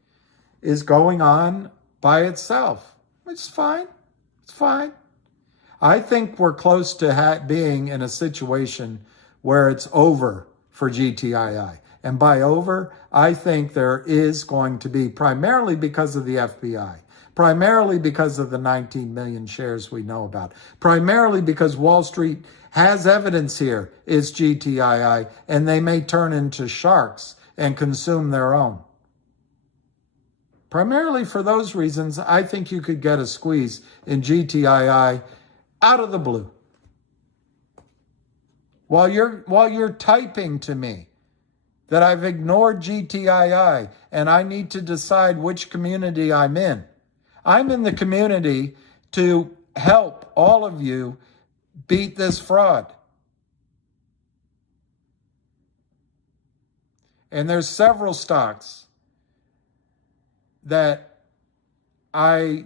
is going on by itself. It's fine. It's fine. I think we're close to being in a situation where it's over for GTII. And by over, I think there is going to be, primarily because of the FBI, primarily because of the 19 million shares we know about, primarily because Wall Street has evidence here, is GTII, and they may turn into sharks and consume their own. Primarily for those reasons, I think you could get a squeeze in GTII out of the blue. While you're typing to me that I've ignored GTII and I need to decide which community I'm in. I'm in the community to help all of you beat this fraud. And there's several stocks that I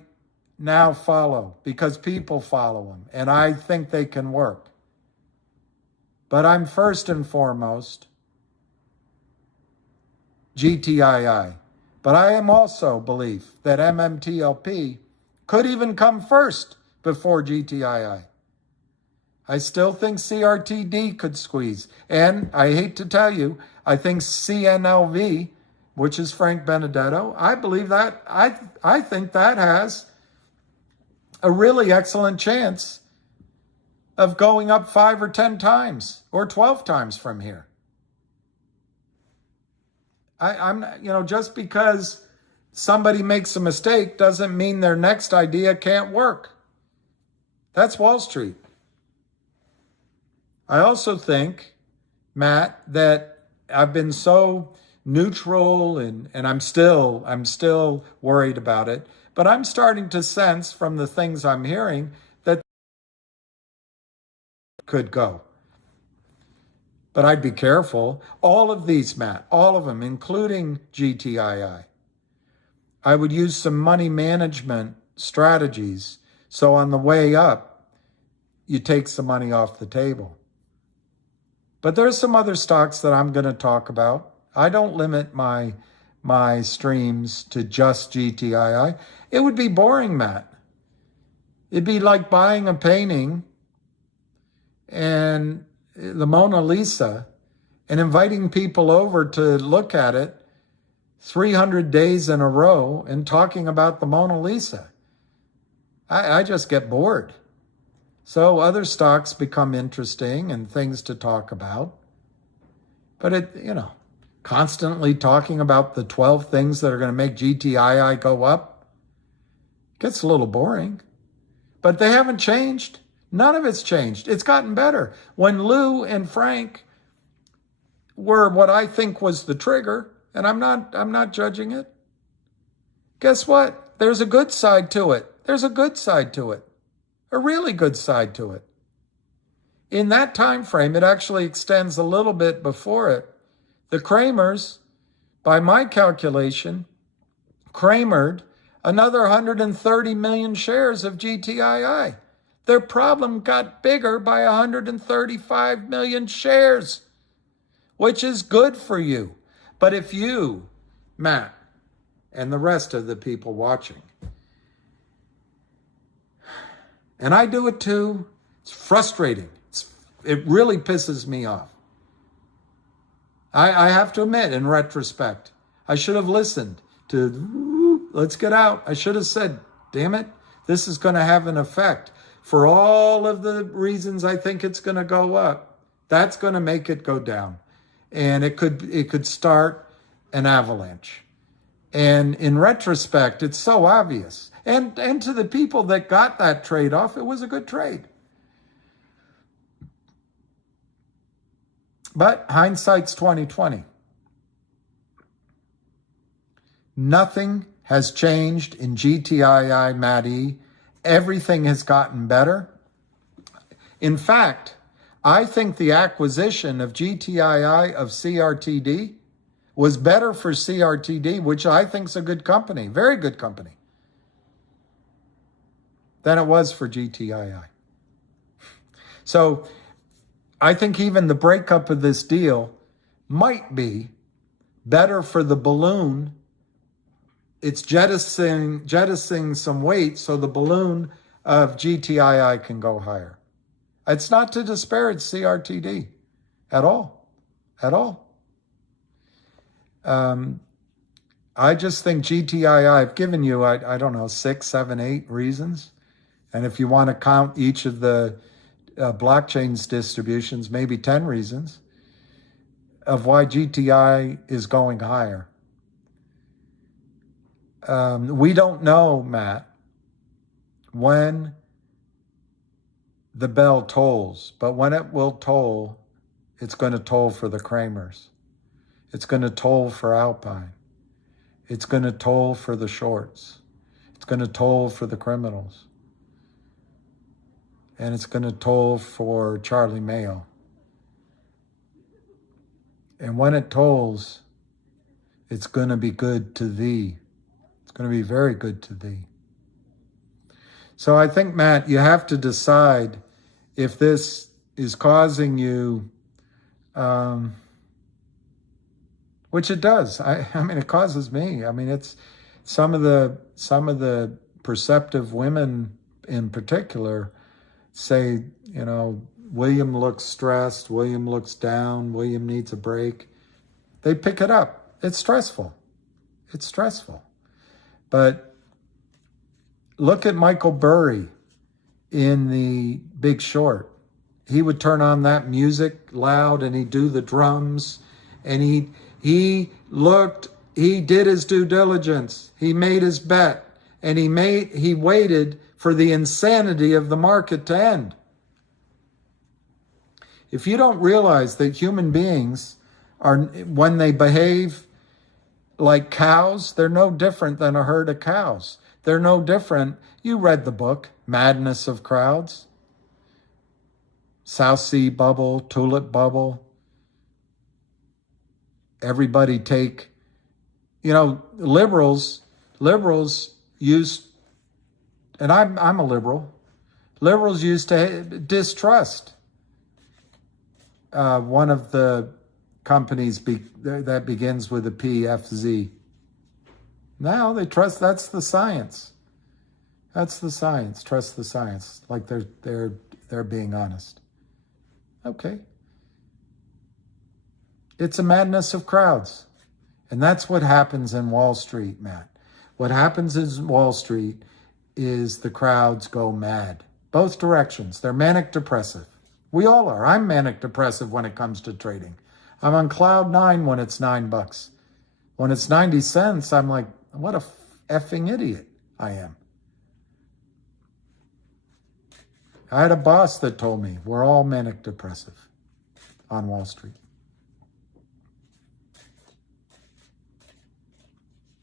now follow because people follow them and I think they can work. But I'm first and foremost GTII. But I am also believe that MMTLP could even come first before GTII. I still think CRTD could squeeze. And I hate to tell you, I think CNLV, which is Frank Benedetto, I believe that, I think that has a really excellent chance of going up 5 or 10 times or 12 times from here. I'm just because somebody makes a mistake doesn't mean their next idea can't work. That's Wall Street. I also think, Matt, that I've been so neutral and I'm still worried about it, but I'm starting to sense from the things I'm hearing that could go. But I'd be careful. All of these, Matt, all of them, including GTII. I would use some money management strategies so on the way up, you take some money off the table. But there's some other stocks that I'm going to talk about. I don't limit my streams to just GTII. It would be boring, Matt. It'd be like buying a painting and the Mona Lisa and inviting people over to look at it 300 days in a row and talking about the Mona Lisa. I just get bored. So other stocks become interesting and things to talk about. But constantly talking about the 12 things that are going to make GTII go up gets a little boring. But they haven't changed. None of it's changed. It's gotten better. When Lou and Frank were what I think was the trigger, and I'm not judging it. Guess what? There's a good side to it. There's a good side to it. A really good side to it. In that time frame, it actually extends a little bit before it. The Kramers, by my calculation, Kramered another 130 million shares of GTII. Their problem got bigger by 135 million shares, which is good for you. But if you, Matt, and the rest of the people watching, and I do it too, it's frustrating. It really pisses me off. I have to admit, in retrospect, I should have listened to, let's get out. I should have said, damn it, this is going to have an effect. For all of the reasons I think it's going to go up, that's going to make it go down. And it could start an avalanche. And in retrospect, it's so obvious. And to the people that got that trade off, it was a good trade. But hindsight's 20/20. Nothing has changed in GTII, Maddie. Everything has gotten better. In fact, I think the acquisition of GTII of CRTD was better for CRTD, which I think is a good company, very good company, than it was for GTII. So I think even the breakup of this deal might be better for the balloon. It's jettisoning some weight so the balloon of GTII can go higher. It's not to disparage CRTD at all, at all. I just think GTII, I've given you, I don't know, 6, 7, 8 reasons. And if you want to count each of the blockchain's distributions, maybe 10 reasons of why GTI is going higher. We don't know, Matt, when the bell tolls, but when it will toll, it's going to toll for the Kramers. It's going to toll for Alpine. It's going to toll for the shorts. It's going to toll for the criminals. And it's going to toll for Charlie Mayo. And when it tolls, it's going to be good to thee. It's going to be very good to thee. So I think, Matt, you have to decide if this is causing you, which it does. I mean, it causes me. I mean, it's some of the perceptive women in particular say, you know, William looks stressed, William looks down, William needs a break. They pick it up. It's stressful. It's stressful. But look at Michael Burry in The Big Short. He would turn on that music loud and he'd do the drums and he did his due diligence. He made his bet and he waited for the insanity of the market to end. If you don't realize that human beings are, when they behave like cows, they're no different than a herd of cows. They're no different. You read the book, Madness of Crowds. South Sea Bubble, Tulip Bubble. Everybody take, you know, liberals use, and I'm a liberal. Liberals used to distrust one of the companies that begins with a PFZ. Now they trust. That's the science. That's the science. Trust the science. Like they're being honest. Okay. It's a madness of crowds, and that's what happens in Wall Street, Matt. What happens in Wall Street is the crowds go mad. Both directions. They're manic depressive. We all are. I'm manic depressive when it comes to trading. I'm on cloud 9 when it's $9. When it's 90 cents, I'm like, what a effing idiot I am. I had a boss that told me we're all manic depressive on Wall Street.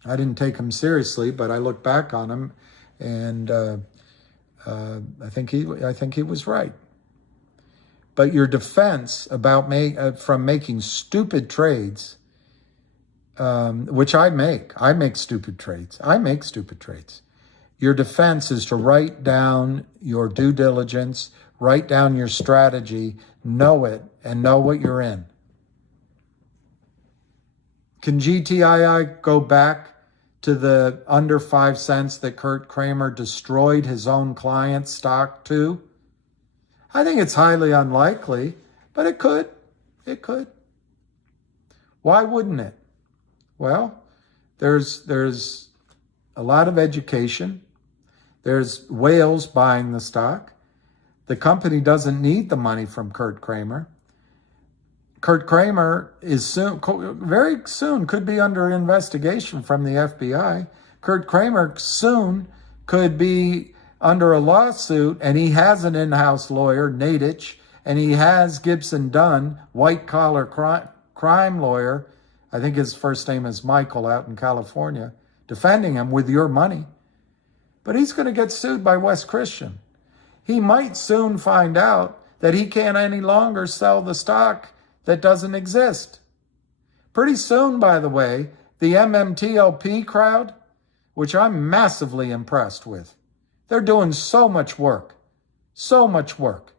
I didn't take him seriously, but I look back on him, and I think he was right. But your defense about from making stupid trades, which I make stupid trades. I make stupid trades. Your defense is to write down your due diligence, write down your strategy, know it, and know what you're in. Can GTII go back to the under 5 cents that Kurt Kramer destroyed his own client stock to? I think it's highly unlikely, but it could. It could. Why wouldn't it? Well, there's a lot of education. There's whales buying the stock. The company doesn't need the money from Kurt Kramer. Kurt Kramer is very soon could be under investigation from the FBI. Kurt Kramer soon could be under a lawsuit, and he has an in-house lawyer, Nadich, and he has Gibson Dunn, white-collar crime lawyer, I think his first name is Michael, out in California, defending him with your money. But he's going to get sued by West Christian. He might soon find out that he can't any longer sell the stock that doesn't exist. Pretty soon, by the way, the MMTLP crowd, which I'm massively impressed with, they're doing so much work. So much work.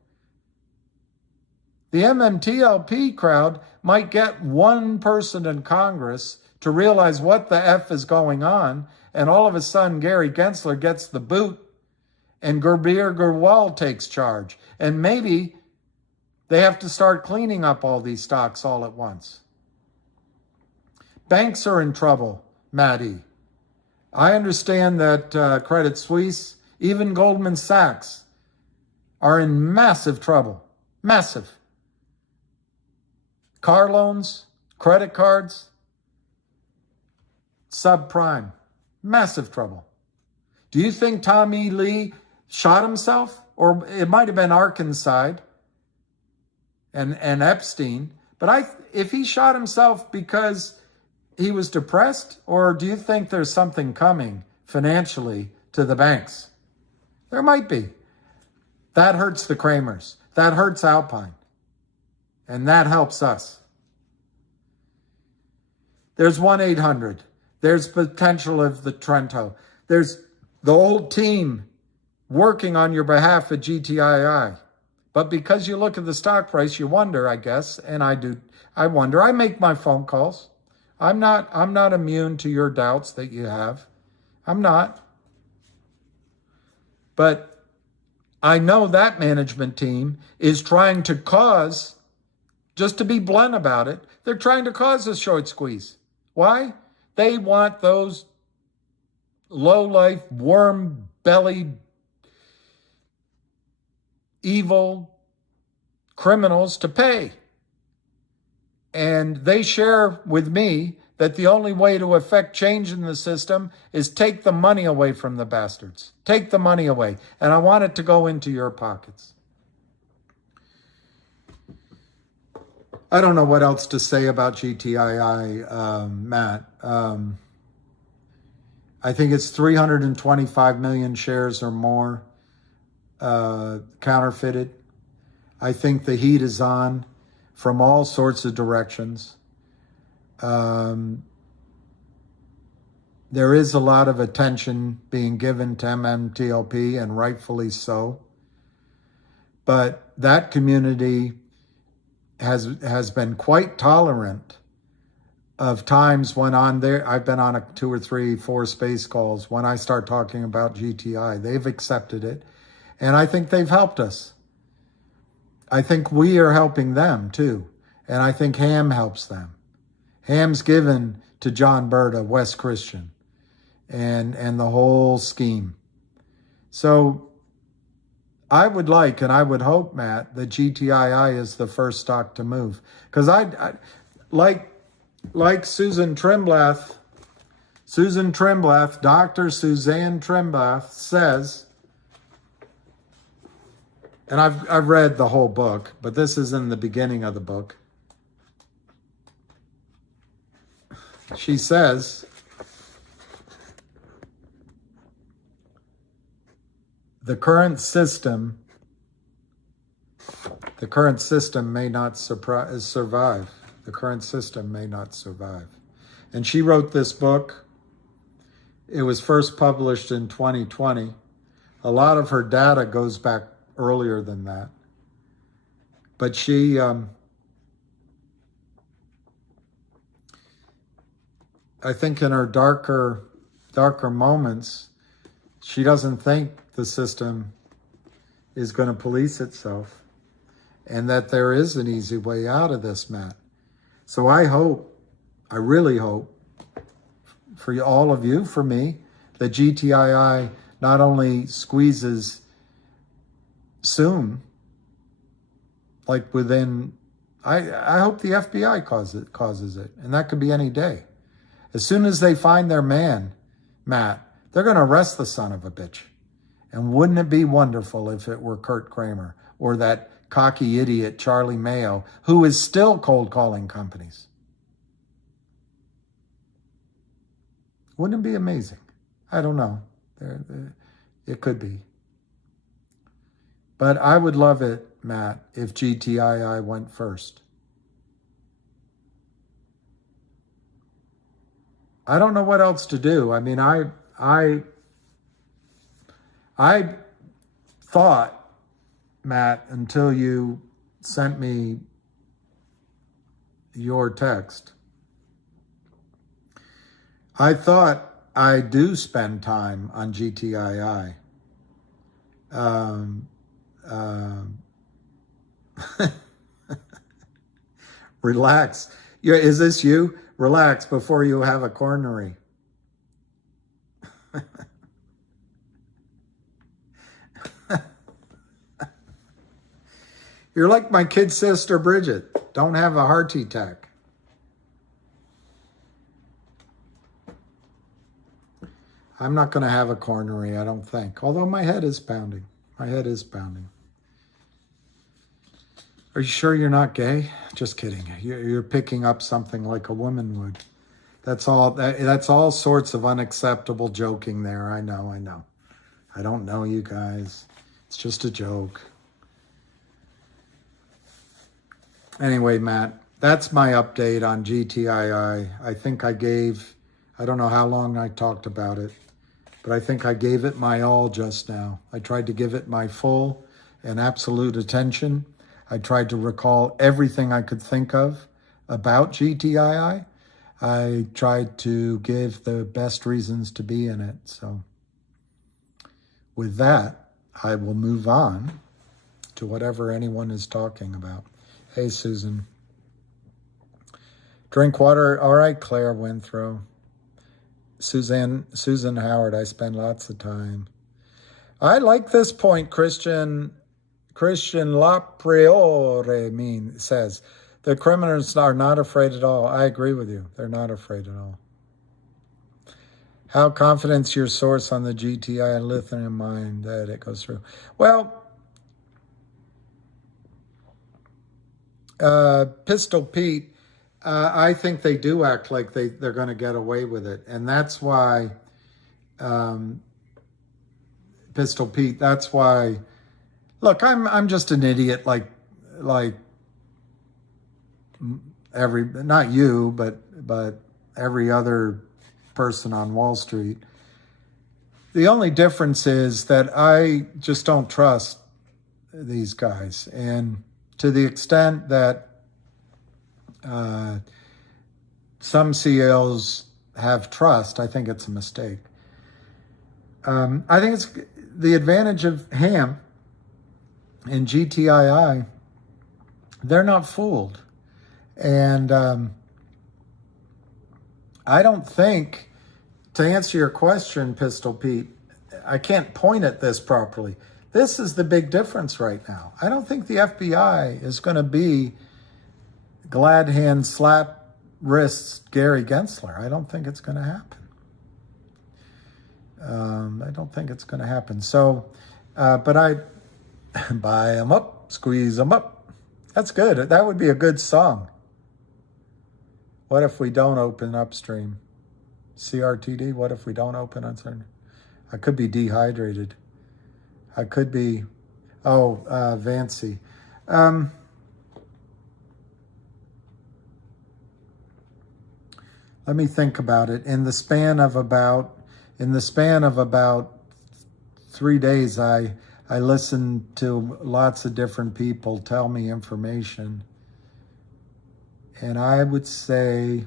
The MMTLP crowd might get one person in Congress to realize what the F is going on, and all of a sudden Gary Gensler gets the boot and Gurbir Gurwal takes charge. And maybe they have to start cleaning up all these stocks all at once. Banks are in trouble, Maddie. I understand that Credit Suisse, even Goldman Sachs, are in massive trouble. Massive. Car loans, credit cards, subprime. Massive trouble. Do you think Tommy Lee shot himself? Or it might have been Arkanside and Epstein. But if he shot himself because he was depressed, or do you think there's something coming financially to the banks? There might be. That hurts the Kramers. That hurts Alpine. And that helps us. There's 1-800. There's potential of the Trento. There's the whole team working on your behalf at GTII. But because you look at the stock price, you wonder, I guess, and I do. I wonder. I make my phone calls. I'm not immune to your doubts that you have. I'm not. But I know that management team is trying to cause, just to be blunt about it, they're trying to cause a short squeeze. Why? They want those low-life, worm-bellied, evil criminals to pay. And they share with me that the only way to affect change in the system is take the money away from the bastards. Take the money away. And I want it to go into your pockets. I don't know what else to say about GTII, Matt. I think it's 325 million shares or more counterfeited. I think the heat is on from all sorts of directions. There is a lot of attention being given to MMTLP, and rightfully so. But that community has been quite tolerant of times when I've been on 2 or 3, 4 space calls when I start talking about GTI. They've accepted it, and I think they've helped us. I think we are helping them too, and I think Ham helps them. Ham's given to John Berta, West Christian, and the whole scheme. So I would like, and I would hope, Matt, that GTII is the first stock to move. Because I like Susan Trimbleth, Dr. Suzanne Trimbleth says, and I've read the whole book, but this is in the beginning of the book. She says, the current system may not survive. The current system may not survive. And she wrote this book. It was first published in 2020. A lot of her data goes back earlier than that. But she, I think in her darker moments, she doesn't think the system is going to police itself and that there is an easy way out of this, Matt. So I really hope for all of you, for me, that GTII not only squeezes soon, like within, I hope the FBI causes it, and that could be any day. As soon as they find their man, Matt, they're going to arrest the son of a bitch. And wouldn't it be wonderful if it were Kurt Kramer or that cocky idiot Charlie Mayo, who is still cold calling companies? Wouldn't it be amazing? I don't know. It could be. But I would love it, Matt, if GTII went first. I don't know what else to do. I mean, I thought, Matt, until you sent me your text, I thought I do spend time on GTII. Relax. Is this you? Relax before you have a coronary. You're like my kid sister, Bridget. Don't have a heart attack. I'm not going to have a coronary, I don't think. Although my head is pounding. My head is pounding. Are you sure you're not gay? Just kidding. You're picking up something like a woman would. That's all sorts of unacceptable joking there. I know. I don't know you guys. It's just a joke. Anyway, Matt, that's my update on GTII. I think I don't know how long I talked about it, but I think I gave it my all just now. I tried to give it my full and absolute attention. I tried to recall everything I could think of about GTII. I tried to give the best reasons to be in it. So with that, I will move on to whatever anyone is talking about. Hey, Susan. Drink water. All right, Claire Winthrow. Susan Howard, I spend lots of time. I like this point, Christian Lapriore says, the criminals are not afraid at all. I agree with you. They're not afraid at all. How confident's your source on the GTI lithium mine that it goes through? Well, Pistol Pete, I think they do act like they're going to get away with it. And that's why, Pistol Pete, that's why, look, I'm just an idiot like not you, but every other person on Wall Street. The only difference is that I just don't trust these guys. And to the extent that some CEOs have trust, I think it's a mistake. I think it's the advantage of Ham and GTII. They're not fooled. And I don't think, to answer your question, Pistol Pete, I can't point at this properly. This is the big difference right now. I don't think the FBI is going to be glad hand slap wrists Gary Gensler. I don't think it's going to happen. I don't think it's going to happen. So, but Buy 'em up, squeeze 'em up. That's good. That would be a good song. What if we don't open Upstream? CRTD, what if we don't open Upstream? I could be dehydrated. I could be, Vancy. Let me think about it. In the span of about 3 days, I listened to lots of different people tell me information. And I would say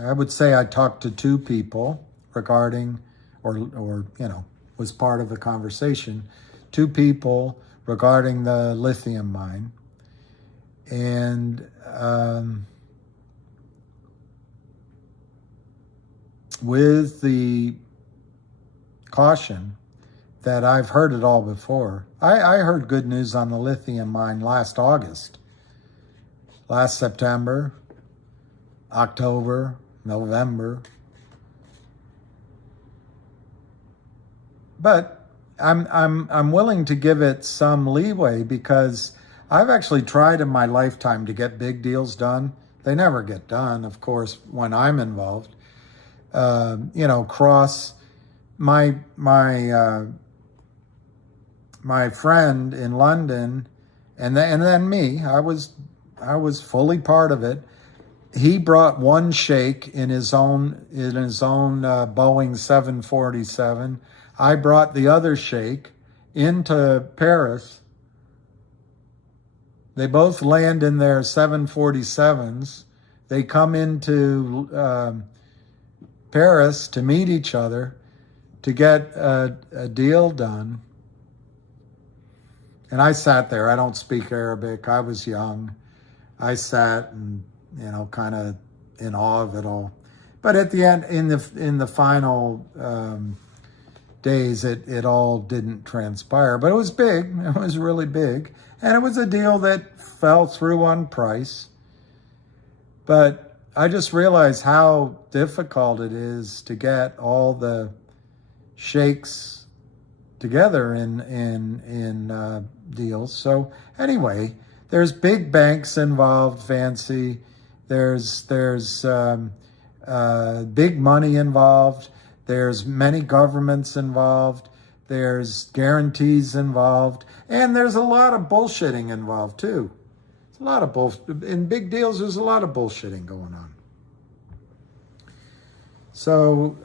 I talked to 2 people regarding, or was part of the conversation, 2 people regarding the lithium mine. And with the caution that I've heard it all before. I heard good news on the lithium mine last August, last September, October, November. But I'm willing to give it some leeway because I've actually tried in my lifetime to get big deals done. They never get done, of course, when I'm involved. Cross my friend in London, and then me. I was fully part of it. He brought one shake in his own Boeing 747. I brought the other shake into Paris. They both land in their 747s. They come into Paris to meet each other to get a deal done. And I sat there. I don't speak Arabic. I was young. I sat and, kind of in awe of it all. But at the end, in the final days, it all didn't transpire. But it was big. It was really big. And it was a deal that fell through on price. But I just realized how difficult it is to get all the sheikhs together in deals. So anyway, there's big banks involved, Fancy. There's big money involved. There's many governments involved. There's guarantees involved. And there's a lot of bullshitting involved too. It's a lot of in big deals, there's a lot of bullshitting going on. So,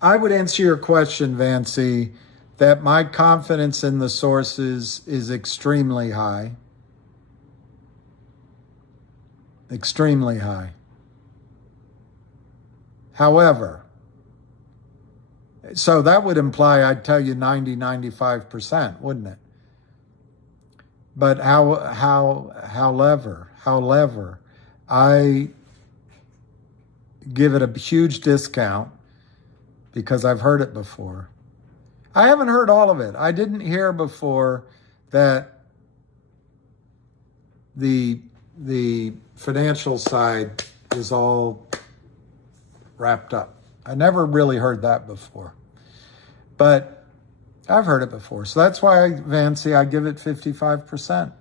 I would answer your question, Vancy, that my confidence in the sources is extremely high. Extremely high. However, so that would imply I'd tell you 95%, wouldn't it? But however, I give it a huge discount because I've heard it before. I haven't heard all of it. I didn't hear before that the financial side is all wrapped up. I never really heard that before. But I've heard it before. So that's why, Vancy, I give it 55%.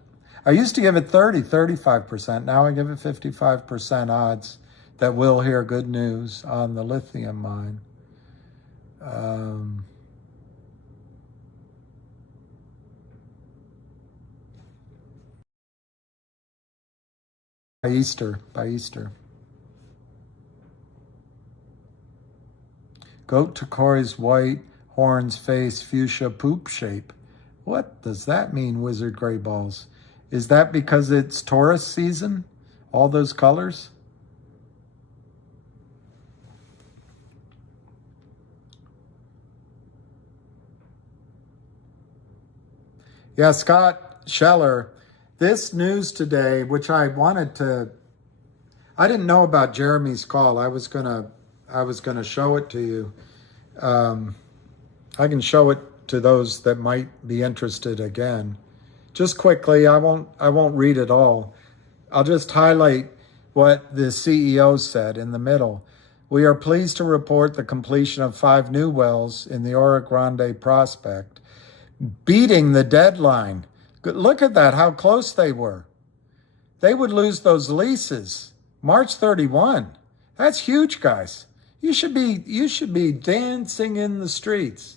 I used to give it 35%. Now I give it 55% odds that we'll hear good news on the lithium mine. By Easter. Goat to Corey's white, horns, face, fuchsia, poop shape. What does that mean, Wizard Gray Balls? Is that because it's Taurus season? All those colors? Yeah, Scott Scheller, this news today, which I didn't know about Jeremy's call. I was gonna show it to you. I can show it to those that might be interested again. just quickly, I won't read it all. I'll just highlight what the CEO said in the middle. We are pleased to report the completion of 5 new wells in the Oro Grande prospect, beating the deadline. Look at that, how close they were. They would lose those leases March 31. That's huge, guys. You should be dancing in the streets.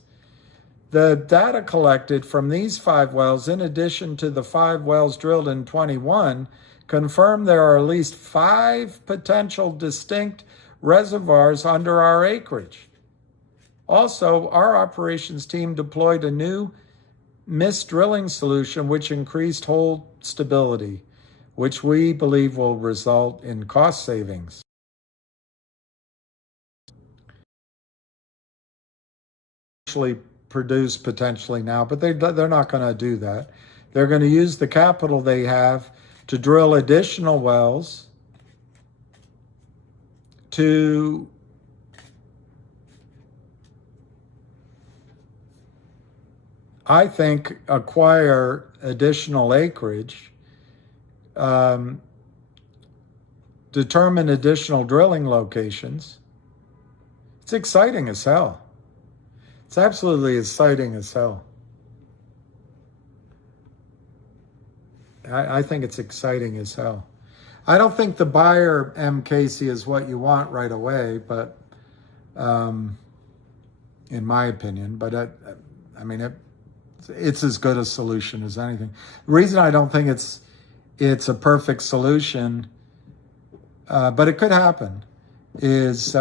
The data collected from these 5 wells, in addition to the 5 wells drilled in 21, confirm there are at least 5 potential distinct reservoirs under our acreage. Also, our operations team deployed a new mist drilling solution which increased hole stability, which we believe will result in cost savings. Actually produce potentially now, but they're not going to do that. They're going to use the capital they have to drill additional wells to I think acquire additional acreage, determine additional drilling locations. It's exciting as hell. It's absolutely exciting as hell. I think it's exciting as hell. I don't think the buyer, M. Casey, is what you want right away, but in my opinion, but I mean, it's as good a solution as anything. The reason I don't think it's a perfect solution, but it could happen, is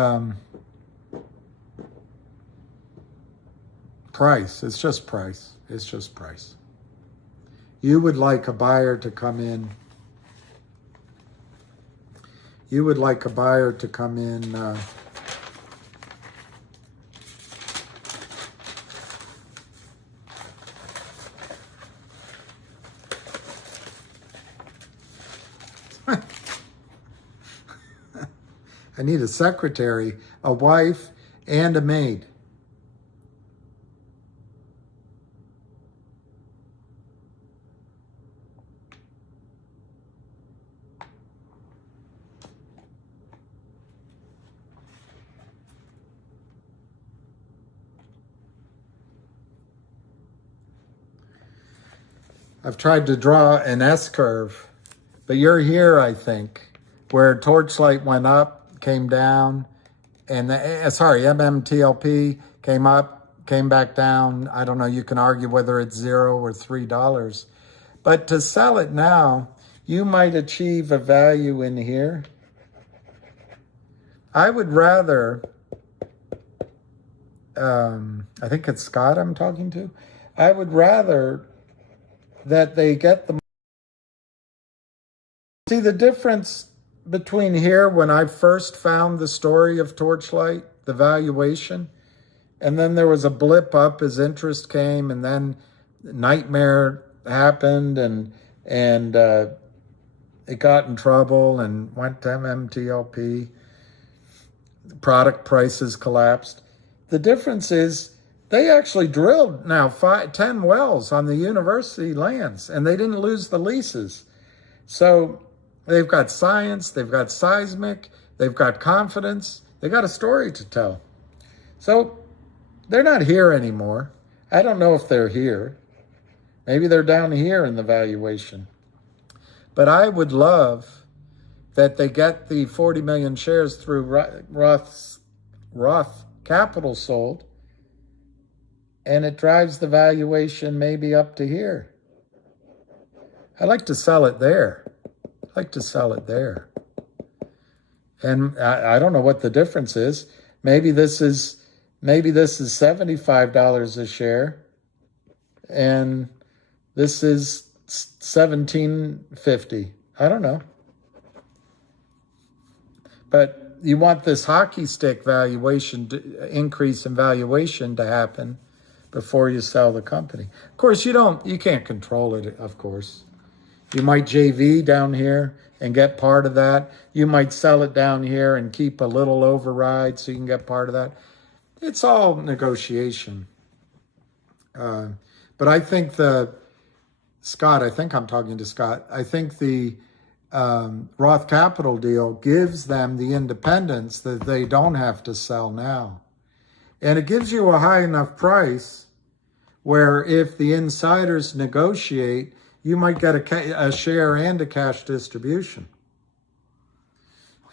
price. It's just price. It's just price. You would like a buyer to come in. You would like a buyer to come in. I need a secretary, a wife, and a maid. I've tried to draw an S-curve, but you're here, I think, where Torchlight went up, came down, and MMTLP came up, came back down. I don't know, you can argue whether it's $0 or $3. But to sell it now, you might achieve a value in here. I would rather, I think it's Scott I'm talking to. I would rather that they get the... See the difference between here when I first found the story of Torchlight, the valuation, and then there was a blip up as interest came, and then nightmare happened, and it got in trouble and went to MMTLP. Product prices collapsed. The difference is they actually drilled now 10 wells on the university lands, and they didn't lose the leases. So they've got science, they've got seismic, they've got confidence, they got a story to tell. So they're not here anymore. I don't know if they're here. Maybe they're down here in the valuation. But I would love that they get the 40 million shares through Roth Capital sold, and it drives the valuation maybe up to here. I like to sell it there. I like to sell it there. And I don't know what the difference is. Maybe this is $75 a share, and this is $17.50. I don't know. But you want this hockey stick valuation increase in valuation to happen before you sell the company. Of course, you can't control it, of course. You might JV down here and get part of that. You might sell it down here and keep a little override so you can get part of that. It's all negotiation. But I think the Scott, I think I'm talking to Scott. I think the Roth Capital deal gives them the independence that they don't have to sell now. And it gives you a high enough price where if the insiders negotiate, you might get a share and a cash distribution.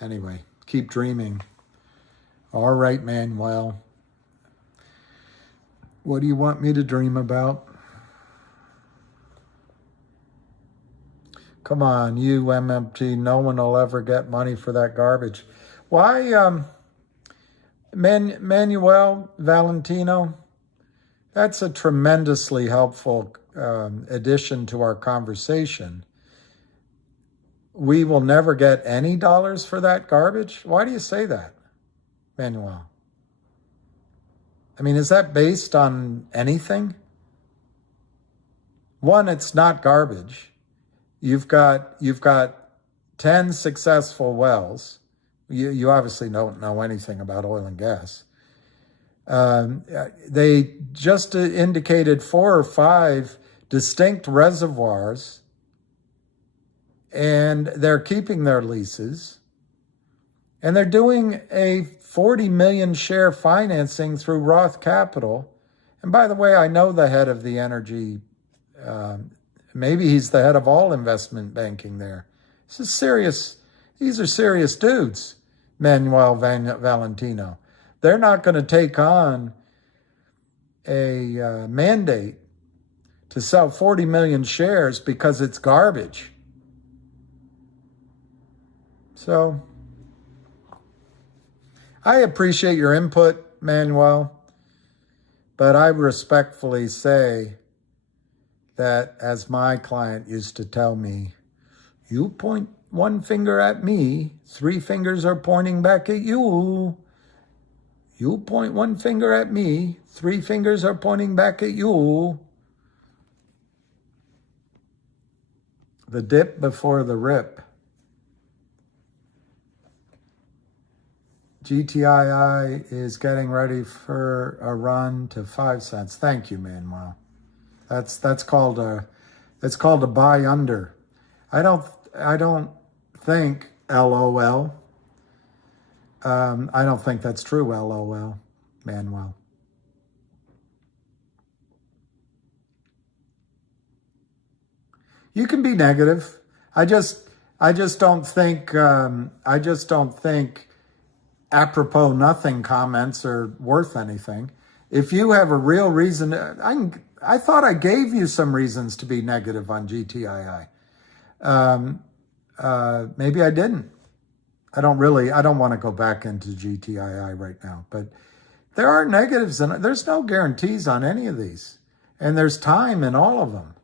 Anyway, keep dreaming. All right, Manuel. What do you want me to dream about? Come on, you MMT, no one will ever get money for that garbage. Why, Manuel Valentino, that's a tremendously helpful addition to our conversation. We will never get any dollars for that garbage? Why do you say that, Manuel? I mean, is that based on anything? One, it's not garbage. You've got 10 successful wells. You obviously don't know anything about oil and gas. They just indicated 4 or 5 distinct reservoirs, and they're keeping their leases, and they're doing a 40 million share financing through Roth Capital. And by the way, I know the head of the energy, maybe he's the head of all investment banking there. These are serious dudes, Manuel Valentino. They're not going to take on a mandate to sell 40 million shares because it's garbage. So I appreciate your input, Manuel, but I respectfully say that, as my client used to tell me, you point one finger at me, 3 fingers are pointing back at you. You point one finger at me, 3 fingers are pointing back at you. The dip before the rip. GTII is getting ready for a run to 5 cents. Thank you, Manuel. That's called a buy under. I don't think LOL. I don't think that's true, LOL, Manuel. You can be negative. I just don't think apropos nothing comments are worth anything. If you have a real reason, I thought I gave you some reasons to be negative on GTII. Maybe I didn't. I don't want to go back into GTII right now, but there are negatives and there's no guarantees on any of these. And there's time in all of them.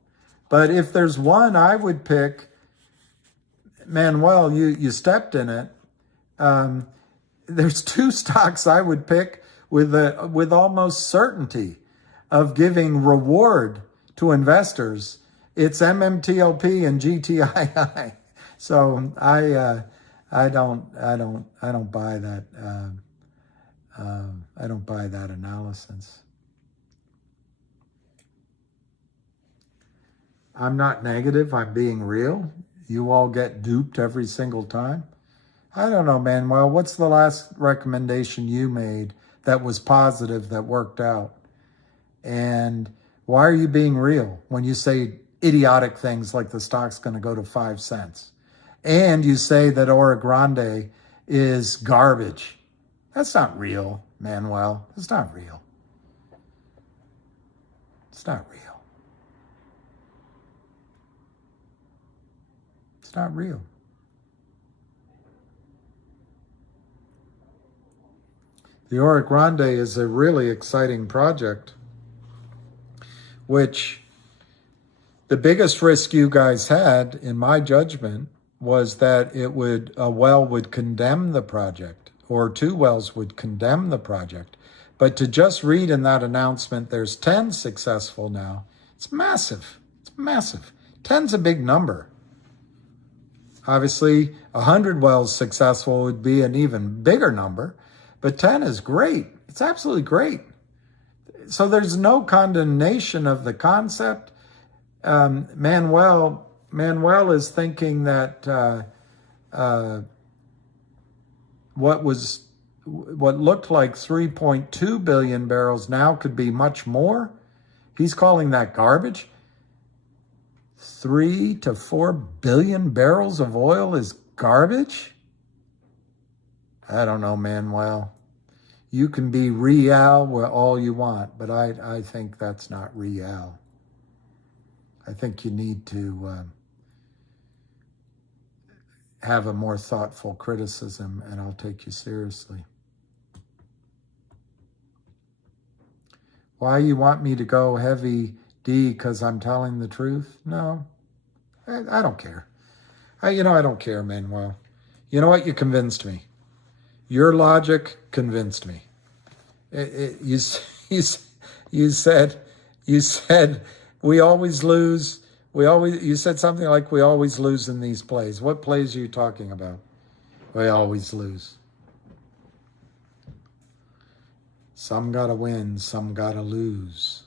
But if there's one I would pick, Manuel, you stepped in it. There's 2 stocks I would pick with almost certainty of giving reward to investors. It's MMTLP and GTII. So I don't buy that. I don't buy that analysis. I'm not negative. I'm being real. You all get duped every single time. I don't know, Manuel. What's the last recommendation you made that was positive, that worked out? And why are you being real when you say idiotic things like the stock's going to go to 5 cents? And you say that Ora Grande is garbage. That's not real, Manuel. It's not real. It's not real. It's not real. The Ora Grande is a really exciting project, which the biggest risk you guys had, in my judgment, was that a well would condemn the project, or 2 wells would condemn the project. But to just read in that announcement, there's 10 successful now. It's massive. It's massive. 10's a big number. Obviously, 100 wells successful would be an even bigger number, but 10 is great. It's absolutely great. So there's no condemnation of the concept. Manuel is thinking that what looked like 3.2 billion barrels now could be much more. He's calling that garbage. 3 to 4 billion barrels of oil is garbage? I don't know, Manuel. You can be real all you want, but I think that's not real. I think you need to have a more thoughtful criticism, and I'll take you seriously. Why you want me to go heavy D because I'm telling the truth? No, I don't care. I don't care, Manuel. You know what? You convinced me. Your logic convinced me. You said we always lose. You said something like we always lose in these plays. What plays are you talking about? We always lose. Some gotta win, some gotta lose.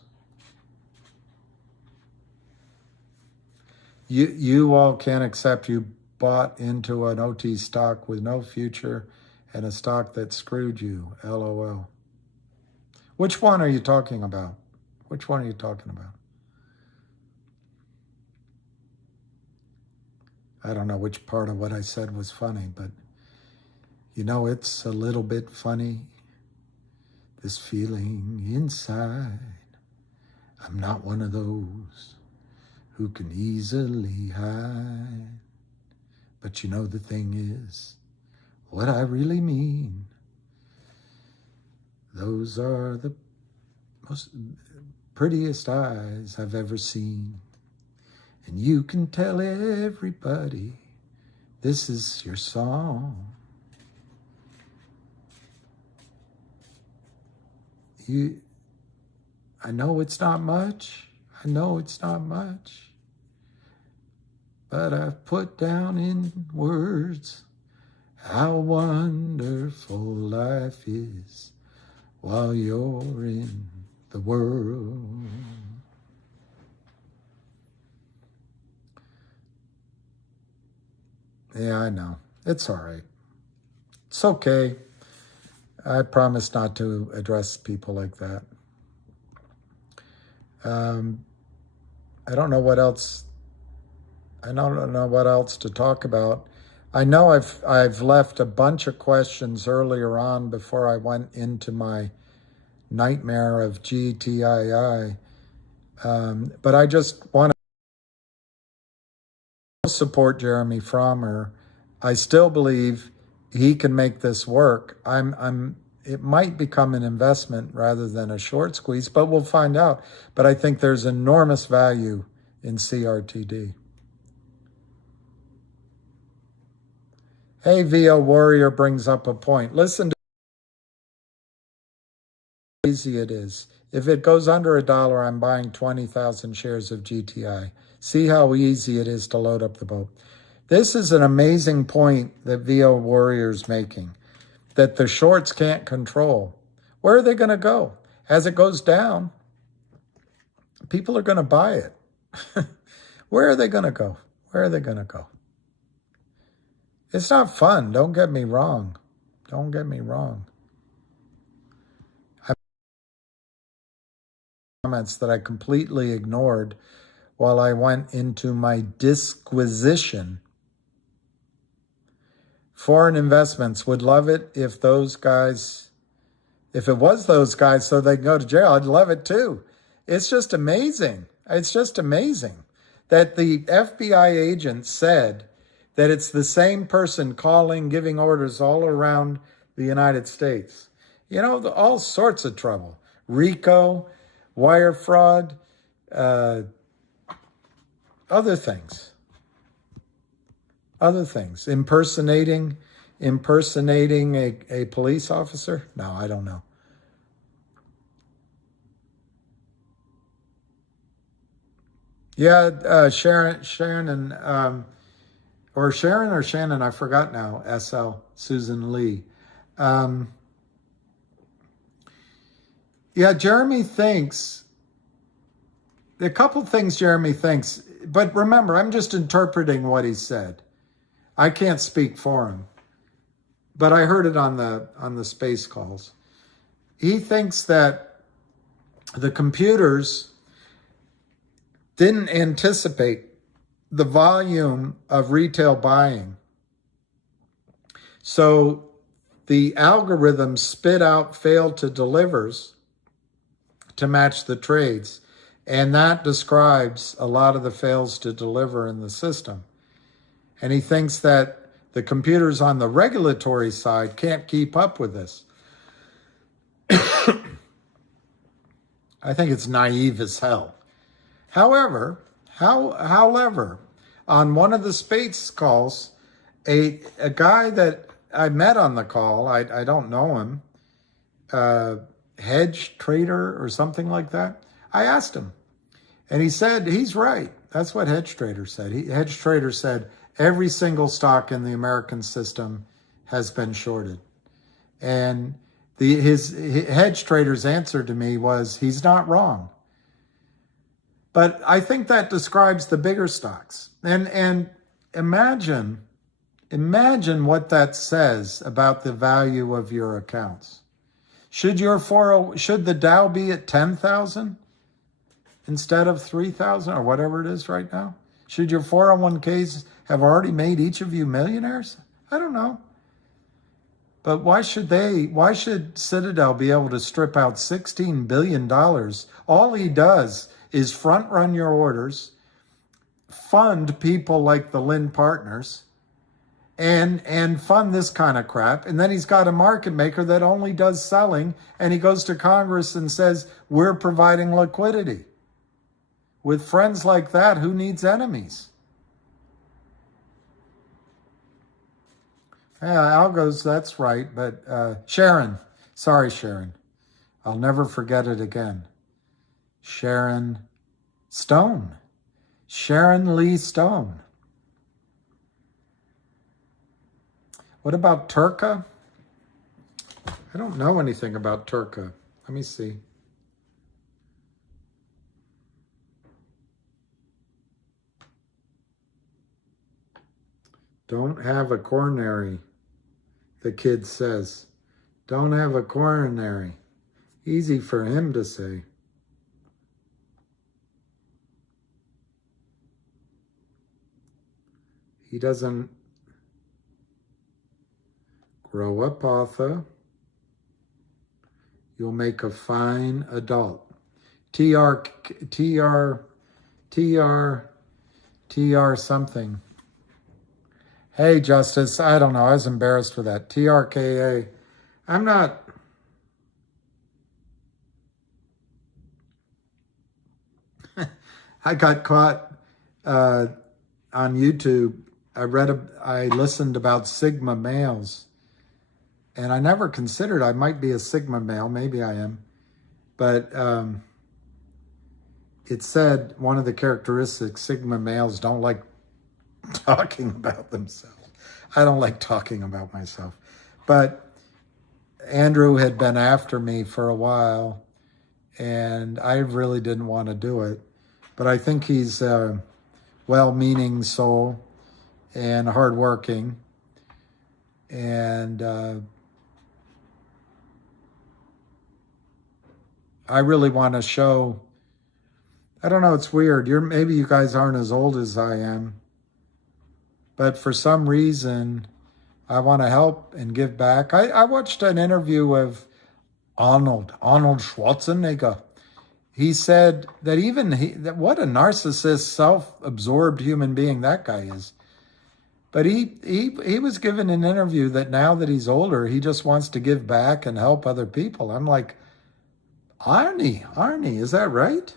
You all can't accept you bought into an OT stock with no future and a stock that screwed you, LOL. Which one are you talking about? Which one are you talking about? I don't know which part of what I said was funny, but it's a little bit funny. This feeling inside. I'm not one of those who can easily hide. But the thing is, what I really mean, those are the most prettiest eyes I've ever seen. And you can tell everybody this is your song. I know it's not much. I know it's not much. But I've put down in words how wonderful life is while you're in the world. Yeah, I know. It's all right. It's okay. I promise not to address people like that. I don't know what else. I don't know what else to talk about. I know I've left a bunch of questions earlier on before I went into my nightmare of GTII. But I just want to support Jeremy Frommer. I still believe he can make this work. It might become an investment rather than a short squeeze, but we'll find out. But I think there's enormous value in CRTD. Hey, VO Warrior brings up a point. Listen to how easy it is. If it goes under $1, I'm buying 20,000 shares of GTI. See how easy it is to load up the boat. This is an amazing point that VO Warrior's making, that the shorts can't control. Where are they going to go? As it goes down, people are going to buy it. Where are they going to go? Where are they going to go? It's not fun. Don't get me wrong. Don't get me wrong. Comments that I completely ignored while I went into my disquisition. Foreign investments would love it if it was those guys so they can go to jail. I'd love it too. It's just amazing. It's just amazing that the FBI agent said that it's the same person calling, giving orders all around the United States. All sorts of trouble. RICO, wire fraud, other things. Impersonating a police officer? No, I don't know. Yeah, Sharon, or Shannon, I forgot now, SL, Susan Lee. Yeah, Jeremy thinks a couple things Jeremy thinks, but remember, I'm just interpreting what he said. I can't speak for him, but I heard it on the space calls. He thinks that the computers didn't anticipate the volume of retail buying. So the algorithm spit out failed to delivers to match the trades. And that describes a lot of the fails to deliver in the system. And he thinks that the computers on the regulatory side can't keep up with this. I think it's naive as hell. However, on one of the space calls, a guy that I met on the call, I don't know him, hedge trader or something like that, I asked him, and he said he's right. That's what hedge trader said. Hedge trader said every single stock in the American system has been shorted. And his hedge trader's answer to me was, he's not wrong. But I think that describes the bigger stocks. And imagine what that says about the value of your accounts. Should the Dow be at 10,000 instead of 3,000 or whatever it is right now? Should your 401ks have already made each of you millionaires? I don't know. But why should Citadel be able to strip out $16 billion? All he does is front run your orders, fund people like the Lynn Partners, and fund this kind of crap. And then he's got a market maker that only does selling, and he goes to Congress and says, we're providing liquidity. With friends like that, who needs enemies? Yeah, Al goes, that's right. But Sharon, sorry, Sharon. I'll never forget it again. Sharon Stone. Sharon Lee Stone. What about Turca? I don't know anything about Turca. Let me see. Don't have a coronary, the kid says. Don't have a coronary. Easy for him to say. He doesn't grow up, Arthur. You'll make a fine adult. TR something. Hey, Justice, I don't know. I was embarrassed with that. TRKA. I'm not. I got caught on YouTube. I listened about Sigma males. And I never considered I might be a Sigma male. Maybe I am. But it said one of the characteristics Sigma males don't like talking about themselves. I don't like talking about myself. But Andrew had been after me for a while, and I really didn't want to do it. But I think he's a well-meaning soul and hardworking. And I really want to show, I don't know, it's weird. Maybe you guys aren't as old as I am. But for some reason, I want to help and give back. I watched an interview of Arnold Schwarzenegger. He said that what a narcissist, self-absorbed human being that guy is. But he was given an interview that now that he's older, he just wants to give back and help other people. I'm like, Arnie, is that right?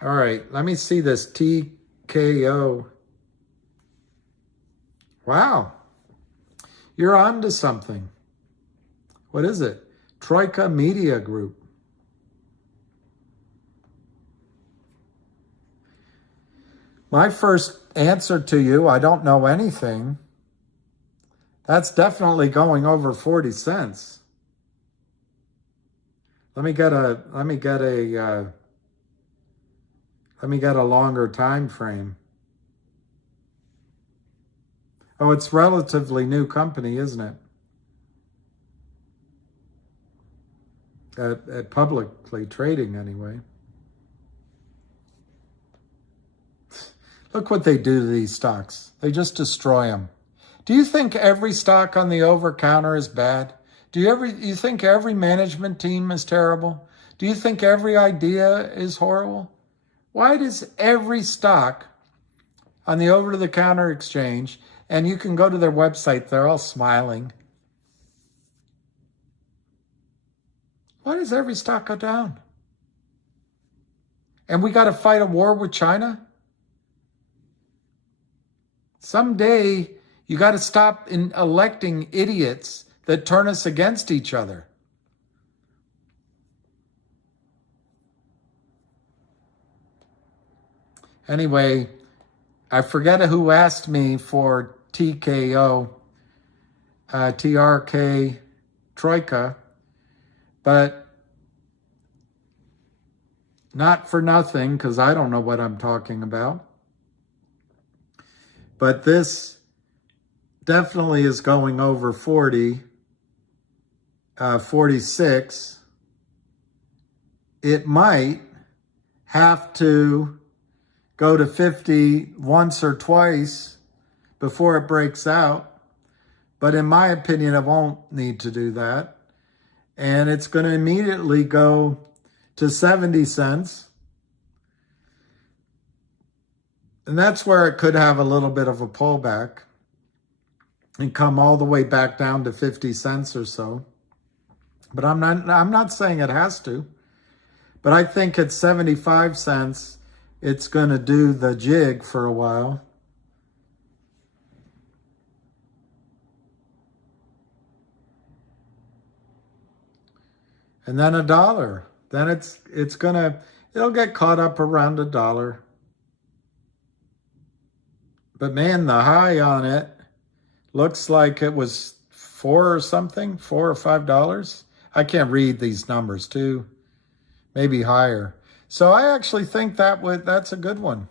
All right, let me see this TKO. Wow, you're on to something. What is it? Troika Media Group. My first answer to you, I don't know anything. That's definitely going over 40 cents. Let me get a longer time frame. Oh, it's relatively new company, isn't it? At publicly trading anyway. Look what they do to these stocks. They just destroy them. Do you think every stock on the over-counter is bad? Do you think every management team is terrible? Do you think every idea is horrible? Why does every stock on the over-the-counter exchange, and you can go to their website, they're all smiling. Why does every stock go down? And we got to fight a war with China? Someday, you got to stop electing idiots that turn us against each other. Anyway, I forget who asked me for TKO, TRK Troika, but not for nothing, because I don't know what I'm talking about. But this definitely is going over 40, 46. It might have to go to 50 once or twice before it breaks out. But in my opinion, it won't need to do that. And it's going to immediately go to 70 cents. And that's where it could have a little bit of a pullback and come all the way back down to 50 cents or so. But I'm not saying it has to. But I think at 75 cents, it's going to do the jig for a while. And then $1. Then it'll get caught up around $1. But man, the high on it looks like it was $4 or something, $4 or $5. I can't read these numbers too. Maybe higher. So I actually think that's a good one.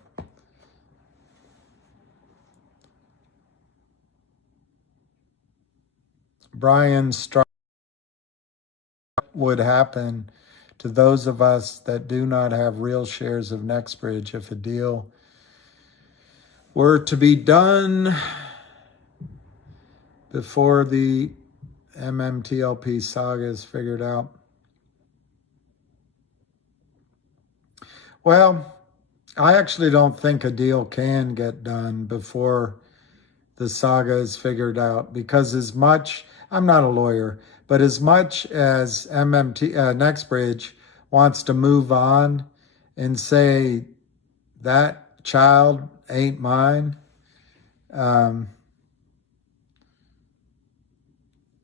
Brian Struck would happen to those of us that do not have real shares of NextBridge if a deal were to be done before the MMTLP saga is figured out. Well, I actually don't think a deal can get done before the saga is figured out, because as much, I'm not a lawyer, but as much as NextBridge wants to move on and say that child ain't mine,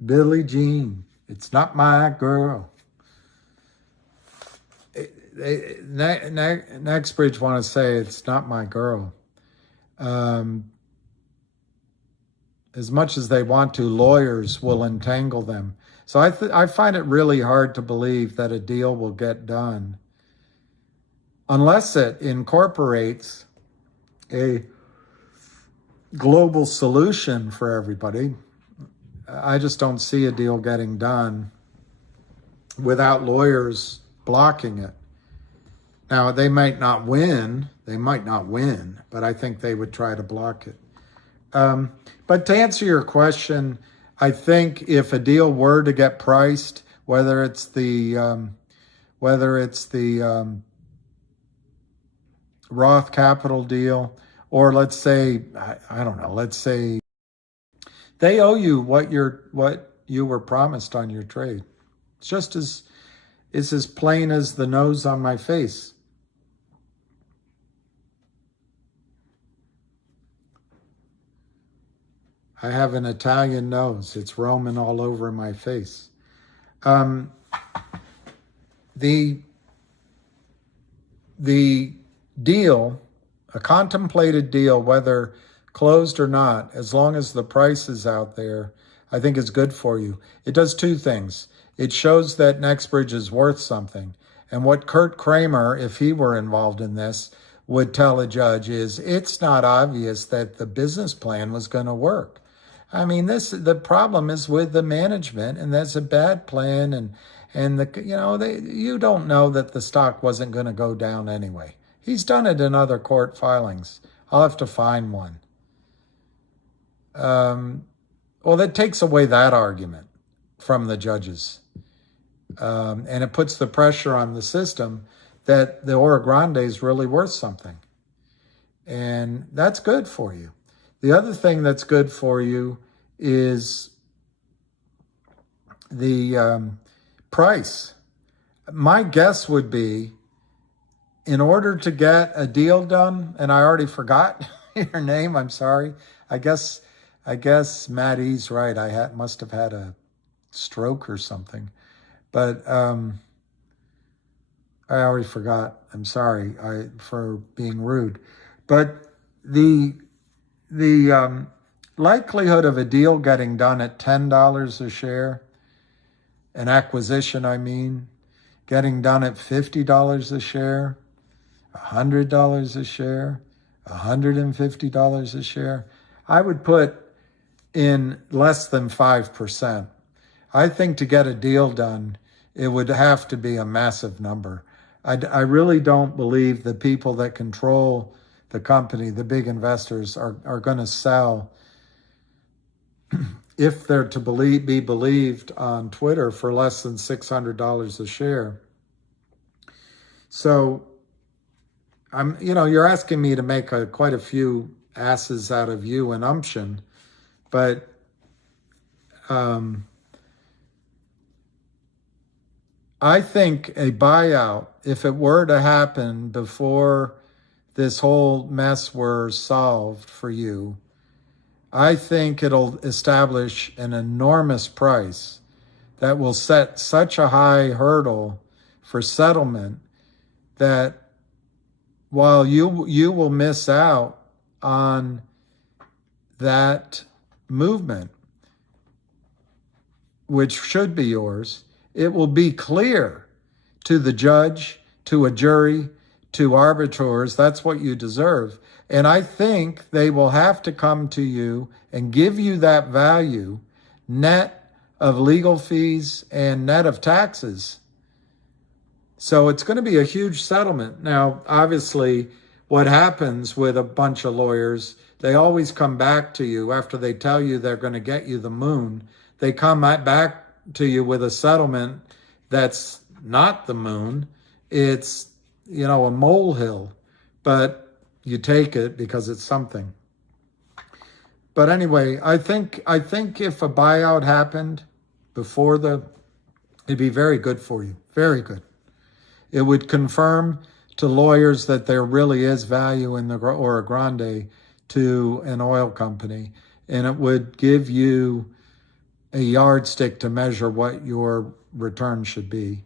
Billie Jean, it's not my girl. NextBridge want to say it's not my girl. As much as they want to, lawyers will entangle them. So I find it really hard to believe that a deal will get done unless it incorporates a global solution for everybody. I just don't see a deal getting done without lawyers blocking it. Now, they might not win, but I think they would try to block it. But to answer your question, I think if a deal were to get priced, whether it's the Roth Capital deal, or let's say, I don't know, let's say they owe you what you were promised on your trade. It's as plain as the nose on my face. I have an Italian nose. It's roaming all over my face. The deal, a contemplated deal, whether closed or not, as long as the price is out there, I think is good for you. It does two things. It shows that NextBridge is worth something. And what Kurt Kramer, if he were involved in this, would tell a judge is it's not obvious that the business plan was going to work. I mean, the problem is with the management, and that's a bad plan, and you don't know that the stock wasn't going to go down anyway. He's done it in other court filings. I'll have to find one. Well, that takes away that argument from the judges. And it puts the pressure on the system that the Oro Grande is really worth something. And that's good for you. The other thing that's good for you is the price. My guess would be, in order to get a deal done, and I already forgot your name, I'm sorry. I guess Matt E's right. I must have had a stroke or something. But I already forgot. I'm sorry for being rude. But the likelihood of a deal getting done at $10 a share, an acquisition, I mean, getting done at $50 a share, $100 a share, $150 a share, I would put in less than 5%. I think to get a deal done, it would have to be a massive number. I really don't believe the people that control the company, the big investors, are going to sell, if they're to be believed on Twitter, for less than $600 a share. So you're asking me to make quite a few asses out of you and Umption, but I think a buyout, if it were to happen before this whole mess were solved for you, I think it'll establish an enormous price that will set such a high hurdle for settlement that while you will miss out on that movement, which should be yours, it will be clear to the judge, to a jury, to arbiters, that's what you deserve. And I think they will have to come to you and give you that value, net of legal fees and net of taxes. So it's going to be a huge settlement. Now, obviously, what happens with a bunch of lawyers, they always come back to you after they tell you they're going to get you the moon. They come back to you with a settlement that's not the moon. It's, a molehill, but you take it because it's something. But anyway, I think if a buyout happened before it'd be very good for you. Very good. It would confirm to lawyers that there really is value in the Oro Grande to an oil company, and it would give you a yardstick to measure what your return should be.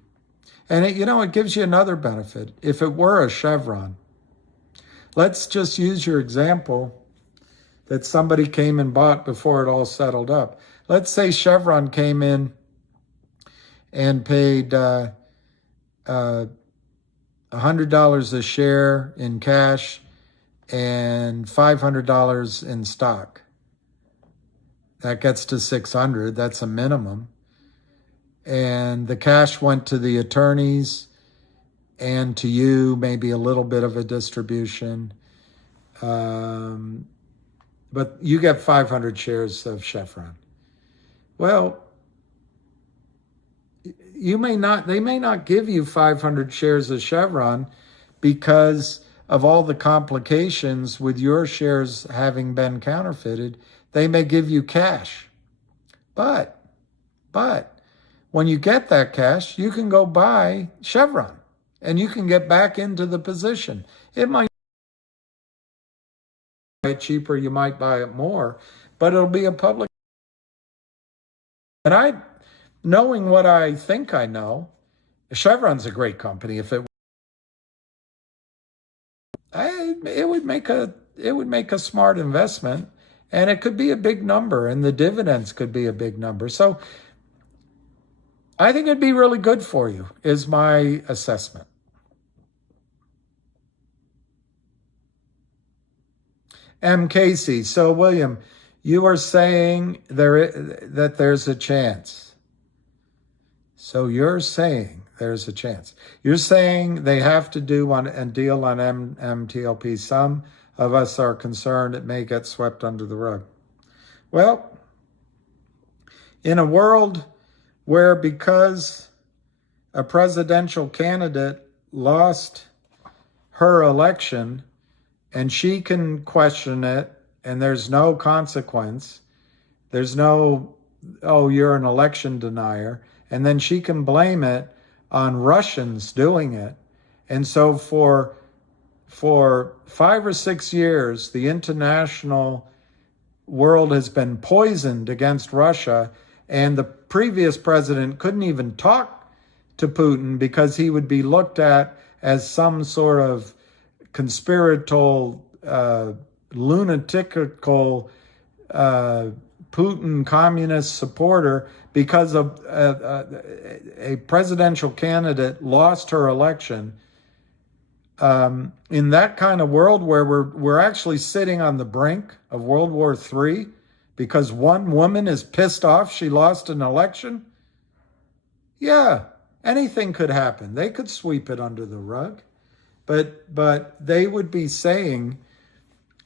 And it gives you another benefit. If it were a Chevron, let's just use your example that somebody came and bought before it all settled up. Let's say Chevron came in and paid $100 a share in cash and $500 in stock. That gets to $600. That's a minimum. And the cash went to the attorneys and to you, maybe a little bit of a distribution. But you get 500 shares of Chevron. Well, they may not give you 500 shares of Chevron because of all the complications with your shares having been counterfeited. They may give you cash. But when you get that cash, you can go buy Chevron and you can get back into the position. It might buy it cheaper, you might buy it more, but it'll be a public. And knowing what I think I know, Chevron's a great company. If it would make a smart investment. And it could be a big number, and the dividends could be a big number. So I think it'd be really good for you, is my assessment. M. Casey. So, William, you are saying that there's a chance. So you're saying there's a chance. You're saying they have to do a deal on MMTLP. Some of us are concerned it may get swept under the rug. Well, in a world where, because a presidential candidate lost her election and she can question it and there's no consequence, there's no, oh, you're an election denier, and then she can blame it on Russians doing it. And so for 5 or 6 years, the international world has been poisoned against Russia, and the previous president couldn't even talk to Putin because he would be looked at as some sort of conspiratorial, lunatical Putin communist supporter because of a presidential candidate lost her election. In that kind of world where we're actually sitting on the brink of World War III because one woman is pissed off she lost an election, yeah, anything could happen. They could sweep it under the rug, but they would be saying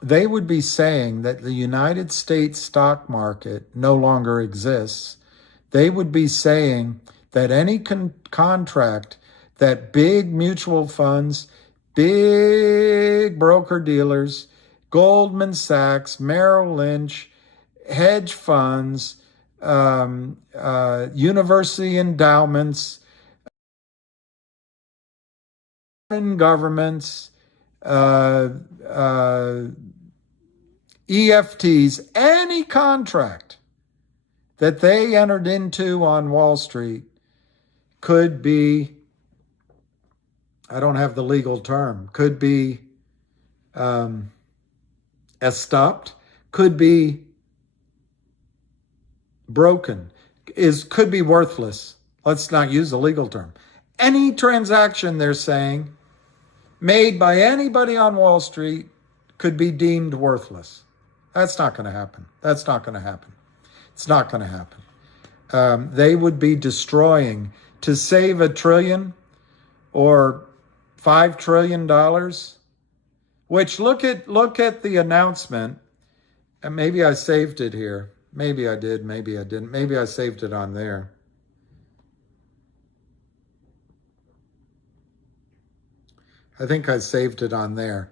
that the United States stock market no longer exists. They would be saying that any contract that big mutual funds, big broker-dealers, Goldman Sachs, Merrill Lynch, hedge funds, university endowments, governments, EFTs, any contract that they entered into on Wall Street could be, I don't have the legal term, could be estopped, could be broken, could be worthless. Let's not use the legal term. Any transaction, they're saying, made by anybody on Wall Street could be deemed worthless. That's not going to happen. That's not going to happen. It's not going to happen. They would be destroying, to save $1 trillion or $5 trillion, which look at the announcement. And maybe I saved it here. Maybe I did, maybe I didn't. Maybe I saved it on there. I think I saved it on there.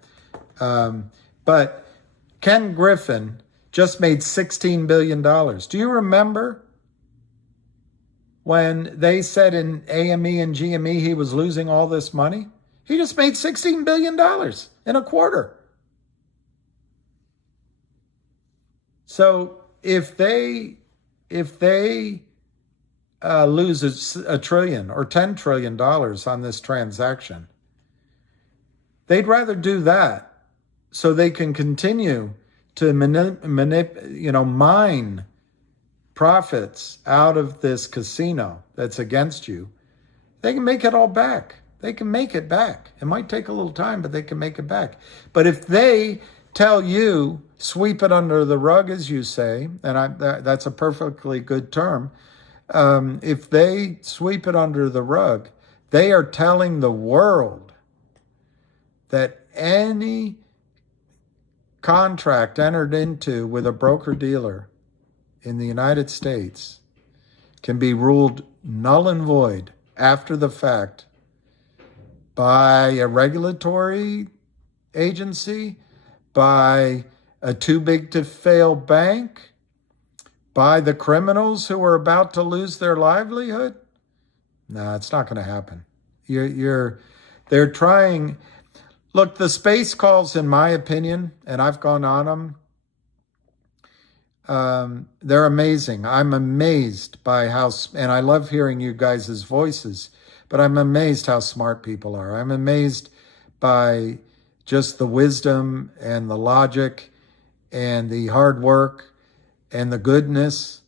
But Ken Griffin just made $16 billion. Do you remember when they said in AME and GME he was losing all this money? He just made $16 billion in a quarter. So if they lose $1 trillion or $10 trillion on this transaction, they'd rather do that so they can continue to mine profits out of this casino that's against you. They can make it all back. They can make it back. It might take a little time, but they can make it back. But if they tell you, sweep it under the rug, as you say, and that's a perfectly good term, if they sweep it under the rug, they are telling the world that any contract entered into with a broker-dealer in the United States can be ruled null and void after the fact by a regulatory agency, by a too-big-to-fail bank, by the criminals who are about to lose their livelihood. No, it's not going to happen. They're trying. Look, the space calls, in my opinion, and I've gone on them, they're amazing. I'm amazed by how, and I love hearing you guys' voices, but I'm amazed how smart people are. I'm amazed by just the wisdom and the logic and the hard work and the goodness,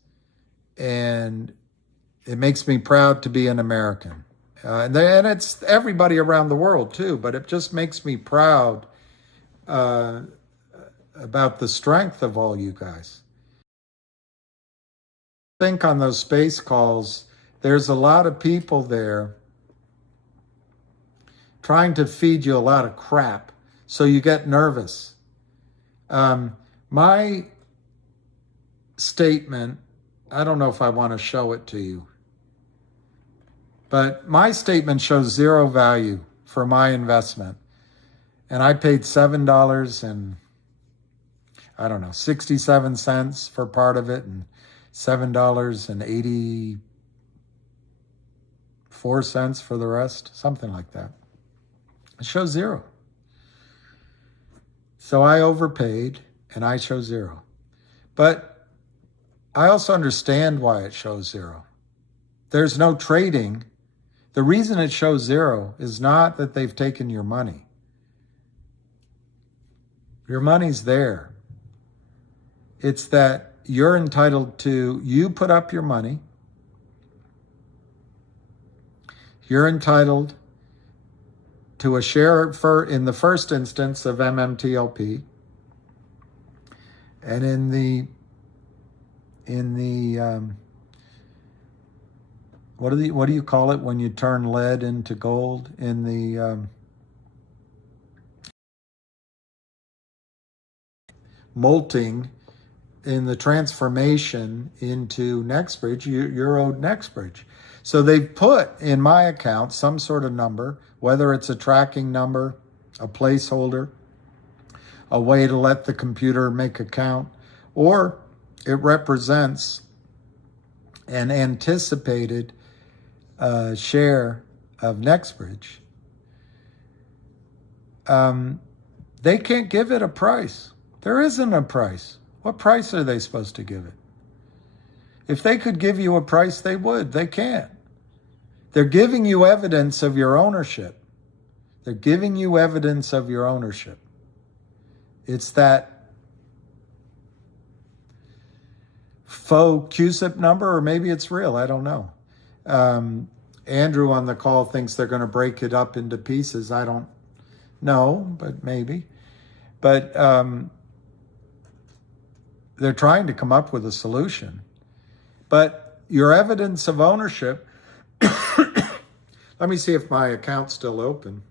and it makes me proud to be an American. And it's everybody around the world too, but it just makes me proud about the strength of all you guys. I think on those space calls, there's a lot of people there trying to feed you a lot of crap, so you get nervous. My statement, I don't know if I want to show it to you, but my statement shows zero value for my investment. And I paid $7.67 for part of it, and $7.84 for the rest, something like that. It shows zero. So I overpaid and I show zero. But I also understand why it shows zero. There's no trading. The reason it shows zero is not that they've taken your money. Your money's there. It's that you're entitled to, you put up your money. You're entitled to a share in the first instance of MMTLP, and in the what do you call it when you turn lead into gold? In the molting, in the transformation into Nexbridge, you're owed Nexbridge. So they've put in my account some sort of number, whether it's a tracking number, a placeholder, a way to let the computer make a count, or it represents an anticipated share of Nexbridge. They can't give it a price. There isn't a price. What price are they supposed to give it? If they could give you a price, they would. They can't. They're giving you evidence of your ownership. They're giving you evidence of your ownership. It's that faux QSIP number, or maybe it's real. I don't know. Andrew on the call thinks they're going to break it up into pieces. I don't know, but maybe. But they're trying to come up with a solution. But your evidence of ownership, let me see if my account's still open.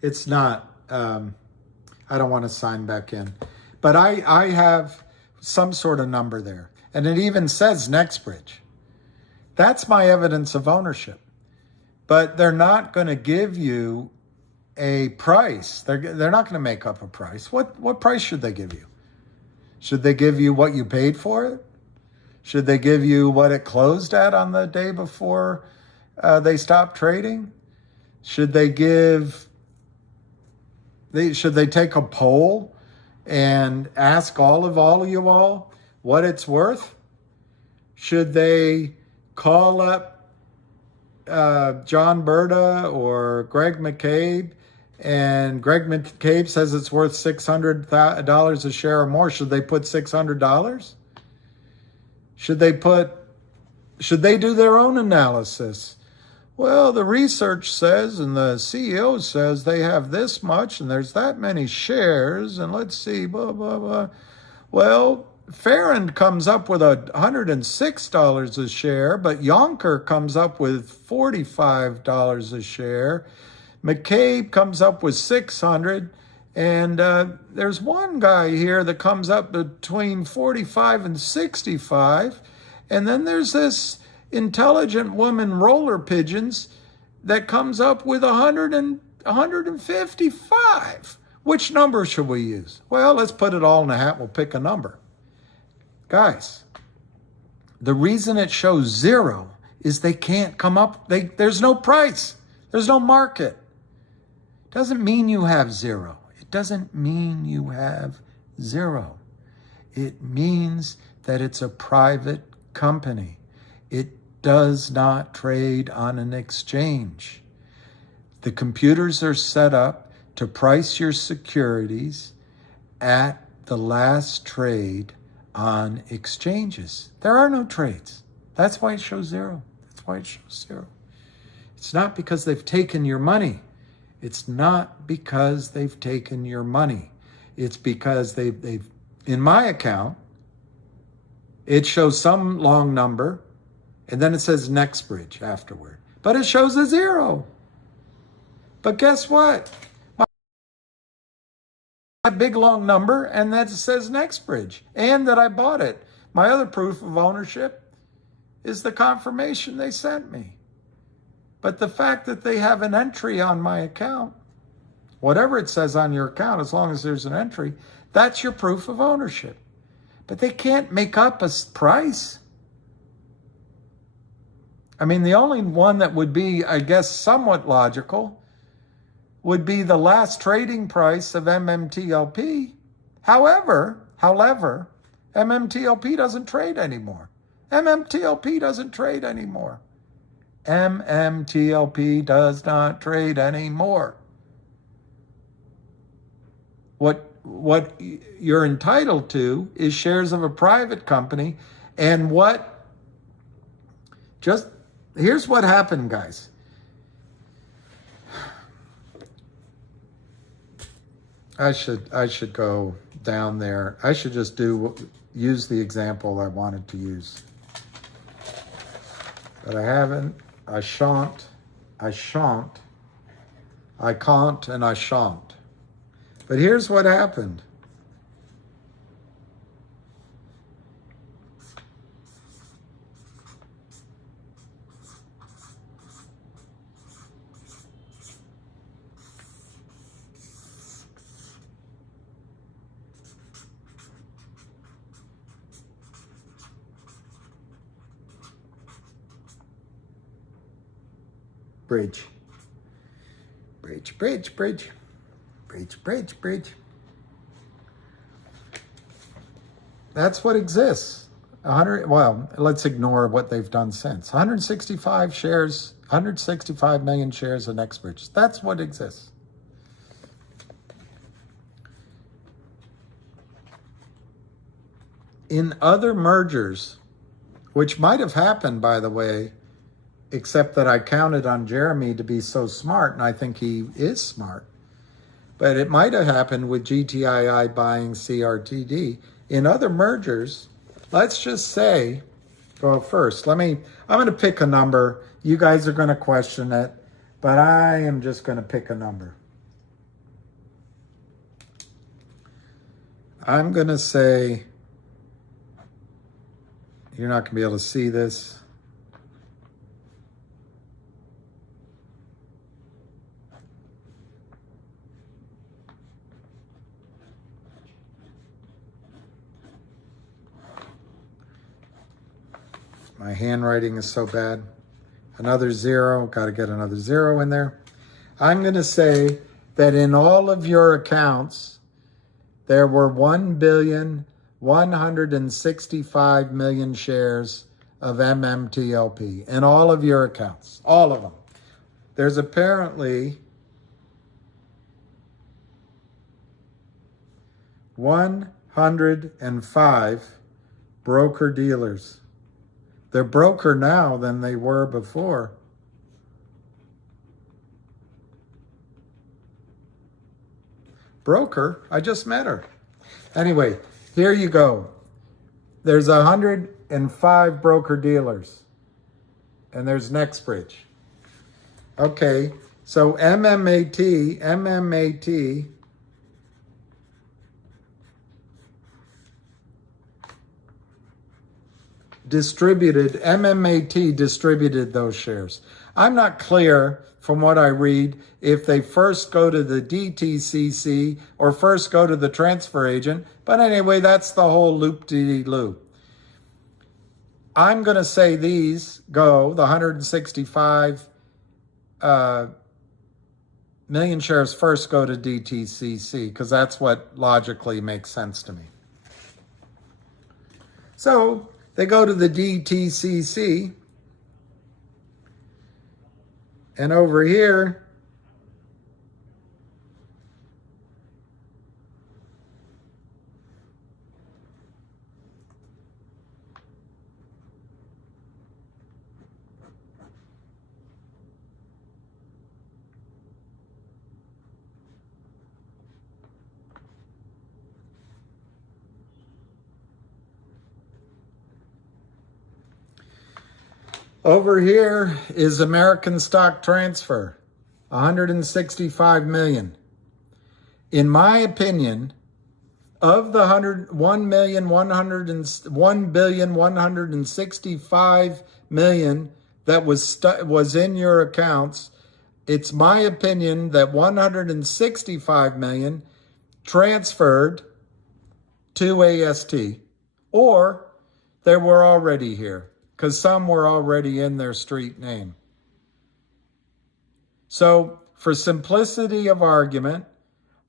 It's not. I don't want to sign back in. But I have some sort of number there. And it even says Nexbridge. That's my evidence of ownership. But they're not going to give you a price. They're not going to make up a price. What price should they give you? Should they give you what you paid for it? Should they give you what it closed at on the day before they stopped trading? Should they take a poll and ask all of you all what it's worth? Should they call up John Berta or Greg McCabe, and Greg McCabe says it's worth $600 a share or more? Should they put $600? Should they do their own analysis? Well, the research says, and the CEO says they have this much, and there's that many shares, and let's see, blah, blah, blah. Well, Farron comes up with $106 a share, but Yonker comes up with $45 a share. McCabe comes up with $600, and there's one guy here that comes up between $45 and $65, and then there's this intelligent woman, Roller Pigeons, that comes up with 155. Which number should we use? Well, let's put it all in a hat. We'll pick a number. Guys, the reason it shows zero is they can't come up. There's no price. There's no market. Doesn't mean you have zero. It doesn't mean you have zero. It means that it's a private company. It does not trade on an exchange. The computers are set up to price your securities at the last trade on exchanges. There are no trades. That's why it shows zero. That's why it shows zero. It's not because they've taken your money. It's not because they've taken your money. It's because they've in my account, it shows some long number, and then it says Nextbridge afterward. But it shows a zero. But guess what? A big long number, and that says Nextbridge, and that I bought it. My other proof of ownership is the confirmation they sent me. But the fact that they have an entry on my account, whatever it says on your account, as long as there's an entry, that's your proof of ownership. But they can't make up a price. I mean, the only one that would be, I guess, somewhat logical would be the last trading price of MMTLP. However, MMTLP doesn't trade anymore. MMTLP doesn't trade anymore. MMTLP does not trade anymore. What you're entitled to is shares of a private company, and here's what happened, guys. I should go down there. I should just use the example I wanted to use. But I haven't. I shan't. I can't, and I shan't. But here's what happened. Bridge. That's what exists. 100. Well, let's ignore what they've done since. 165 shares, 165 million shares of Nextbridge. That's what exists. In other mergers, which might have happened, by the way, except that I counted on Jeremy to be so smart, and I think he is smart. But it might have happened with GTII buying CRTD. In other mergers, let's just say, well, first, I'm going to pick a number. You guys are going to question it, but I am just going to pick a number. I'm going to say, you're not going to be able to see this. My handwriting is so bad. Another zero, got to get another zero in there. I'm going to say that in all of your accounts, there were 1,165,000,000 shares of MMTLP in all of your accounts, all of them. There's apparently 105 broker dealers. They're broker now than they were before. Broker, I just met her. Anyway, here you go. There's 105 broker dealers. And there's Nextbridge. Okay, so MMAT distributed those shares. I'm not clear from what I read if they first go to the DTCC or first go to the transfer agent, but anyway, that's the whole loop-de-loop. I'm going to say these go, the 165 million shares first go to DTCC, because that's what logically makes sense to me. So they go to the DTCC, and over here, over here is American Stock Transfer, 165 million. In my opinion, of the 1,165 million that was in your accounts, it's my opinion that 165 million transferred to AST, or they were already here, because some were already in their street name. So for simplicity of argument,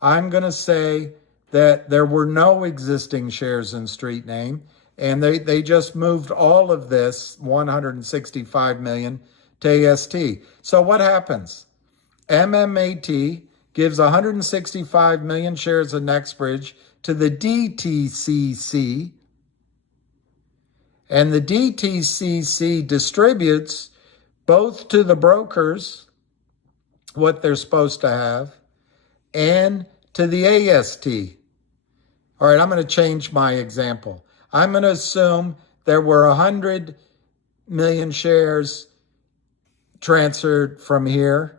I'm going to say that there were no existing shares in street name, and they just moved all of this 165 million to AST. So what happens? MMAT gives 165 million shares of NextBridge to the DTCC, and the DTCC distributes both to the brokers what they're supposed to have and to the AST. All right, I'm going to change my example. I'm going to assume there were 100 million shares transferred from here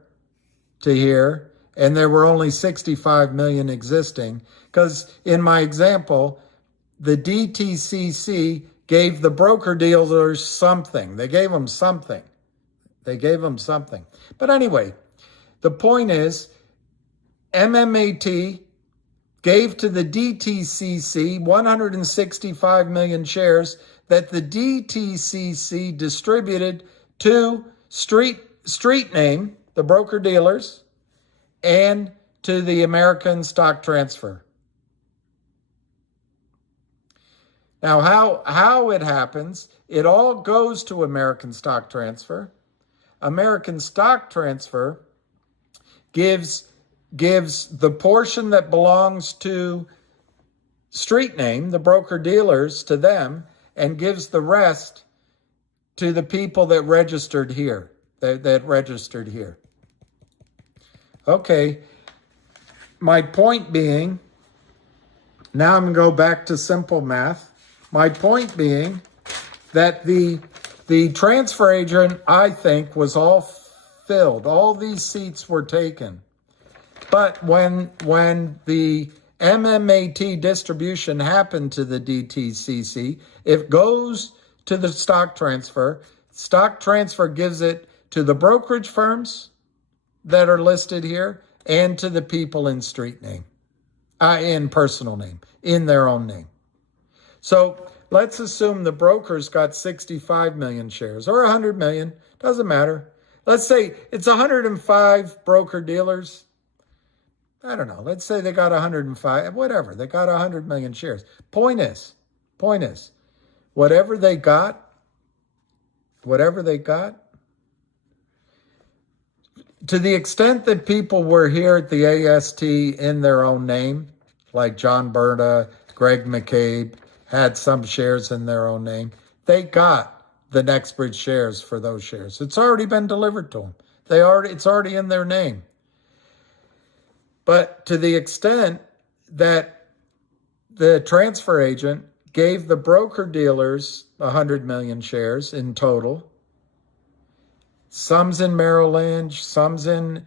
to here, and there were only 65 million existing, because in my example, the DTCC gave the broker dealers something. They gave them something. But anyway, the point is, MMAT gave to the DTCC 165 million shares that the DTCC distributed to street name, the broker dealers, and to the American Stock Transfer. Now, how it happens, it all goes to American Stock Transfer. American Stock Transfer gives the portion that belongs to street name, the broker dealers, to them, and gives the rest to the people that registered here, that registered here. Okay, my point being, now I'm going to go back to simple math. My point being that the transfer agent, I think, was all filled. All these seats were taken. But when the MMAT distribution happened to the DTCC, it goes to the stock transfer. Stock transfer gives it to the brokerage firms that are listed here and to the people in street name, in personal name, in their own name. So let's assume the brokers got 65 million shares or 100 million, doesn't matter. Let's say it's 105 broker dealers. I don't know. Let's say they got 105, whatever. They got 100 million shares. Point is, whatever they got, to the extent that people were here at the AST in their own name, like John Berta, Greg McCabe, had some shares in their own name, they got the NextBridge shares for those shares. It's already been delivered to them. It's already in their name. But to the extent that the transfer agent gave the broker dealers 100 million shares in total, some's in Merrill Lynch, some's in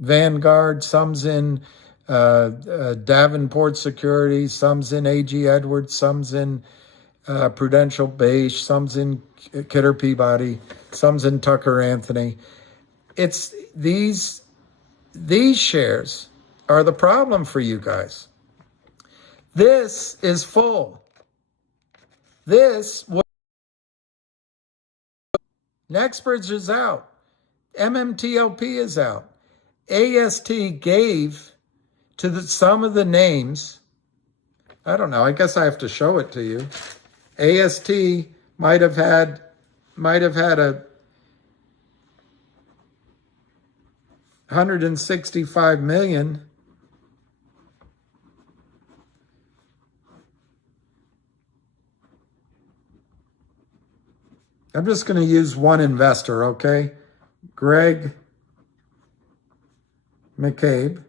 Vanguard, some's in Davenport Securities, some's in A.G. Edwards, some's in Prudential Beige, some's in Kidder Peabody, some's in Tucker Anthony. It's these shares are the problem for you guys. This is full. NextBridge is out. MMTLP is out. AST gave to some of the names. I don't know. I guess I have to show it to you. AST might have had a 165 million. I'm just going to use one investor, okay? Greg McCabe.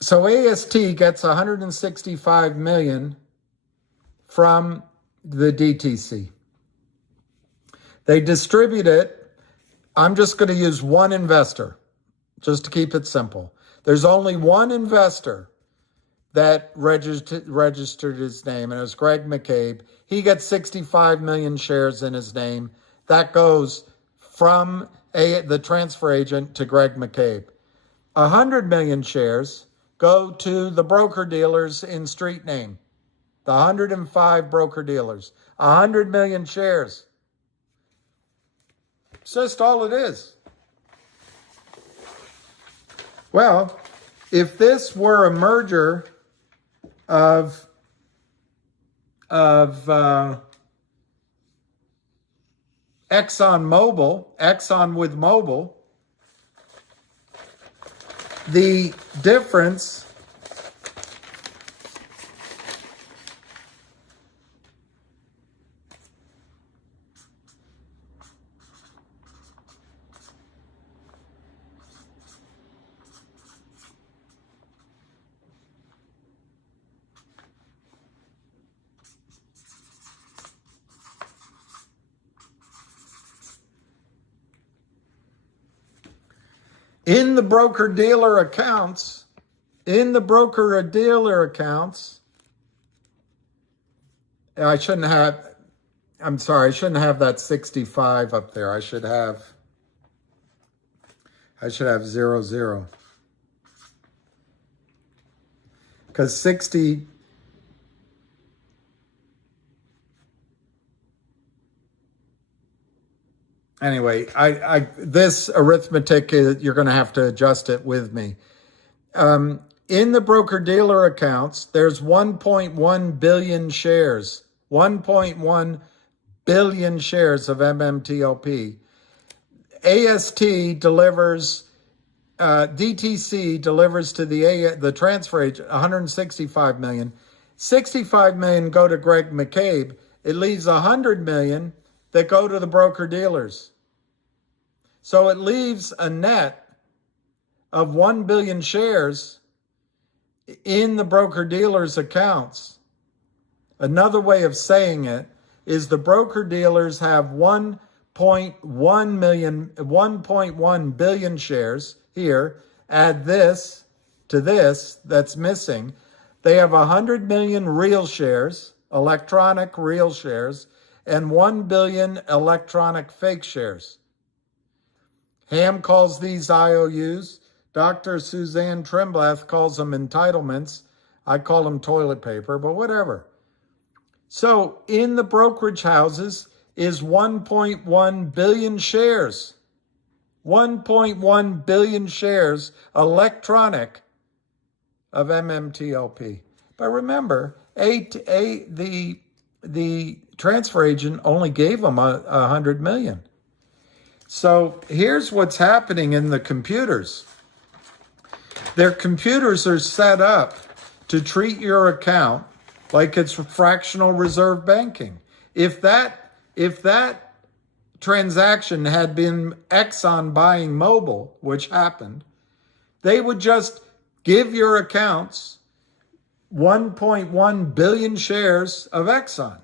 So AST gets 165 million from the DTC. They distribute it. I'm just going to use one investor, just to keep it simple. There's only one investor that registered his name, and it was Greg McCabe. He gets 65 million shares in his name. That goes from the transfer agent to Greg McCabe. 100 million shares go to the broker-dealers in street name. The 105 broker-dealers. 100 million shares. It's just all it is. Well, if this were a merger of Exxon with Mobil, the difference in the broker-dealer accounts, I shouldn't have that 65 up there. I should have 00. Because 60, anyway, this arithmetic, you're going to have to adjust it with me. In the broker-dealer accounts, there's 1.1 billion shares. 1.1 billion shares of MMTLP. AST delivers, DTC delivers to the transfer agent 165 million. 65 million go to Greg McCabe. It leaves 100 million that go to the broker-dealers. So it leaves a net of 1 billion shares in the broker-dealers' accounts. Another way of saying it is the broker-dealers have 1.1 billion shares here. Add this to this that's missing. They have 100 million real shares, electronic real shares, and 1 billion electronic fake shares. Ham calls these IOUs. Dr. Suzanne Trimbleth calls them entitlements. I call them toilet paper, but whatever. So in the brokerage houses is 1.1 billion shares. 1.1 billion shares electronic of MMTLP. But remember, the transfer agent only gave them 100 million. So here's what's happening in the computers. Their computers are set up to treat your account like it's fractional reserve banking. If that transaction had been Exxon buying Mobil, which happened, they would just give your accounts 1.1 billion shares of Exxon.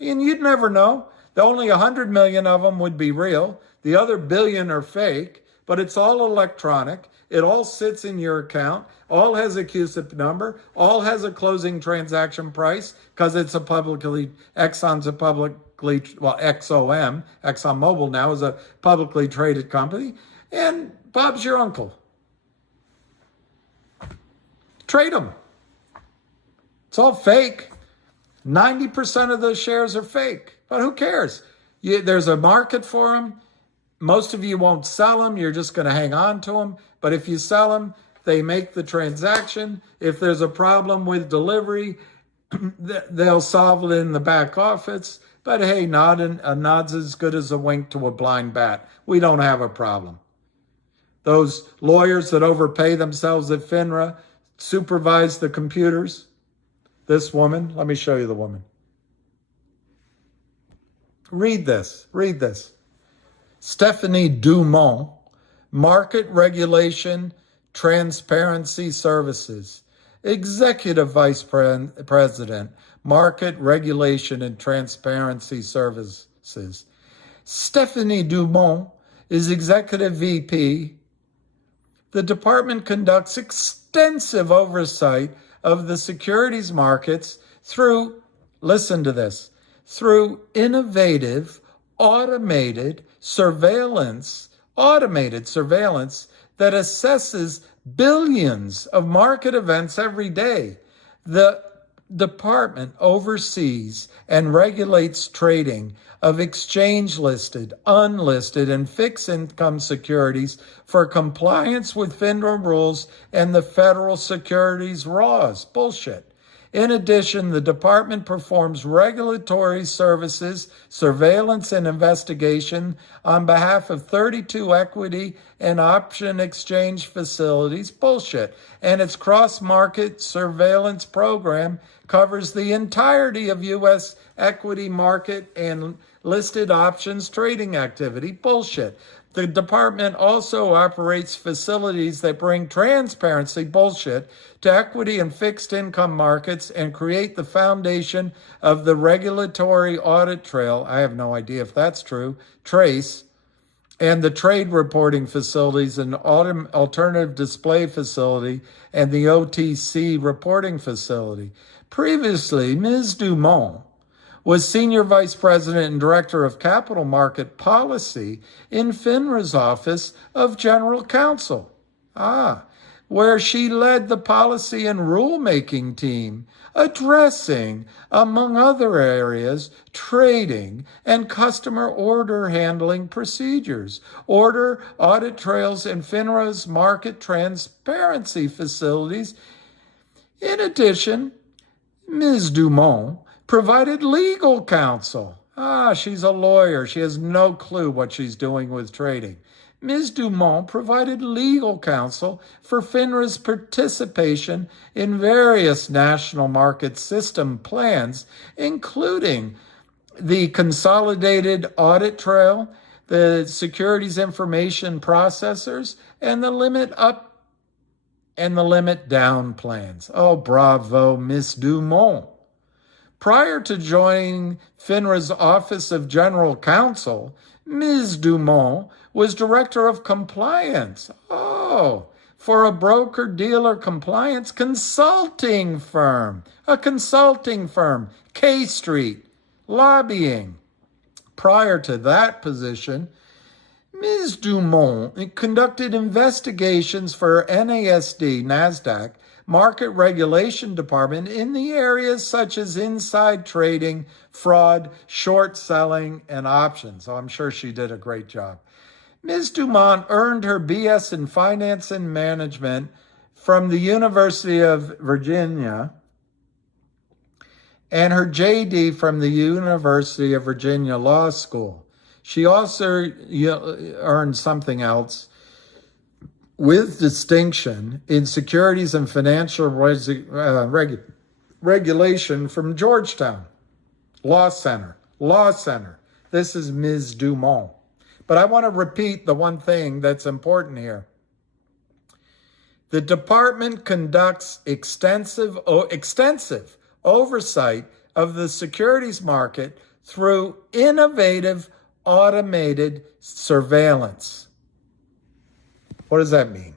And you'd never know. The only 100 million of them would be real. The other billion are fake, but it's all electronic. It all sits in your account. All has a CUSIP number. All has a closing transaction price because it's Exxon's a publicly, well, XOM, ExxonMobil now is a publicly traded company. And Bob's your uncle. Trade them. It's all fake. 90% of those shares are fake, but who cares? There's a market for them. Most of you won't sell them. You're just going to hang on to them. But if you sell them, they make the transaction. If there's a problem with delivery, they'll solve it in the back office. But hey, a nod's as good as a wink to a blind bat. We don't have a problem. Those lawyers that overpay themselves at FINRA supervise the computers. This woman, let me show you the woman. Read this. Stephanie Dumont, Market Regulation Transparency Services, Executive Vice President, Market Regulation and Transparency Services. Stephanie Dumont is Executive VP. The department conducts extensive oversight of the securities markets through, listen to this, through innovative, automated surveillance that assesses billions of market events every day. The department oversees and regulates trading of exchange-listed, unlisted, and fixed-income securities for compliance with FINRA rules and the federal securities laws. Bullshit. In addition, the department performs regulatory services, surveillance, and investigation on behalf of 32 equity and option exchange facilities. Bullshit. And its cross-market surveillance program covers the entirety of U.S. equity market and listed options trading activity. Bullshit. The department also operates facilities that bring transparency, bullshit, to equity and fixed income markets and create the foundation of the regulatory audit trail. I have no idea if that's true. Trace. And the trade reporting facilities and alternative display facility and the OTC reporting facility. Previously, Ms. Dumont was Senior Vice President and Director of Capital Market Policy in FINRA's Office of General Counsel, where she led the policy and rulemaking team, addressing, among other areas, trading and customer order handling procedures, order audit trails, and FINRA's market transparency facilities. In addition, Ms. Dumont provided legal counsel. She's a lawyer. She has no clue what she's doing with trading. Ms. Dumont provided legal counsel for FINRA's participation in various national market system plans, including the Consolidated Audit Trail, the Securities Information Processors, and the Limit Up and the Limit Down plans. Oh, bravo, Ms. Dumont. Prior to joining FINRA's Office of General Counsel, Ms. Dumont was Director of Compliance. For a broker-dealer compliance consulting firm. A consulting firm, K Street, lobbying. Prior to that position, Ms. Dumont conducted investigations for NASD, NASDAQ, Market Regulation Department in the areas such as inside trading, fraud, short selling, and options. I'm sure she did a great job. Ms. Dumont earned her BS in Finance and Management from the University of Virginia and her JD from the University of Virginia Law School. She also earned something else with distinction in securities and financial regulation from Georgetown Law Center. This is Ms. Dumont. But I want to repeat the one thing that's important here. The department conducts extensive oversight of the securities market through innovative automated surveillance. What does that mean?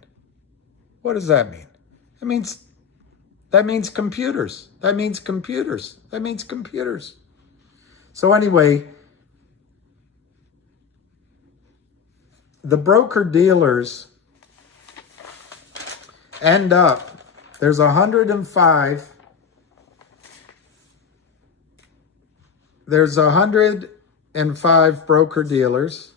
That means computers. So anyway, the broker-dealers end up, there's 105. There's 105 broker-dealers.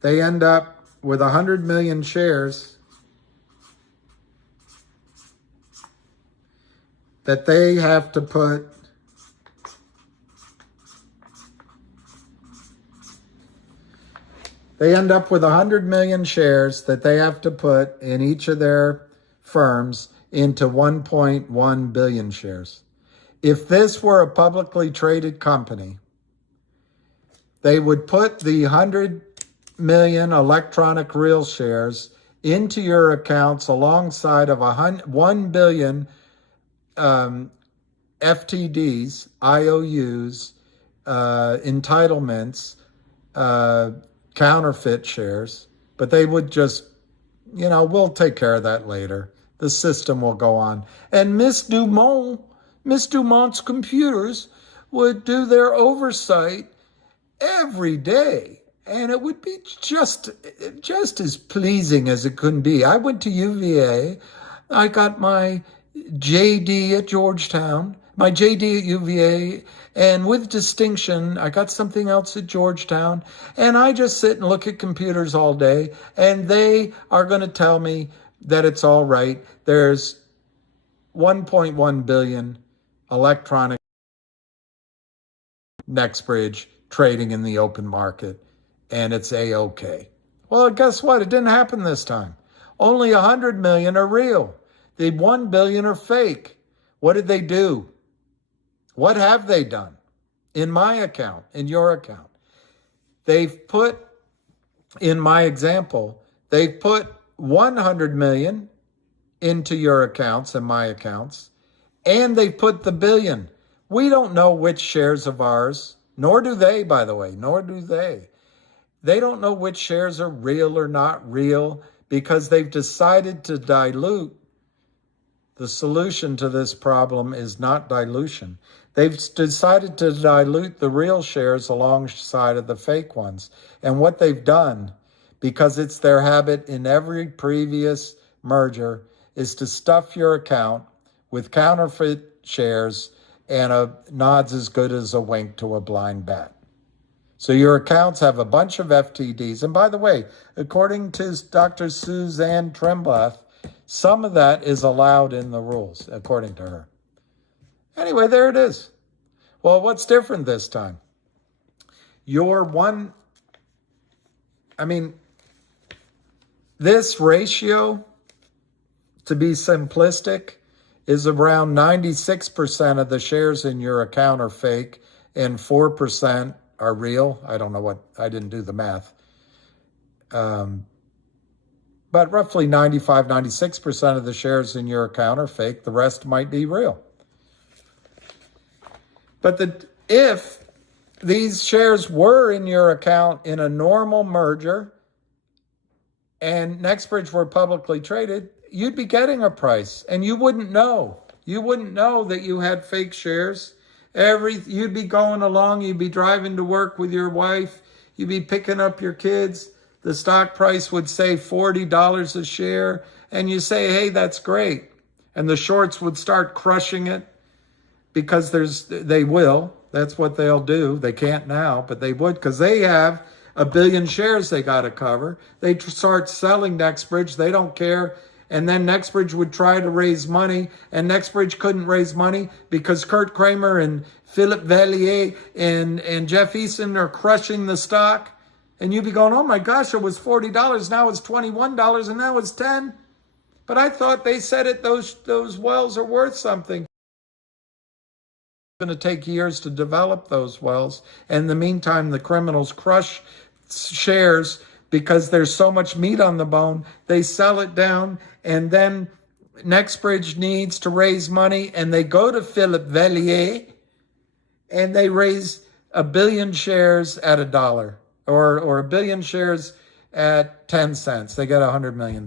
They end up with 100 million shares that they have to put They end up with 100 million shares that they have to put in each of their firms into 1.1 billion shares. If this were a publicly traded company, they would put the 100 million electronic real shares into your accounts alongside of 1 billion FTDs, IOUs, entitlements, counterfeit shares, but they would just, we'll take care of that later. The system will go on. And Miss Dumont's computers would do their oversight every day. And it would be just as pleasing as it could be. I went to UVA. I got my JD at Georgetown, my JD at UVA, and with distinction, I got something else at Georgetown. And I just sit and look at computers all day, and they are going to tell me that it's all right. There's 1.1 billion electronic Nexbridge trading in the open market, and it's A-OK. Well, guess what? It didn't happen this time. Only 100 million are real. The 1 billion are fake. What did they do? What have they done? In my account, in your account, they've put, in my example, they've put 100 million into your accounts and my accounts, and they put the billion. We don't know which shares of ours, nor do they, by the way, nor do they. They don't know which shares are real or not real because they've decided to dilute. The solution to this problem is not dilution. They've decided to dilute the real shares alongside of the fake ones. And what they've done, because it's their habit in every previous merger, is to stuff your account with counterfeit shares and a nod's as good as a wink to a blind bat. So your accounts have a bunch of FTDs. And by the way, according to Dr. Suzanne Tremblath, some of that is allowed in the rules, according to her. Anyway, there it is. Well, what's different this time? This ratio, to be simplistic, is around 96% of the shares in your account are fake and 4% are real. I don't know I didn't do the math. But roughly 95, 96% of the shares in your account are fake. The rest might be real. But if these shares were in your account in a normal merger and Nexbridge were publicly traded, you'd be getting a price and you wouldn't know. You wouldn't know that you had fake shares. You'd be going along, you'd be driving to work with your wife, you'd be picking up your kids. The stock price would say $40 a share, and you say, hey, that's great. And the shorts would start crushing it because they will. That's what they'll do. They can't now, but they would because they have 1 billion shares they got to cover. They start selling Nexbridge. They don't care. And then Nexbridge would try to raise money, and Nexbridge couldn't raise money because Kurt Kramer and Philip Vallier and Jeff Eason are crushing the stock. And you'd be going, oh my gosh, it was $40, now it's $21, and now it's $10. But I thought they said it, those wells are worth something. It's going to take years to develop those wells. And in the meantime, the criminals crush shares because there's so much meat on the bone. They sell it down, and then Nexbridge needs to raise money, and they go to Philip Vallier, and they raise 1 billion shares at $1. Or 1 billion shares at 10 cents. They get $100 million.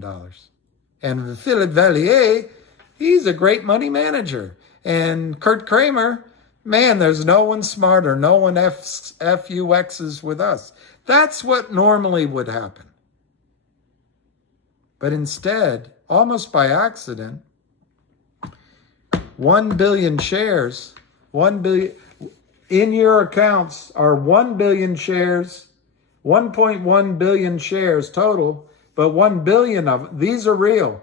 And Philip Vallier, he's a great money manager. And Kurt Kramer, man, there's no one smarter. No one FUXs with us. That's what normally would happen. But instead, almost by accident, 1 billion shares, 1 billion, in your accounts are 1 billion shares, 1.1 billion shares total, but 1 billion of these are real.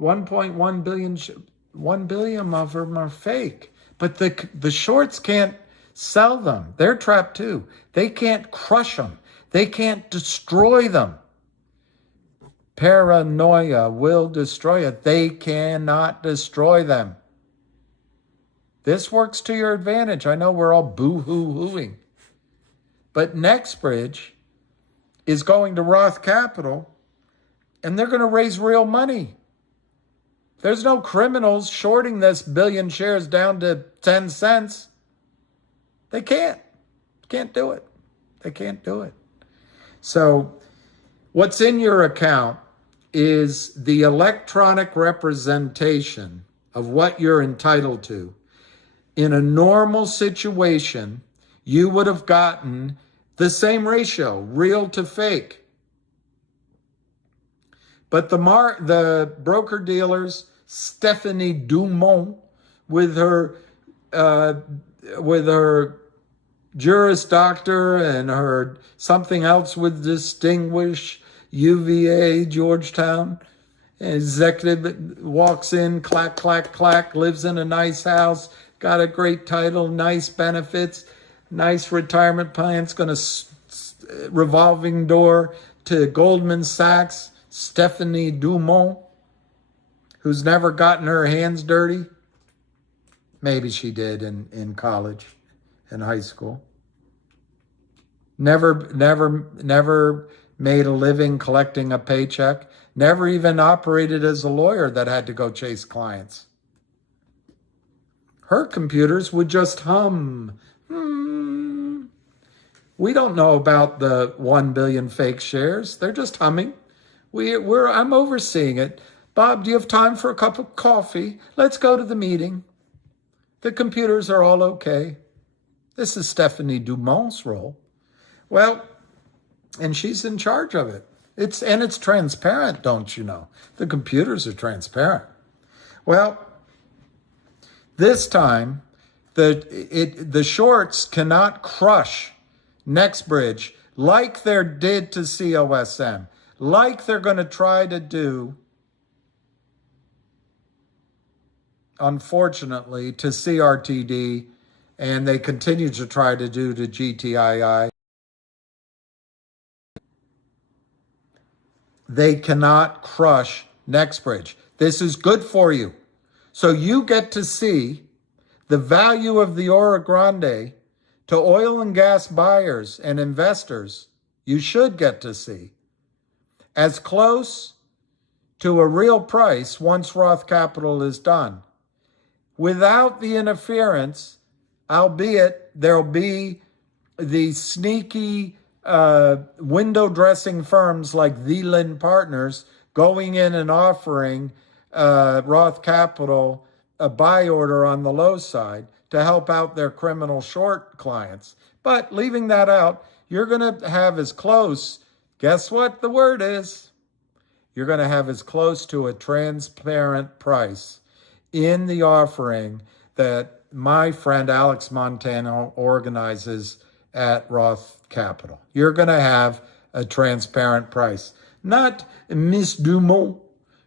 1.1 billion, 1 billion of them are fake. But the shorts can't sell them. They're trapped too. They can't crush them. They can't destroy them. Paranoia will destroy it. They cannot destroy them. This works to your advantage. I know we're all boo-hoo-hooing. But NextBridge is going to Roth Capital, and they're going to raise real money. There's no criminals shorting this billion shares down to 10 cents. They can't do it. They can't do it. So what's in your account is the electronic representation of what you're entitled to. In a normal situation, you would have gotten the same ratio, real to fake. But the broker-dealers, Stephanie Dumont, with her Juris Doctor and her something else with distinguished, UVA, Georgetown, executive, walks in, clack, clack, clack, lives in a nice house, got a great title, nice benefits, nice retirement plans, going to revolving door to Goldman Sachs, Stephanie Dumont, who's never gotten her hands dirty. Maybe she did in college, in high school. Never made a living collecting a paycheck. Never even operated as a lawyer that had to go chase clients. Her computers would just hum. We don't know about the 1 billion fake shares. They're just humming. I'm overseeing it. Bob, do you have time for a cup of coffee? Let's go to the meeting. The computers are all okay. This is Stephanie Dumont's role. Well, and she's in charge of it. It's transparent, don't you know? The computers are transparent. Well, this time, the shorts cannot crush NextBridge like they did to COSM, like they're going to try to do, unfortunately, to CRTD, and they continue to try to do to GTII. They cannot crush NextBridge. This is good for you. So you get to see the value of the Oro Grande to oil and gas buyers and investors. You should get to see as close to a real price once Roth Capital is done, without the interference, albeit there'll be the sneaky window dressing firms like Thielen Partners going in and offering Roth Capital a buy order on the low side to help out their criminal short clients. But leaving that out, you're going to have as close, guess what the word is? You're going to have as close to a transparent price in the offering that my friend Alex Montano organizes at Roth Capital. You're going to have a transparent price. Not Miss Dumont.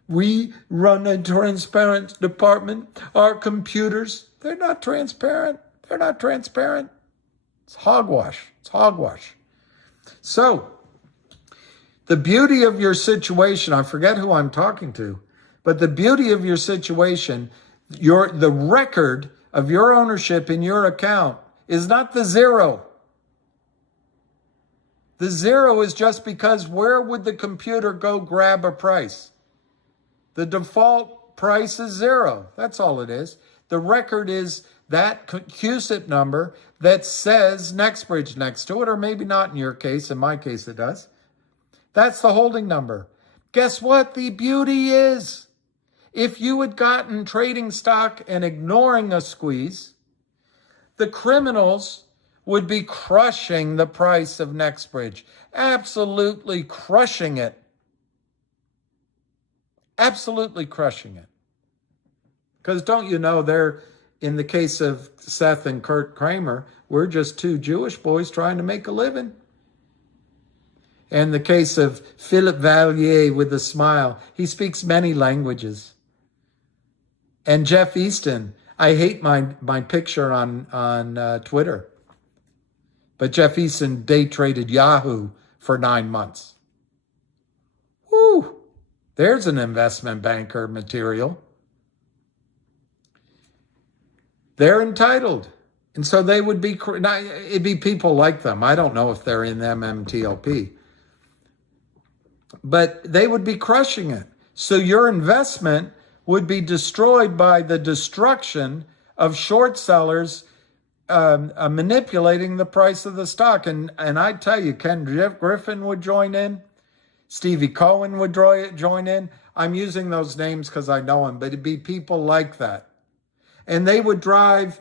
We run a transparent department. Our computers, they're not transparent. They're not transparent. It's hogwash. It's hogwash. So, the beauty of your situation, I forget who I'm talking to, but the beauty of your situation, the record of your ownership in your account is not the zero. The zero is just because where would the computer go grab a price? The default price is zero. That's all it is. The record is that CUSIP number that says NextBridge next to it, or maybe not in your case. In my case, it does. That's the holding number. Guess what the beauty is? If you had gotten trading stock and ignoring a squeeze, the criminals would be crushing the price of NextBridge. Absolutely crushing it. Absolutely crushing it. Because don't you know, they're, in the case of Seth and Kurt Kramer, we're just two Jewish boys trying to make a living. And the case of Philip Vallier with a smile, he speaks many languages. And Jeff Easton, I hate my picture on Twitter. But Jeff Easton day traded Yahoo for 9 months. Woo! There's an investment banker material. They're entitled. And so they would be, it'd be people like them. I don't know if they're in MMTLP. But they would be crushing it. So your investment would be destroyed by the destruction of short sellers manipulating the price of the stock. And I tell you, Ken Griffin would join in. Stevie Cohen would join in. I'm using those names because I know them, but it'd be people like that. And they would drive,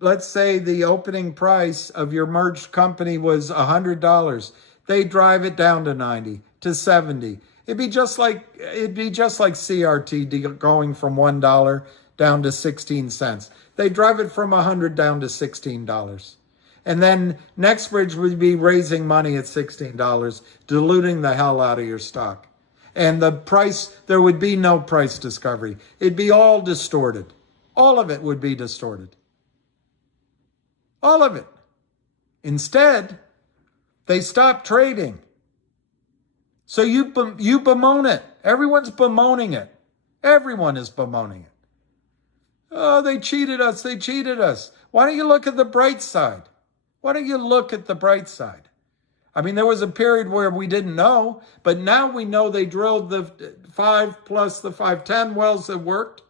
let's say the opening price of your merged company was $100. They drive it down to 90, to 70. It'd be just like CRTD going from $1 down to 16 cents. They drive it from 100 down to $16. And then NextBridge would be raising money at $16, diluting the hell out of your stock. And the price, there would be no price discovery. It'd be all distorted. All of it would be distorted. All of it. Instead, they stopped trading. So you bemoan it. Everyone's bemoaning it. Everyone is bemoaning it. Oh, they cheated us. They cheated us. Why don't you look at the bright side? Why don't you look at the bright side? I mean, there was a period where we didn't know, but now we know they drilled the 5 plus the 510 wells that worked.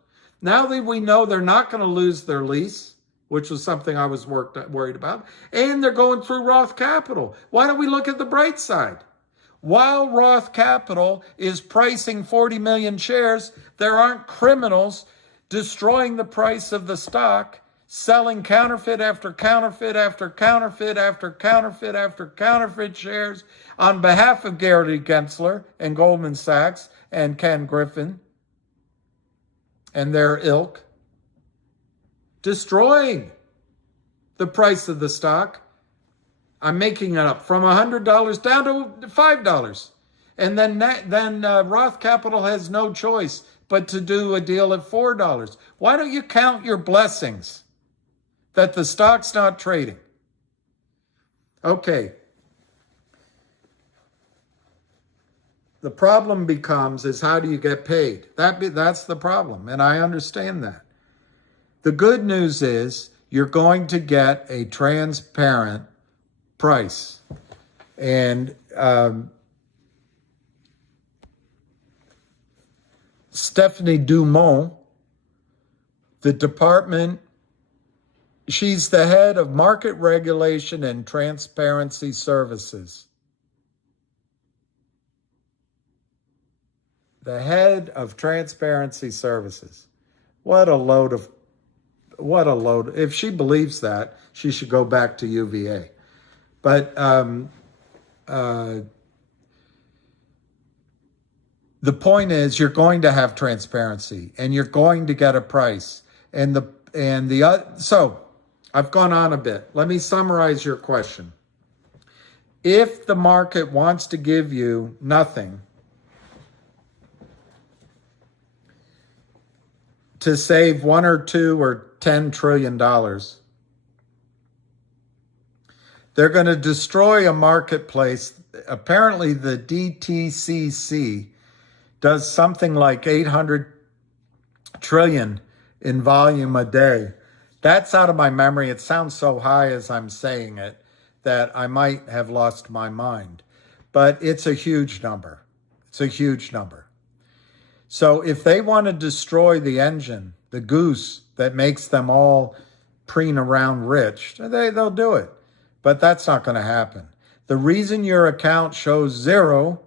Now that we know they're not going to lose their lease, which was something I was worried about, and they're going through Roth Capital. Why don't we look at the bright side? While Roth Capital is pricing 40 million shares, there aren't criminals destroying the price of the stock, selling counterfeit after counterfeit after counterfeit after counterfeit after counterfeit shares on behalf of Gary Gensler and Goldman Sachs and Ken Griffin and their ilk, destroying the price of the stock. I'm making it up, from $100 down to $5. And then Roth Capital has no choice but to do a deal at $4. Why don't you count your blessings that the stock's not trading? Okay. The problem is how do you get paid? That's the problem, and I understand that. The good news is you're going to get a transparent price. And Stephanie Dumont, the department, she's the head of Market Regulation and Transparency Services. The head of Transparency Services. What a load. If she believes that, she should go back to UVA. But the point is, you're going to have transparency, and you're going to get a price. So I've gone on a bit. Let me summarize your question. If the market wants to give you nothing to save $1 or $2 or $10 trillion, they're going to destroy a marketplace. Apparently, the DTCC does something like 800 trillion in volume a day. That's out of my memory. It sounds so high as I'm saying it that I might have lost my mind. But it's a huge number. It's a huge number. So if they want to destroy the engine, the goose that makes them all preen around rich, they'll do it. But that's not going to happen. The reason your account shows 0,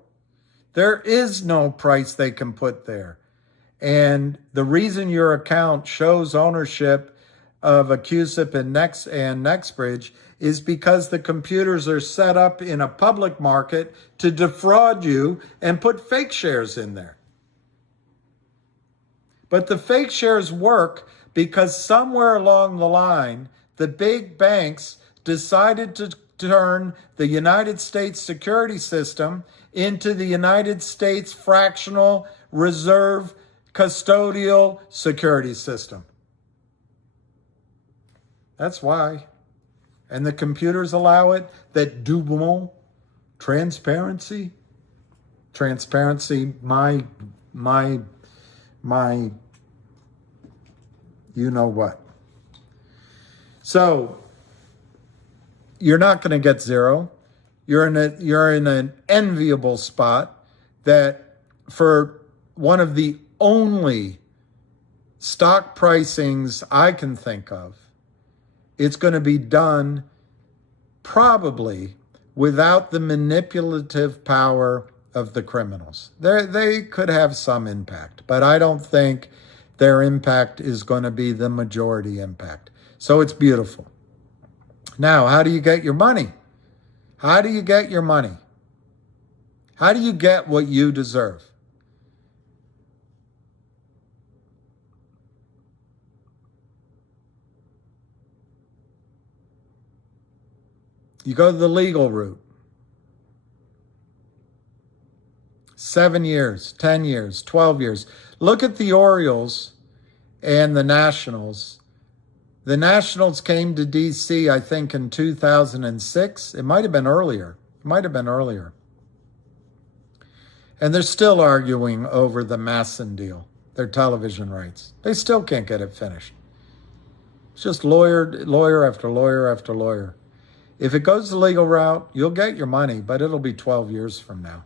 there is no price they can put there. And the reason your account shows ownership of ACUSIP and NextBridge is because the computers are set up in a public market to defraud you and put fake shares in there. But the fake shares work because somewhere along the line, the big banks decided to turn the United States security system into the United States fractional reserve custodial security system. That's why. And the computers allow it. That double transparency, my, you know what. So you're not going to get zero. You're in an enviable spot that for one of the only stock pricings I can think of, it's going to be done probably without the manipulative power of the criminals. They could have some impact, but I don't think their impact is going to be the majority impact. So it's beautiful. Now, how do you get your money? How do you get your money? How do you get what you deserve? You go the legal route. 7 years, 10 years, 12 years. Look at the Orioles and the Nationals. The Nationals came to D.C., I think, in 2006. It might have been earlier. And they're still arguing over the Masson deal, their television rights. They still can't get it finished. It's just lawyer after lawyer after lawyer. If it goes the legal route, you'll get your money, but it'll be 12 years from now.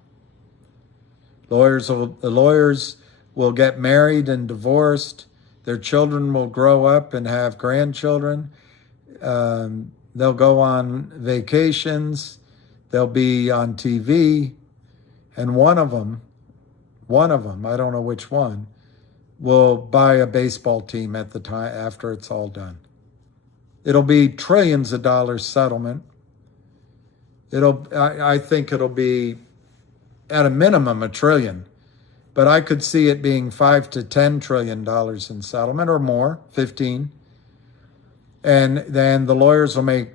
The lawyers will get married and divorced. Their children will grow up and have grandchildren. They'll go on vacations. They'll be on TV. And one of them, I don't know which one, will buy a baseball team at the time after it's all done. It'll be trillions of dollars settlement. I think it'll be at a minimum $1 trillion, but I could see it being $5 to $10 trillion in settlement or more, 15. And then the lawyers will make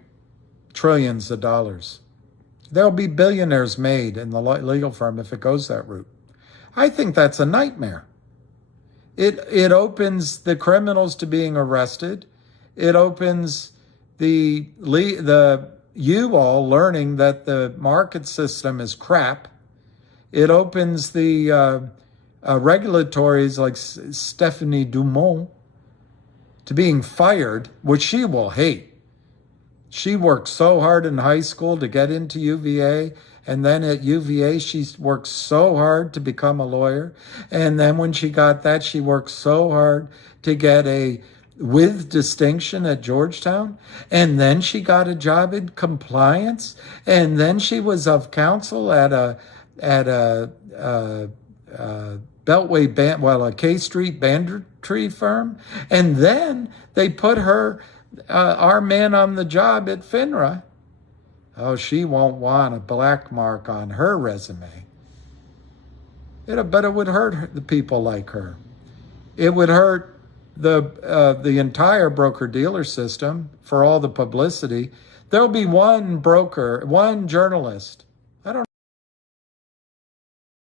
trillions of dollars. There'll be billionaires made in the legal firm if it goes that route. I think that's a nightmare. It opens the criminals to being arrested. It opens you all learning that the market system is crap. It opens the regulatories like Stephanie Dumont to being fired, which she will hate. She worked so hard in high school to get into UVA, and then at UVA, she worked so hard to become a lawyer. And then when she got that, she worked so hard to get with distinction at Georgetown. And then she got a job in compliance. And then she was of counsel at a Beltway, a K Street banter firm. And then they put our man on the job at FINRA. Oh, she won't want a black mark on her resume. But it would hurt the people like her. It would hurt the entire broker-dealer system for all the publicity. There'll be one journalist. I don't know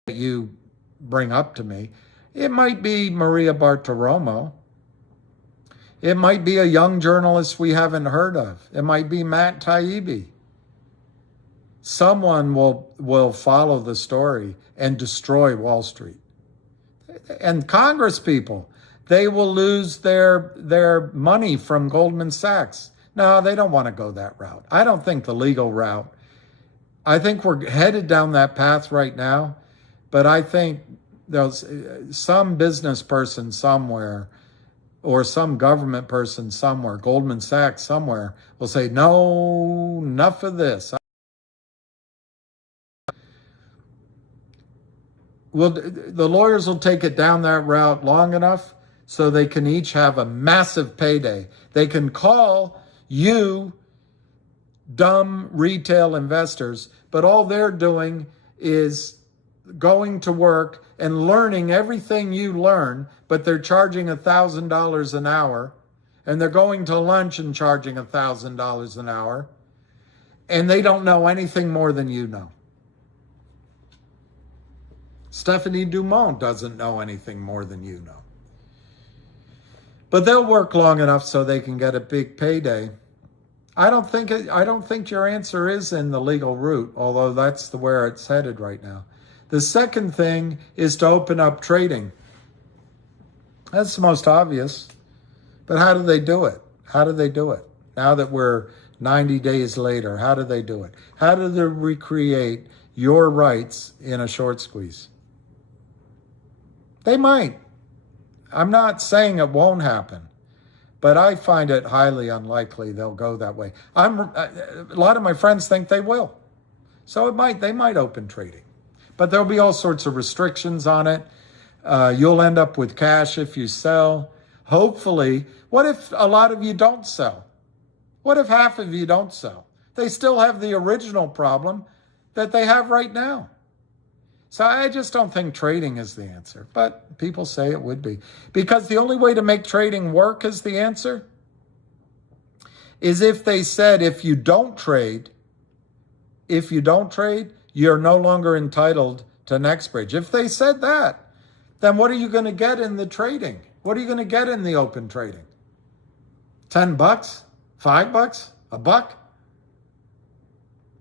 what you bring up to me. It might be Maria Bartiromo. It might be a young journalist we haven't heard of. It might be Matt Taibbi. Someone will follow the story and destroy Wall Street. And Congress people, they will lose their money from Goldman Sachs. No, they don't want to go that route. I don't think the legal route. I think we're headed down that path right now, but I think there's some business person somewhere or some government person somewhere, Goldman Sachs somewhere, will say, no, enough of this. Well, the lawyers will take it down that route long enough so they can each have a massive payday. They can call you dumb retail investors, but all they're doing is going to work and learning everything you learn, but they're charging $1,000 an hour, and they're going to lunch and charging $1,000 an hour, and they don't know anything more than you know. Stephanie Dumont doesn't know anything more than you know. But they'll work long enough so they can get a big payday. I don't think your answer is in the legal route, although that's where it's headed right now. The second thing is to open up trading. That's the most obvious. But how do they do it? How do they do it? Now that we're 90 days later, how do they do it? How do they recreate your rights in a short squeeze? They might. I'm not saying it won't happen, but I find it highly unlikely they'll go that way. A lot of my friends think they will. So they might open trading. But there'll be all sorts of restrictions on it. You'll end up with cash if you sell. Hopefully, what if a lot of you don't sell? What if half of you don't sell? They still have the original problem that they have right now. So I just don't think trading is the answer, but people say it would be. Because the only way to make trading work as the answer is if they said if you don't trade, you're no longer entitled to NextBridge. If they said that, then what are you going to get in the trading? What are you going to get in the open trading? $10? $5? $1?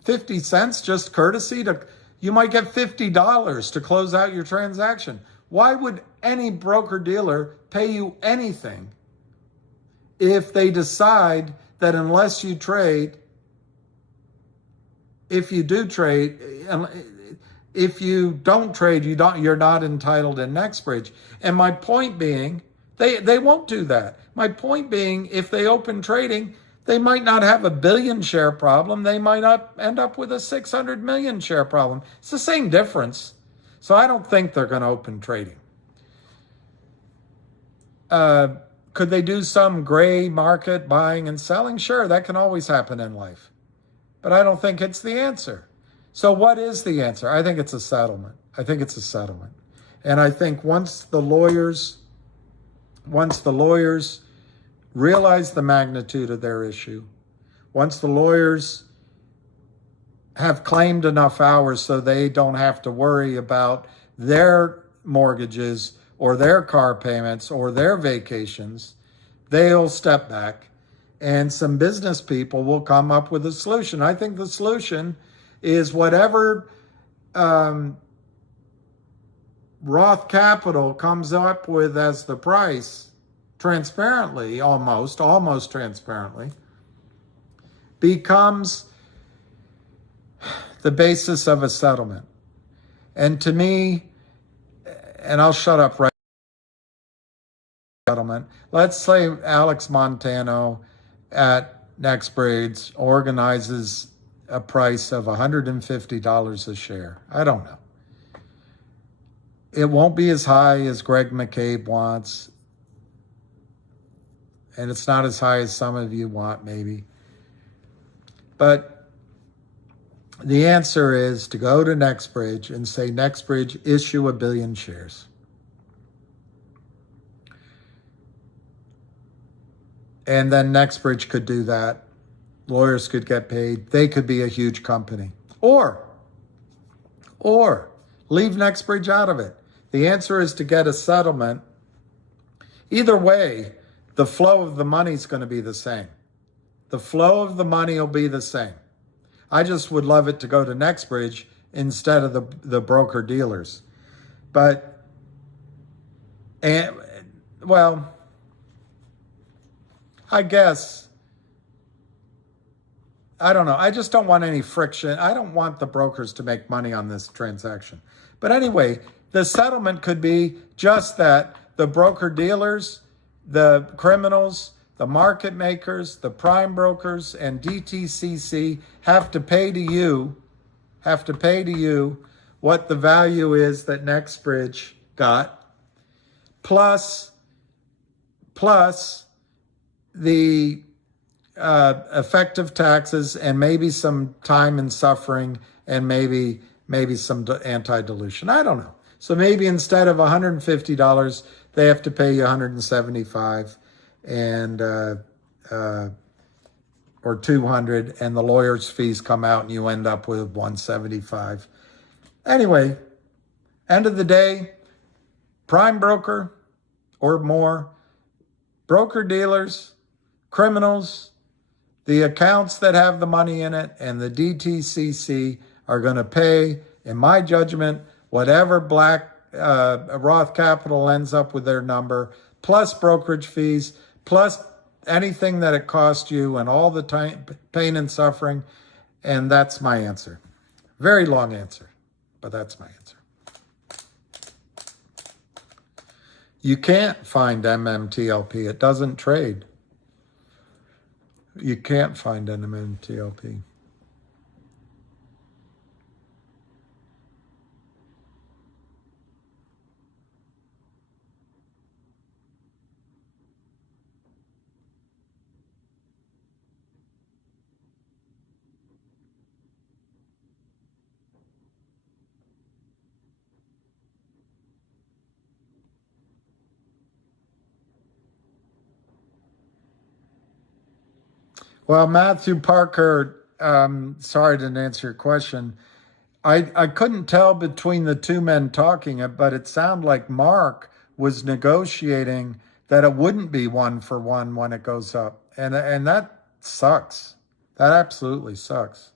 50 cents just courtesy to... You might get $50 to close out your transaction. Why would any broker-dealer pay you anything if they decide that unless you trade, if you don't trade, you're not entitled in NextBridge? And my point being, they won't do that. My point being, if they open trading, they might not have a billion share problem. They might not end up with a 600 million share problem. It's the same difference. So I don't think they're going to open trading. Could they do some gray market buying and selling? Sure, that can always happen in life. But I don't think it's the answer. So what is the answer? I think it's a settlement. And I think once the lawyers realize the magnitude of their issue, once the lawyers have claimed enough hours so they don't have to worry about their mortgages or their car payments or their vacations, they'll step back and some business people will come up with a solution. I think the solution is whatever Roth Capital comes up with as the price, transparently, almost transparently, becomes the basis of a settlement. And to me, and I'll shut up right now, settlement. Let's say Alex Montano at NextBridge organizes a price of $150 a share. I don't know. It won't be as high as Greg McCabe wants. And it's not as high as some of you want, maybe. But the answer is to go to NextBridge and say, NextBridge, issue 1 billion shares. And then NextBridge could do that. Lawyers could get paid. They could be a huge company. Or leave NextBridge out of it. The answer is to get a settlement. Either way, the flow of the money is going to be the same. The flow of the money will be the same. I just would love it to go to NextBridge instead of the broker dealers. But, well, I guess, I don't know. I just don't want any friction. I don't want the brokers to make money on this transaction. But anyway, the settlement could be just that the broker dealers, the criminals, the market makers, the prime brokers, and DTCC have to pay to you what the value is that NextBridge got, plus plus the effective taxes and maybe some time and suffering and maybe some anti-dilution. I don't know. So maybe instead of $150, they have to pay you $175 and or $200, and the lawyer's fees come out and you end up with $175. Anyway, end of the day, prime broker or more, broker dealers, criminals, the accounts that have the money in it, and the DTCC are going to pay, in my judgment, whatever black Roth Capital ends up with their number, plus brokerage fees, plus anything that it cost you and all the time, pain and suffering. And that's my answer. Very long answer, but that's my answer. You can't find MMTLP. It doesn't trade. You can't find MMTLP. Well, Matthew Parker, sorry I didn't answer your question. I couldn't tell between the two men talking, but it sounded like Mark was negotiating that it wouldn't be 1-for-1 when it goes up. And that sucks. That absolutely sucks.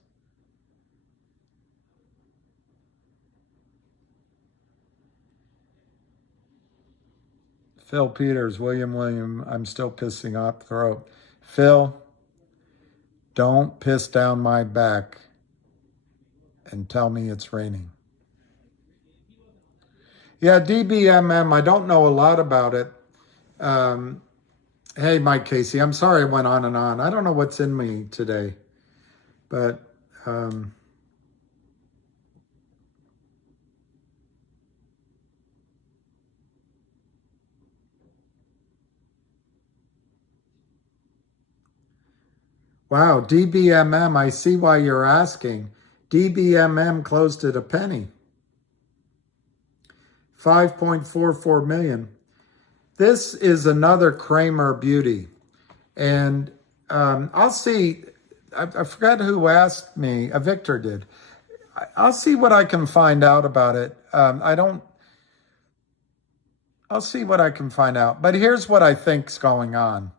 Phil Peters, William, I'm still pissing off the throat. Phil, don't piss down my back and tell me it's raining. Yeah, DBMM, I don't know a lot about it. Hey, Mike Casey, I'm sorry I went on and on. I don't know what's in me today. But wow, DBMM, I see why you're asking. DBMM closed at a penny. 5.44 million. This is another Kramer beauty. And I'll see, I forgot who asked me, Victor did. I'll see what I can find out about it. I'll see what I can find out. But here's what I think's going on.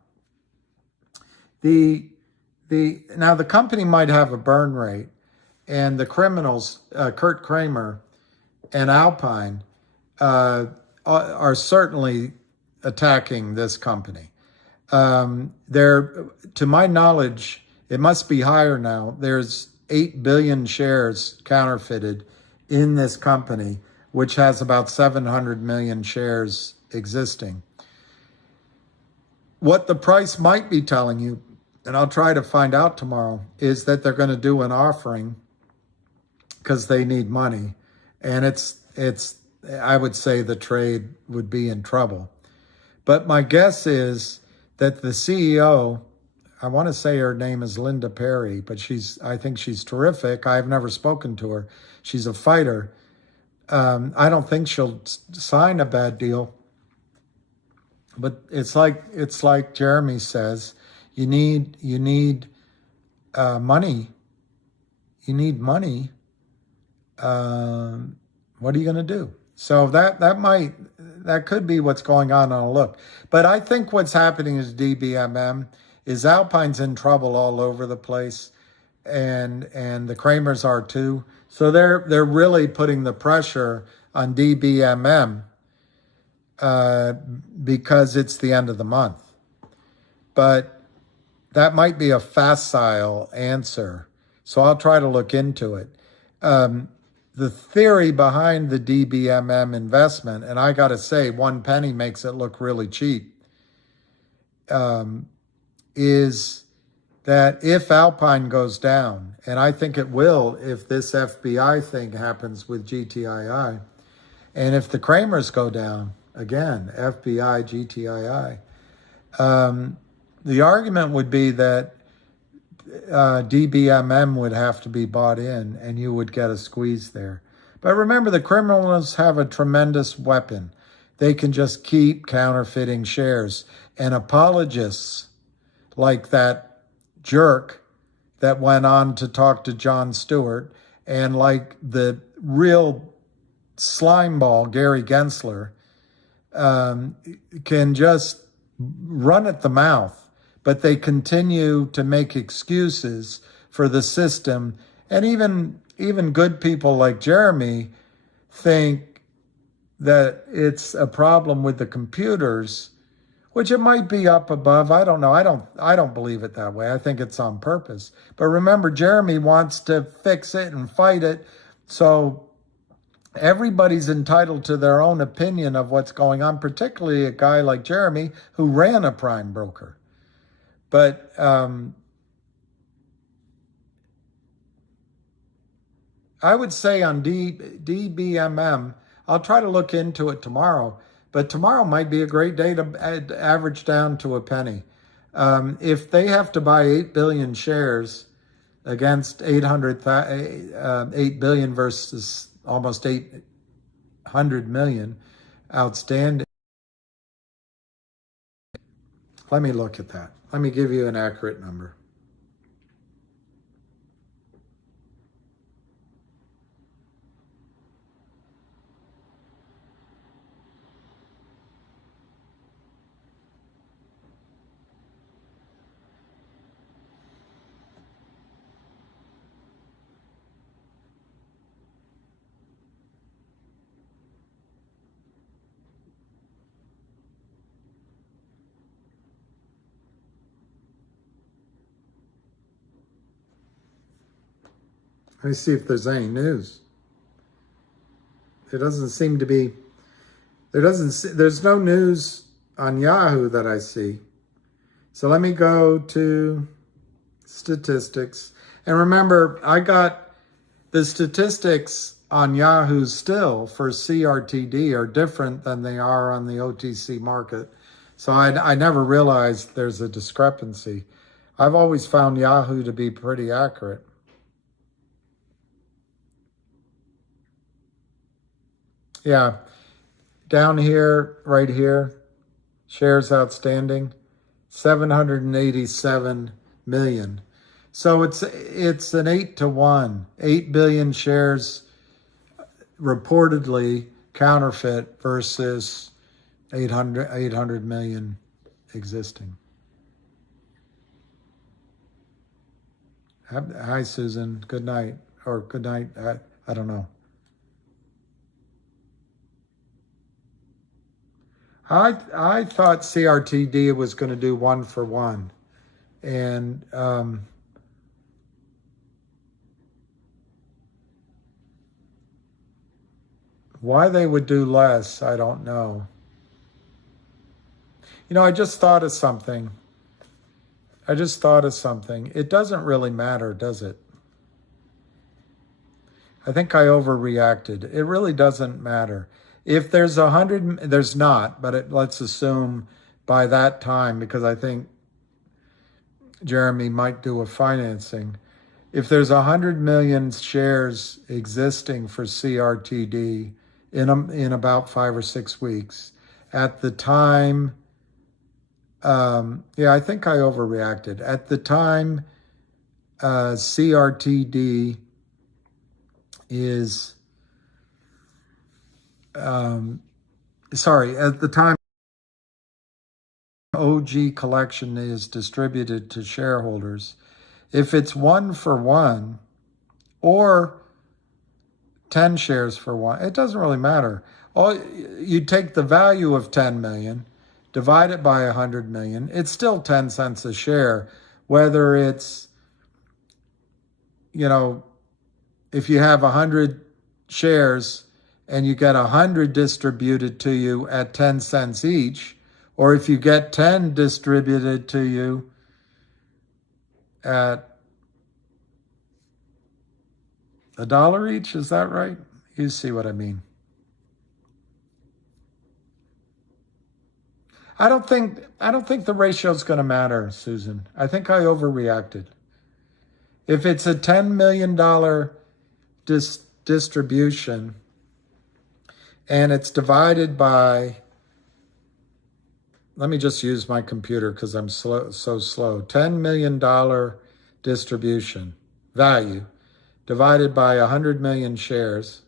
Now the company might have a burn rate, and the criminals, Kurt Kramer and Alpine, are certainly attacking this company. To my knowledge, it must be higher now. There's 8 billion shares counterfeited in this company, which has about 700 million shares existing. What the price might be telling you, and I'll try to find out tomorrow, is that they're going to do an offering because they need money. And I would say the trade would be in trouble. But my guess is that the CEO, I want to say her name is Linda Perry, but I think she's terrific. I've never spoken to her. She's a fighter. I don't think she'll sign a bad deal. But it's like Jeremy says, you need money. You need money. What are you going to do? So that could be what's going on a look. But I think what's happening is DBMM is Alpine's in trouble all over the place, and the Kramers are too. So they're really putting the pressure on DBMM because it's the end of the month. But that might be a facile answer. So I'll try to look into it. The theory behind the DBMM investment, and I got to say, 1 penny makes it look really cheap, is that if Alpine goes down, and I think it will if this FBI thing happens with GTII, and if the Kramers go down, again, FBI, GTII, The argument would be that DBMM would have to be bought in and you would get a squeeze there. But remember, the criminals have a tremendous weapon. They can just keep counterfeiting shares. And apologists like that jerk that went on to talk to Jon Stewart, and like the real slimeball Gary Gensler, can just run at the mouth, but they continue to make excuses for the system. And even good people like Jeremy think that it's a problem with the computers, which it might be up above. I don't know. I don't believe it that way. I think it's on purpose. But remember, Jeremy wants to fix it and fight it. So everybody's entitled to their own opinion of what's going on, particularly a guy like Jeremy who ran a prime broker. But I would say on DBMM, I'll try to look into it tomorrow, but tomorrow might be a great day to average down to a penny. If they have to buy 8 billion shares against 8 billion versus almost 800 million outstanding. Let me look at that. Let me give you an accurate number. Let me see if there's any news. There doesn't seem to be. There's no news on Yahoo that I see. So let me go to statistics. And remember, I got the statistics on Yahoo still for CRTD are different than they are on the OTC market. So I never realized there's a discrepancy. I've always found Yahoo to be pretty accurate. Yeah, down here, right here, shares outstanding, 787 million. So it's an 8-to-1, 8 billion shares reportedly counterfeit versus 800 million existing. Hi, Susan. Good night. Or good night. I don't know. I thought CRTD was going to do 1 for 1. And why they would do less, I don't know. You know, I just thought of something. It doesn't really matter, does it? I think I overreacted. It really doesn't matter. If there's 100, there's not, but let's assume by that time, because I think Jeremy might do a financing. If there's 100 million shares existing for CRTD in about 5 or 6 weeks, at the time, yeah, I think I overreacted. At the time, CRTD is, at the time OG collection is distributed to shareholders, if it's 1 for 1 or 10 shares for 1, it doesn't really matter. You take the value of 10 million, divide it by 100 million, it's still 10 cents a share, whether it's, you know, if you have 100 shares and you get 100 distributed to you at 10 cents each, or if you get 10 distributed to you at $1 each, is that right? You see what I mean. I don't think the ratio is going to matter, Susan. I think I overreacted. If it's a $10 million distribution and it's divided by, let me just use my computer because I'm so slow. $10 million distribution value divided by 100 million shares.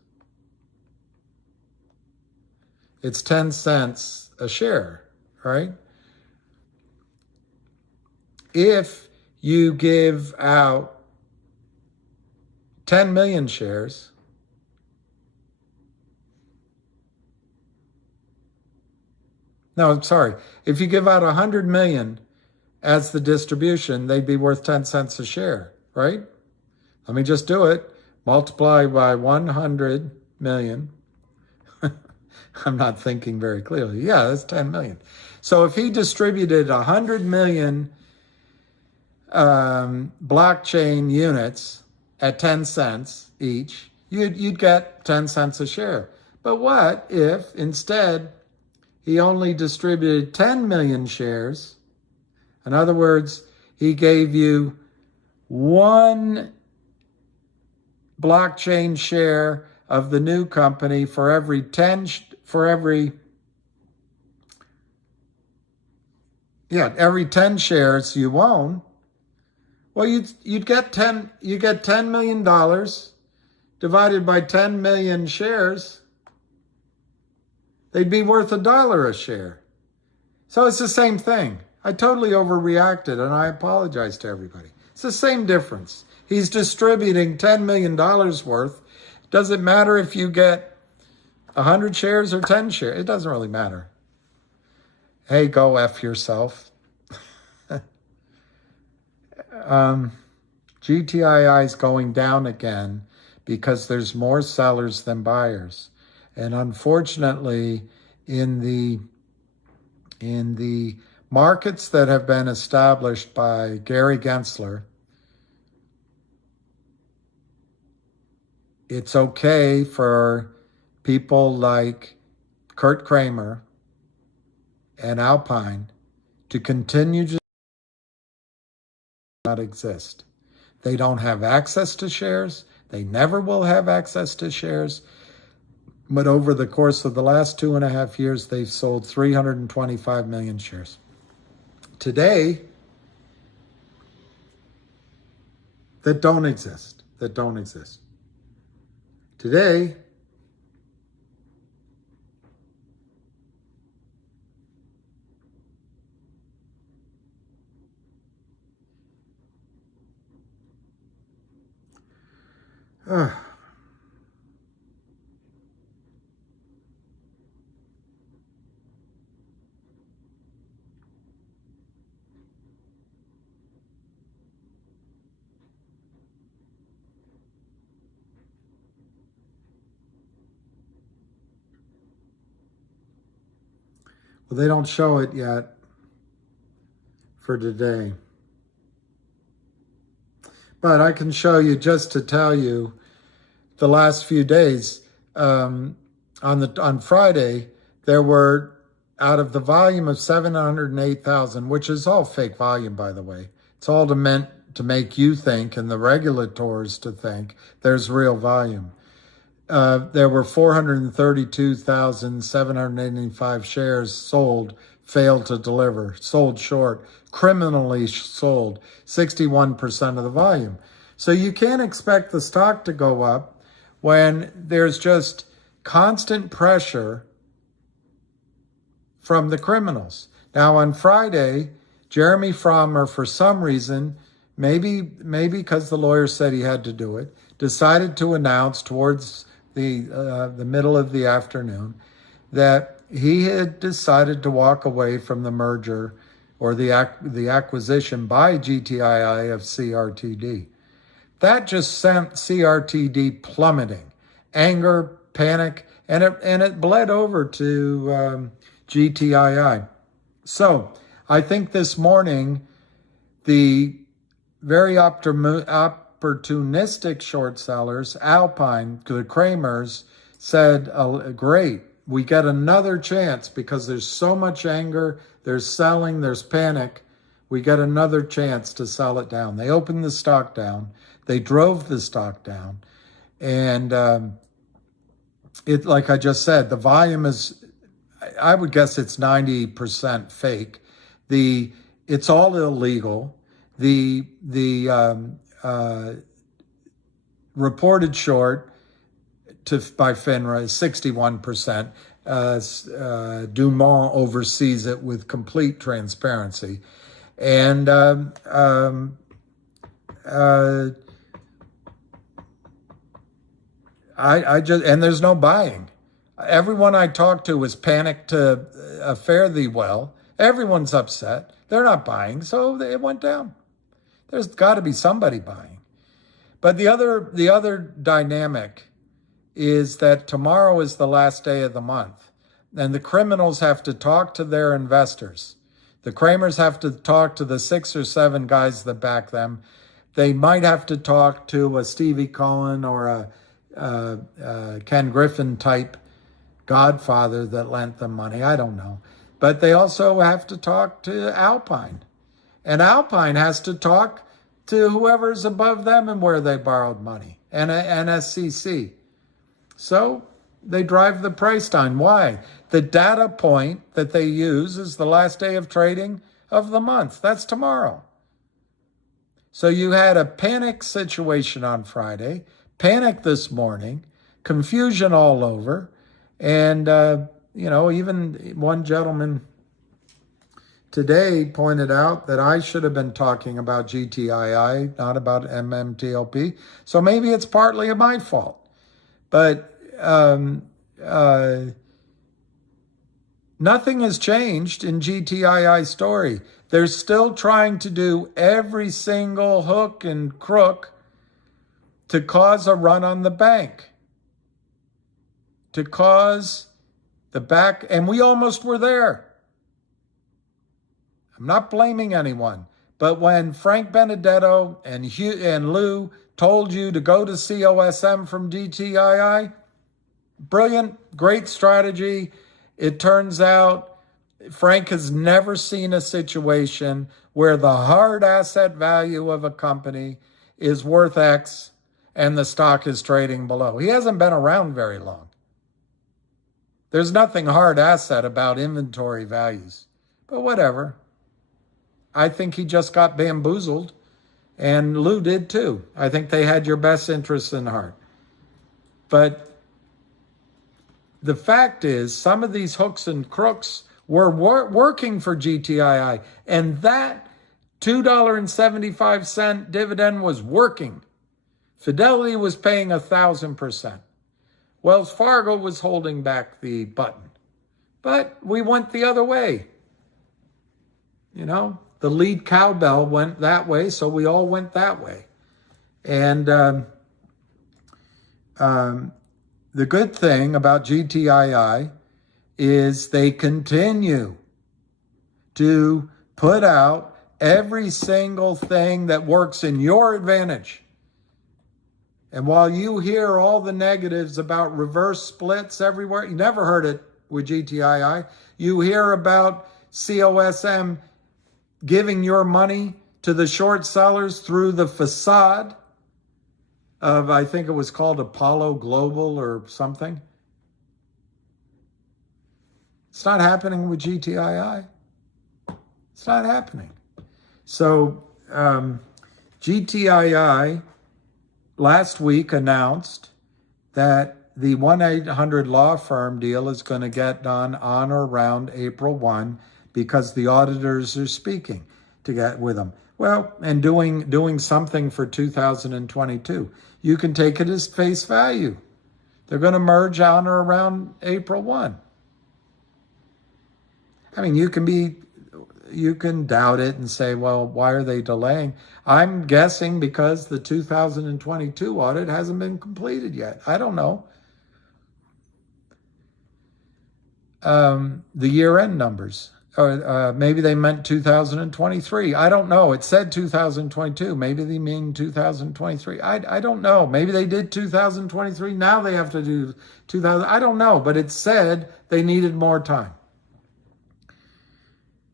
It's 10 cents a share, right? If you give out 10 million shares, no, I'm sorry. If you give out 100 million as the distribution, they'd be worth 10 cents a share, right? Let me just do it. Multiply by 100 million. I'm not thinking very clearly. Yeah, that's 10 million. So if he distributed 100 million blockchain units at 10 cents each, you'd get 10 cents a share. But what if instead he only distributed 10 million shares? In other words, he gave you one blockchain share of the new company for every 10 shares you own. Well, you'd get $10 million divided by 10 million shares. They'd be worth $1 a share. So it's the same thing. I totally overreacted, and I apologize to everybody. It's the same difference. He's distributing $10 million worth. Does it matter if you get 100 shares or 10 shares? It doesn't really matter. Hey, go F yourself. GTII is going down again because there's more sellers than buyers. And unfortunately, in the markets that have been established by Gary Gensler, it's okay for people like Kurt Kramer and Alpine to continue to not exist. They don't have access to shares. They never will have access to shares. But over the course of the last 2.5 years, they've sold 325 million shares. Today, that don't exist. Today, well, they don't show it yet for today. But I can show you, just to tell you, the last few days. On Friday, there were, out of the volume of 708,000, which is all fake volume, by the way. It's all meant to make you think, and the regulators to think, there's real volume. There were 432,785 shares sold, failed to deliver, sold short, criminally sold, 61% of the volume. So you can't expect the stock to go up when there's just constant pressure from the criminals. Now on Friday, Jeremy Frommer, for some reason, maybe because the lawyer said he had to do it, decided to announce towards the middle of the afternoon that he had decided to walk away from the merger or the acquisition by GTII of CRTD. That just sent CRTD plummeting, anger, panic, and it bled over to GTII. So I think this morning, the very opportunistic short sellers, Alpine, the Kramers, said, great, we get another chance because there's so much anger, there's selling, there's panic. We get another chance to sell it down. They opened the stock down. They drove the stock down. And it, like I just said, the volume is, I would guess it's 90% fake. It's all illegal. The reported short by FINRA is 61%. Dumont oversees it with complete transparency. And I just, and there's no buying. Everyone I talked to was panicked to fare thee well. Everyone's upset. They're not buying, so it went down. There's got to be somebody buying. But the other dynamic is that tomorrow is the last day of the month, and the criminals have to talk to their investors. The Kramers have to talk to the 6 or 7 guys that back them. They might have to talk to a Stevie Cohen or a Ken Griffin type godfather that lent them money. I don't know. But they also have to talk to Alpine. And Alpine has to talk to whoever's above them and where they borrowed money, and SCC. So they drive the price down. Why? The data point that they use is the last day of trading of the month. That's tomorrow. So you had a panic situation on Friday, panic this morning, confusion all over. And, even one gentleman today pointed out that I should have been talking about GTII, not about MMTLP. So maybe it's partly my fault. But nothing has changed in GTII story. They're still trying to do every single hook and crook to cause a run on the bank, to cause the back, and we almost were there. I'm not blaming anyone, but when Frank Benedetto and Lou told you to go to COSM from GTII, brilliant, great strategy. It turns out Frank has never seen a situation where the hard asset value of a company is worth X and the stock is trading below. He hasn't been around very long. There's nothing hard asset about inventory values, but whatever. I think he just got bamboozled, and Lou did too. I think they had your best interests in heart. But the fact is, some of these hooks and crooks were working for GTII, and that $2.75 dividend was working. Fidelity was paying 1,000%. Wells Fargo was holding back the button. But we went the other way. The lead cowbell went that way, so we all went that way. And the good thing about GTII is they continue to put out every single thing that works in your advantage. And while you hear all the negatives about reverse splits everywhere, you never heard it with GTII. You hear about COSM giving your money to the short sellers through the facade of, I think it was called Apollo Global or something. It's not happening with GTII. It's not happening. So GTII last week announced that the 1-800 law firm deal is going to get done on or around April 1 because the auditors are speaking to get with them. Well, and doing something for 2022. You can take it as face value. They're going to merge on or around April 1. I mean, you can doubt it and say, well, why are they delaying? I'm guessing because the 2022 audit hasn't been completed yet. I don't know. The year-end numbers. Or maybe they meant 2023. I don't know. It said 2022. Maybe they mean 2023. I don't know. Maybe they did 2023. Now they have to do 2000. I don't know. But it said they needed more time.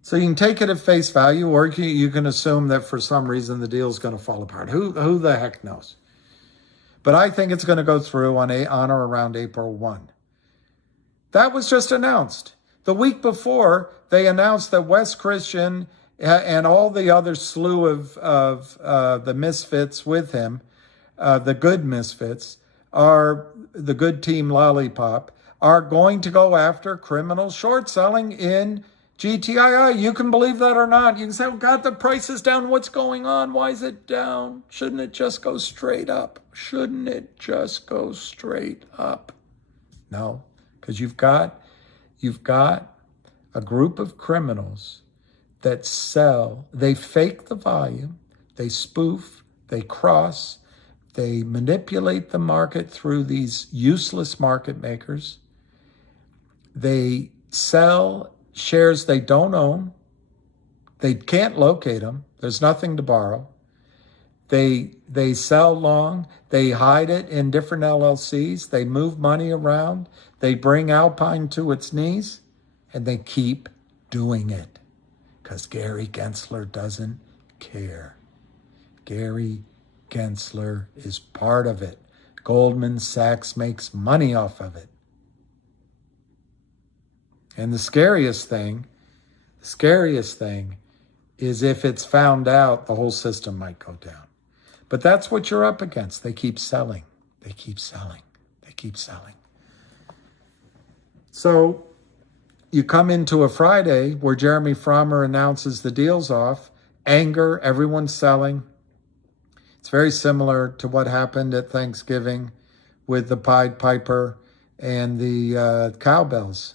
So you can take it at face value, or you can assume that for some reason the deal is going to fall apart. Who the heck knows? But I think it's going to go through on or around April 1. That was just announced. The week before, they announced that Wes Christian and all the other slew of the misfits with him, the good misfits, are the good team Lollipop, are going to go after criminal short selling in GTII. You can believe that or not. You can say, oh, God, the price is down. What's going on? Why is it down? Shouldn't it just go straight up? Shouldn't it just go straight up? No, because you've got a group of criminals that sell, they fake the volume, they spoof, they cross, they manipulate the market through these useless market makers. They sell shares they don't own. They can't locate them. There's nothing to borrow. They sell long. They hide it in different LLCs. They move money around. They bring Alpine to its knees, and they keep doing it because Gary Gensler doesn't care. Gary Gensler is part of it. Goldman Sachs makes money off of it. And the scariest thing is if it's found out, the whole system might go down. But that's what you're up against. They keep selling. They keep selling. They keep selling. So you come into a Friday where Jeremy Frommer announces the deal's off, anger, everyone's selling. It's very similar to what happened at Thanksgiving with the Pied Piper and the cowbells.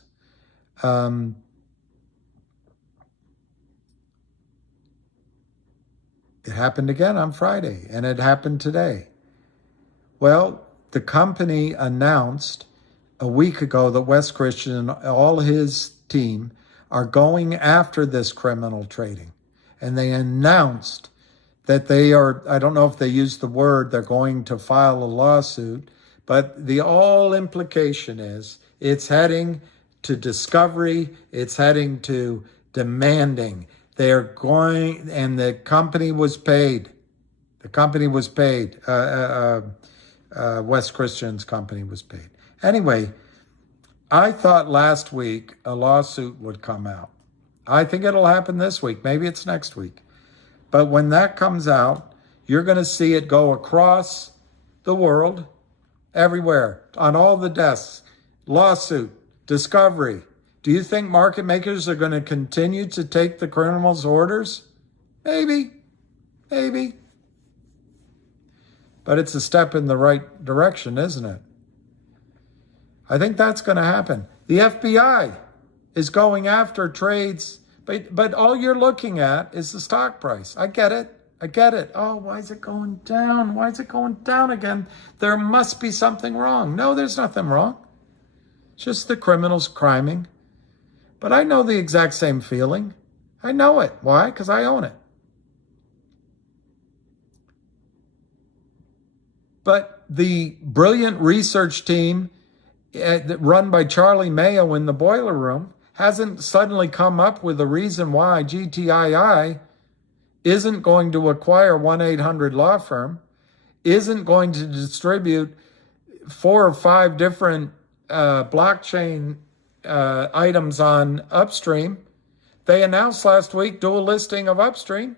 It happened again on Friday, and it happened today. Well, the company announced a week ago that Wes Christian and all his team are going after this criminal trading. And they announced that they are, I don't know if they used the word, they're going to file a lawsuit, but the all implication is it's heading to discovery, it's heading to demanding. They're going, and the company was paid. The company was paid. Wes Christian's company was paid. Anyway, I thought last week a lawsuit would come out. I think it'll happen this week. Maybe it's next week. But when that comes out, you're going to see it go across the world, everywhere, on all the desks. Lawsuit, discovery. Do you think market makers are going to continue to take the criminals' orders? Maybe. Maybe. But it's a step in the right direction, isn't it? I think that's going to happen. The FBI is going after trades, but all you're looking at is the stock price. I get it. I get it. Oh, why is it going down? Why is it going down again? There must be something wrong. No, there's nothing wrong. It's just the criminals criming. But I know the exact same feeling. I know it. Why? Because I own it. But the brilliant research team run by Charlie Mayo in the boiler room hasn't suddenly come up with a reason why GTII isn't going to acquire 1-800 law firm, isn't going to distribute 4 or 5 different blockchain items on Upstream. They announced last week dual listing of Upstream.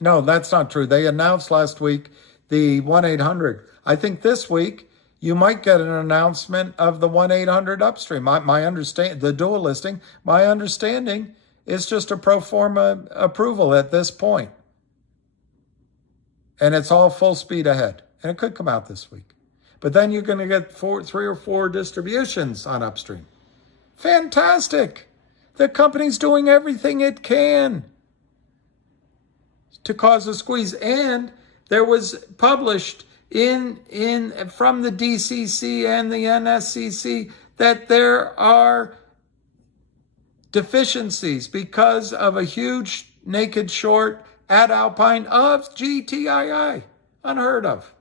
No, that's not true. They announced last week the 1-800. I think this week you might get an announcement of the 1-800 Upstream. My understand the dual listing. My understanding is just a pro forma approval at this point, and it's all full speed ahead. And it could come out this week. But then you're going to get 3 or 4 distributions on Upstream. Fantastic. The company's doing everything it can to cause a squeeze. And there was published from the DCC and the NSCC that there are deficiencies because of a huge naked short at Alpine of GTII. Unheard of.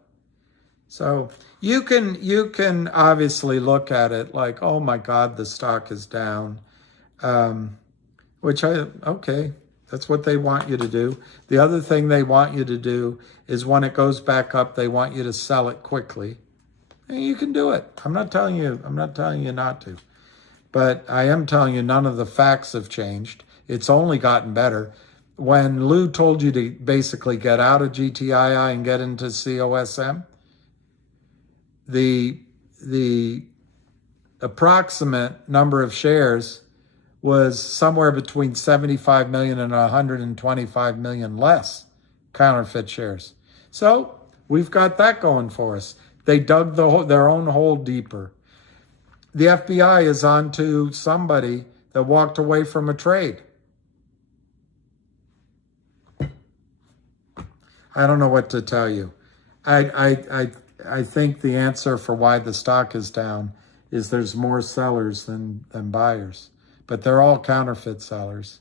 So you can obviously look at it like, oh my God, the stock is down, okay, that's what they want you to do. The other thing they want you to do is when it goes back up, they want you to sell it quickly. And you can do it. I'm not telling you not to. But I am telling you none of the facts have changed. It's only gotten better. When Lou told you to basically get out of GTII and get into COSM, the approximate number of shares was somewhere between 75 million and 125 million less counterfeit shares. So we've got that going for us. They dug their own hole deeper. The FBI is on to somebody that walked away from a trade. I don't know what to tell you. I think the answer for why the stock is down is there's more sellers than buyers. But they're all counterfeit sellers.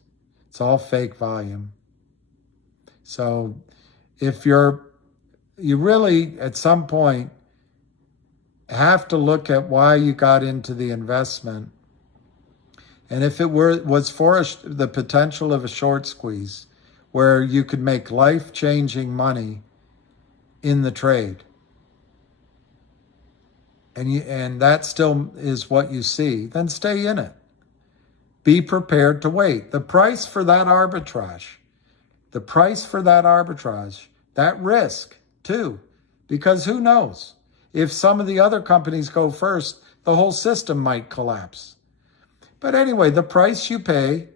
It's all fake volume. So if you really, at some point, have to look at why you got into the investment. And if it was for the potential of a short squeeze, where you could make life-changing money in the trade, and that still is what you see, then stay in it. Be prepared to wait. The price for that arbitrage, that risk too, because who knows? If some of the other companies go first, the whole system might collapse. But anyway, the price you pay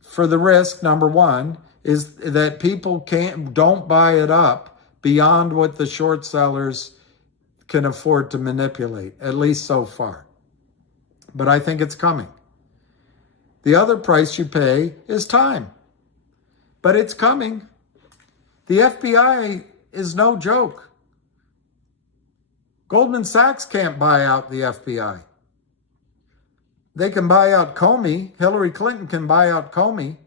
for the risk, number one, is that people don't buy it up beyond what the short sellers can afford to manipulate, at least so far. But I think it's coming. The other price you pay is time. But it's coming. The FBI is no joke. Goldman Sachs can't buy out the FBI. They can buy out Comey. Hillary Clinton can buy out Comey,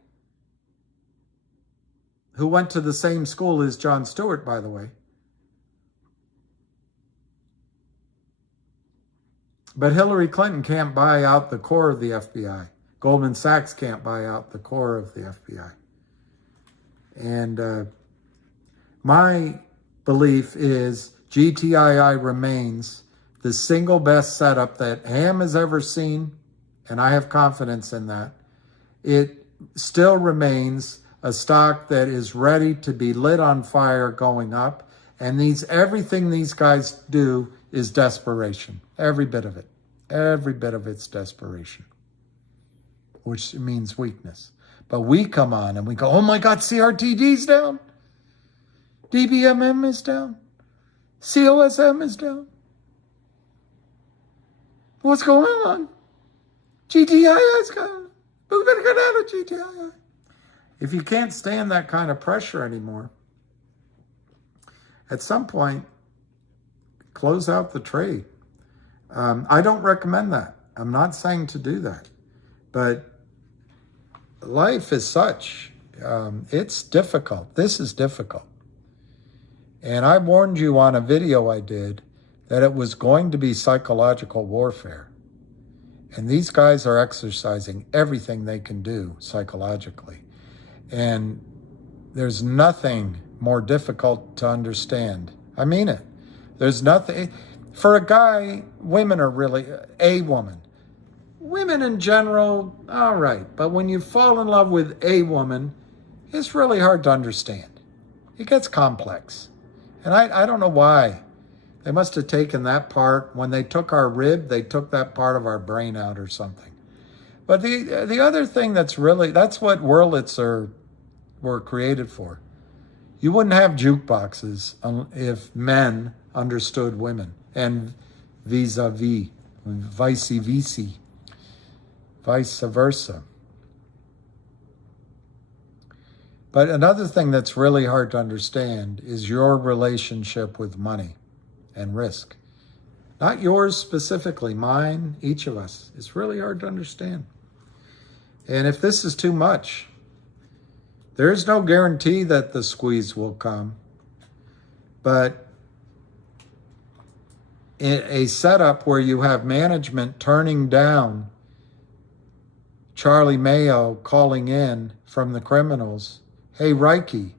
who went to the same school as Jon Stewart, by the way. But Hillary Clinton can't buy out the core of the FBI. Goldman Sachs can't buy out the core of the FBI. And my belief is GTII remains the single best setup that Ham has ever seen, and I have confidence in that. It still remains a stock that is ready to be lit on fire going up, and everything these guys do is desperation. Every bit of it. Every bit of it's desperation, which means weakness. But we come on and we go, oh my God, CRTD's down. DBMM is down. COSM is down. What's going on? GTII is gone. We better get out of GTII. If you can't stand that kind of pressure anymore, at some point, close out the trade. I don't recommend that. I'm not saying to do that. But life is such. It's difficult. This is difficult. And I warned you on a video I did that it was going to be psychological warfare. And these guys are exercising everything they can do psychologically. And there's nothing more difficult to understand. I mean it. There's nothing. For a guy, women are really, a woman. Women in general, all right. But when you fall in love with a woman, it's really hard to understand. It gets complex. And I don't know why. They must have taken that part. When they took our rib, they took that part of our brain out or something. But the other thing that's what Wurlitz were created for. You wouldn't have jukeboxes if men understood women, and vis-a-vis, vice versa. But another thing that's really hard to understand is your relationship with money and risk. Not yours specifically, mine, each of us. It's really hard to understand. And if this is too much, there is no guarantee that the squeeze will come. But in a setup where you have management turning down Charlie Mayo calling in from the criminals, hey, Reiki,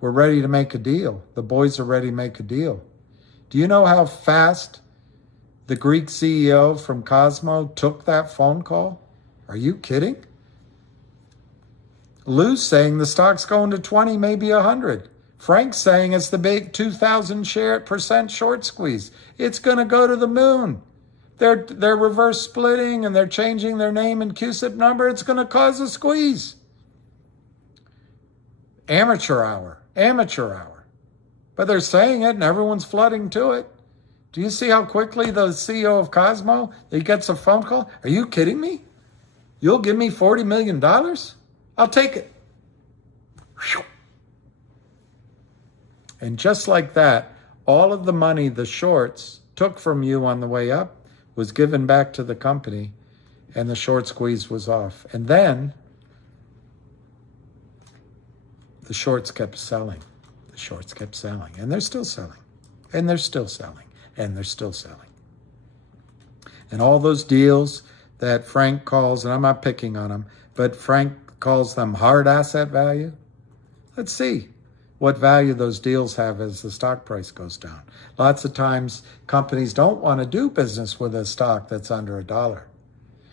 we're ready to make a deal. The boys are ready to make a deal. Do you know how fast the Greek CEO from Cosmo took that phone call? Are you kidding? Lou's saying the stock's going to 20, maybe 100. Frank's saying it's the big 2,000% short squeeze. It's going to go to the moon. They're reverse splitting and they're changing their name and CUSIP number. It's going to cause a squeeze. Amateur hour. But they're saying it and everyone's flooding to it. Do you see how quickly the CEO of Cosmo, he gets a phone call? Are you kidding me? You'll give me $40 million? I'll take it. And just like that, all of the money the shorts took from you on the way up was given back to the company, and the short squeeze was off. And then the shorts kept selling. The shorts kept selling. And they're still selling. And they're still selling. And they're still selling. And all those deals that Frank calls, and I'm not picking on him, but Frank calls them hard asset value. Let's see what value those deals have as the stock price goes down. Lots of times companies don't want to do business with a stock that's under $1.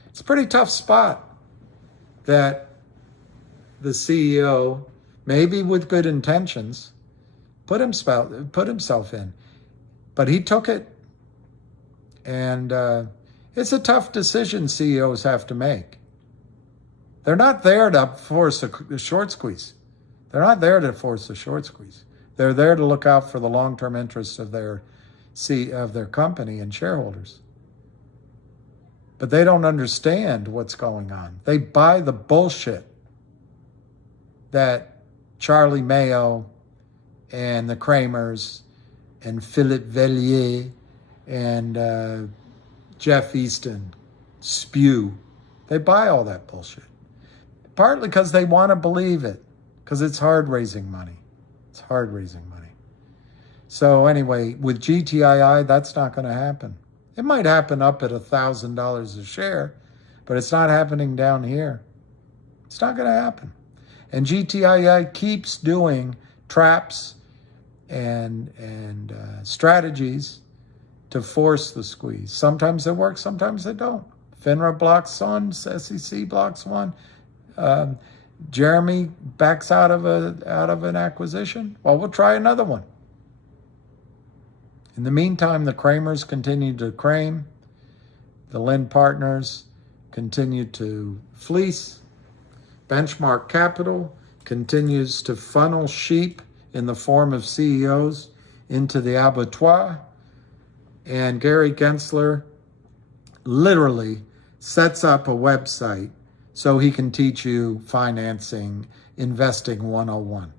It's a pretty tough spot that the CEO, maybe with good intentions, put himself in. But he took it. And it's a tough decision CEOs have to make. They're not there to force a short squeeze. They're not there to force a short squeeze. They're there to look out for the long-term interests of their company and shareholders. But they don't understand what's going on. They buy the bullshit that Charlie Mayo and the Kramers and Philip Vellier and Jeff Easton spew. They buy all that bullshit. Partly because they want to believe it, because it's hard raising money. It's hard raising money. So anyway, with GTII, that's not going to happen. It might happen up at $1,000 a share, but it's not happening down here. It's not going to happen. And GTII keeps doing traps and strategies to force the squeeze. Sometimes they work, sometimes they don't. FINRA blocks one, SEC blocks one. Jeremy backs out of an acquisition. Well, we'll try another one. In the meantime, the Kramers continue to crame. The Lynn partners continue to fleece. Benchmark Capital continues to funnel sheep in the form of CEOs into the abattoir. And Gary Gensler literally sets up a website so he can teach you financing, investing 101.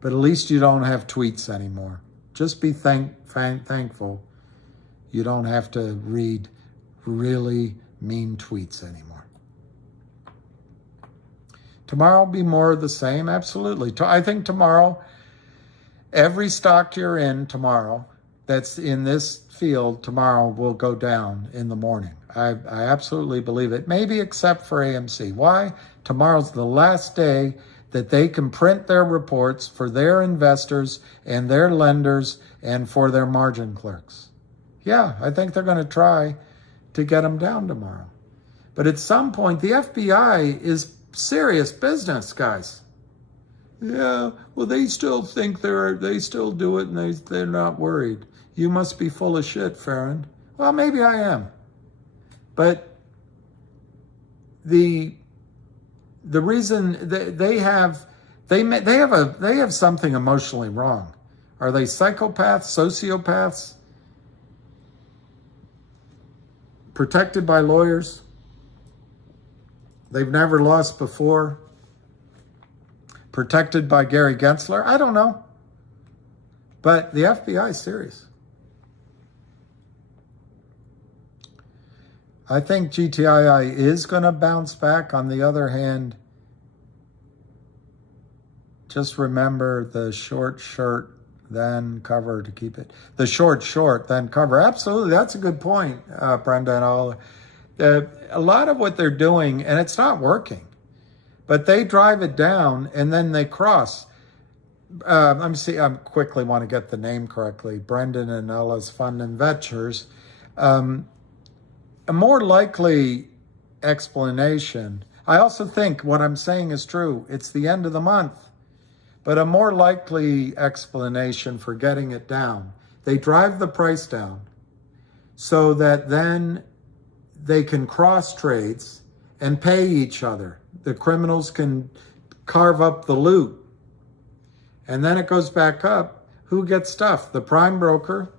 But at least you don't have tweets anymore. Just be thankful you don't have to read really mean tweets anymore. Tomorrow will be more of the same, absolutely. I think tomorrow, every stock you're in tomorrow that's in this field tomorrow will go down in the morning. I absolutely believe it, maybe except for AMC. Why? Tomorrow's the last day that they can print their reports for their investors and their lenders and for their margin clerks. Yeah, I think they're going to try to get them down tomorrow. But at some point, the FBI is serious business, guys. Yeah, well, they still think they still do it and they're not worried. You must be full of shit, Farron. Well, maybe I am. But the reason they have something emotionally wrong. Are they psychopaths, sociopaths, protected by lawyers? They've never lost before. Protected by Gary Gensler? I don't know. But the FBI is serious. I think GTII is going to bounce back. On the other hand, just remember the short shirt, then cover to keep it. The short, then cover. Absolutely. That's a good point, Brenda and all. A lot of what they're doing, and it's not working, but they drive it down and then they cross. Let me see. I quickly want to get the name correctly. Brendan and Ella's Fund and Ventures. A more likely explanation. I also think what I'm saying is true. It's the end of the month. But a more likely explanation for getting it down. They drive the price down so that then they can cross trades and pay each other. The criminals can carve up the loot. And then it goes back up. Who gets stuffed? The prime broker,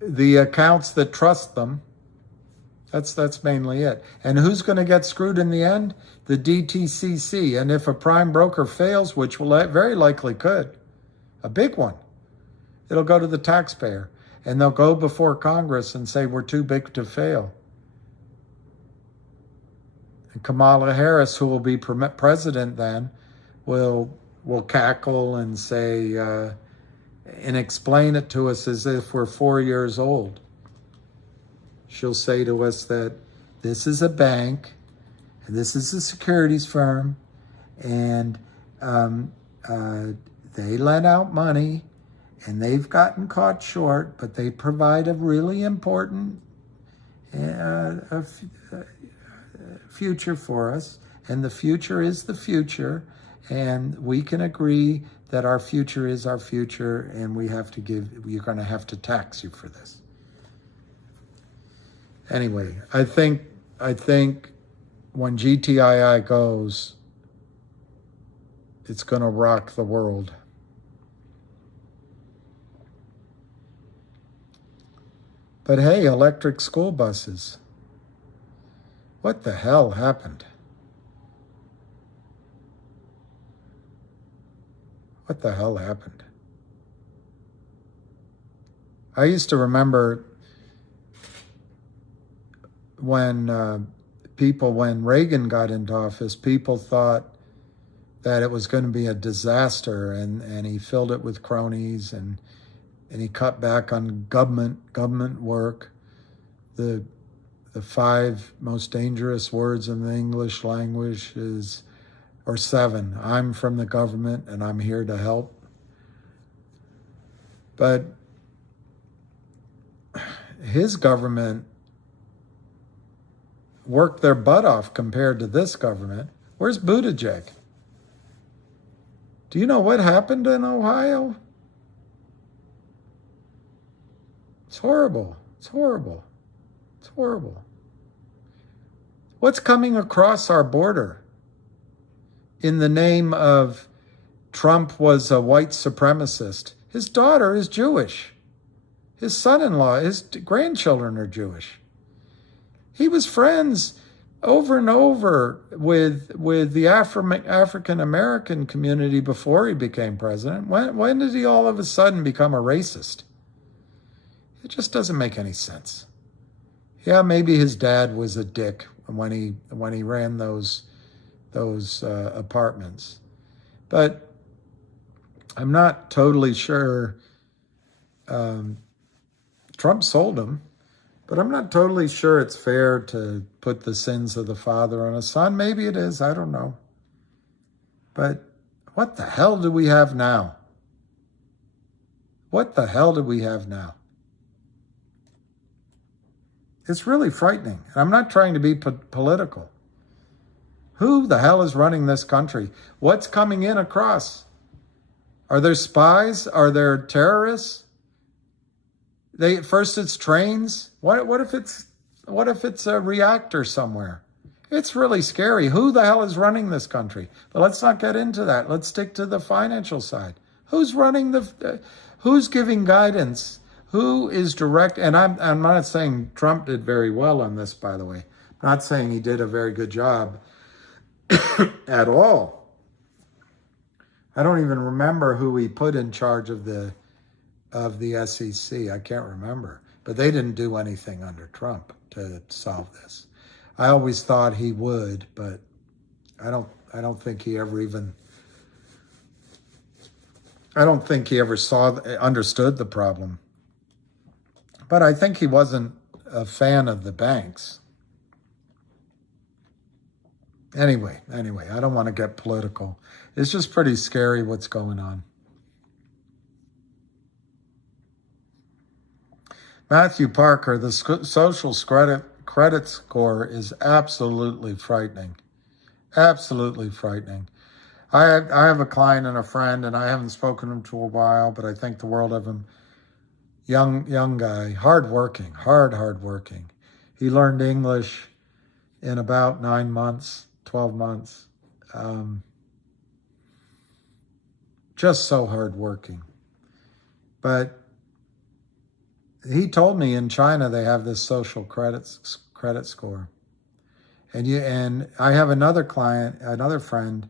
the accounts that trust them. That's mainly it. And who's going to get screwed in the end? The DTCC. And if a prime broker fails, which will very likely could, a big one, it'll go to the taxpayer. And they'll go before Congress and say, we're too big to fail. And Kamala Harris, who will be president then, will cackle and say, and explain it to us as if we're 4 years old. She'll say to us that this is a bank, and this is a securities firm, and they lent out money, and they've gotten caught short, but they provide a really important future for us, and the future is the future, and we can agree that our future is our future, and we have to you're going to have to tax you for this. Anyway, I think when GTII goes, it's going to rock the world. But hey, electric school buses. What the hell happened? What the hell happened? I used to remember when Reagan got into office, people thought that it was going to be a disaster, and he filled it with cronies, and he cut back on government work. The 5 most dangerous words in the English language or 7. I'm from the government and I'm here to help. But his government worked their butt off compared to this government. Where's Buttigieg? Do you know what happened in Ohio? It's horrible. It's horrible. It's horrible. What's coming across our border in the name of Trump was a white supremacist? His daughter is Jewish. His son-in-law, his grandchildren are Jewish. He was friends over and over with the African-American community before he became president. When did he all of a sudden become a racist? It just doesn't make any sense. Yeah, maybe his dad was a dick when he ran those apartments, but I'm not totally sure. Trump sold them, but I'm not totally sure it's fair to put the sins of the father on a son. Maybe it is. I don't know. But what the hell do we have now? What the hell do we have now? It's really frightening. And I'm not trying to be political. Who the hell is running this country? What's coming in across? Are there spies? Are there terrorists? First it's trains. What if it's a reactor somewhere? It's really scary. Who the hell is running this country? But let's not get into that. Let's stick to the financial side. Who's running who's giving guidance? Who is direct? And I'm not saying Trump did very well on this, by the way. I'm not saying he did a very good job at all. I don't even remember who he put in charge of the SEC. I can't remember. But they didn't do anything under Trump to solve this. I always thought he would, but I don't think he ever understood the problem. But I think he wasn't a fan of the banks. Anyway, I don't want to get political. It's just pretty scary what's going on. Matthew Parker, the social credit score is absolutely frightening. Absolutely frightening. I have a client and a friend, and I haven't spoken to him for a while, but I think the world of him. Young guy, hardworking. He learned English in about 9 months, 12 months. Just so hardworking. But he told me in China they have this social credit score. And I have another client, another friend.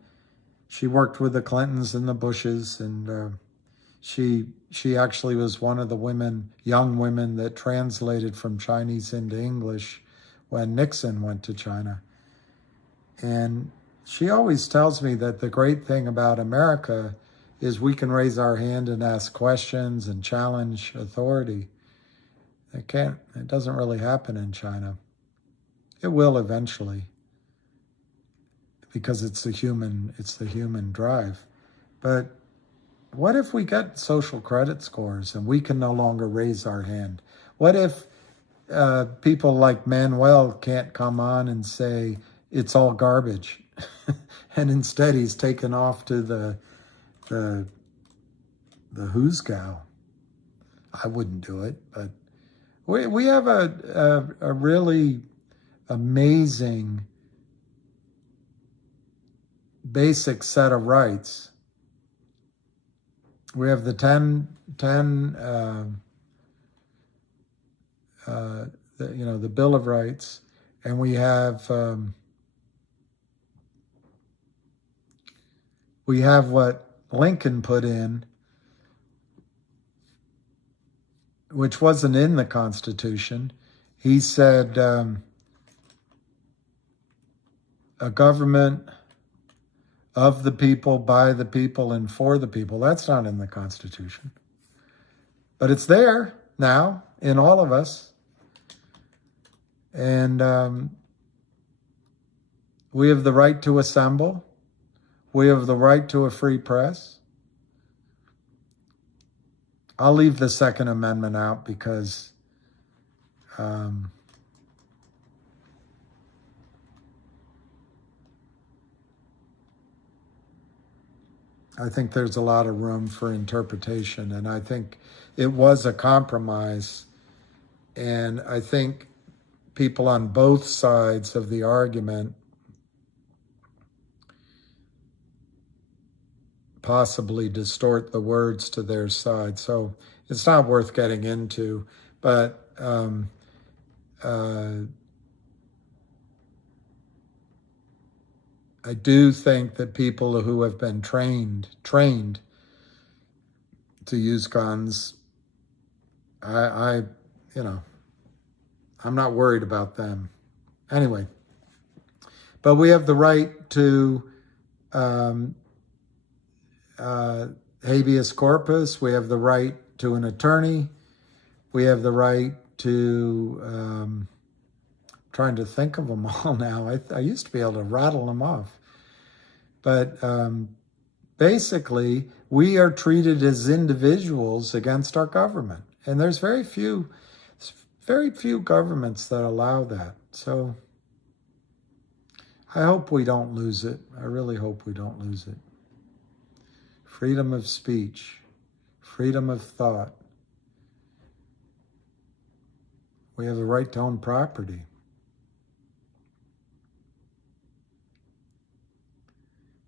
She worked with the Clintons and the Bushes, and she actually was one of the young women that translated from Chinese into English when Nixon went to China. And she always tells me that the great thing about America is we can raise our hand and ask questions and challenge authority. It doesn't really happen in China. It will eventually, because it's the human drive. But what if we get social credit scores and we can no longer raise our hand? What if people like Manuel can't come on and say it's all garbage, and instead he's taken off to the hoosgow? I wouldn't do it, but we have a really amazing basic set of rights. We have the 10 the Bill of Rights, and we have what Lincoln put in, which wasn't in the Constitution. He said a government of the people, by the people, and for the people. That's not in the Constitution. But it's there now in all of us. And we have the right to assemble. We have the right to a free press. I'll leave the Second Amendment out because I think there's a lot of room for interpretation, and I think it was a compromise, and I think people on both sides of the argument possibly distort the words to their side. So it's not worth getting into, but I do think that people who have been trained to use guns, I'm not worried about them. Anyway, but we have the right to habeas corpus. We have the right to an attorney. We have the right to, trying to think of them all now. I used to be able to rattle them off. But basically, we are treated as individuals against our government. And there's very few governments that allow that. So I hope we don't lose it. I really hope we don't lose it. Freedom of speech, freedom of thought. We have the right to own property.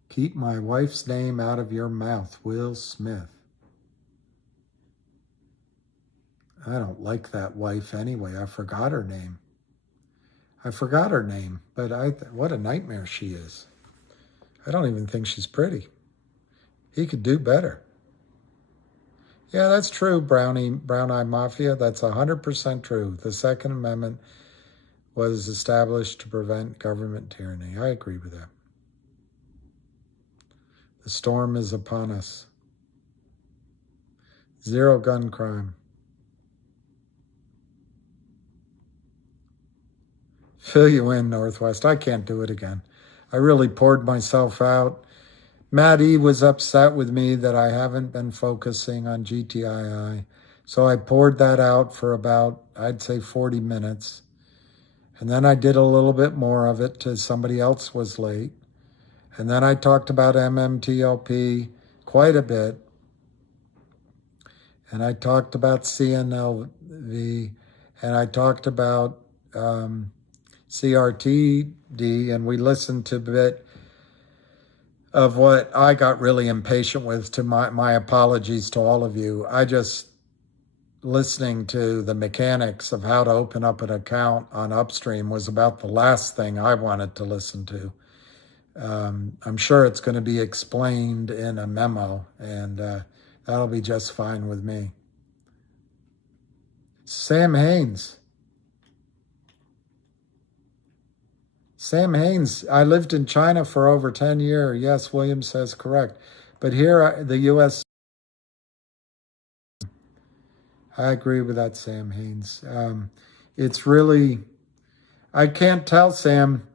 Keep my wife's name out of your mouth, Will Smith. I don't like that wife anyway. I forgot her name. But what a nightmare she is. I don't even think she's pretty. He could do better. Yeah, that's true, Brown Eye Mafia. That's 100% true. The Second Amendment was established to prevent government tyranny. I agree with that. The storm is upon us. Zero gun crime. Fill you in, Northwest. I can't do it again. I really poured myself out. Matt E. was upset with me that I haven't been focusing on GTII. So I poured that out for about, I'd say, 40 minutes. And then I did a little bit more of it till somebody else was late. And then I talked about MMTLP quite a bit. And I talked about CNLV. And I talked about CRTD. And we listened to a bit of what I got really impatient with. To my apologies to all of you. I just, listening to the mechanics of how to open up an account on Upstream was about the last thing I wanted to listen to. I'm sure it's going to be explained in a memo, and that'll be just fine with me. Sam Haynes. Sam Haynes, I lived in China for over 10 years. Yes, William says correct. But here, the U.S., I agree with that, Sam Haynes. It's really, I can't tell, Sam,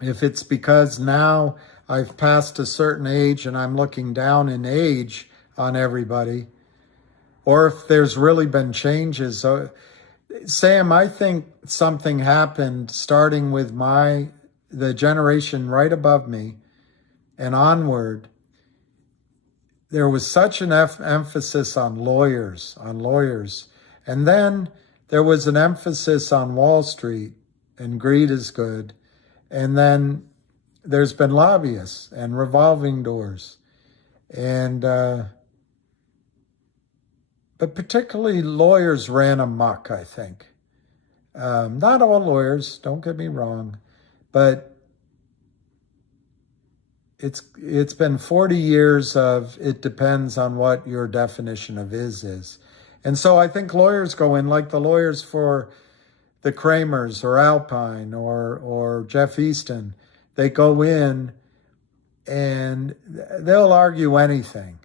if it's because now I've passed a certain age and I'm looking down in age on everybody, or if there's really been changes. Sam, I think something happened starting with the generation right above me and onward. There was such an emphasis on lawyers. And then there was an emphasis on Wall Street, and greed is good. And then there's been lobbyists and revolving doors. And, but particularly lawyers ran amok, I think. Not all lawyers, don't get me wrong, but it's been 40 years of it depends on what your definition of is. And so I think lawyers go in, like the lawyers for the Kramers or Alpine or Jeff Easton. They go in and they'll argue anything.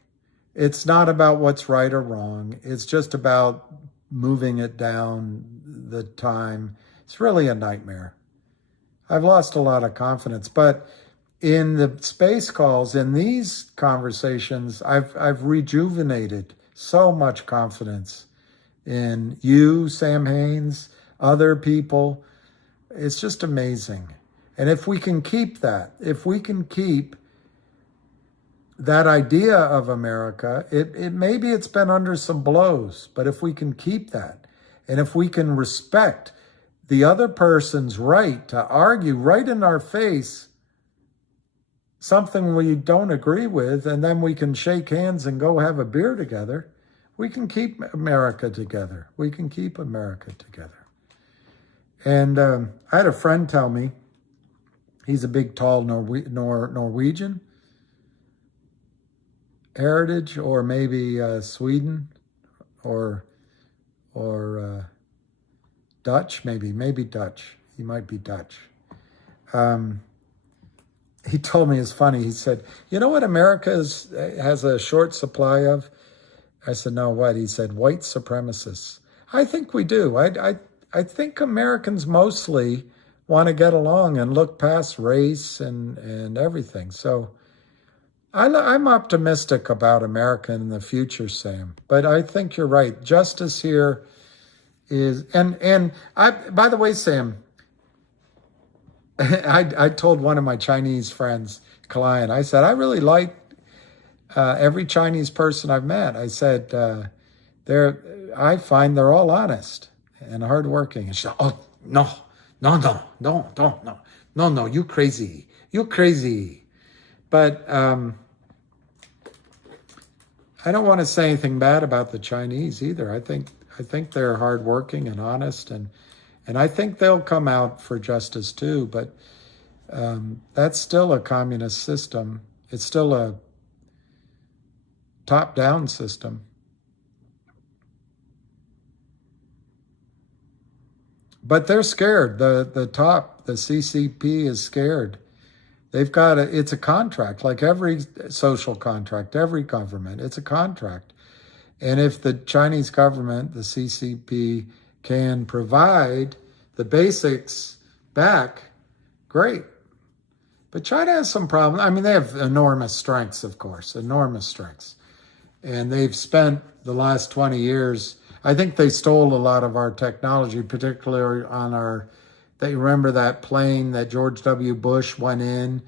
It's not about what's right or wrong. It's just about moving it down the time. It's really a nightmare. I've lost a lot of confidence, but in the space calls, in these conversations, I've rejuvenated so much confidence in you, Sam Haynes, other people. It's just amazing. And if we can keep that, if we can keep that idea of America, it maybe it's been under some blows, but if we can keep that, and if we can respect the other person's right to argue right in our face something we don't agree with, and then we can shake hands and go have a beer together, we can keep America together. We can keep America together. And I had a friend tell me, he's a big, tall Norwegian heritage, or maybe Sweden, or Dutch, maybe Dutch. He might be Dutch. He told me, it's funny, he said, you know what America has a short supply of? I said, no, what? He said, white supremacists. I think we do. I think Americans mostly want to get along and look past race and everything. So I'm optimistic about America in the future, Sam. But I think you're right. Justice here is, and I, by the way, Sam, I told one of my Chinese friends, client, I said, I really like every Chinese person I've met. I said, I find they're all honest and hardworking. And she said, oh, no, you crazy. But I don't want to say anything bad about the Chinese either. I think they're hardworking and honest, and I think they'll come out for justice too, but that's still a communist system. It's still a top-down system. But they're scared. The top, the CCP is scared. They've got it's a contract, like every social contract, every government, it's a contract. And if the Chinese government, the CCP, can provide the basics back, great. But China has some problems. I mean, they have enormous strengths, of course, enormous strengths. And they've spent the last 20 years, I think they stole a lot of our technology, particularly on our, they remember that plane that George W. Bush went in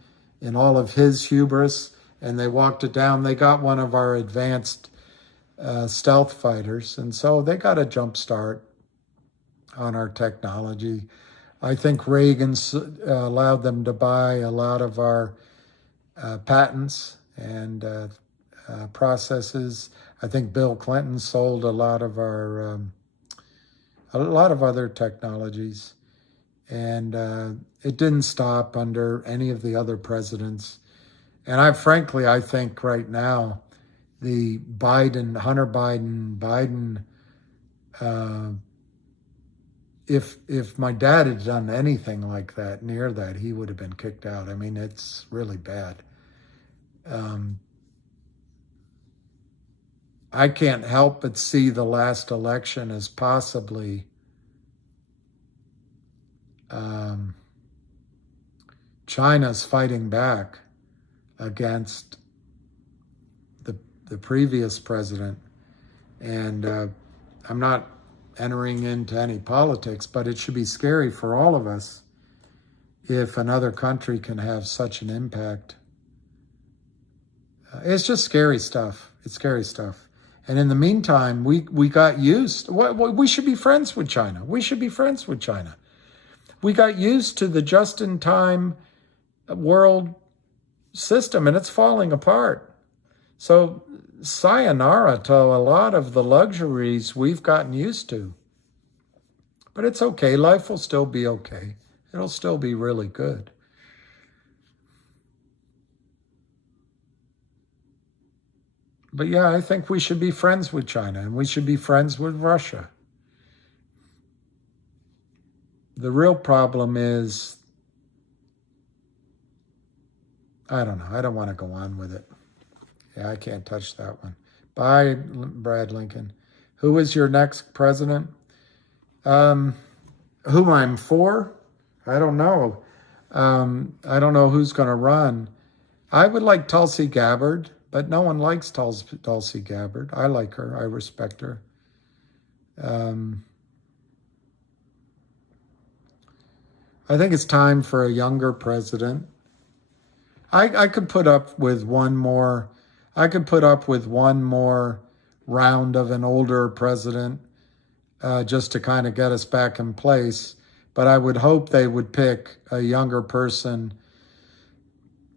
all of his hubris, and they walked it down. They got one of our advanced stealth fighters, and so they got a jump start on our technology. I think Reagan allowed them to buy a lot of our patents and processes. I think Bill Clinton sold a lot of our, a lot of other technologies. And it didn't stop under any of the other presidents. And I think right now, the Hunter Biden, if my dad had done anything like that, near that, he would have been kicked out. I mean, it's really bad. I can't help but see the last election as possibly China's fighting back against the previous president. And I'm not entering into any politics, but it should be scary for all of us if another country can have such an impact. It's just scary stuff. It's scary stuff. And in the meantime, we got used. We should be friends with China. We should be friends with China. We got used to the just-in-time world system, and it's falling apart. So sayonara to a lot of the luxuries we've gotten used to. But it's okay. Life will still be okay. It'll still be really good. But yeah, I think we should be friends with China, and we should be friends with Russia. The real problem is, I don't know. I don't want to go on with it. Yeah, I can't touch that one. Bye, Brad Lincoln. Who is your next president? Whom I'm for? I don't know. I don't know who's going to run. I would like Tulsi Gabbard, but no one likes Tulsi Gabbard. I like her. I respect her. I think it's time for a younger president. I could put up with one more. I could put up with one more round of an older president just to kind of get us back in place. But I would hope they would pick a younger person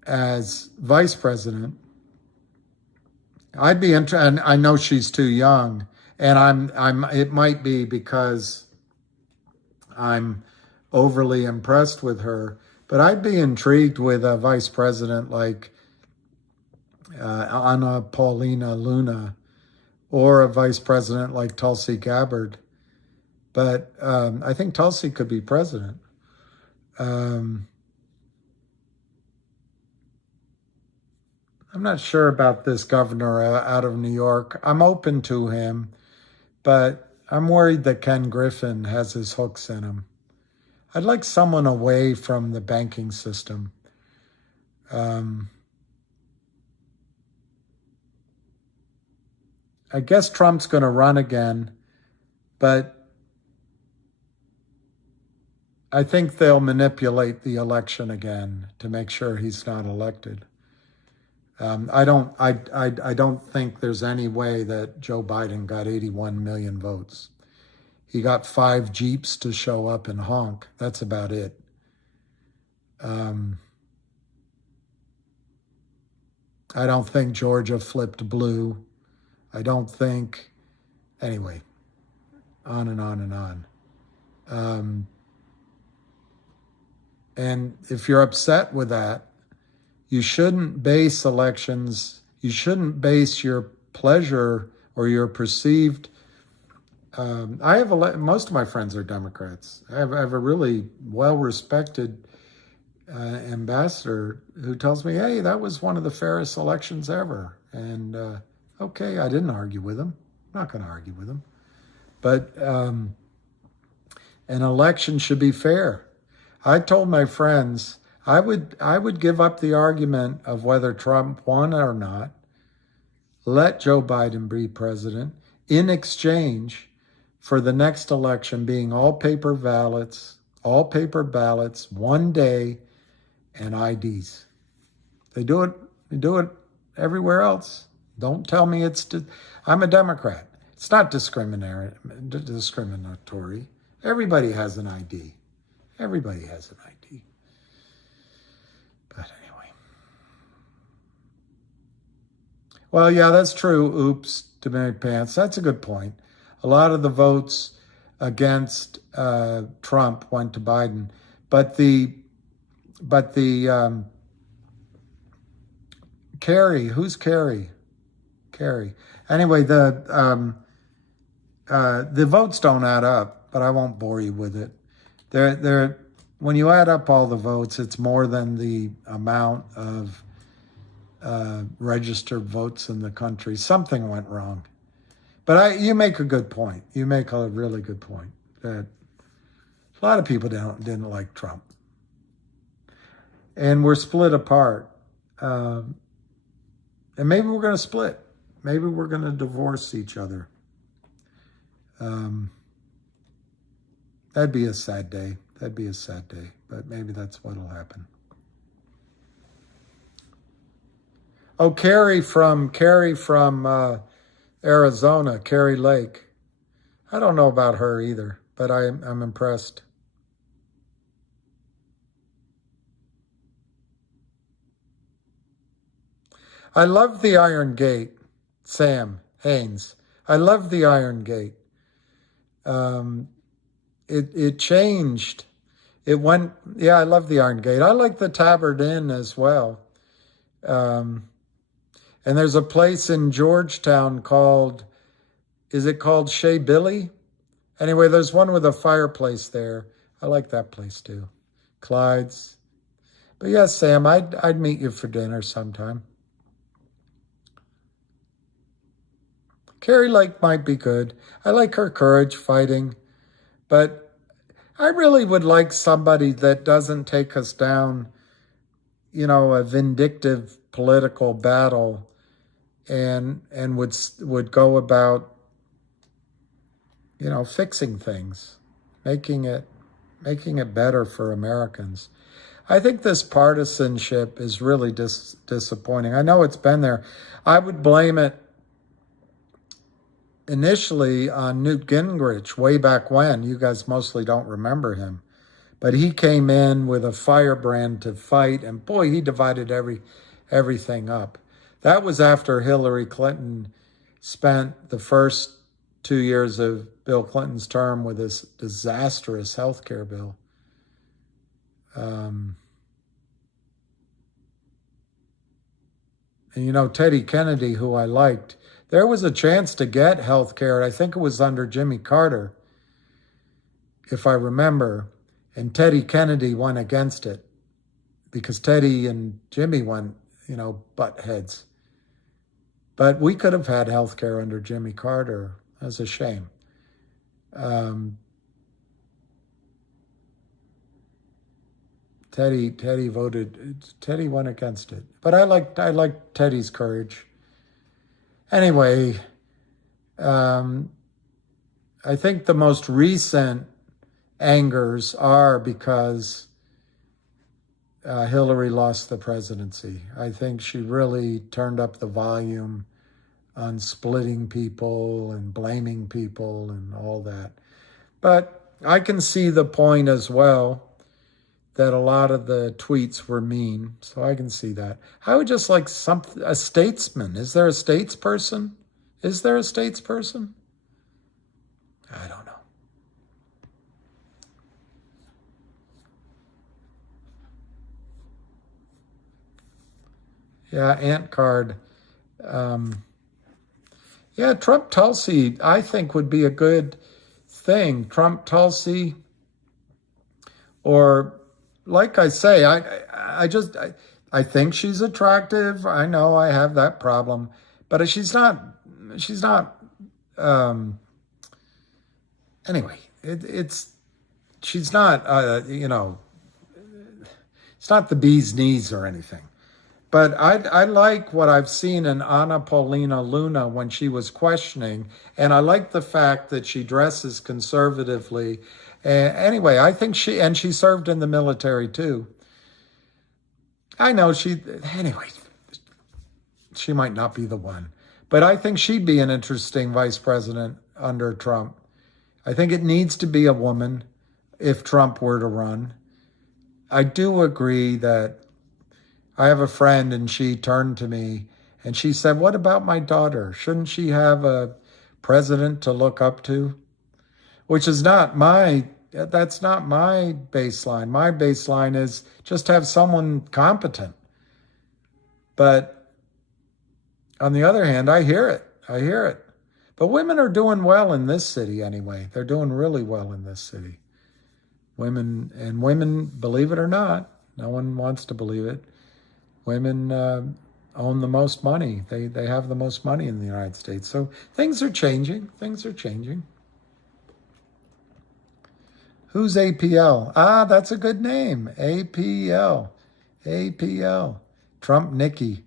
as vice president. I'd be interested, and I know she's too young, and it might be because I'm overly impressed with her, but I'd be intrigued with a vice president like Anna Paulina Luna, or a vice president like Tulsi Gabbard. But I think Tulsi could be president. I'm not sure about this governor out of New York. I'm open to him, but I'm worried that Ken Griffin has his hooks in him. I'd like someone away from the banking system. I guess Trump's going to run again, but I think they'll manipulate the election again to make sure he's not elected. I don't think there's any way that Joe Biden got 81 million votes. He got 5 Jeeps to show up and honk. That's about it. I don't think Georgia flipped blue. I don't think, anyway, on and on and on. And if you're upset with that, you shouldn't base elections, you shouldn't base your pleasure or your perceived I have most of my friends are Democrats. I have a really well-respected ambassador who tells me, hey, that was one of the fairest elections ever. And okay, I didn't argue with him. I'm not going to argue with him. But an election should be fair. I told my friends I would give up the argument of whether Trump won or not, let Joe Biden be president in exchange for the next election being all paper ballots, 1 day, and IDs. They do it everywhere else. Don't tell me I'm a Democrat. It's not discriminatory. Everybody has an ID. Everybody has an ID. But anyway. Well, yeah, that's true. Oops, to Mary Pants. That's a good point. A lot of the votes against Trump went to Biden, but the Kerry, who's Kerry? Kerry. Anyway, the votes don't add up, but I won't bore you with it. When you add up all the votes, it's more than the amount of registered votes in the country. Something went wrong. But you make a good point. You make a really good point that a lot of people didn't like Trump. And we're split apart. And maybe we're going to split. Maybe we're going to divorce each other. That'd be a sad day. That'd be a sad day. But maybe that's what'll happen. Oh, Carrie from Arizona, Carrie Lake. I don't know about her either, but I'm impressed. I love the Iron Gate, Sam Haynes. I love the Iron Gate. It changed. It went, yeah, I love the Iron Gate. I like the Tabard Inn as well. And there's a place in Georgetown is it called Shea Billy? Anyway, there's one with a fireplace there. I like that place too. Clyde's. But yes, Sam, I'd meet you for dinner sometime. Carrie Lake might be good. I like her courage fighting, but I really would like somebody that doesn't take us down, a vindictive political battle and would go about, fixing things, making it better for Americans. I think this partisanship is really disappointing. I know it's been there. I would blame it initially on Newt Gingrich way back when. You guys mostly don't remember him. But he came in with a firebrand to fight, and boy, he divided everything up. That was after Hillary Clinton spent the first 2 years of Bill Clinton's term with this disastrous health care bill. And Teddy Kennedy, who I liked, there was a chance to get health care. I think it was under Jimmy Carter, if I remember. And Teddy Kennedy went against it because Teddy and Jimmy went, butt heads. But we could have had health care under Jimmy Carter. That's a shame. Teddy went against it. But I liked Teddy's courage. Anyway, I think the most recent angers are because Hillary lost the presidency. I think she really turned up the volume on splitting people and blaming people and all that. But I can see the point as well that a lot of the tweets were mean, so I can see that. I would just like a statesman. Is there a statesperson? Is there a statesperson? I don't know. Yeah, Ant Card. Yeah, Trump-Tulsi, I think, would be a good thing. Trump-Tulsi, or like I say, I think she's attractive. I know I have that problem, but she's not, anyway, she's not, it's not the bee's knees or anything. But I like what I've seen in Anna Paulina Luna when she was questioning, and I like the fact that she dresses conservatively. Anyway, I think she served in the military too. I know anyway, she might not be the one, but I think she'd be an interesting vice president under Trump. I think it needs to be a woman if Trump were to run. I do agree that I have a friend, and she turned to me and she said, what about my daughter? Shouldn't she have a president to look up to? Which is that's not my baseline. My baseline is just have someone competent. But on the other hand, I hear it. But women are doing well in this city anyway. They're doing really well in this city. Women, believe it or not, no one wants to believe it, women own the most money. They have the most money in the United States. So things are changing. Who's APL? Ah, that's a good name. APL. Trump Nikki.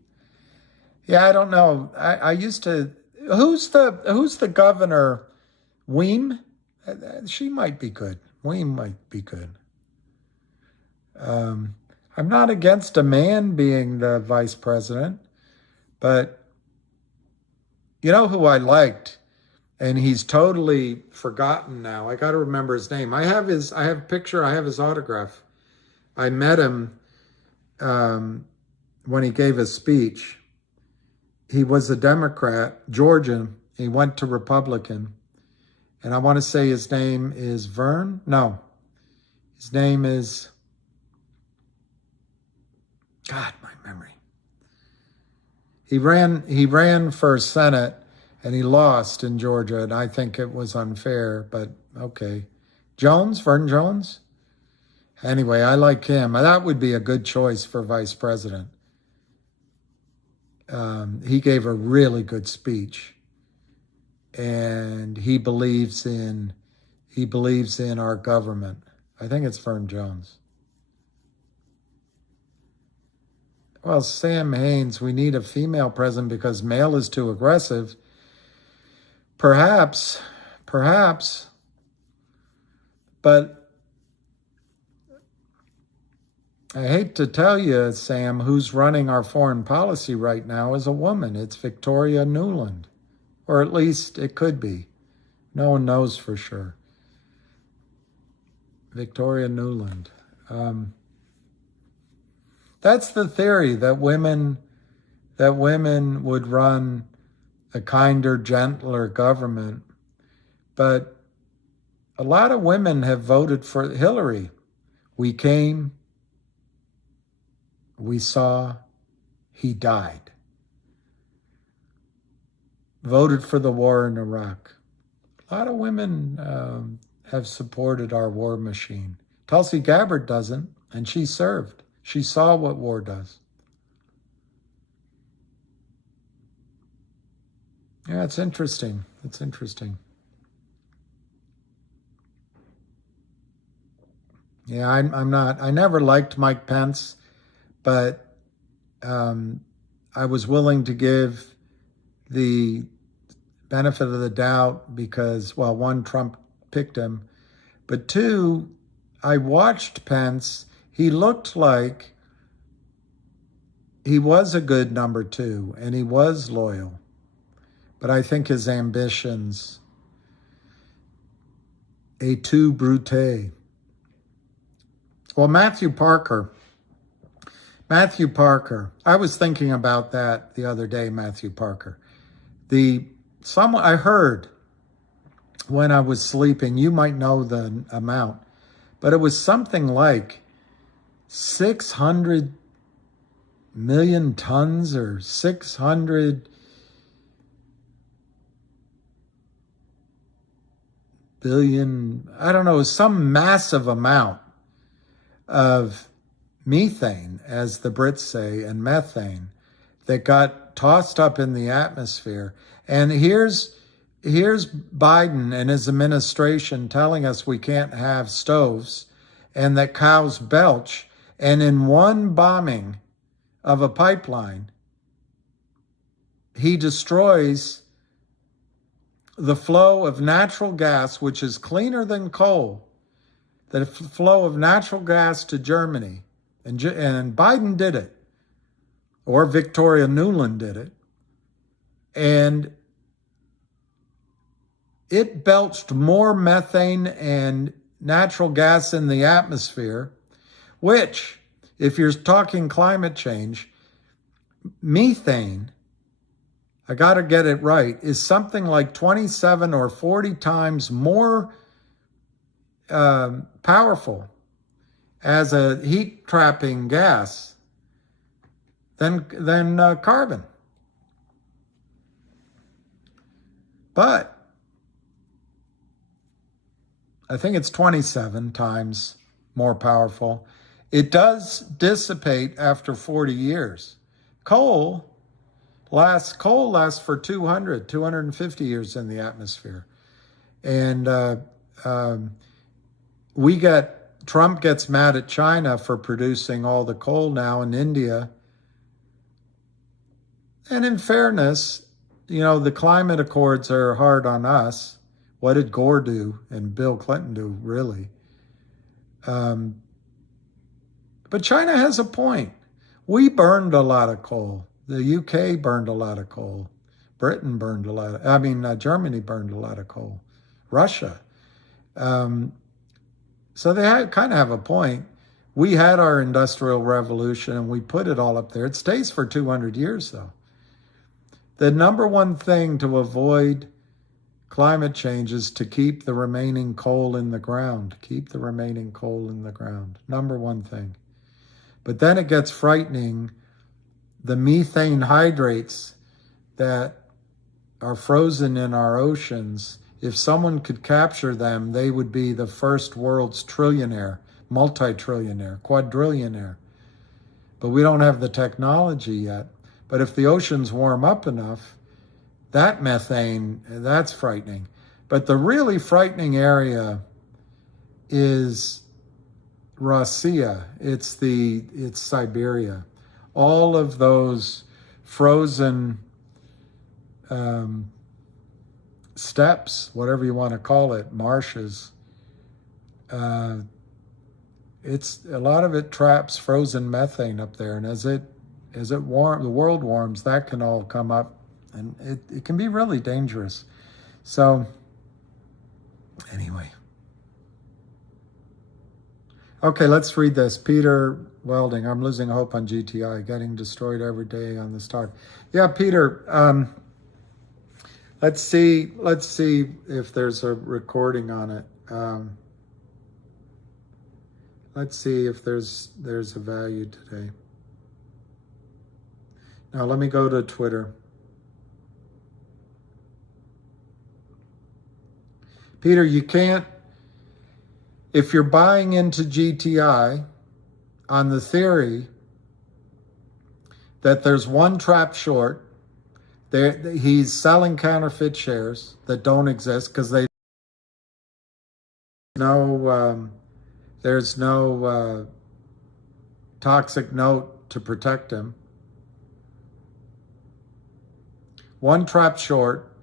Yeah, I don't know. I used to. Who's the governor? Weem? She might be good. Weem might be good. I'm not against a man being the vice president, but you know who I liked, and he's totally forgotten now. I got to remember his name. I have his autograph. I met him when he gave his speech. He was a Democrat, Georgian. He went to Republican. And I want to say his name is Vern. No, his name is, God, my memory. He ran for Senate and he lost in Georgia, and I think it was unfair, but okay. Vern Jones? Anyway, I like him. That would be a good choice for vice president. He gave a really good speech, and he believes in our government. I think it's Vern Jones. Well, Sam Haynes, we need a female president because male is too aggressive. Perhaps, but I hate to tell you, Sam, who's running our foreign policy right now is a woman. It's Victoria Nuland, or at least it could be. No one knows for sure. Victoria Nuland. That's the theory, that women would run a kinder, gentler government. But a lot of women have voted for Hillary. We came, we saw, he died. Voted for the war in Iraq. A lot of women have supported our war machine. Tulsi Gabbard doesn't, and she served. She saw what war does. Yeah, it's interesting. Yeah, I never liked Mike Pence, but I was willing to give the benefit of the doubt because, well, one, Trump picked him, but two, I watched Pence. He looked like he was a good number two, and he was loyal. But I think his ambitions, et tu, Brute. Well, Matthew Parker. I was thinking about that the other day, Matthew Parker. I heard when I was sleeping, you might know the amount, but it was something like 600 million tons or 600 billion, I don't know, some massive amount of methane, as the Brits say, and methane that got tossed up in the atmosphere. And here's Biden and his administration telling us we can't have stoves and that cows belch. And in one bombing of a pipeline, he destroys the flow of natural gas, which is cleaner than coal, the flow of natural gas to Germany. And Biden did it, or Victoria Nuland did it. And it belched more methane and natural gas in the atmosphere, which, if you're talking climate change, methane, I got to get it right, is something like 27 or 40 times more powerful as a heat trapping gas than carbon. But I think it's 27 times more powerful. It does dissipate after 40 years. Coal lasts for 250 years in the atmosphere. And Trump gets mad at China for producing all the coal now in India. And in fairness, the climate accords are hard on us. What did Gore do and Bill Clinton do, really? But China has a point. We burned a lot of coal. The UK burned a lot of coal. Britain burned a lot Germany burned a lot of coal. Russia. So they kind of have a point. We had our Industrial Revolution and we put it all up there. It stays for 200 years, though. The number one thing to avoid climate change is to keep the remaining coal in the ground. Keep the remaining coal in the ground. Number one thing. But then it gets frightening. The methane hydrates that are frozen in our oceans, if someone could capture them, they would be the first world's trillionaire, multi-trillionaire, quadrillionaire. But we don't have the technology yet. But if the oceans warm up enough, that methane, that's frightening. But the really frightening area is Russia. It's Siberia. All of those frozen steppes, whatever you want to call it, marshes. It's a lot of it traps frozen methane up there, and as the world warms, that can all come up, and it can be really dangerous. So anyway. Okay, let's read this. Peter Welding, I'm losing hope on GTI, getting destroyed every day on the stock. Yeah, Peter, let's see if there's a recording on it. Let's see if there's a value today. Now let me go to Twitter. Peter, you can't, if you're buying into GTI on the theory that there's one trap short, he's selling counterfeit shares that don't exist because there's no toxic note to protect him. One trap short,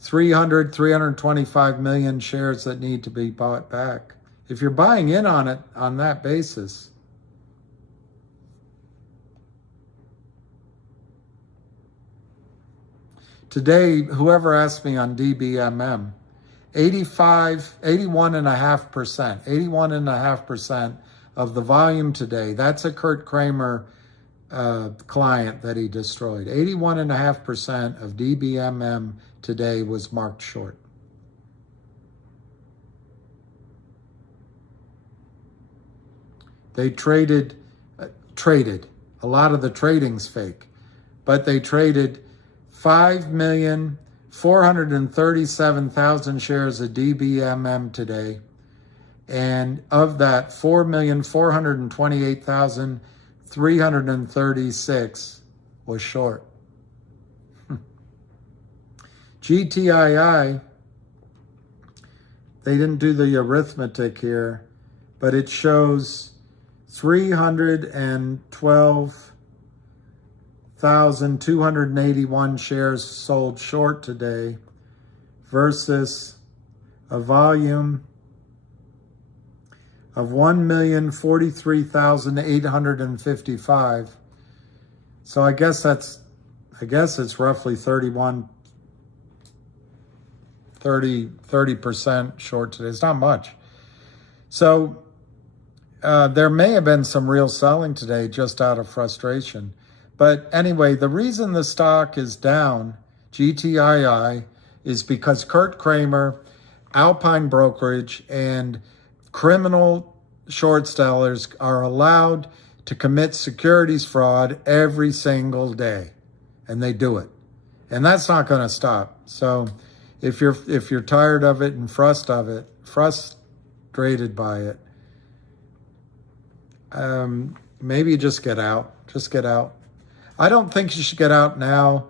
325 million shares that need to be bought back. If you're buying in on it on that basis, today, whoever asked me on DBMM, 81.5% of the volume today, that's a Kurt Kramer client that he destroyed. 81.5% of DBMM today was marked short. They traded. A lot of the trading's fake, but they traded 5 million 437,000 shares of DBMM today. And of that, 4,428,336 was short. GTII, they didn't do the arithmetic here, but it shows 312,281 shares sold short today versus a volume of 1,043,855. So I guess it's roughly 30% short today. It's not much. So there may have been some real selling today just out of frustration. But anyway, the reason the stock is down, GTII, is because Kurt Kramer, Alpine Brokerage, and criminal short sellers are allowed to commit securities fraud every single day, and they do it, and that's not going to stop. So if you're tired of it and frustrated by it, maybe just get out. I don't think you should get out now.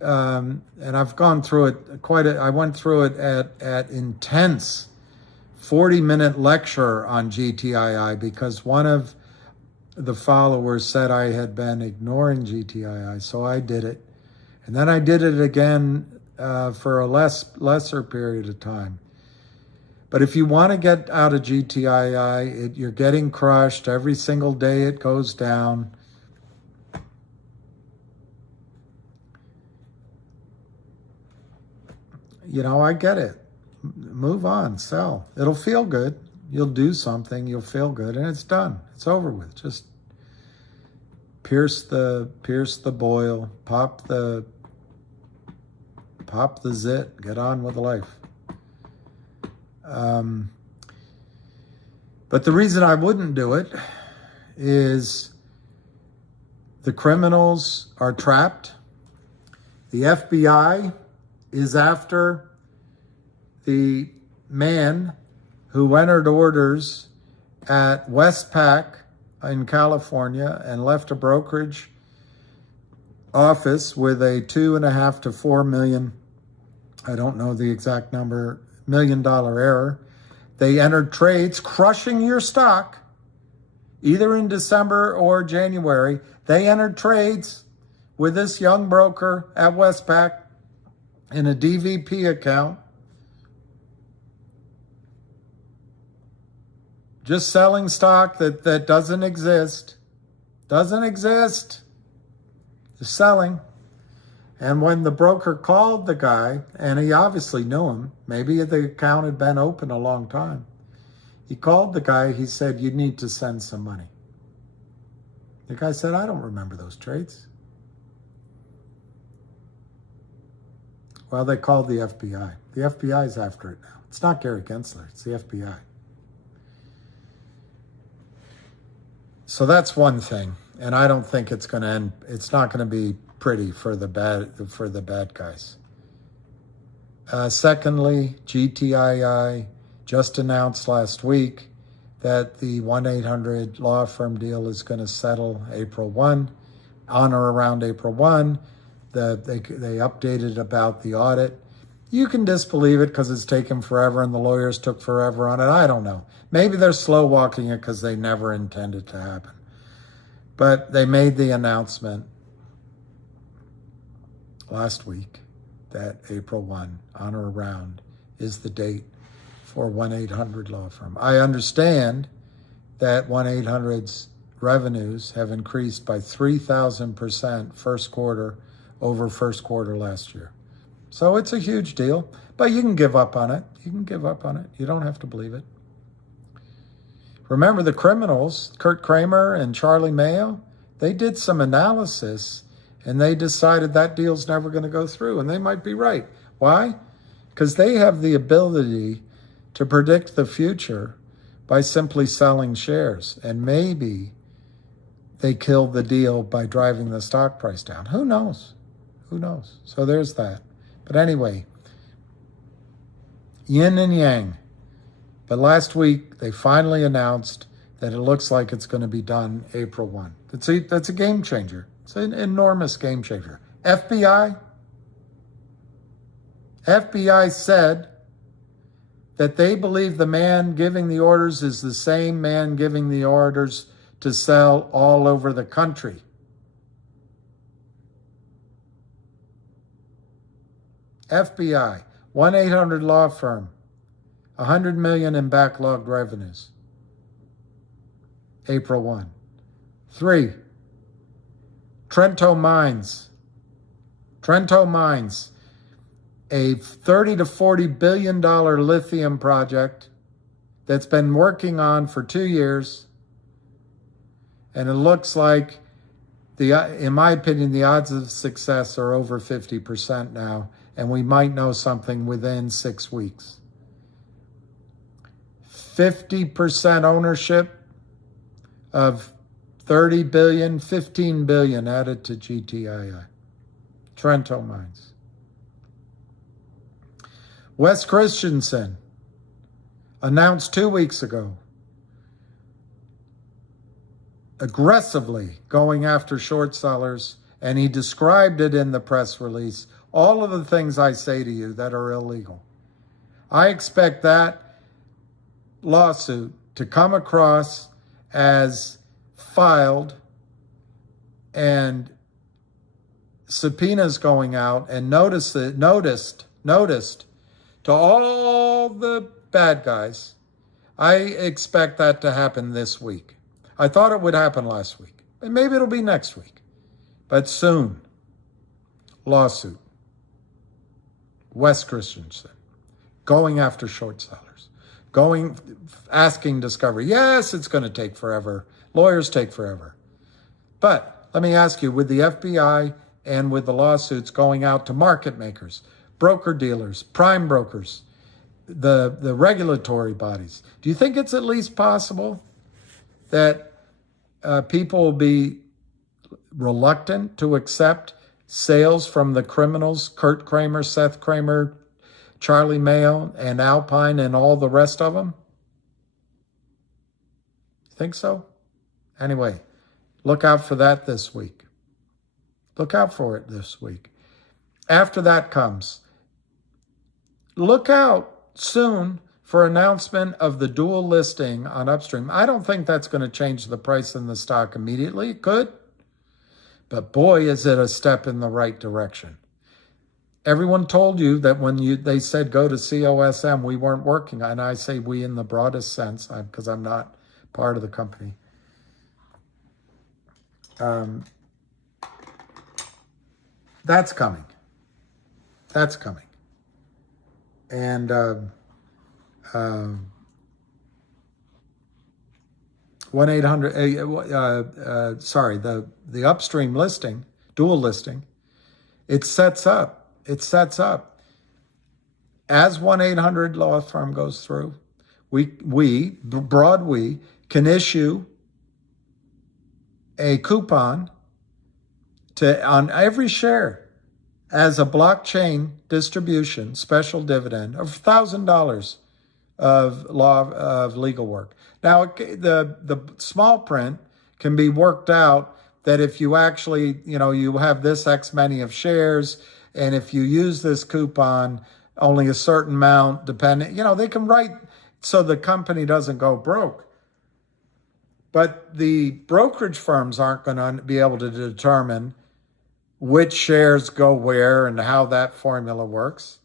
And I've gone through it I went through it at intense 40-minute lecture on GTII because one of the followers said I had been ignoring GTII, so I did it. And then I did it again for a lesser period of time. But if you want to get out of GTII, you're getting crushed. Every single day it goes down. I get it. Move on, sell. It'll feel good. You'll do something, you'll feel good, and it's done. It's over with. Just pierce the boil, pop the zit, get on with life. But the reason I wouldn't do it is the criminals are trapped. The FBI is after the man who entered orders at Westpac in California and left a brokerage office with a $2.5 to $4 million, I don't know the exact number, $1 million error. They entered trades crushing your stock either in December or January. They entered trades with this young broker at Westpac in a DVP account, just selling stock that doesn't exist. Just selling. And when the broker called the guy, and he obviously knew him, maybe the account had been open a long time. He called the guy, he said, "You need to send some money." The guy said, "I don't remember those trades." Well, they called the FBI. The FBI is after it now. It's not Gary Gensler, it's the FBI. So that's one thing, and I don't think it's going to end. It's not going to be pretty for the bad guys. Secondly, GTII just announced last week that the 1-800 law firm deal is going to settle April 1, on or around April 1. They updated about the audit. You can disbelieve it because it's taken forever and the lawyers took forever on it. I don't know. Maybe they're slow walking it because they never intended to happen. But they made the announcement last week that April 1, on or around, is the date for 1-800 law firm. I understand that 1-800's revenues have increased by 3,000% first quarter over first quarter last year. So it's a huge deal, but you can give up on it. You don't have to believe it. Remember the criminals, Kurt Kramer and Charlie Mayo, they did some analysis and they decided that deal's never going to go through, and they might be right. Why? Because they have the ability to predict the future by simply selling shares, and maybe they killed the deal by driving the stock price down. Who knows? So there's that. But anyway, yin and yang. But last week, they finally announced that it looks like it's going to be done April 1. That's a game changer. It's an enormous game changer. FBI said that they believe the man giving the orders is the same man giving the orders to sell all over the country. FBI, 1-800 law firm, $100 million in backlogged revenues. April 1. 3, Trento Mines, a $30 to $40 billion lithium project that's been working on for 2 years. And it looks like, in my opinion, the odds of success are over 50% now. And we might know something within 6 weeks. 50% ownership of 30 billion, 15 billion added to GTII. Trento Mines. Wes Christensen announced 2 weeks ago, aggressively going after short sellers, and he described it in the press release, all of the things I say to you that are illegal. I expect that lawsuit to come across as filed and subpoenas going out and noticed to all the bad guys. I expect that to happen this week. I thought it would happen last week, and maybe it'll be next week, but soon. Lawsuit. Wes Christensen going after short sellers, asking discovery. Yes, it's going to take forever. Lawyers take forever. But let me ask you, with the FBI and with the lawsuits going out to market makers, broker dealers, prime brokers, the regulatory bodies, do you think it's at least possible that people will be reluctant to accept sales from the criminals, Kurt Kramer, Seth Kramer, Charlie Mayo, and Alpine, and all the rest of them? Think so? Anyway, look out for that this week. Look out for it this week. After that comes, look out soon for announcement of the dual listing on Upstream. I don't think that's going to change the price in the stock immediately. It could. But boy, is it a step in the right direction. Everyone told you that when they said go to COSM, we weren't working. And I say we in the broadest sense, because I'm not part of the company. That's coming. That's coming. And 1-800, the Upstream listing, dual listing, it sets up, as 1-800 law firm goes through, we can issue a coupon on every share as a blockchain distribution, special dividend of $1,000 of legal work. Now, the small print can be worked out that if you actually, you have this X many of shares, and if you use this coupon, only a certain amount, depending, they can write so the company doesn't go broke. But the brokerage firms aren't going to be able to determine which shares go where and how that formula works.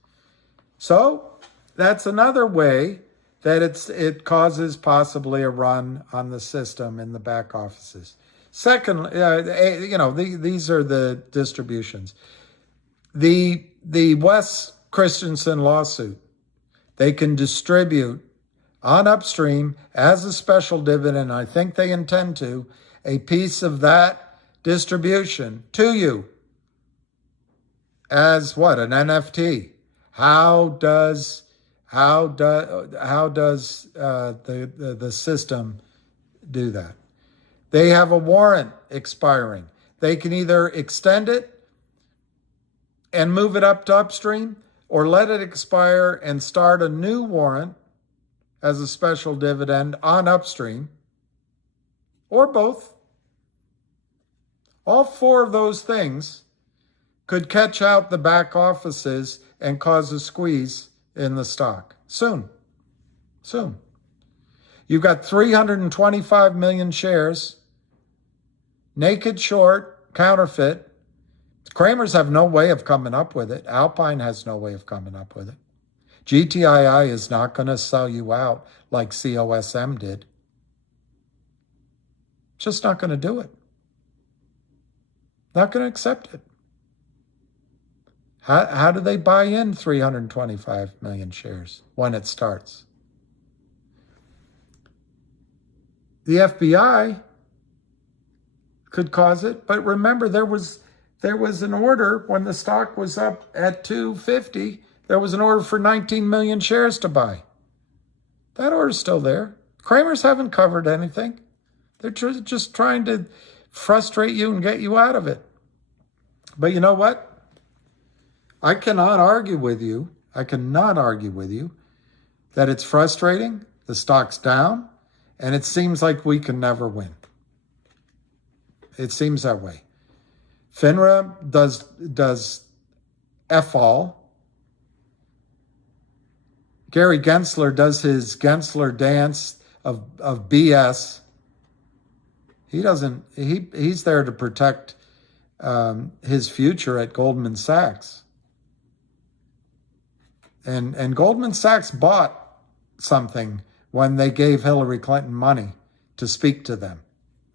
So that's another way that it causes possibly a run on the system in the back offices. Second, these are the distributions. The Wes Christensen lawsuit, they can distribute on Upstream as a special dividend, I think they intend to, a piece of that distribution to you as what? An NFT. How does the system do that? They have a warrant expiring. They can either extend it and move it up to Upstream, or let it expire and start a new warrant as a special dividend on Upstream, or both. All four of those things could catch out the back offices and cause a squeeze in the stock soon. You've got 325 million shares, naked short, counterfeit. Kramers have no way of coming up with it. Alpine has no way of coming up with it. GTII is not going to sell you out like COSM did. Just not going to do it. Not going to accept it. How do they buy in 325 million shares when it starts? The FBI could cause it, but remember there was an order when the stock was up at 250. There was an order for 19 million shares to buy. That order's still there. Kramers haven't covered anything. They're just trying to frustrate you and get you out of it. But you know what? I cannot argue with you that it's frustrating, the stock's down, and it seems like we can never win. It seems that way. FINRA does F-all. Gary Gensler does his Gensler dance of BS. He's there to protect his future at Goldman Sachs. And Goldman Sachs bought something when they gave Hillary Clinton money to speak to them.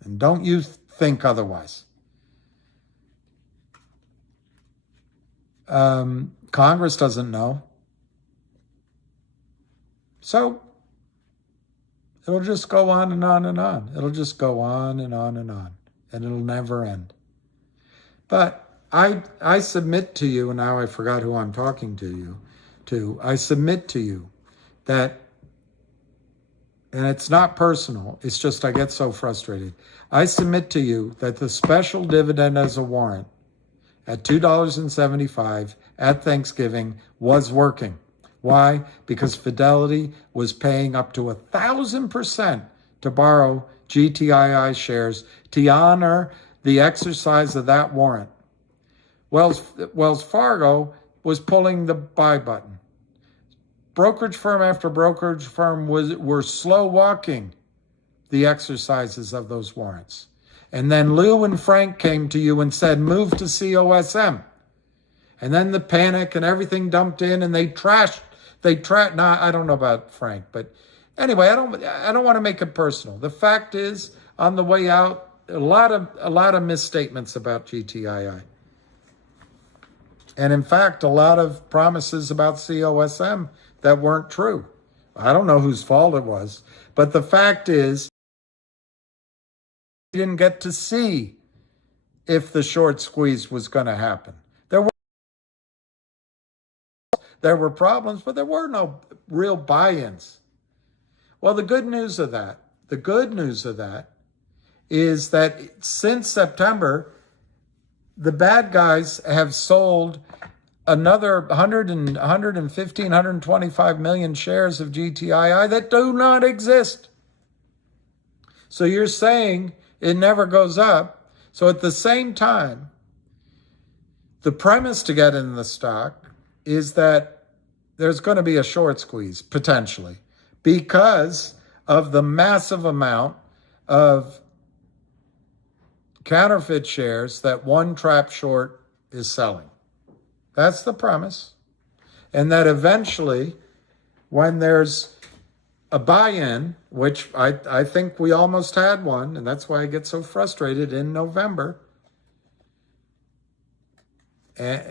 And don't you think otherwise. Congress doesn't know. So it'll just go on and on and on. It'll just go on and on and on. And it'll never end. But I submit to you, and now I forgot who I'm talking to. I submit to you that, and it's not personal, it's just I get so frustrated. I submit to you that the special dividend as a warrant at $2.75 at Thanksgiving was working. Why? Because Fidelity was paying up to 1,000% to borrow GTII shares to honor the exercise of that warrant. Wells Fargo was pulling the buy button. Brokerage firm after brokerage firm were slow walking the exercises of those warrants. And then Lou and Frank came to you and said, move to COSM. And then the panic and everything dumped in and they trashed. Now, I don't know about Frank, but anyway, I don't want to make it personal. The fact is, on the way out, a lot of misstatements about GTII. And in fact, a lot of promises about COSM that weren't true. I don't know whose fault it was, but the fact is, we didn't get to see if the short squeeze was going to happen. There were problems, but there were no real buy-ins. Well, the good news of that is that since September, the bad guys have sold another 115, 125 million shares of GTII that do not exist. So you're saying it never goes up. So at the same time, the premise to get in the stock is that there's going to be a short squeeze, potentially, because of the massive amount of counterfeit shares that one trap short is selling. That's the premise. And that eventually, when there's a buy-in, which I think we almost had one, and that's why I get so frustrated in November. And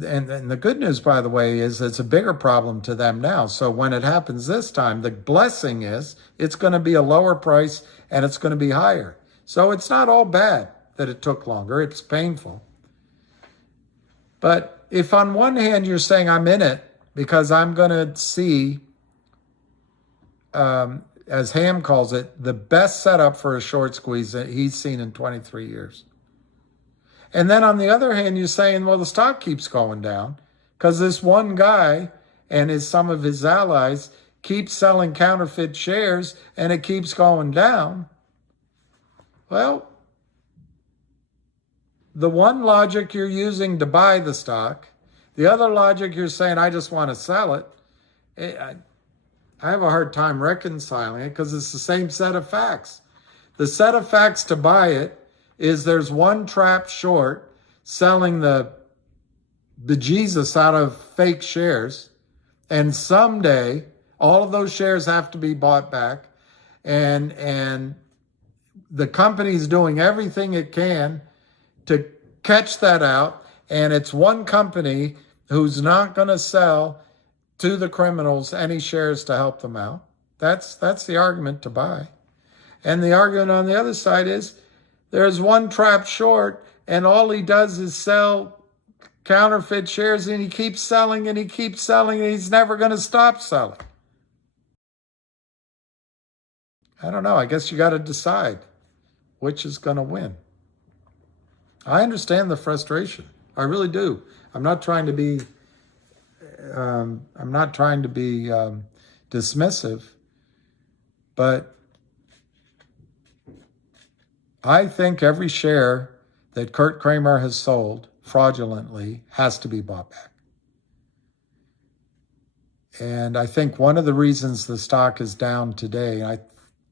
the good news, by the way, is it's a bigger problem to them now. So when it happens this time, the blessing is it's going to be a lower price and it's going to be higher. So it's not all bad that it took longer. It's painful. But if on one hand you're saying I'm in it because I'm going to see, as Ham calls it, the best setup for a short squeeze that he's seen in 23 years. And then on the other hand, you're saying, well, the stock keeps going down because this one guy and some of his allies keep selling counterfeit shares and it keeps going down. Well, the one logic you're using to buy the stock, the other logic you're saying, I just want to sell it. I have a hard time reconciling it because it's the same set of facts. The set of facts to buy it is there's one trap short selling the bejesus out of fake shares, and someday all of those shares have to be bought back, and the company's doing everything it can to catch that out, and it's one company who's not going to sell to the criminals any shares to help them out. That's the argument to buy. And the argument on the other side is there's one trap short and all he does is sell counterfeit shares, and he keeps selling and he keeps selling and he's never going to stop selling. I don't know. I guess you got to decide which is going to win. I understand the frustration. I really do. I'm not trying to be dismissive, but I think every share that Kurt Kramer has sold fraudulently has to be bought back. And I think one of the reasons the stock is down today, I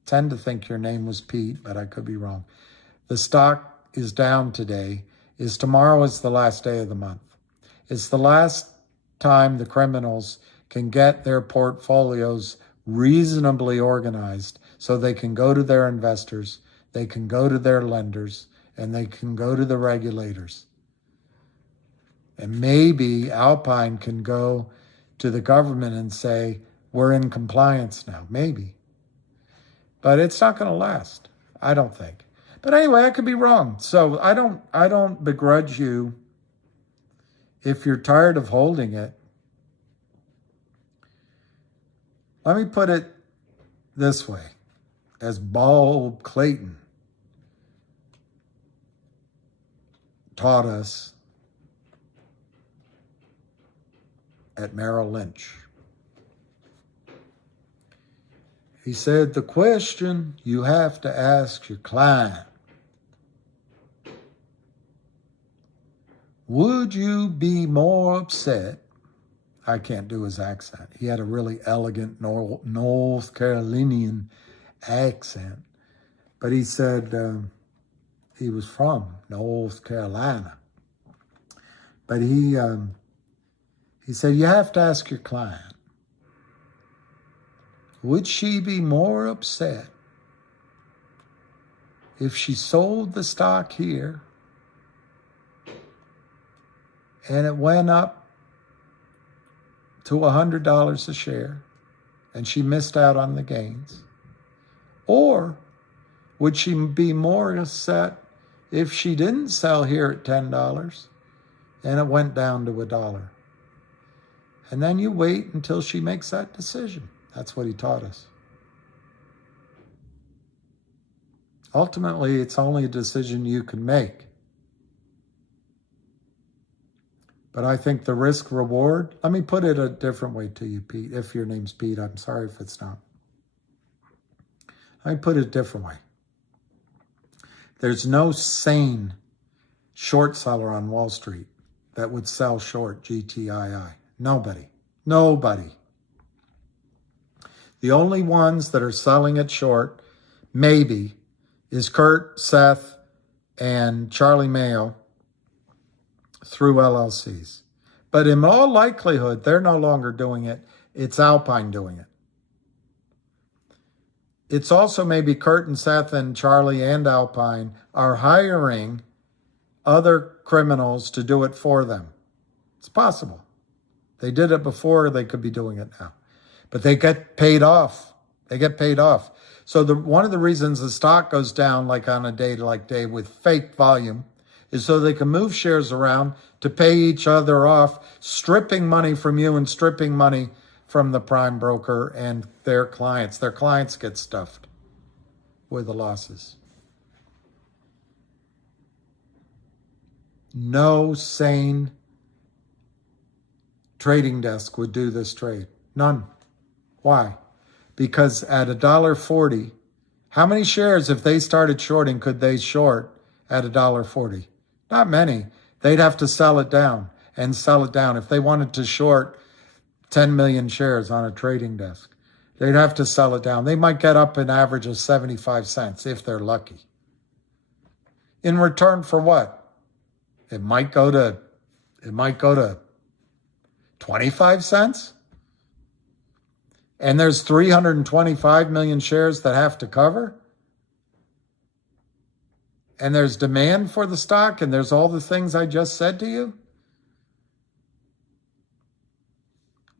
tend to think your name was Pete, but I could be wrong. The stock is down today is tomorrow is the last day of the month. It's the last time the criminals can get their portfolios reasonably organized so they can go to their investors, they can go to their lenders, and they can go to the regulators. And maybe Alpine can go to the government and say, we're in compliance now, maybe. But it's not going to last, I don't think. But anyway, I could be wrong. So I don't begrudge you if you're tired of holding it. Let me put it this way, as Bob Clayton taught us at Merrill Lynch. He said, the question you have to ask your client, would you be more upset? I can't do his accent. He had a really elegant North Carolinian accent. But he said he was from North Carolina. But he said, you have to ask your client, would she be more upset if she sold the stock here and it went up to $100 a share and she missed out on the gains? Or would she be more upset if she didn't sell here at $10 and it went down to $1? And then you wait until she makes that decision. That's what he taught us. Ultimately, it's only a decision you can make. But I think the risk reward, let me put it a different way to you, Pete. If your name's Pete, I'm sorry if it's not. Let me put it a different way. There's no sane short seller on Wall Street that would sell short GTII. Nobody. The only ones that are selling it short, maybe, is Kurt, Seth, and Charlie Mayo through LLCs. But in all likelihood, they're no longer doing it. It's Alpine doing it. It's also maybe Kurt and Seth and Charlie and Alpine are hiring other criminals to do it for them. It's possible. They did it before, they could be doing it now. But they get paid off. So one of the reasons the stock goes down like on a day-to-like day with fake volume is so they can move shares around to pay each other off, stripping money from you and stripping money from the prime broker and their clients. Their clients get stuffed with the losses. No sane trading desk would do this trade. None. Why? Because at $1.40, how many shares, if they started shorting, could they short at $1.40? Not many. They'd have to sell it down and sell it down. If they wanted to short 10 million shares on a trading desk, they'd have to sell it down. They might get up an average of 75 cents if they're lucky. In return for what? It might go to 25 cents. And there's 325 million shares that have to cover. And there's demand for the stock, and there's all the things I just said to you.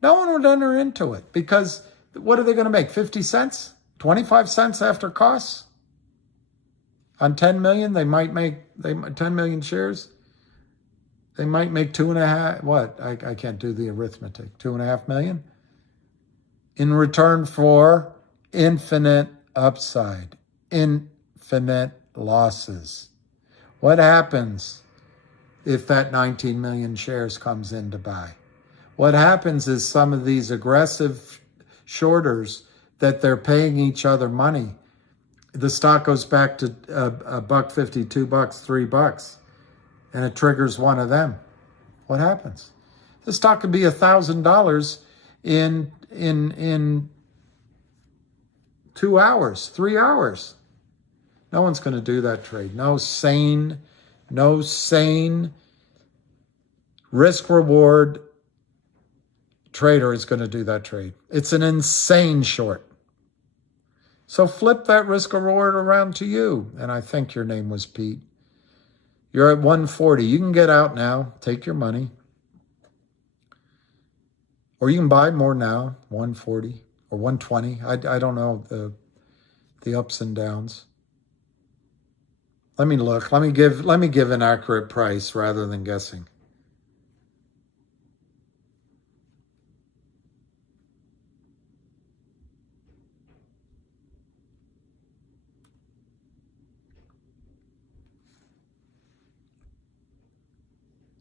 No one would enter into it because what are they going to make? 50 cents? 25 cents after costs? On 10 million, they might make 10 million shares. They might make 2.5, what? I can't do the arithmetic. 2.5 million? In return for infinite upside, infinite losses. What happens if that 19 million shares comes in to buy? What happens is some of these aggressive shorters that they're paying each other money, the stock goes back to $1.50, $2, $3, and it triggers one of them. What happens? The stock could be $1,000 in 2 hours, 3 hours. No one's going to do that trade. No sane risk-reward trader is going to do that trade. It's an insane short. So flip that risk-reward around to you. And I think your name was Pete. You're at 140. You can get out now. Take your money. Or you can buy more now, 140 or 120. I don't know the ups and downs. Let me look. Let me give an accurate price rather than guessing.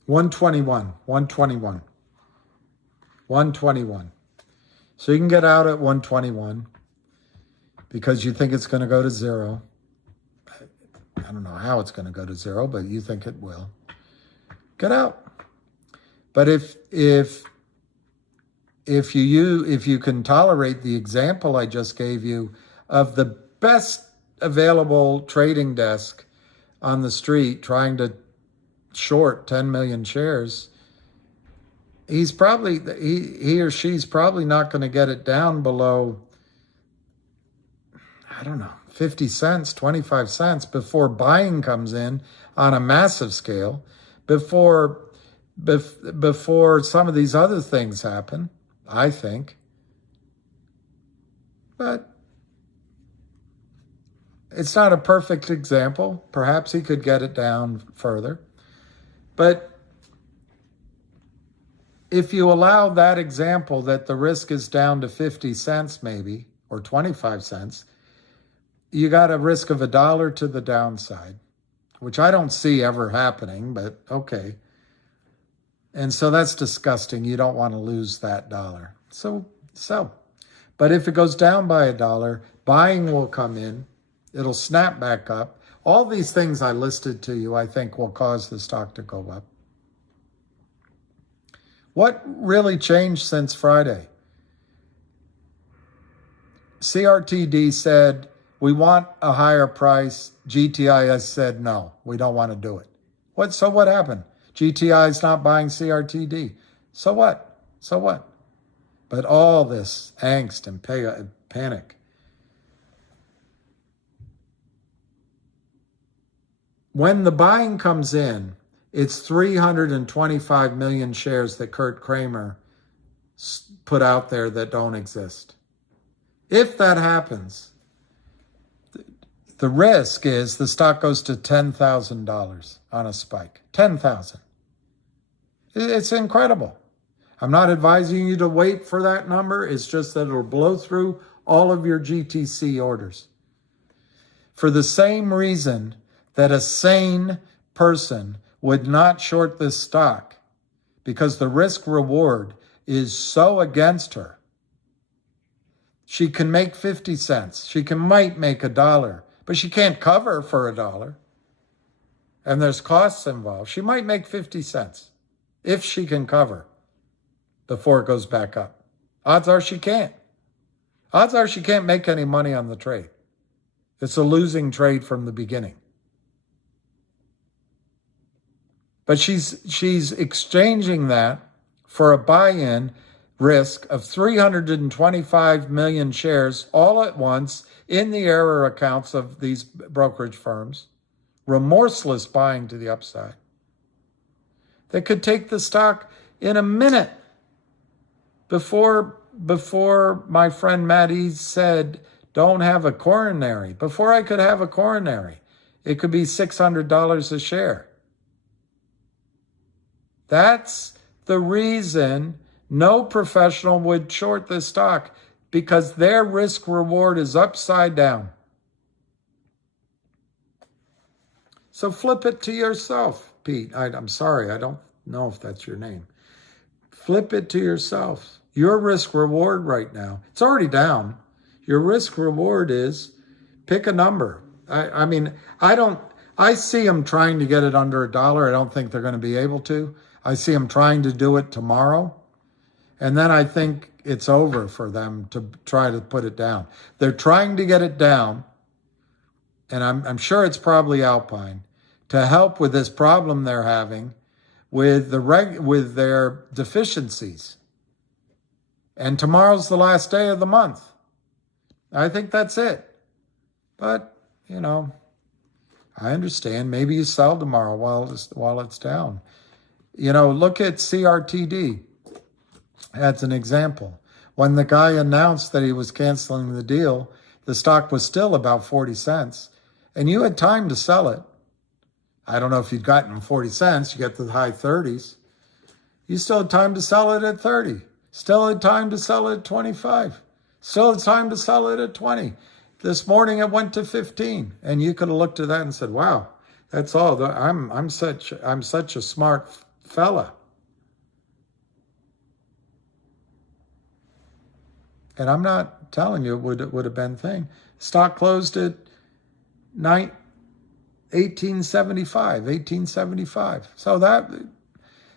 $121. So you can get out at 121 because you think it's going to go to zero. I don't know how it's going to go to zero, but you think it will. Get out. But if you can tolerate the example I just gave you of the best available trading desk on the street trying to short 10 million shares, he or she's probably not going to get it down below, I don't know, 50 cents, 25 cents before buying comes in on a massive scale, before some of these other things happen, I think. But it's not a perfect example. Perhaps he could get it down further. But if you allow that example that the risk is down to 50 cents maybe, or 25 cents, you got a risk of $1 to the downside, which I don't see ever happening, but okay. And so that's disgusting. You don't want to lose that $1. So. But if it goes down by $1, buying will come in. It'll snap back up. All these things I listed to you, I think, will cause the stock to go up. What really changed since Friday? CRTD said, we want a higher price. GTII said, no, we don't want to do it. So what happened? GTI is not buying CRTD. So what? But all this angst and panic. When the buying comes in, it's 325 million shares that Kurt Kramer put out there that don't exist. If that happens, the risk is the stock goes to $10,000 on a spike. 10,000. It's incredible. I'm not advising you to wait for that number. It's just that it'll blow through all of your GTC orders. For the same reason that a sane person would not short this stock because the risk reward is so against her. She can make 50 cents. She might make $1, but she can't cover for $1. And there's costs involved. She might make 50 cents if she can cover before it goes back up. Odds are she can't. Odds are she can't make any money on the trade. It's a losing trade from the beginning. But she's exchanging that for a buy-in risk of 325 million shares all at once in the error accounts of these brokerage firms. Remorseless buying to the upside. They could take the stock in a minute before my friend Maddie said, don't have a coronary. Before I could have a coronary, it could be $600 a share. That's the reason no professional would short this stock, because their risk reward is upside down. So flip it to yourself, Pete. I'm sorry, I don't know if that's your name. Flip it to yourself. Your risk reward right now, it's already down. Your risk reward is pick a number. I see them trying to get it under $1. I don't think they're going to be able to. I see them trying to do it tomorrow. And then I think it's over for them to try to put it down. They're trying to get it down. And I'm sure it's probably Alpine, to help with this problem they're having with their deficiencies. And tomorrow's the last day of the month. I think that's it. But, I understand. Maybe you sell tomorrow while it's down. Look at CRTD as an example. When the guy announced that he was canceling the deal, the stock was still about 40 cents. And you had time to sell it. I don't know if you'd gotten 40 cents. You get to the high 30s. You still had time to sell it at 30. Still had time to sell it at 25. Still had time to sell it at 20. This morning it went to 15. And you could have looked at that and said, wow, that's all. I'm such a smart fella. And I'm not telling you it would have been thing. Stock closed at 1875.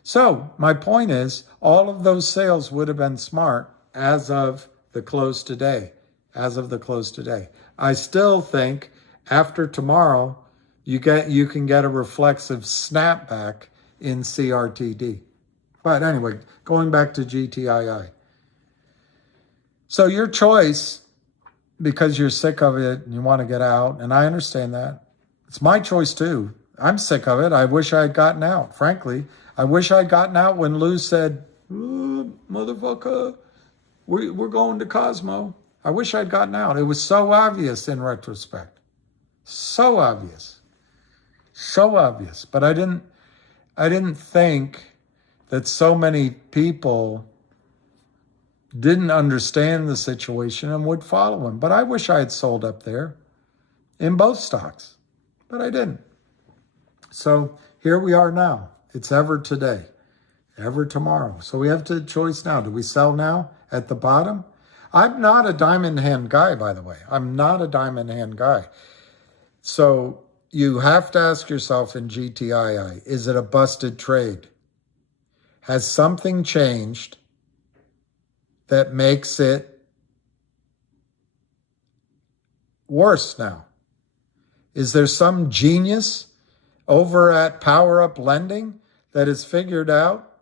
So my point is, all of those sales would have been smart as of the close today. I still think after tomorrow, you can get a reflexive snapback in CRTD. But anyway, going back to GTII. So your choice, because you're sick of it and you want to get out, and I understand that. It's my choice too. I'm sick of it. I wish I had gotten out. Frankly, I wish I'd gotten out when Lou said, motherfucker, we're going to Cosmo. I wish I'd gotten out. It was so obvious in retrospect. So obvious. But I didn't think that so many people didn't understand the situation and would follow him. But I wish I had sold up there in both stocks, but I didn't. So here we are now. It's ever today, ever tomorrow. So we have the choice now. Do we sell now at the bottom? I'm not a diamond hand guy, by the way. I'm not a diamond hand guy. So you have to ask yourself in GTII, is it a busted trade? Has something changed that makes it worse now? Is there some genius over at Power Up Lending that has figured out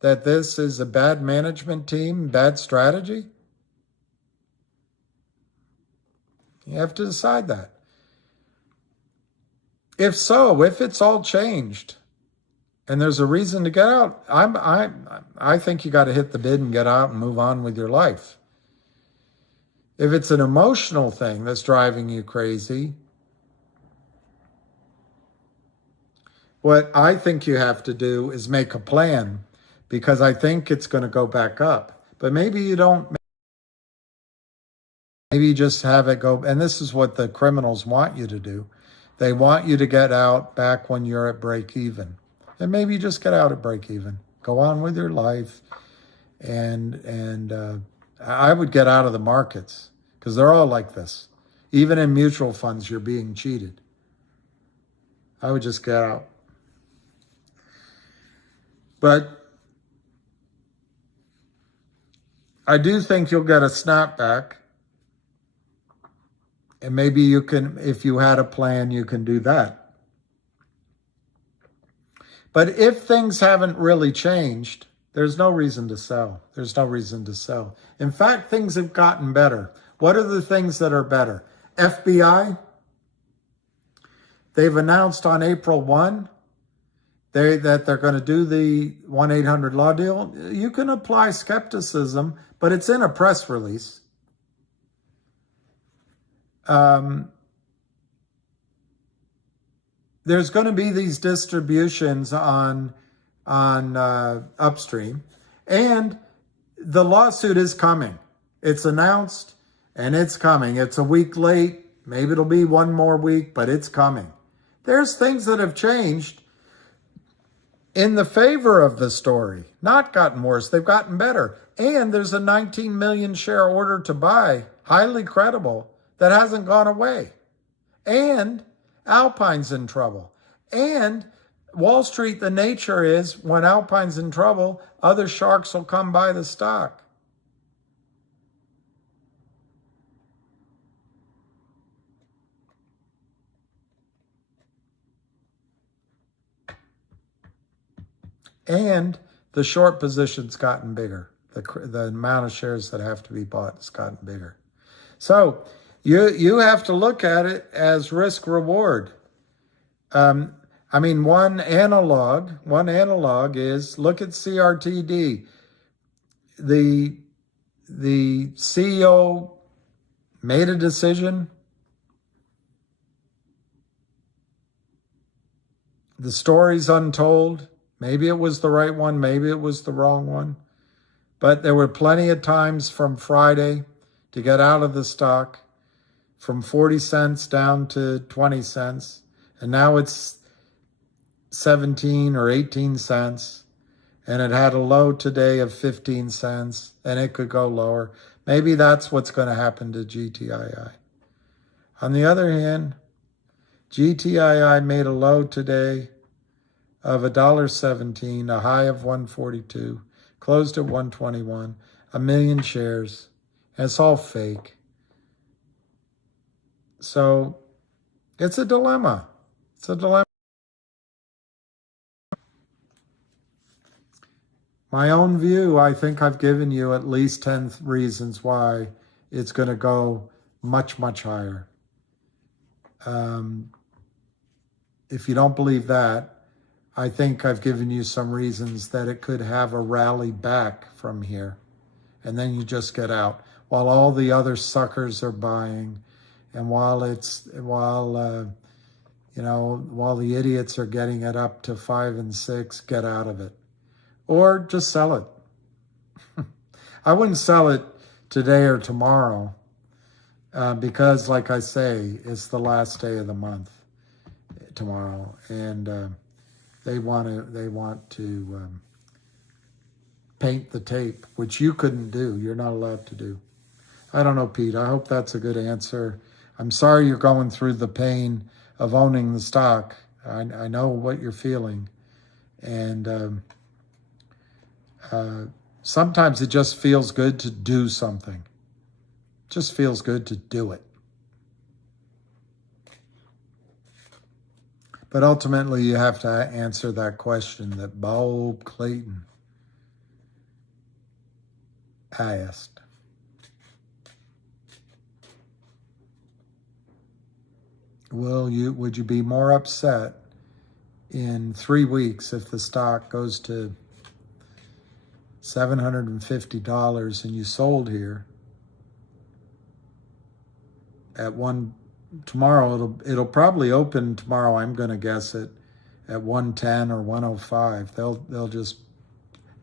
that this is a bad management team, bad strategy? You have to decide that. If so, if it's all changed and there's a reason to get out, I think you got to hit the bid and get out and move on with your life. If it's an emotional thing that's driving you crazy, what I think you have to do is make a plan, because I think it's going to go back up. But maybe you don't. Maybe you just have it go, and this is what the criminals want you to do, They want you to get out back when you're at break even. And maybe you just get out at break even. Go on with your life. And I would get out of the markets because they're all like this. Even in mutual funds, you're being cheated. I would just get out. But I do think you'll get a snapback. And maybe you can, if you had a plan, you can do that. But if things haven't really changed, there's no reason to sell. There's no reason to sell. In fact, things have gotten better. What are the things that are better? FBI, they've announced on April 1 that they're going to do the 1-800-LAW deal. You can apply skepticism, but it's in a press release. There's going to be these distributions on Upstream, and the lawsuit is coming. It's announced, and it's coming. It's a week late. Maybe it'll be one more week, but it's coming. There's things that have changed in the favor of the story. Not gotten worse. They've gotten better. And there's a 19 million share order to buy, highly credible, that hasn't gone away. And Alpine's in trouble. And Wall Street, the nature is when Alpine's in trouble, other sharks will come buy the stock. And the short position's gotten bigger. The amount of shares that have to be bought has gotten bigger. So you have to look at it as risk reward. I mean, one analog is look at CRTD. The CEO made a decision. The story's untold. Maybe it was the right one, maybe it was the wrong one. But there were plenty of times from Friday to get out of the stock from 40 cents down to 20 cents. And now it's 17 or 18 cents. And it had a low today of 15 cents, and it could go lower. Maybe that's what's going to happen to GTII. On the other hand, GTII made a low today of $1.17, a high of 142, closed at 121, 1 million shares, and it's all fake. So it's a dilemma. It's a dilemma. My own view, I think I've given you at least 10 reasons why it's going to go much, much higher. If you don't believe that, I think I've given you some reasons that it could have a rally back from here. And then you just get out while all the other suckers are buying, and while the idiots are getting it up to 5 and 6, get out of it. Or just sell it. I wouldn't sell it today or tomorrow because, like I say, it's the last day of the month tomorrow, and they want to paint the tape, which you couldn't do. You're not allowed to do. I don't know, Pete. I hope that's a good answer. I'm sorry you're going through the pain of owning the stock. I know what you're feeling, and sometimes it just feels good to do something. It just feels good to do it. But ultimately, you have to answer that question that Bob Clayton asked. Would you be more upset in 3 weeks if the stock goes to $750 and you sold here at one? Tomorrow, it'll probably open tomorrow, I'm going to guess it, at 110 or 105. They'll just,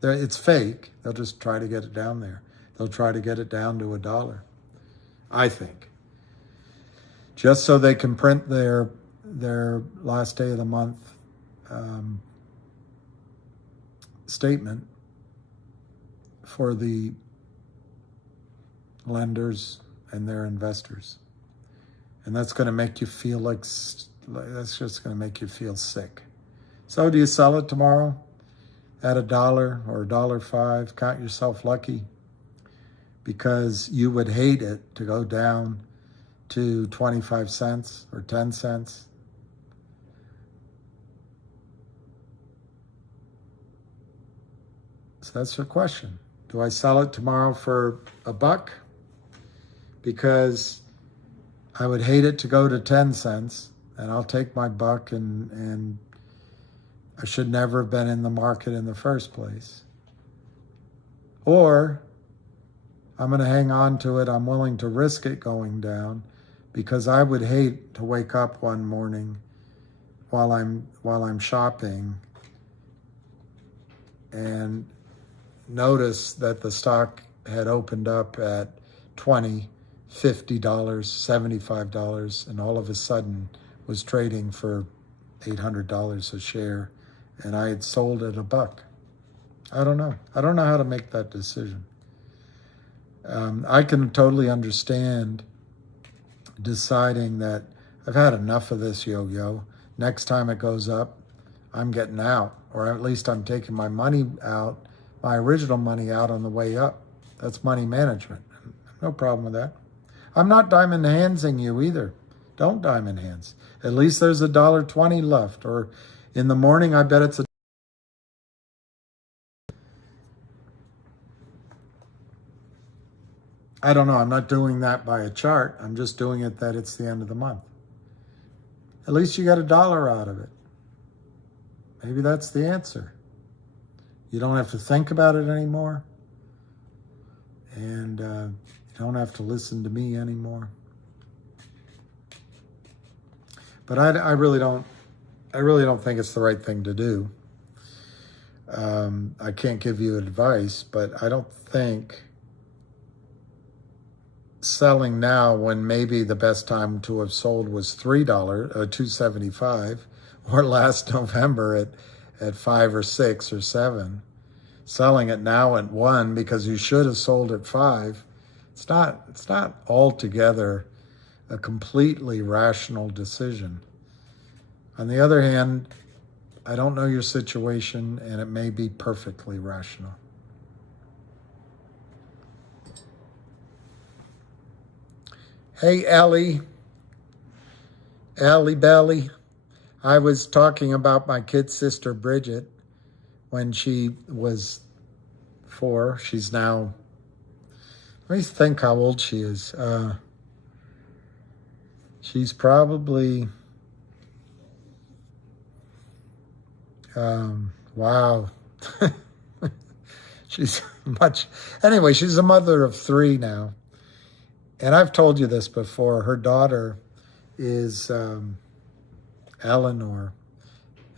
it's fake. They'll just try to get it down there. They'll try to get it down to $1, I think. Just so they can print their their last day of the month statement for the lenders and their investors. And that's going to make you feel that's just going to make you feel sick. So do you sell it tomorrow at $1 or $1.05? Count yourself lucky, because you would hate it to go down to 25 cents or 10 cents. So that's your question. Do I sell it tomorrow for $1? Because I would hate it to go to 10 cents, and I'll take my buck, and I should never have been in the market in the first place. Or I'm going to hang on to it. I'm willing to risk it going down, because I would hate to wake up one morning while I'm shopping and notice that the stock had opened up at $20, $50, $75, and all of a sudden was trading for $800 a share, and I had sold at $1. I don't know. I don't know how to make that decision. I can totally understand deciding that I've had enough of this yo-yo. Next time it goes up, I'm getting out, or at least I'm taking my money out, my original money out on the way up. That's money management. No problem with that. I'm not diamond handsing you either. Don't diamond hands. At least there's $1.20 left, or in the morning, I bet it's I don't know. I'm not doing that by a chart. I'm just doing it that it's the end of the month. At least you got $1 out of it. Maybe that's the answer. You don't have to think about it anymore. And you don't have to listen to me anymore. But I really don't think it's the right thing to do. I can't give you advice, but I don't think selling now, when maybe the best time to have sold was $3, $2.75, or last November at 5 or 6 or 7, selling it now at 1 because you should have sold at 5. It's not altogether a completely rational decision. On the other hand, I don't know your situation, and it may be perfectly rational. Hey, Ellie Belly. I was talking about my kid sister, Bridget, when she was 4. She's now, let me think how old she is. She's probably, wow. She's anyway, she's a mother of 3 now. And I've told you this before. Her daughter is Eleanor,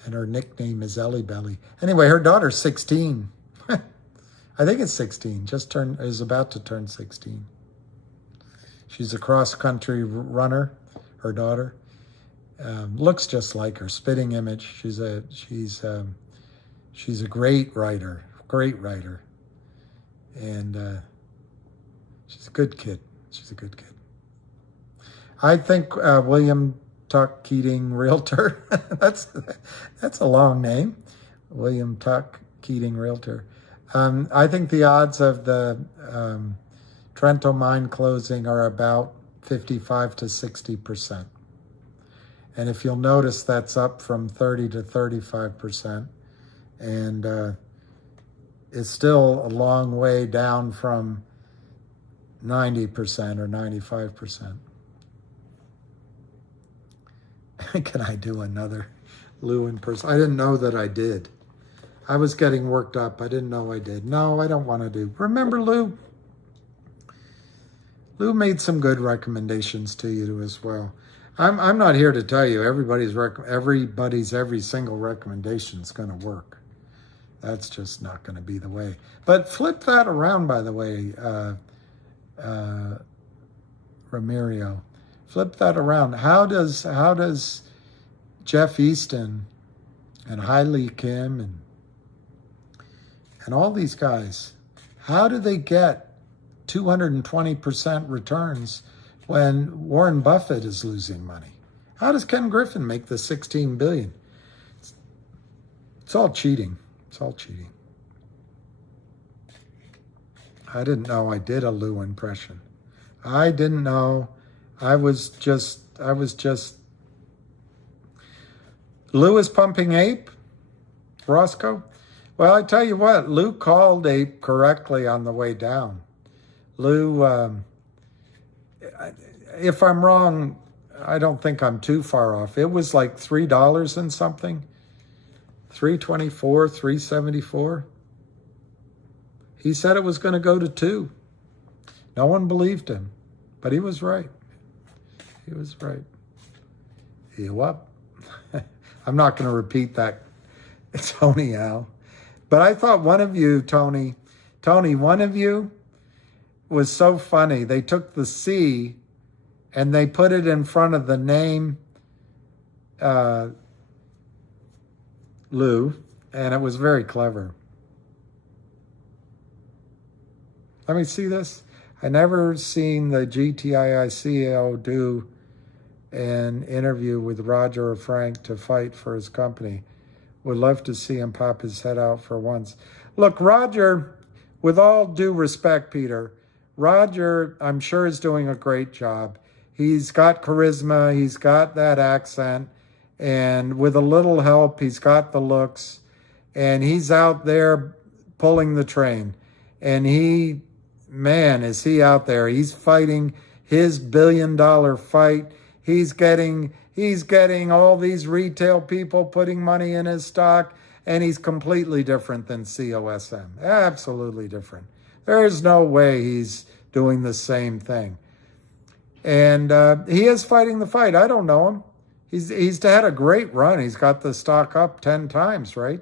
and her nickname is Ellie Belly. Anyway, her daughter's 16. I think it's 16. Is about to turn 16. She's a cross-country runner. Her daughter looks just like her. Spitting image. She's a great writer. And she's a good kid. She's a good kid. I think William Tuck Keating Realtor. that's a long name. William Tuck Keating Realtor. I think the odds of the Trento mine closing are about 55 to 60%. And if you'll notice, that's up from 30 to 35%. And it's still a long way down from 90% or 95%. Can I do another Lou in person? I didn't know that I did. I was getting worked up. I didn't know I did. No, I don't want to do. Remember Lou? Lou made some good recommendations to you as well. I'm not here to tell you everybody's every single recommendation is going to work. That's just not going to be the way. But flip that around, by the way, Ramirio. Flip that around. How does Jeff Easton and Hailey Kim and all these guys, how do they get 220% returns when Warren Buffett is losing money? How does Ken Griffin make the $16 billion? It's all cheating. It's all cheating. I didn't know I did a Lou impression. I didn't know. I was just Lou is pumping ape, Roscoe. Well, I tell you what, Lou called ape correctly on the way down. Lou, if I'm wrong, I don't think I'm too far off. It was like $3 and something, $3.24, $3.74. He said it was going to go to $2. No one believed him, but he was right. He was right. You up? I'm not going to repeat that, Tony Al. But I thought one of you, Tony, one of you was so funny. They took the C and they put it in front of the name Lou, and it was very clever. Let me see this. I never seen the GTII CEO do an interview with Roger or Frank to fight for his company. Would love to see him pop his head out for once. Look, Roger, with all due respect, Peter, Roger, I'm sure, is doing a great job. He's got charisma, he's got that accent, and with a little help, he's got the looks, and he's out there pulling the train. And he, man, is he out there. He's fighting his billion-dollar fight. He's getting all these retail people putting money in his stock, and he's completely different than COSM. Absolutely different. There's no way he's doing the same thing. And he is fighting the fight. I don't know him. He's had a great run. He's got the stock up 10 times, right?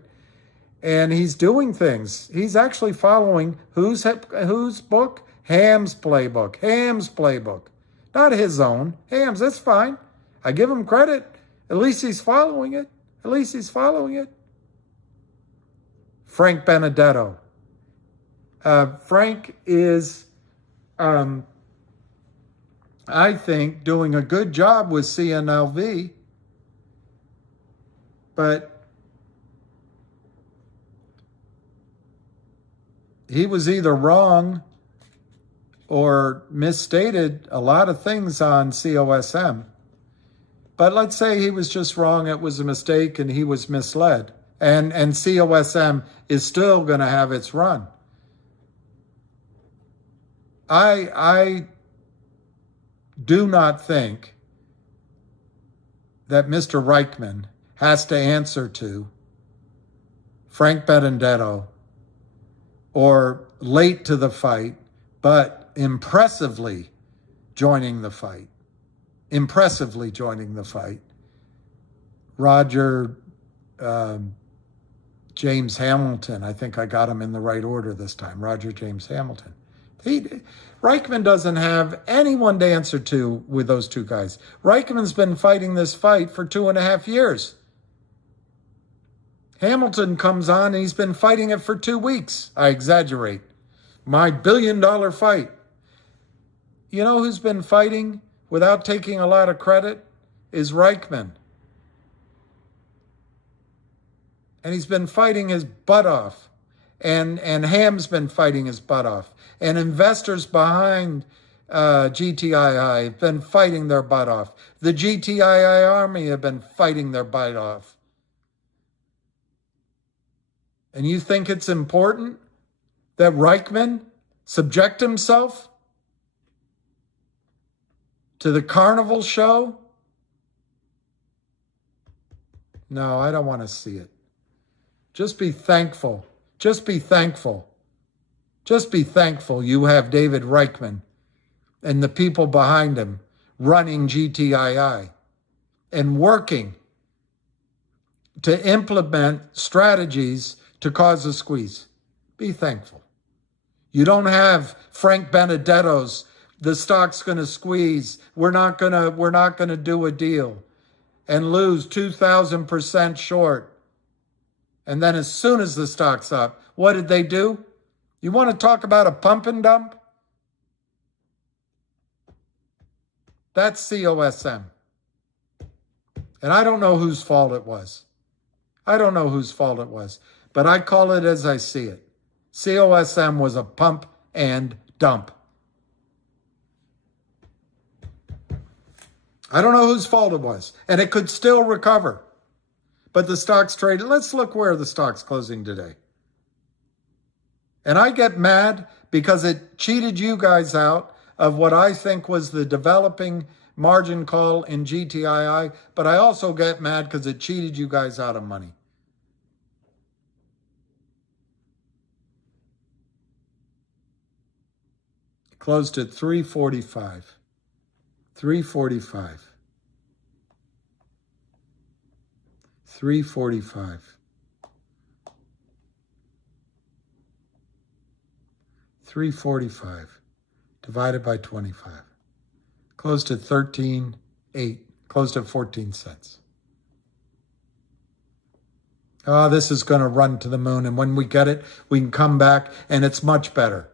And he's doing things. He's actually following whose book? Ham's playbook. Ham's playbook. Not his own. Ham's, that's fine. I give him credit. At least he's following it. At least he's following it. Frank Benedetto. Frank is, I think, doing a good job with CNLV. But he was either wrong or misstated a lot of things on COSM. But let's say he was just wrong, it was a mistake, and he was misled. And COSM is still going to have its run. I do not think that Mr. Reichman has to answer to Frank Benedetto or late to the fight, but impressively joining the fight. Impressively joining the fight. Roger James Hamilton, I think I got him in the right order this time. Roger James Hamilton. Reichman doesn't have anyone to answer to with those two guys. Reichman's been fighting this fight for 2.5 years. Hamilton comes on and he's been fighting it for 2 weeks. I exaggerate. My billion-dollar fight. You know who's been fighting without taking a lot of credit? Is Reichman. And he's been fighting his butt off. And Ham's been fighting his butt off. And investors behind GTII have been fighting their butt off. The GTII army have been fighting their butt off. And you think it's important that Reichman subject himself to the carnival show? No, I don't want to see it. Just be thankful. Just be thankful. Just be thankful you have David Reichman and the people behind him running GTII and working to implement strategies to cause a squeeze. Be thankful. You don't have Frank Benedetto's, the stock's going to squeeze, we're not going to do a deal. and lose 2,000% short. And then as soon as the stock's up, what did they do? You want to talk about a pump and dump? That's COSM. And I don't know whose fault it was. I don't know whose fault it was. But I call it as I see it. COSM was a pump and dump. I don't know whose fault it was. And it could still recover. But the stock's traded. Let's look where the stock's closing today. And I get mad because it cheated you guys out of what I think was the developing margin call in GTII. But I also get mad because it cheated you guys out of money. Closed at 345. 345. 345. 345 divided by 25. Closed at 13.8. Closed at 14 cents. Oh, this is going to run to the moon. And when we get it, we can come back and it's much better.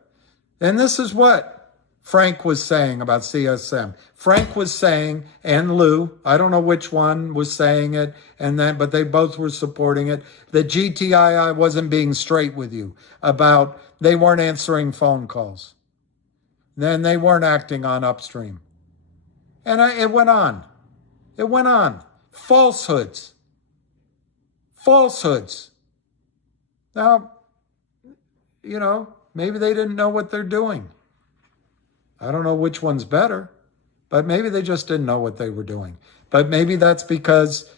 And this is what Frank was saying about CSM. Frank was saying, and Lou, I don't know which one was saying it, but they both were supporting it, that GTII wasn't being straight with you about they weren't answering phone calls. Then they weren't acting on Upstream. And it went on. It went on. Falsehoods. Falsehoods. Now, maybe they didn't know what they're doing. I don't know which one's better, but maybe they just didn't know what they were doing. But maybe that's because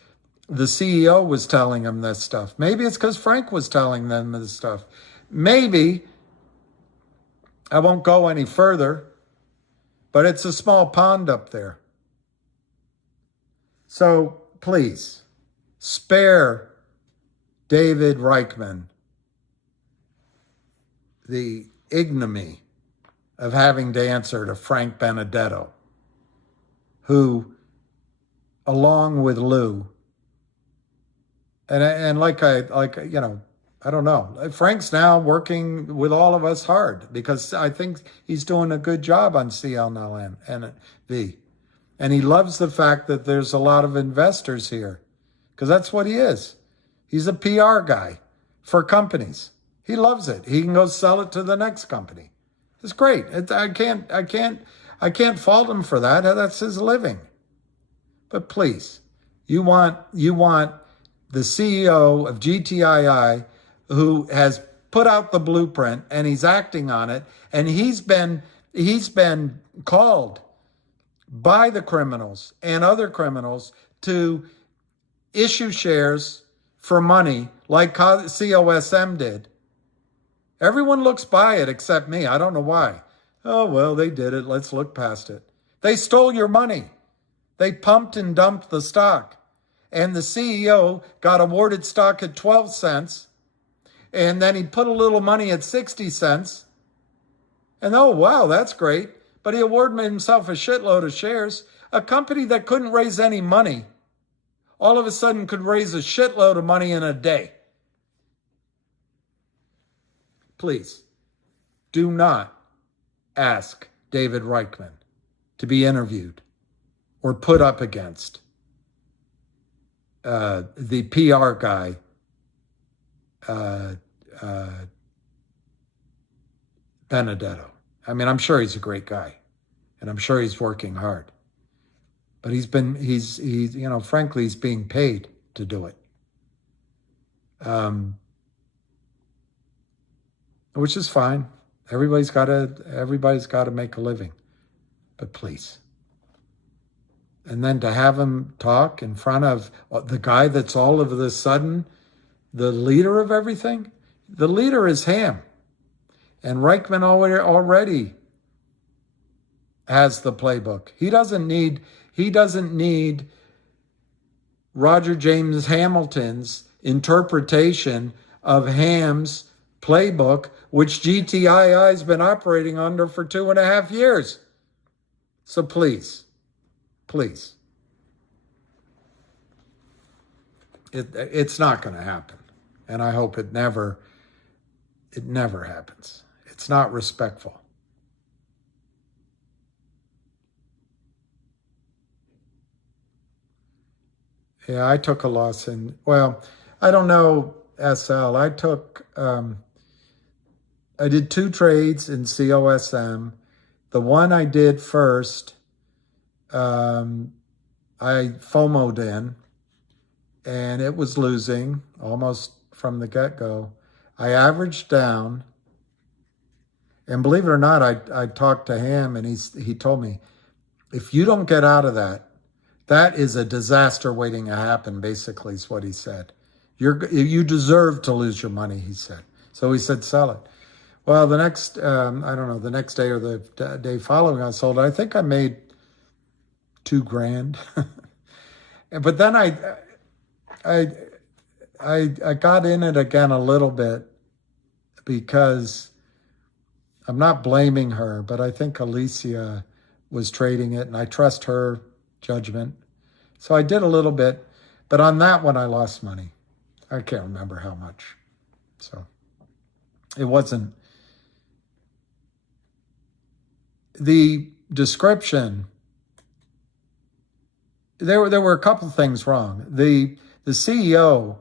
the CEO was telling them this stuff. Maybe it's because Frank was telling them this stuff. Maybe, I won't go any further, but it's a small pond up there. So please, spare David Reichman the ignominy of having to answer to Frank Benedetto, who, along with Lou, and I don't know. Frank's now working with all of us hard because I think he's doing a good job on CNLV. And he loves the fact that there's a lot of investors here because that's what he is. He's a PR guy for companies. He loves it. He can go sell it to the next company. It's great. I can't fault him for that. That's his living. But please, you want the CEO of GTII who has put out the blueprint and he's acting on it, and he's been called by the criminals and other criminals to issue shares for money like COSM did. Everyone looks by it except me. I don't know why. Oh, well, they did it. Let's look past it. They stole your money. They pumped and dumped the stock. And the CEO got awarded stock at 12 cents. And then he put a little money at 60 cents. And oh, wow, that's great. But he awarded himself a shitload of shares. A company that couldn't raise any money all of a sudden could raise a shitload of money in a day. Please, do not ask David Reichman to be interviewed or put up against the PR guy, Benedetto. I mean, I'm sure he's a great guy, and I'm sure he's working hard. But frankly, he's being paid to do it. Which is fine. Everybody's got to make a living. But please. And then to have him talk in front of the guy that's all of a sudden the leader of everything. The leader is him. And Reichman already has the playbook. He doesn't need Roger James Hamilton's interpretation of Ham's playbook, which GTII has been operating under for 2.5 years. So please, It's not going to happen. And I hope it never happens. It's not respectful. Yeah, I took a loss in, well, I don't know, SL. I did 2 trades in COSM. The one I did first, I FOMO'd in, and it was losing almost from the get-go. I averaged down, and believe it or not, I talked to him, and he told me, if you don't get out of that, that is a disaster waiting to happen, basically, is what he said. You deserve to lose your money, he said. So he said, sell it. Well, the next, I don't know, the next day or the day following, I sold it. I think I made $2,000. But then I got in it again a little bit because I'm not blaming her, but I think Alicia was trading it, and I trust her judgment. So I did a little bit, but on that one I lost money. I can't remember how much. So it wasn't. The description, there were a couple of things wrong. The CEO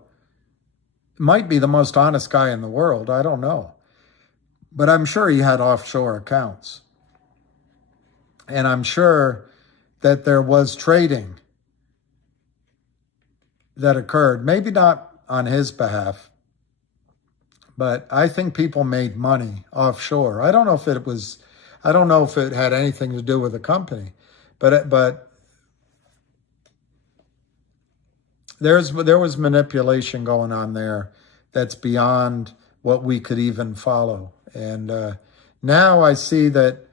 might be the most honest guy in the world. I don't know. But I'm sure he had offshore accounts. And I'm sure that there was trading that occurred. Maybe not on his behalf, but I think people made money offshore. I don't know if it had anything to do with the company, but there was manipulation going on there that's beyond what we could even follow. And now I see that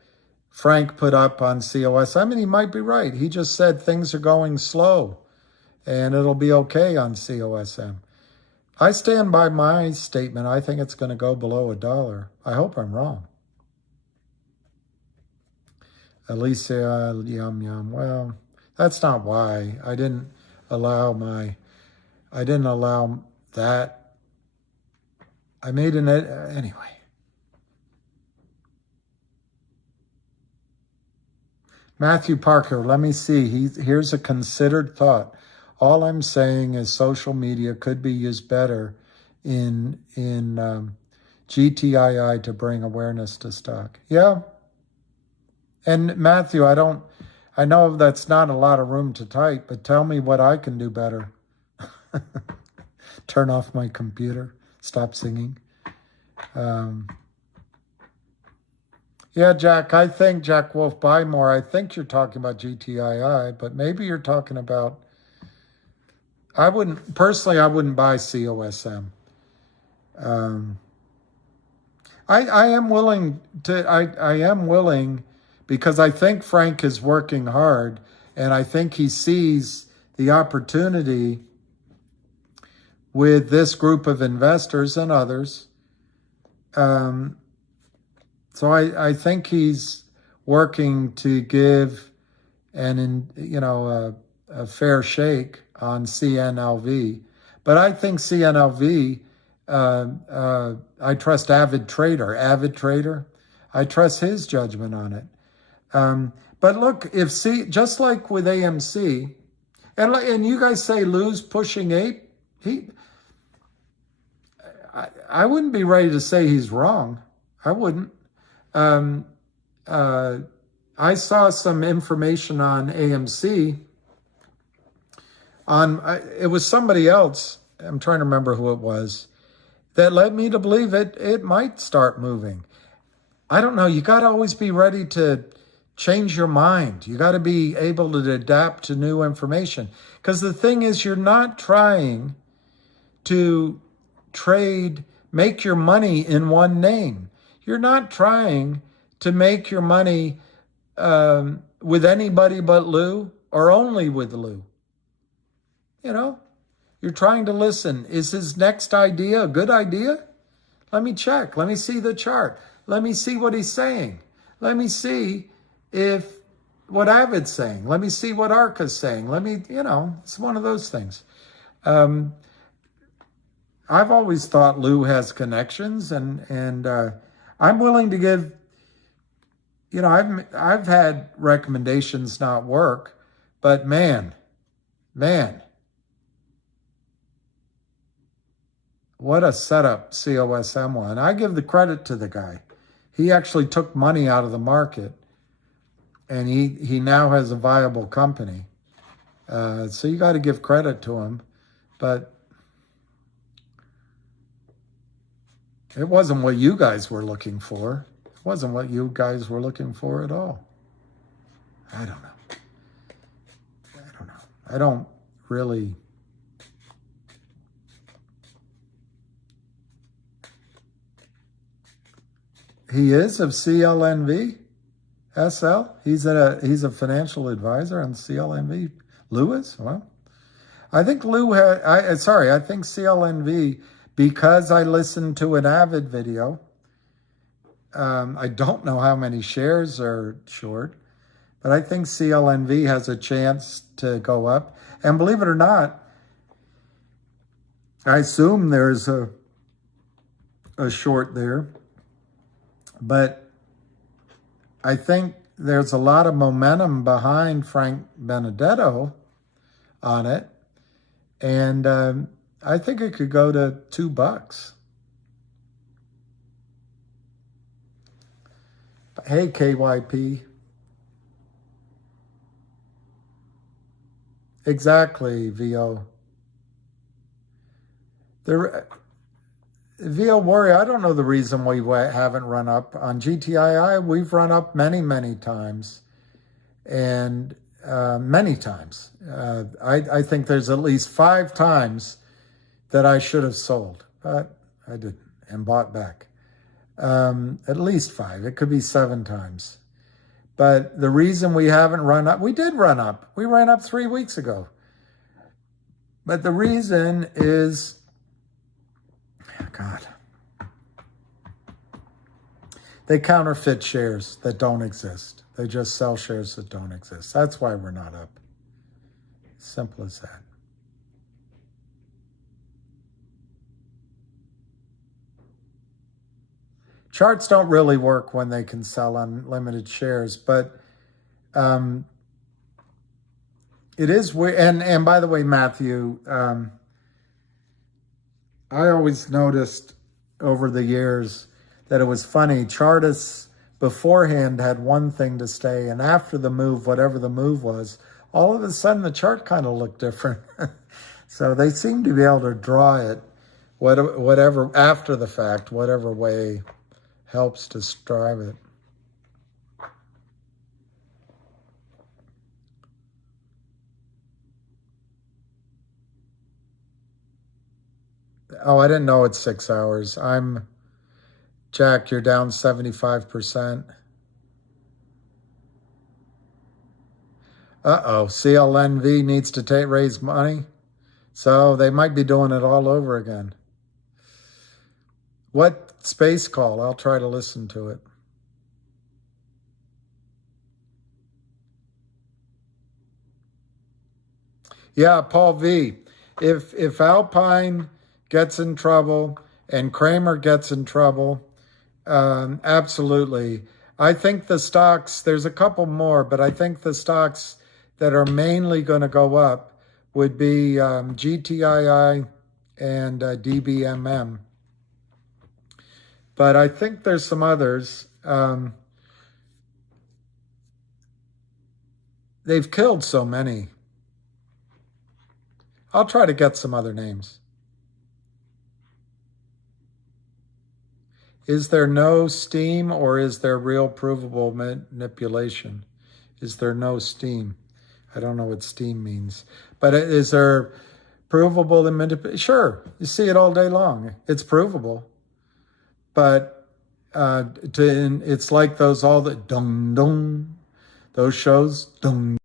Frank put up on COS. I mean, he might be right. He just said things are going slow and it'll be okay on COSM. I stand by my statement. I think it's going to go below $1. I hope I'm wrong. Alicia, yum. Well, that's not why. I didn't allow that. I made an, anyway. Matthew Parker, let me see. Here's a considered thought. All I'm saying is social media could be used better in GTII to bring awareness to stock. Yeah. And Matthew, I know that's not a lot of room to type, but tell me what I can do better. Turn off my computer. Stop singing. Yeah, Jack, I think Jack Wolf buy more. I think you're talking about GTII, but maybe you're talking about, I wouldn't buy COSM. I am willing because I think Frank is working hard and I think he sees the opportunity with this group of investors and others. So I think he's working to give a fair shake on CNLV. But I think CNLV, I trust Avid Trader. I trust his judgment on it. But look, just like with AMC, and you guys say Lou's pushing 8, I wouldn't be ready to say he's wrong. I wouldn't. I saw some information on AMC it was somebody else, I'm trying to remember who it was, that led me to believe it might start moving. I don't know, you got to always be ready to change your mind. You got to be able to adapt to new information. Because the thing is, you're not trying to make your money in one name. You're not trying to make your money with anybody but Lou or only with Lou. You're trying to listen. Is his next idea a good idea? Let me check. Let me see the chart. Let me see what he's saying. Let me see what Avid's saying. Let me see what Arca's saying. It's one of those things. I've always thought Lou has connections, and I'm willing to give. You know, I've had recommendations not work, but man, what a setup COSM was. And I give the credit to the guy. He actually took money out of the market, and he now has a viable company. So you got to give credit to him, but it wasn't what you guys were looking for. It wasn't what you guys were looking for at all. I don't know. I don't really. He is of CLNV, SL. He's a financial advisor on CLNV. Lewis? Well, I think Lou had. I think CLNV, because I listened to an Avid video. I don't know how many shares are short, but I think CLNV has a chance to go up. And believe it or not, I assume there's a short there, but I think there's a lot of momentum behind Frank Benedetto on it, and I think it could go to $2. Hey, KYP. Exactly, VO. VO Warrior, I don't know the reason we haven't run up. On GTII, we've run up many, many times. And many times. I think there's at least 5 times that I should have sold, but I didn't and bought back. At least 5. It could be 7 times. But the reason we haven't run up, we did run up. We ran up 3 weeks ago. But the reason is, God, they counterfeit shares that don't exist. They just sell shares that don't exist. That's why we're not up. Simple as that. Charts don't really work when they can sell unlimited shares, but it is weird. And by the way, Matthew, I always noticed over the years that it was funny. Chartists beforehand had one thing to say, and after the move, whatever the move was, all of a sudden the chart kind of looked different. So they seem to be able to draw it, whatever after the fact, whatever way helps to strive it. Oh, I didn't know it's 6 hours. Jack, you're down 75%. Uh-oh, CLNV needs to raise money. So they might be doing it all over again. What space call? I'll try to listen to it. Yeah, Paul V. If Alpine gets in trouble and Kramer gets in trouble, absolutely. I think the stocks, there's a couple more, but I think the stocks that are mainly going to go up would be GTII and DBMM. But I think there's some others. They've killed so many. I'll try to get some other names. Is there no steam, or is there real provable manipulation? Is there no steam? I don't know what steam means. But is there provable manipulation? Sure, you see it all day long. It's provable. But it's like those dung dung, those shows dung.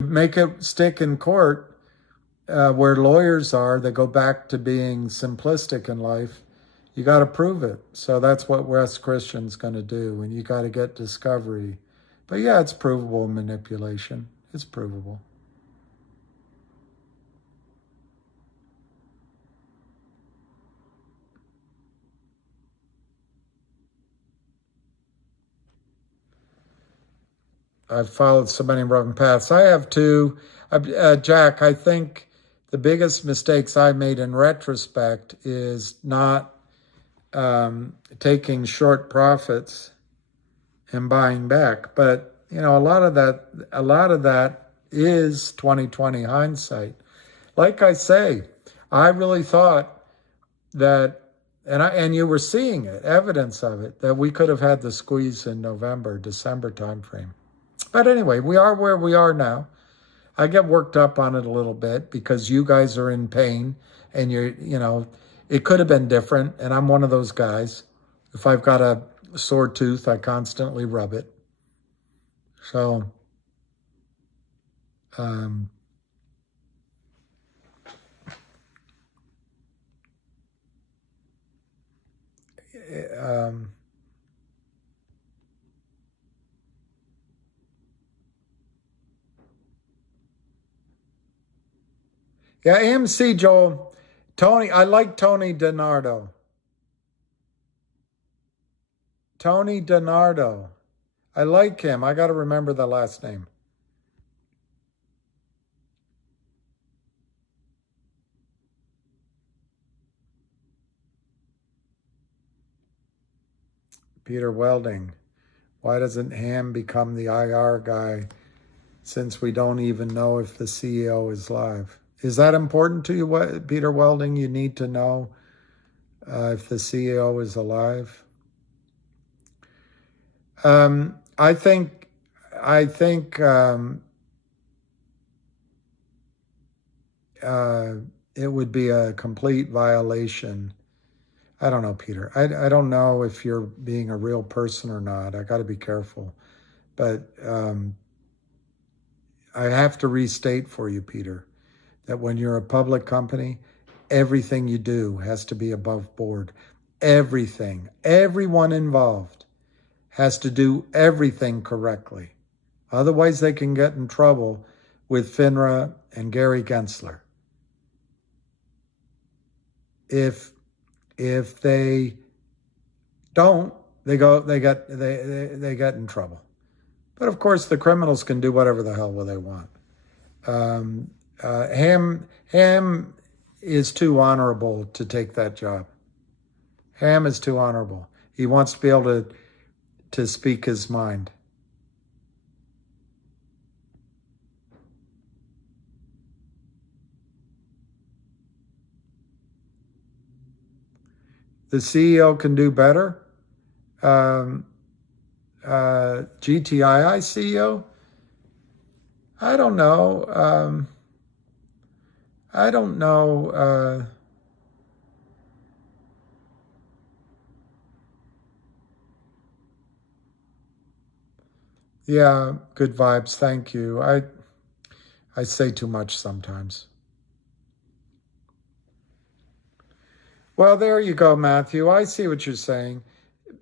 Make it stick in court where lawyers are. They go back to being simplistic in life. You got to prove it. So that's what Wes Christian's going to do, and you got to get discovery. But yeah, it's provable manipulation. It's provable. I've followed so many wrong paths. I have too. Jack, I think the biggest mistakes I made in retrospect is not taking short profits and buying back. But, you know, a lot of that is 2020 hindsight. Like I say, I really thought that, and you were seeing it, evidence of it, that we could have had the squeeze in November, December timeframe. But anyway, we are where we are now. I get worked up on it a little bit because you guys are in pain and it could have been different. And I'm one of those guys. If I've got a sore tooth, I constantly rub it. So, yeah, AMC, Joel. Tony, I like Tony DiNardo. Tony DiNardo. I like him. I got to remember the last name. Peter Welding. Why doesn't Ham become the IR guy since we don't even know if the CEO is live? Is that important to you, Peter Welding? You need to know if the CEO is alive? I think it would be a complete violation. I don't know, Peter. I don't know if you're being a real person or not. I got to be careful. But I have to restate for you, Peter, that when you're a public company, everything you do has to be above board. Everything. Everyone involved has to do everything correctly. Otherwise, they can get in trouble with FINRA and Gary Gensler. If they don't, they get in trouble. But of course, the criminals can do whatever the hell they want. Ham is too honorable to take that job. Ham is too honorable. He wants to be able to speak his mind. The CEO can do better. GTII CEO? I don't know. Yeah, good vibes. Thank you. I say too much sometimes. Well, there you go, Matthew. I see what you're saying.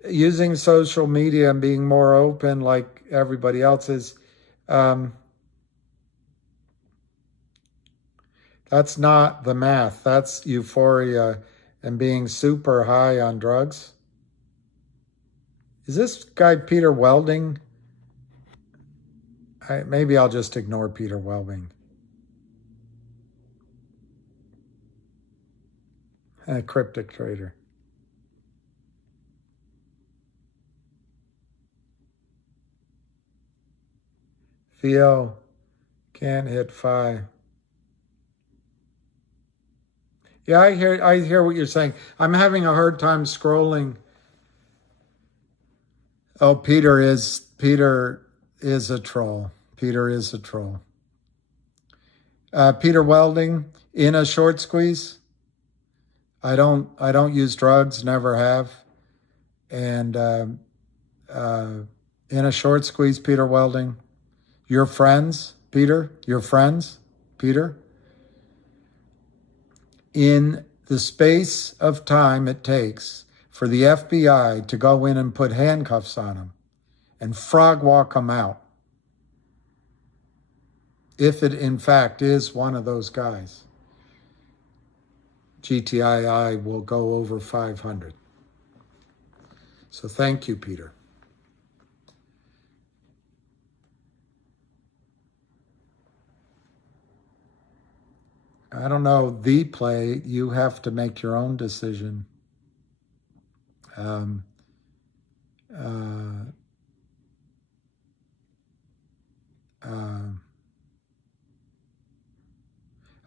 Using social media and being more open like everybody else is, that's not the math. That's euphoria and being super high on drugs. Is this guy Peter Welding? Maybe I'll just ignore Peter Welding. A cryptic trader. Theo can't hit 5. Yeah, I hear what you're saying. I'm having a hard time scrolling. Oh, Peter is a troll. Peter is a troll. Peter Welding in a short squeeze. I don't use drugs, never have. And in a short squeeze, Peter Welding. Your friends, Peter? Your friends, Peter? In the space of time it takes for the FBI to go in and put handcuffs on him and frog walk him out, if it in fact is one of those guys, GTII will go over 500. So thank you, Peter. I don't know, the play. You have to make your own decision. Um, uh,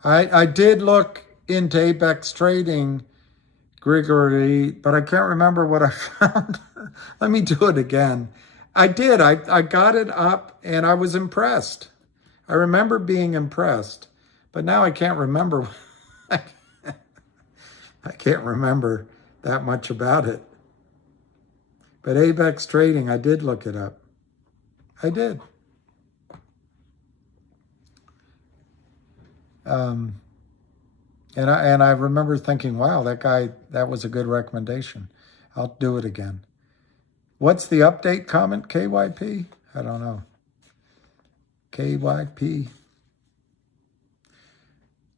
I did look into Apex trading, Grigory, but I can't remember what I found. Let me do it again. I did. I got it up and I was impressed. I remember being impressed, but now I can't remember. I can't remember that much about it. But Apex trading, I did look it up. I did. And I remember thinking, wow, that was a good recommendation. I'll do it again. What's the update comment, KYP? I don't know. KYP.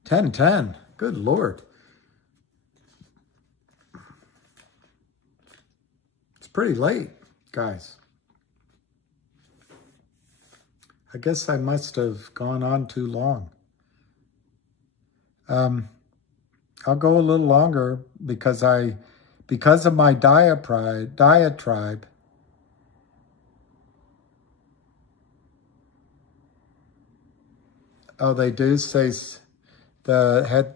10:10. Good Lord. It's pretty late, guys. I guess I must have gone on too long. I'll go a little longer because of my diatribe. Oh, they do say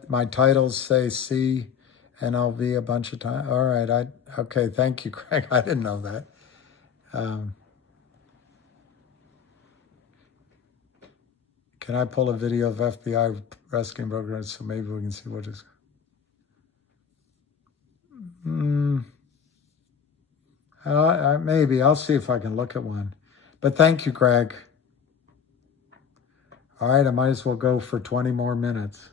my titles say CNLV a bunch of times. All right, okay, thank you, Craig. I didn't know that. Can I pull a video of FBI rescuing brokers so maybe we can see what is? Maybe. I'll see if I can look at one. But thank you, Greg. All right, I might as well go for 20 more minutes.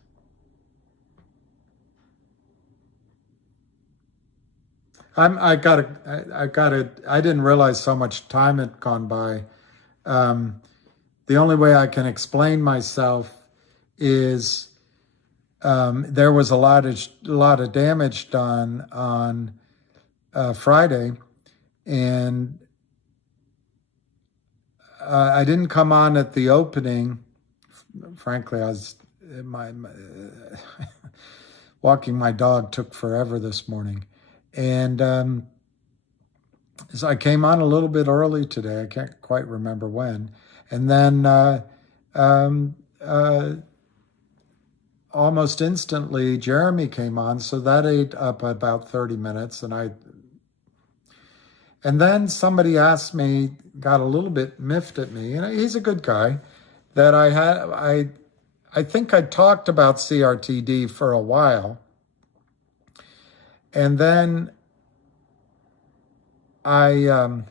I didn't realize so much time had gone by. The only way I can explain myself is there was a lot of damage done on Friday, and I didn't come on at the opening. Frankly, I was walking my dog took forever this morning, and so I came on a little bit early today. I can't quite remember when, and then almost instantly Jeremy came on, so that ate up about 30 minutes, and then somebody asked me, got a little bit miffed at me, and he's a good guy, that I think I talked about CRTD for a while, and then I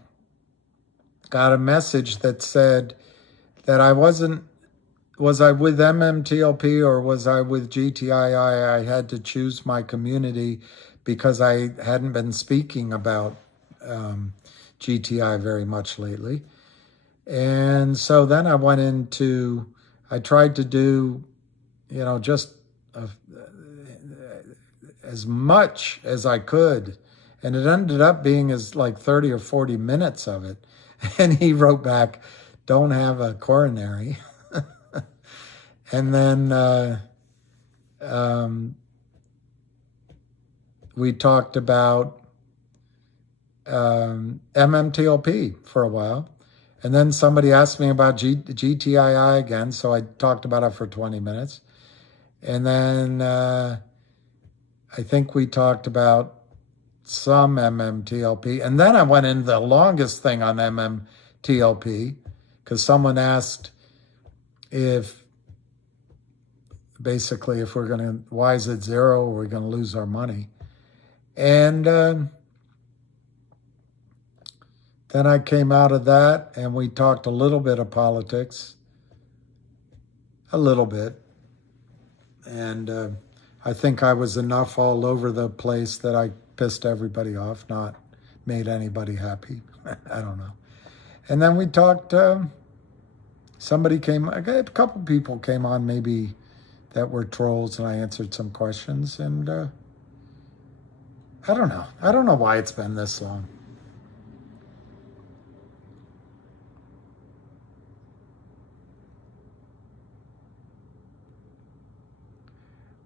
got a message that said that was I with MMTLP or was I with GTII? I had to choose my community because I hadn't been speaking about GTI very much lately. And so then I tried to do, just as much as I could. And it ended up being like 30 or 40 minutes of it. And he wrote back, don't have a coronary. And then we talked about MMTLP for a while. And then somebody asked me about GTII again, so I talked about it for 20 minutes. And then I think we talked about some MMTLP. And then I went into the longest thing on MMTLP because someone asked if we're going to, why is it zero, or we're going to lose our money. And then I came out of that and we talked a little bit of politics, a little bit. And I think I was enough all over the place that I pissed everybody off, not made anybody happy. I don't know. And then we talked, a couple people came on maybe that were trolls, and I answered some questions, and I don't know. I don't know why it's been this long.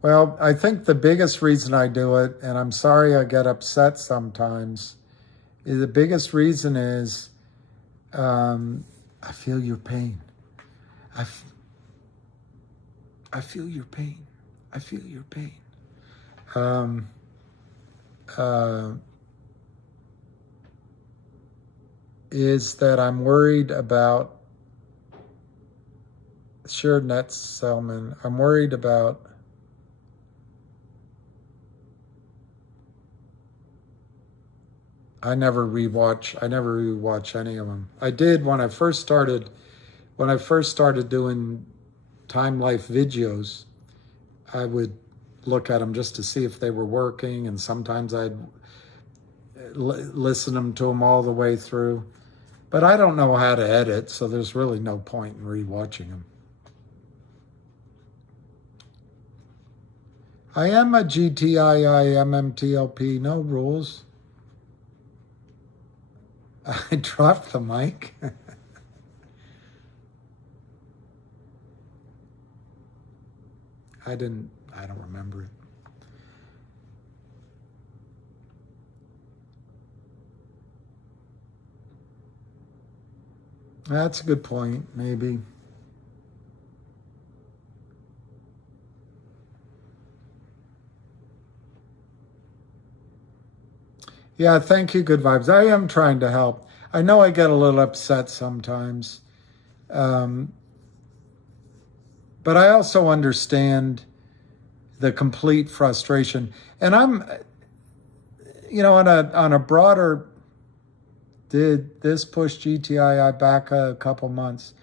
Well, I think the biggest reason I do it, and I'm sorry I get upset sometimes, is the biggest reason is I feel your pain. I feel your pain. I feel your pain. Is that I'm worried about shared net settlement. I'm worried about I never rewatch any of them. I did when I first started doing Time Life videos. I would look at them just to see if they were working, and sometimes I'd listen to them all the way through. But I don't know how to edit, so there's really no point in rewatching them. I am a GTII MMTLP, no rules. I dropped the mic. I don't remember it. That's a good point, maybe. Yeah, thank you, Good Vibes. I am trying to help. I know I get a little upset sometimes. But I also understand the complete frustration. And I'm, on a broader, did this push GTII back a couple months?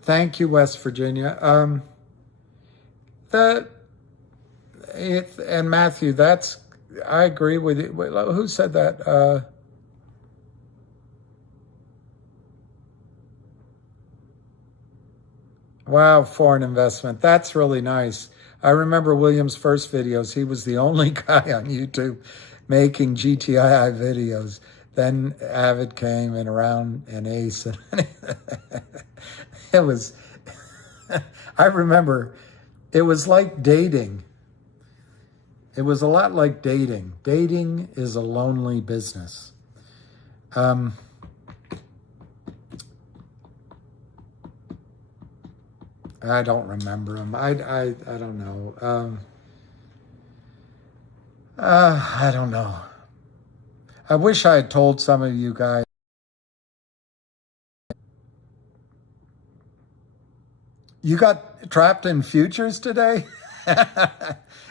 Thank you, West Virginia. And Matthew, I agree with you. Who said that? Wow, foreign investment. That's really nice. I remember William's first videos. He was the only guy on YouTube making GTII videos. Then Avid came and around and Ace. And it was, I remember, it was like dating. It was a lot like dating. Dating is a lonely business. I don't remember him. I don't know. I don't know. I wish I had told some of you guys. You got trapped in futures today?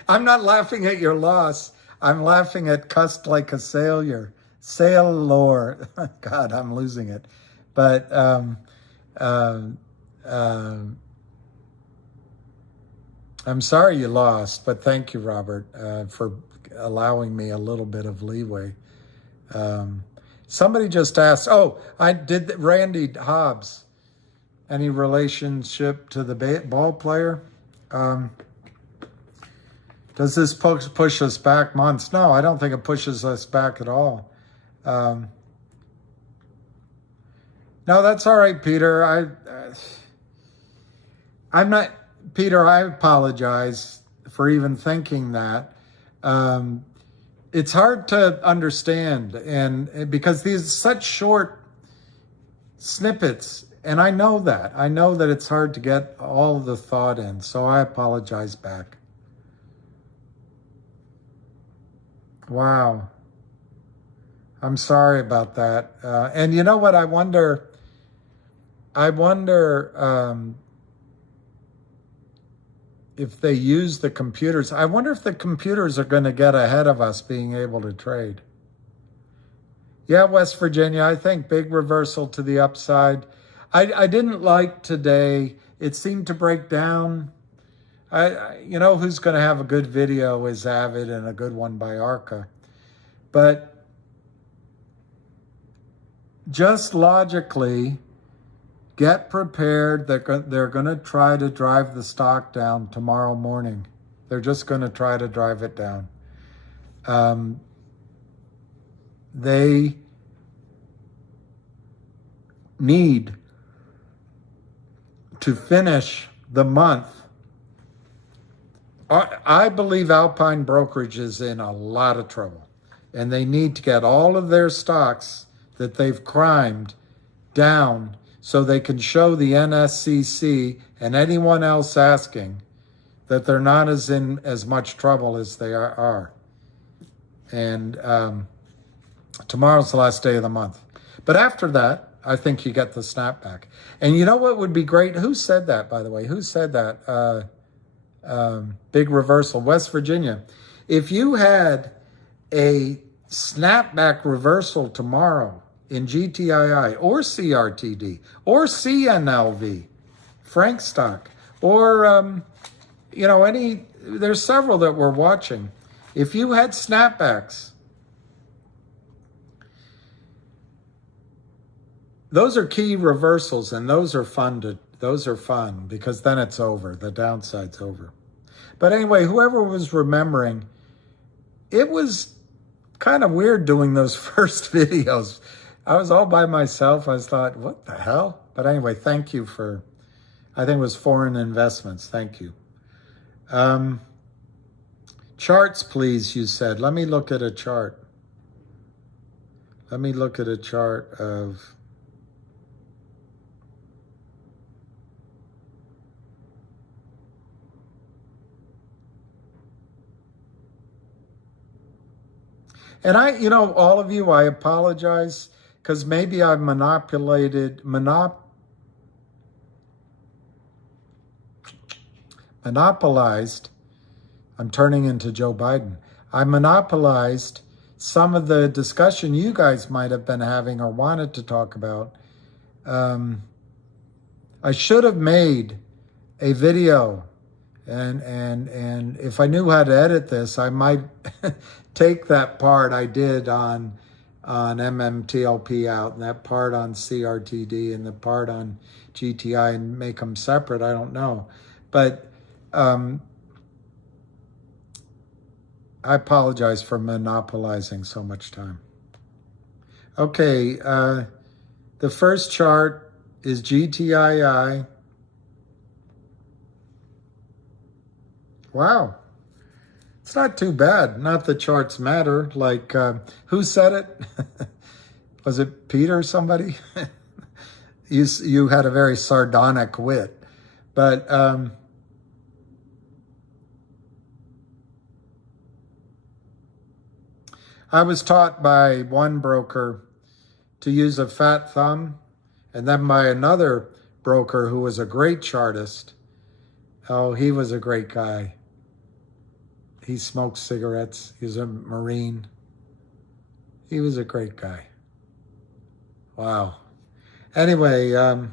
I'm not laughing at your loss. I'm laughing at cussed like a sailor. Sailor. God, I'm losing it. But I'm sorry you lost, but thank you, Robert, for allowing me a little bit of leeway. Somebody just asked, Randy Hobbs, any relationship to the ball player? Does this push us back months? No, I don't think it pushes us back at all. No, that's all right, Peter. I'm not, Peter, I apologize for even thinking that. It's hard to understand, and because these are such short snippets, and I know that it's hard to get all of the thought in, so I apologize back. Wow. I'm sorry about that. And you know what? I wonder if they use the computers. I wonder if the computers are going to get ahead of us being able to trade. Yeah, West Virginia, I think big reversal to the upside. I didn't like today. It seemed to break down. You know who's going to have a good video is Avid, and a good one by Arca. But just logically, get prepared. They're going to try to drive the stock down tomorrow morning. They're just going to try to drive it down. They need to finish the month, I believe Alpine Brokerage is in a lot of trouble, and they need to get all of their stocks that they've crimed down so they can show the NSCC and anyone else asking that they're not in as much trouble as they are. And tomorrow's the last day of the month. But after that, I think you get the snapback. And you know what would be great? Who said that, by the way? Who said that? Big reversal, West Virginia. If you had a snapback reversal tomorrow in GTII or CRTD or CNLV, Frank stock, or, there's several that we're watching. If you had snapbacks, those are key reversals, and those are fun because then it's over. The downside's over. But anyway, whoever was remembering, it was kind of weird doing those first videos. I was all by myself. I thought, what the hell? But anyway, thank you for, I think it was foreign investments. Thank you. Charts, please, you said. Let me look at a chart. Let me look at a chart of... And all of you, I apologize because maybe I monopolized. I'm turning into Joe Biden. I monopolized some of the discussion you guys might have been having or wanted to talk about. I should have made a video, and if I knew how to edit this, I might take that part I did on MMTLP out, and that part on CRTD, and the part on GTI, and make them separate. I don't know. But I apologize for monopolizing so much time. Okay, the first chart is GTII. Wow. It's not too bad. Not the charts matter. Like, who said it? Was it Peter or somebody? You had a very sardonic wit. But I was taught by one broker to use a fat thumb, and then by another broker who was a great chartist. Oh, he was a great guy. He smoked cigarettes. He was a Marine. He was a great guy. Wow. Anyway, I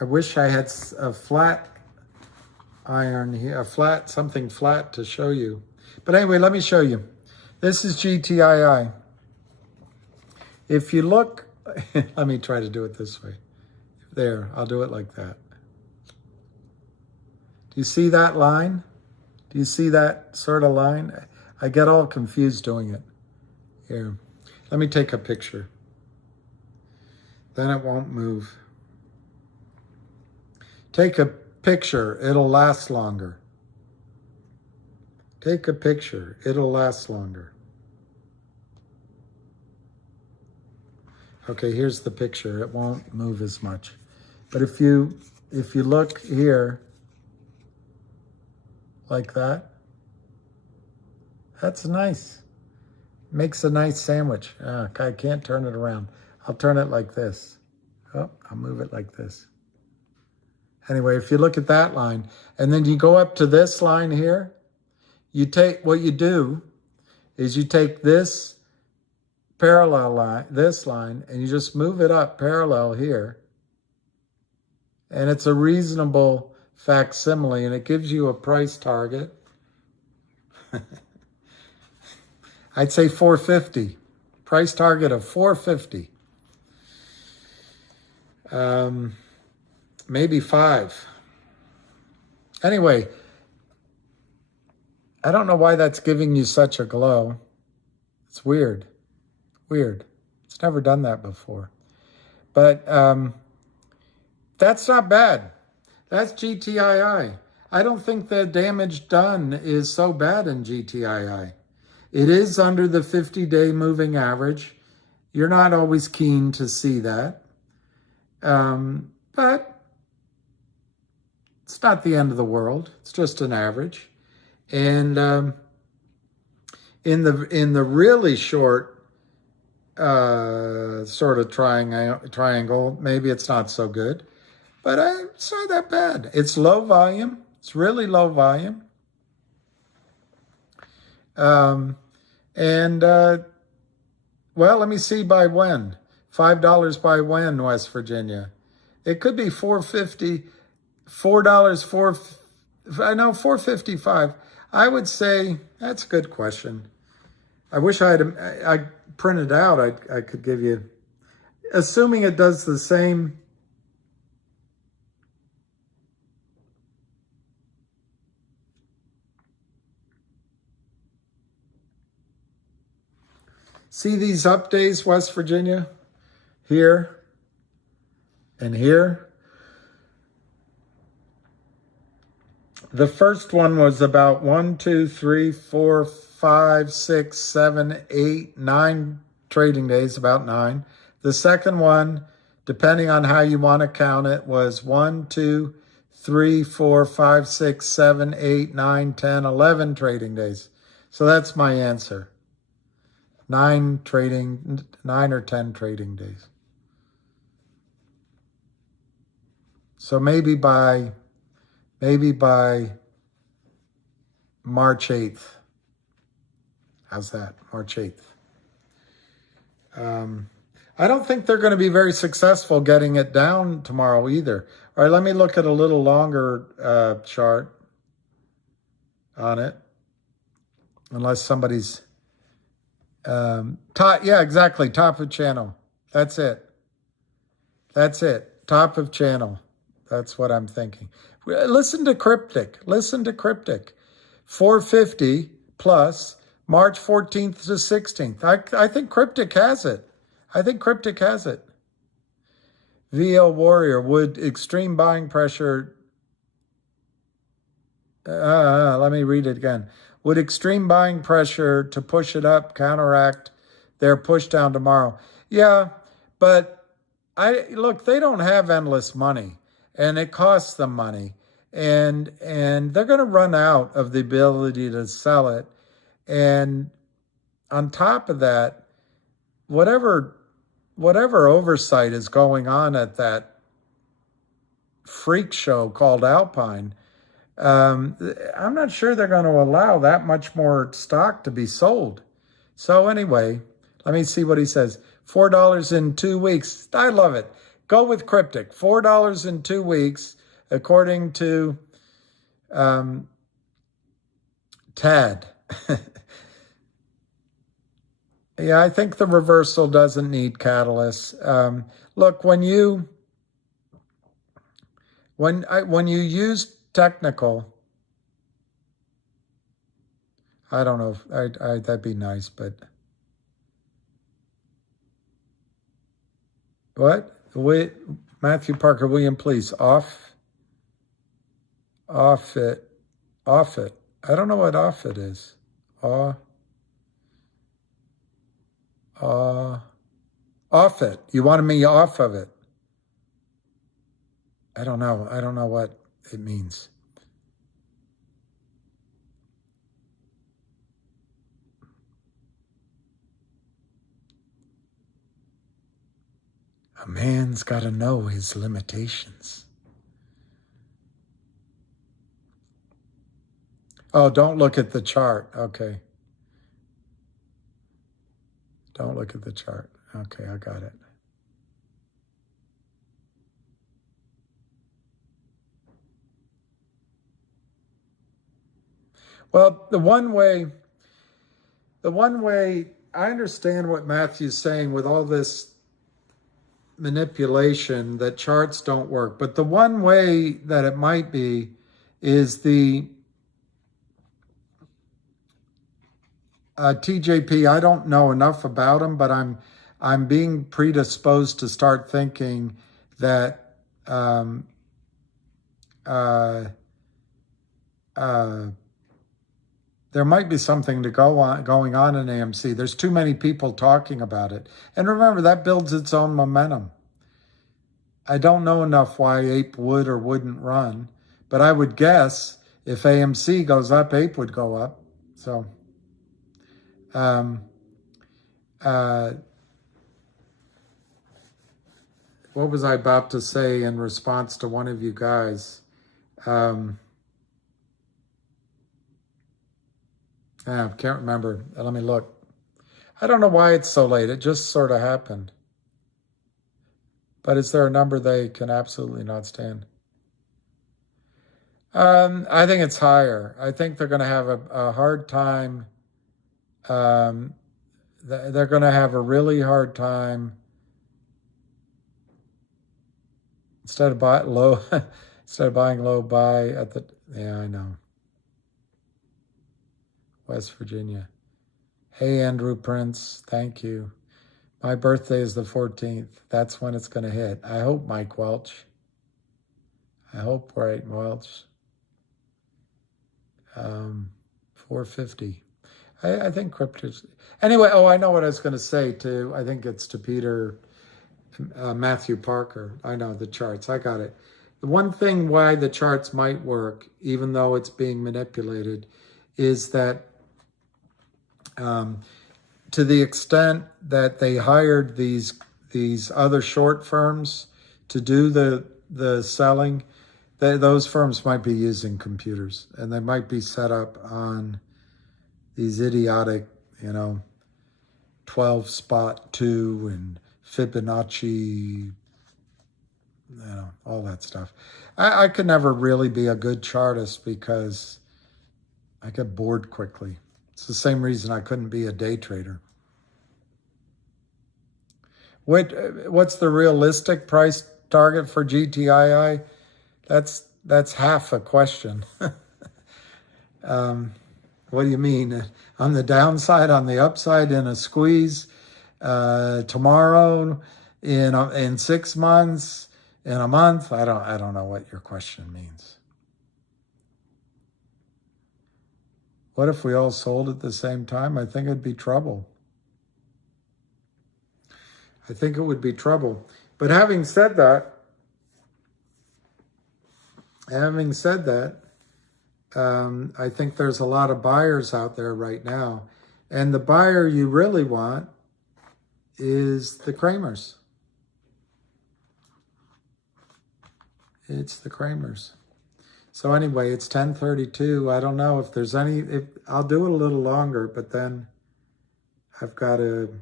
wish I had a flat iron here, something flat to show you. But anyway, let me show you. This is GTII. If you look, let me try to do it this way. There, I'll do it like that. Do you see that line? Do you see that sort of line? I get all confused doing it. Here, let me take a picture. Then it won't move. Take a picture, it'll last longer. Take a picture, it'll last longer. Okay, here's the picture. It won't move as much. But if you look here, like that, that's nice. Makes a nice sandwich. I can't turn it around. I'll turn it like this. Oh, I'll move it like this. Anyway, if you look at that line, and then you go up to this line here, what you do is you take this parallel line, this line, and you just move it up parallel here. And it's a reasonable facsimile, and it gives you a price target. I'd say 450. Price target of 450. Maybe 5. Anyway, I don't know why that's giving you such a glow. It's weird. Weird. It's never done that before. But that's not bad. That's GTII. I don't think the damage done is so bad in GTII. It is under the 50-day moving average. You're not always keen to see that. But it's not the end of the world. It's just an average. And in the really short sort of triangle, maybe it's not so good. But it's not that bad. It's low volume. It's really low volume. Well, let me see by when. $5 by when, West Virginia? It could be $4.50, $4.55. I would say that's a good question. I wish I printed out. I could give you, assuming it does the same. See these up days, West Virginia? Here and here. The first one was about 1, 2, 3, 4, 5, 6, 7, 8, 9 trading days, about 9. The second one, depending on how you want to count it, was 1, 2, 3, 4, 5, 6, 7, 8, 9, 10, 11 trading days. So that's my answer. 9 or 10 trading days. So maybe by March 8th. How's that? March 8th. I don't think they're going to be very successful getting it down tomorrow either. All right, let me look at a little longer chart on it. Unless somebody's top, yeah, exactly. Top of channel. That's it. That's it. Top of channel. That's what I'm thinking. Listen to Cryptic. Listen to Cryptic. 450 plus March 14th to 16th. I think Cryptic has it. I think Cryptic has it. VL Warrior, would extreme buying pressure... let me read it again. Would extreme buying pressure to push it up counteract their push down tomorrow? Yeah, but look, they don't have endless money, and it costs them money, and they're going to run out of the ability to sell it. And on top of that, whatever oversight is going on at that freak show called Alpine, I'm not sure they're going to allow that much more stock to be sold. So anyway, let me see what he says. $4 in 2 weeks. I love it. Go with Cryptic. $4 in 2 weeks, according to Tad. Yeah, I think the reversal doesn't need catalysts. Look, when you use technical, I don't know if that'd be nice, but what? Wait, Matthew Parker, William, please off it. I don't know what off it is. Off it. You wanted me off of it. I don't know what it means. A man's got to know his limitations. Oh, don't look at the chart. Okay. Don't look at the chart. Okay, I got it. Well, the one way I understand what Matthew's saying with all this manipulation that charts don't work, but the one way that it might be is TJP, I don't know enough about them, but I'm being predisposed to start thinking that there might be something going on in AMC. There's too many people talking about it. And remember, that builds its own momentum. I don't know enough why APE would or wouldn't run, but I would guess if AMC goes up, APE would go up. So, what was I about to say in response to one of you guys? I can't remember. Let me look. I don't know why it's so late. It just sort of happened. But is there a number they can absolutely not stand? I think it's higher. I think they're going to have a hard time. They're going to have a really hard time. Instead of buying low, buy at the. Yeah, I know. West Virginia. Hey, Andrew Prince, thank you. My birthday is the 14th. That's when it's going to hit. I hope, Mike Welch. I hope, right, Welch. 450. I think crypto's... Anyway, I know what I was going to say to, I think it's to Peter, Matthew Parker. I know the charts. I got it. The one thing why the charts might work, even though it's being manipulated, is that to the extent that they hired these other short firms to do the selling, those firms might be using computers, and they might be set up on these idiotic, 12 spot 2 and Fibonacci, all that stuff. I could never really be a good chartist because I get bored quickly. It's the same reason I couldn't be a day trader. What's the realistic price target for GTII? That's half a question. What do you mean? On the downside, on the upside, in a squeeze, tomorrow, in 6 months, in a month? I don't know what your question means. What if we all sold at the same time? I think it'd be trouble. I think it would be trouble. But having said that, I think there's a lot of buyers out there right now. And the buyer you really want is the Kramers. It's the Kramers. So anyway, it's 10:32. I don't know if there's I'll do it a little longer, but then I've got to...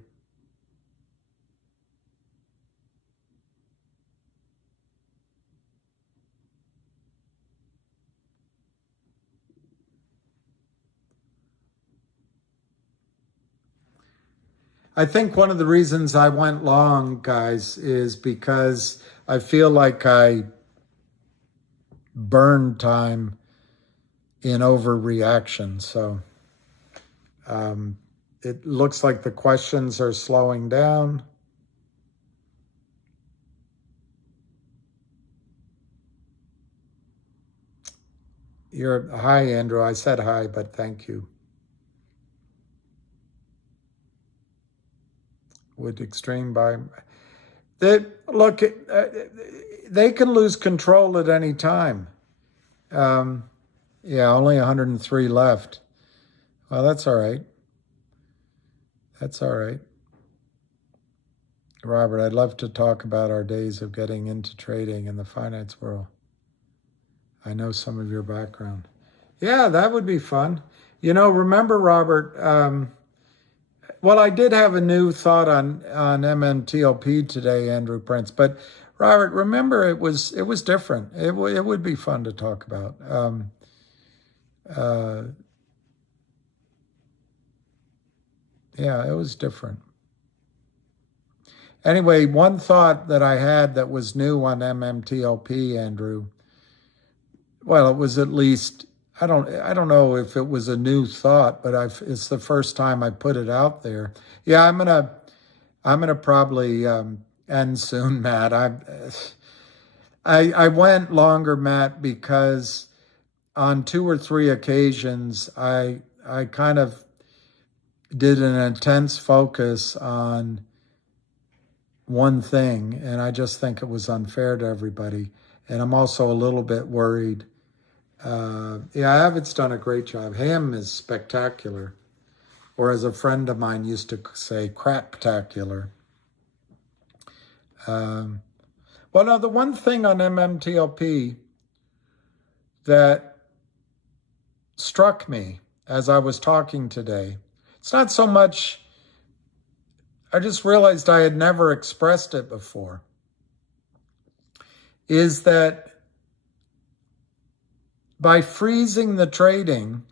I think one of the reasons I went long, guys, is because I feel like I burned time in overreaction. So it looks like the questions are slowing down. Hi, Andrew. I said hi, but thank you. Would Extreme buy? They can lose control at any time. Yeah, only 103 left. Well, that's all right. That's all right. Robert, I'd love to talk about our days of getting into trading in the finance world. I know some of your background. Yeah, that would be fun. Remember, Robert, well, I did have a new thought on MMTLP today, Andrew Prince. But Robert, remember, it was different. It would be fun to talk about. Yeah, it was different. Anyway, one thought that I had that was new on MMTLP, Andrew. Well, it was at least I don't know if it was a new thought, but it's the first time I put it out there. Yeah, I'm gonna probably end soon, Matt. I went longer, Matt, because on 2 or 3 occasions I kind of did an intense focus on one thing, and I just think it was unfair to everybody. And I'm also a little bit worried. Yeah, Avid's done a great job. Ham is spectacular, or as a friend of mine used to say, craptacular. Well, now the one thing on MMTLP that struck me as I was talking today, it's not so much, I just realized I had never expressed it before, is that by freezing the trading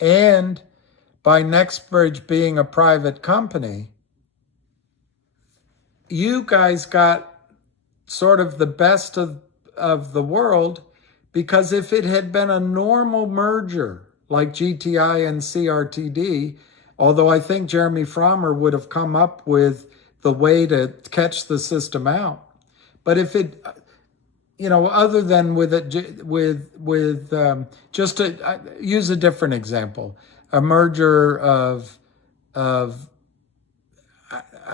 and by NextBridge being a private company, you guys got sort of the best of the world, because if it had been a normal merger like GTI and CRTD, although I think Jeremy Frommer would have come up with the way to catch the system out. But if it, other than just to use a different example, a merger of I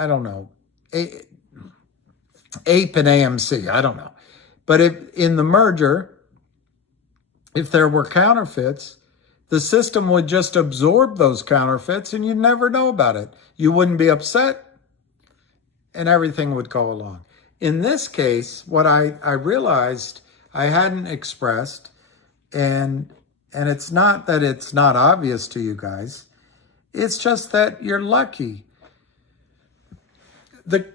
don't know, Ape and AMC, I don't know. But if in the merger, if there were counterfeits, the system would just absorb those counterfeits and you'd never know about it. You wouldn't be upset and everything would go along. In this case, what I realized I hadn't expressed, and it's not that it's not obvious to you guys, it's just that you're lucky. The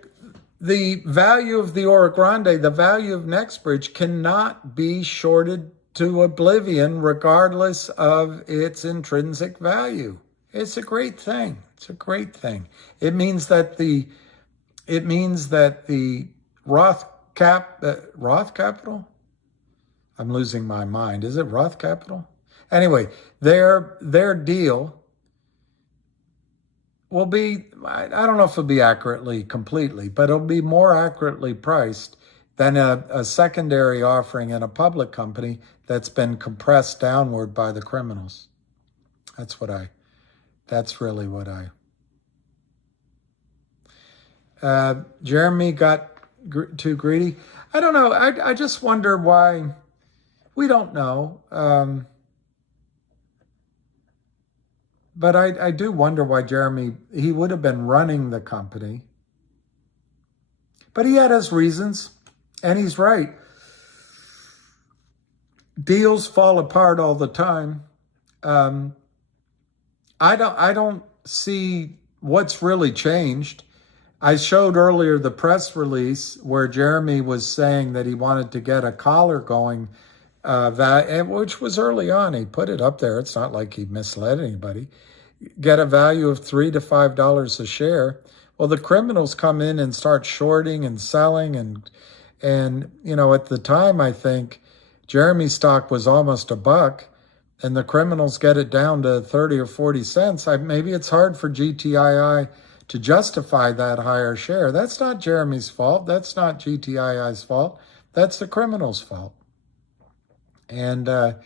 value of the Oro Grande, the value of NextBridge cannot be shorted to oblivion regardless of its intrinsic value. It's a great thing. It's a great thing. It means that the Roth Capital? I'm losing my mind. Is it Roth Capital? Anyway, their deal will be, I don't know if it'll be accurately, completely, but it'll be more accurately priced than a secondary offering in a public company that's been compressed downward by the criminals. That's really what Jeremy got too greedy. I don't know. I just wonder why. We don't know. But I do wonder why Jeremy, he would have been running the company. But he had his reasons, and he's right. Deals fall apart all the time. I don't see what's really changed. I showed earlier the press release where Jeremy was saying that he wanted to get a collar going, which was early on. He put it up there. It's not like he misled anybody. Get a value of $3 to $5 a share. Well, the criminals come in and start shorting and selling, and at the time I think Jeremy's stock was almost $1, and the criminals get it down to 30 or 40 cents. Maybe it's hard for GTII to justify that higher share. That's not Jeremy's fault. That's not GTII's fault. That's the criminals' fault. And the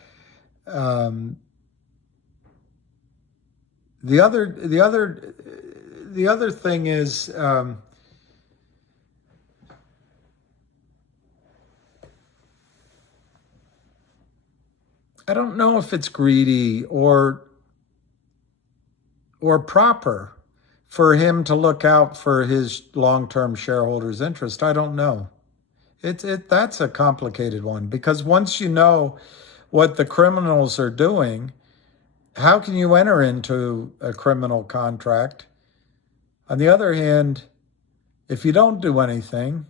other thing is, I don't know if it's greedy or proper for him to look out for his long-term shareholders' interest. I don't know. That's a complicated one, because once you know what the criminals are doing, how can you enter into a criminal contract? On the other hand, if you don't do anything,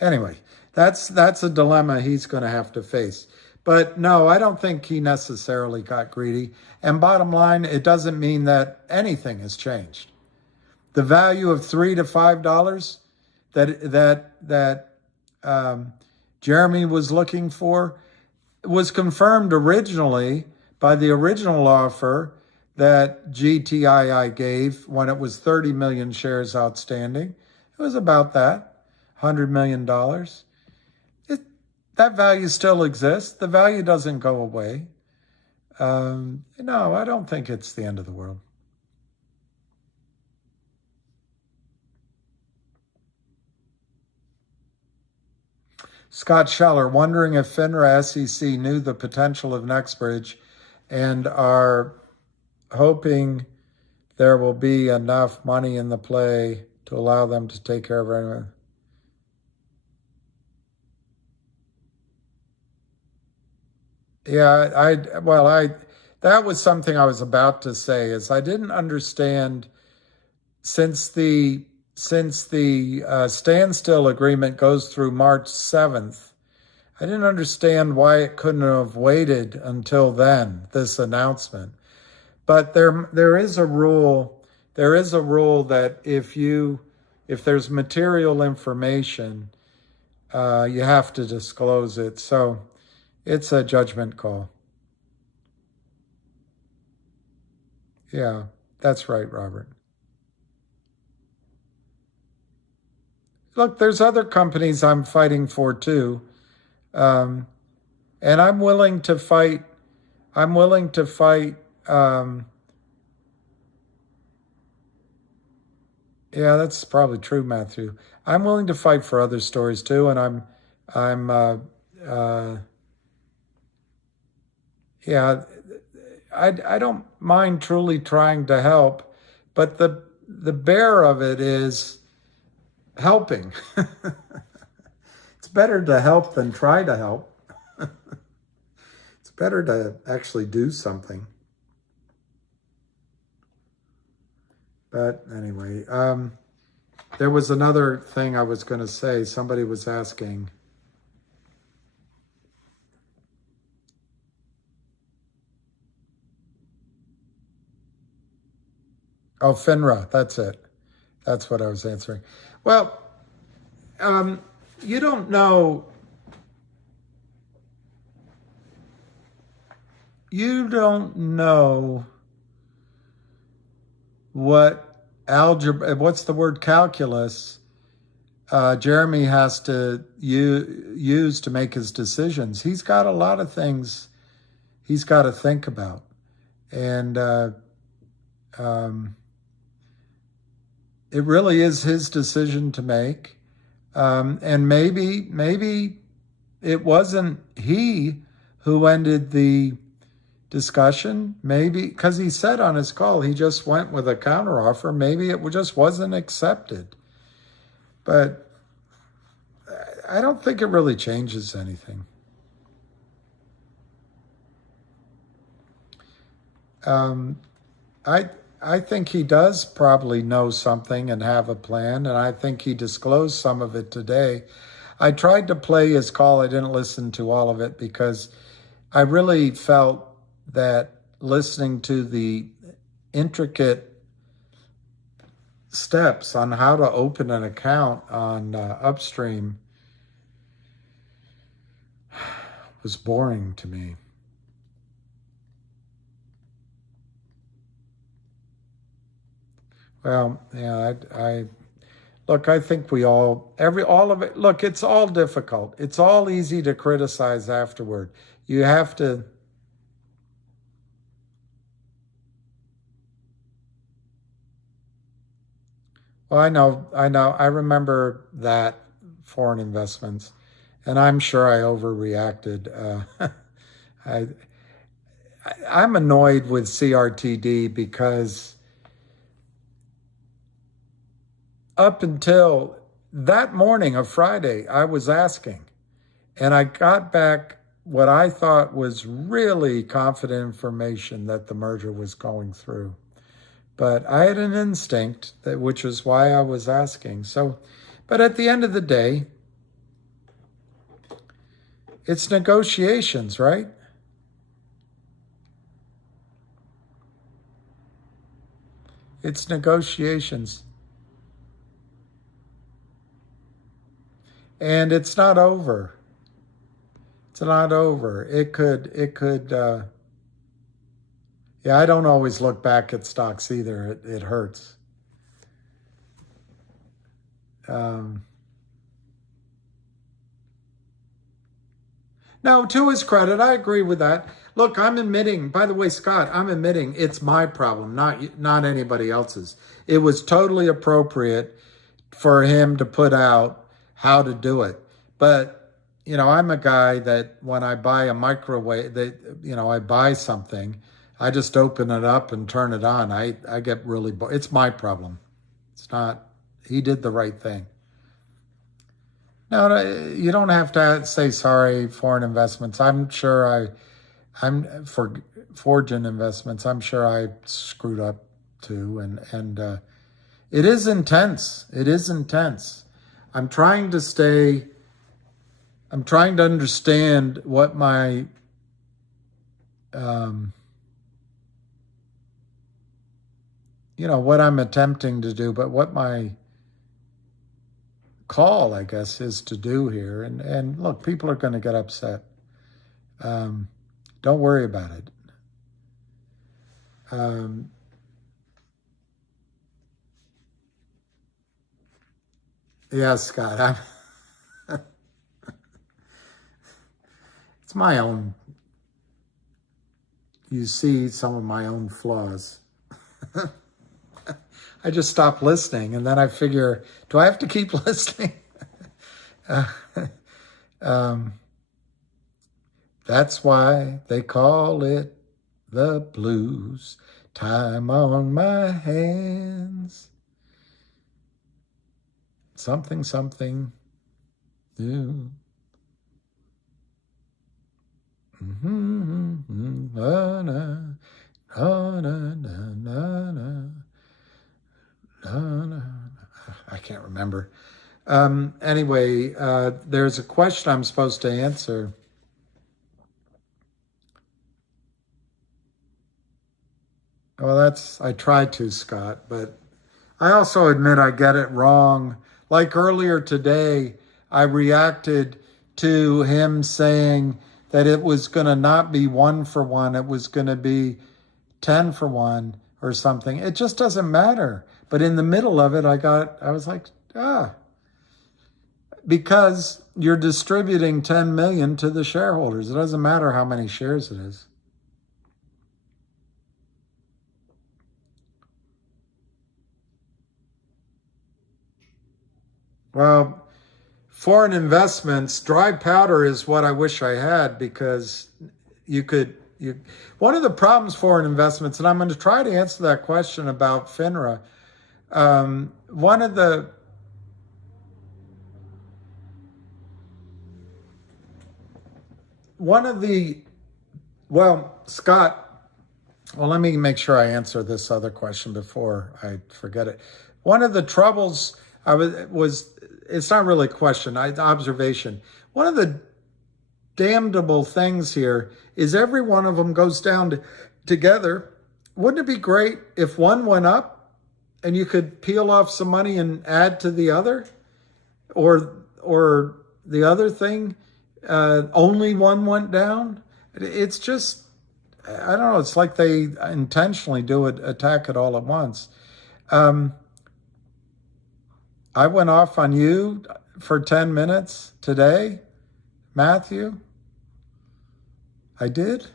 anyway, that's a dilemma he's going to have to face. But no, I don't think he necessarily got greedy. And bottom line, it doesn't mean that anything has changed. The value of $3 to $5 that Jeremy was looking for, was confirmed originally by the original offer that GTII gave when it was 30 million shares outstanding. It was about that, $100 million. That value still exists. The value doesn't go away. No, I don't think it's the end of the world. Scott Scheller, wondering if FINRA SEC knew the potential of NextBridge and are hoping there will be enough money in the play to allow them to take care of everyone. Yeah, that was something I was about to say, is I didn't understand, since the standstill agreement goes through March 7th, I didn't understand why it couldn't have waited until then, this announcement. But there is a rule that if there's material information, you have to disclose it. So it's a judgment call. Yeah, that's right, Robert. Look, there's other companies I'm fighting for too. And I'm willing to fight. Yeah, that's probably true, Matthew. I'm willing to fight for other stories too. And I don't mind truly trying to help, but the bear of it is helping. It's better to help than try to help. It's better to actually do something. But anyway, there was another thing I was going to say. Somebody was asking. Oh, FINRA, that's it. That's what I was answering. Well, you don't know. You don't know what algebra, what's the word, calculus, Jeremy has to use to make his decisions. He's got a lot of things he's got to think about. And it really is his decision to make. And maybe it wasn't he who ended the discussion. Maybe, because he said on his call he just went with a counteroffer. Maybe it just wasn't accepted. But I don't think it really changes anything. I think he does probably know something and have a plan, and I think he disclosed some of it today. I tried to play his call. I didn't listen to all of it because I really felt that listening to the intricate steps on how to open an account on Upstream was boring to me. Well, yeah, I think we all of it, look, it's all difficult. It's all easy to criticize afterward. You have to, well, I know, I remember that foreign investments, and I'm sure I overreacted. I'm annoyed with CRTD because up until that morning of Friday, I was asking, and I got back what I thought was really confident information that the merger was going through. But I had an instinct, which is why I was asking. So, but at the end of the day, it's negotiations, right? It's negotiations. And it's not over. It's not over. Yeah, I don't always look back at stocks either. It hurts. No, to his credit, I agree with that. Look, I'm admitting, by the way, Scott, I'm admitting it's my problem, not anybody else's. It was totally appropriate for him to put out how to do it. But, you know, I'm a guy that when I buy a microwave, I buy something, I just open it up and turn it on. I get really bored. It's my problem. It's not, he did the right thing. No, you don't have to say sorry, foreign investments. I'm sure I'm for Fortune investments. I'm sure I screwed up too. And it is intense. It is intense. I'm trying to understand what my, what I'm attempting to do, but what my call, I guess, is to do here. And look, people are going to get upset. Don't worry about it. Yeah, Scott, it's my own, you see some of my own flaws. I just stop listening, and then I figure, do I have to keep listening? That's why they call it the blues. Time on my hands. Something, something new. Na, na, na, na, na, na. I can't remember. Anyway, there's a question I'm supposed to answer. Well, I tried to, Scott, but I also admit I get it wrong. Like earlier today, I reacted to him saying that it was going to not be 1 for 1, it was going to be 10 for 1 or something. It just doesn't matter. But in the middle of it, I was like, because you're distributing 10 million to the shareholders. It doesn't matter how many shares it is. Well, foreign investments, dry powder is what I wish I had, because one of the problems foreign investments, and I'm going to try to answer that question about FINRA. Scott, let me make sure I answer this other question before I forget it. One of the troubles it's not really a question, observation. One of the damnable things here is every one of them goes down together. Wouldn't it be great if one went up and you could peel off some money and add to the other? Or the other thing, only one went down? It's just, I don't know, it's like they intentionally attack it all at once. I went off on you for 10 minutes today, Matthew. I did?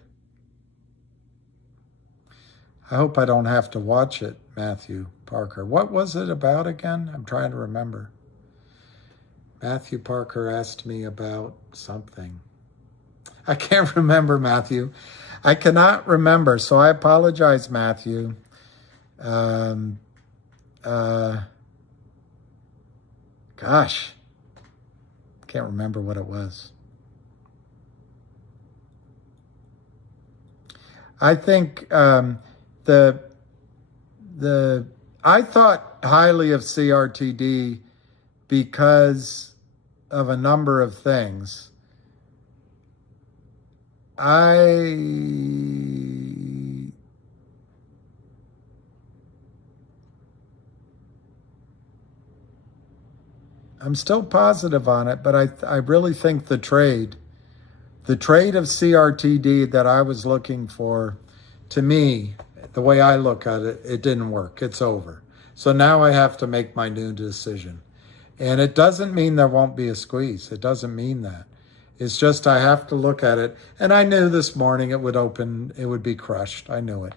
I hope I don't have to watch it, Matthew Parker. What was it about again? I'm trying to remember. Matthew Parker asked me about something. I can't remember, Matthew. I cannot remember, so I apologize, Matthew. Gosh, can't remember what it was. I think I thought highly of CRTD because of a number of things. I'm still positive on it, but I really think the The trade of CRTD that I was looking for, to me, the way I look at it, it didn't work. It's over. So now I have to make my new decision. And it doesn't mean there won't be a squeeze. It doesn't mean that. It's just I have to look at it. And I knew this morning it would open, it would be crushed. I knew it.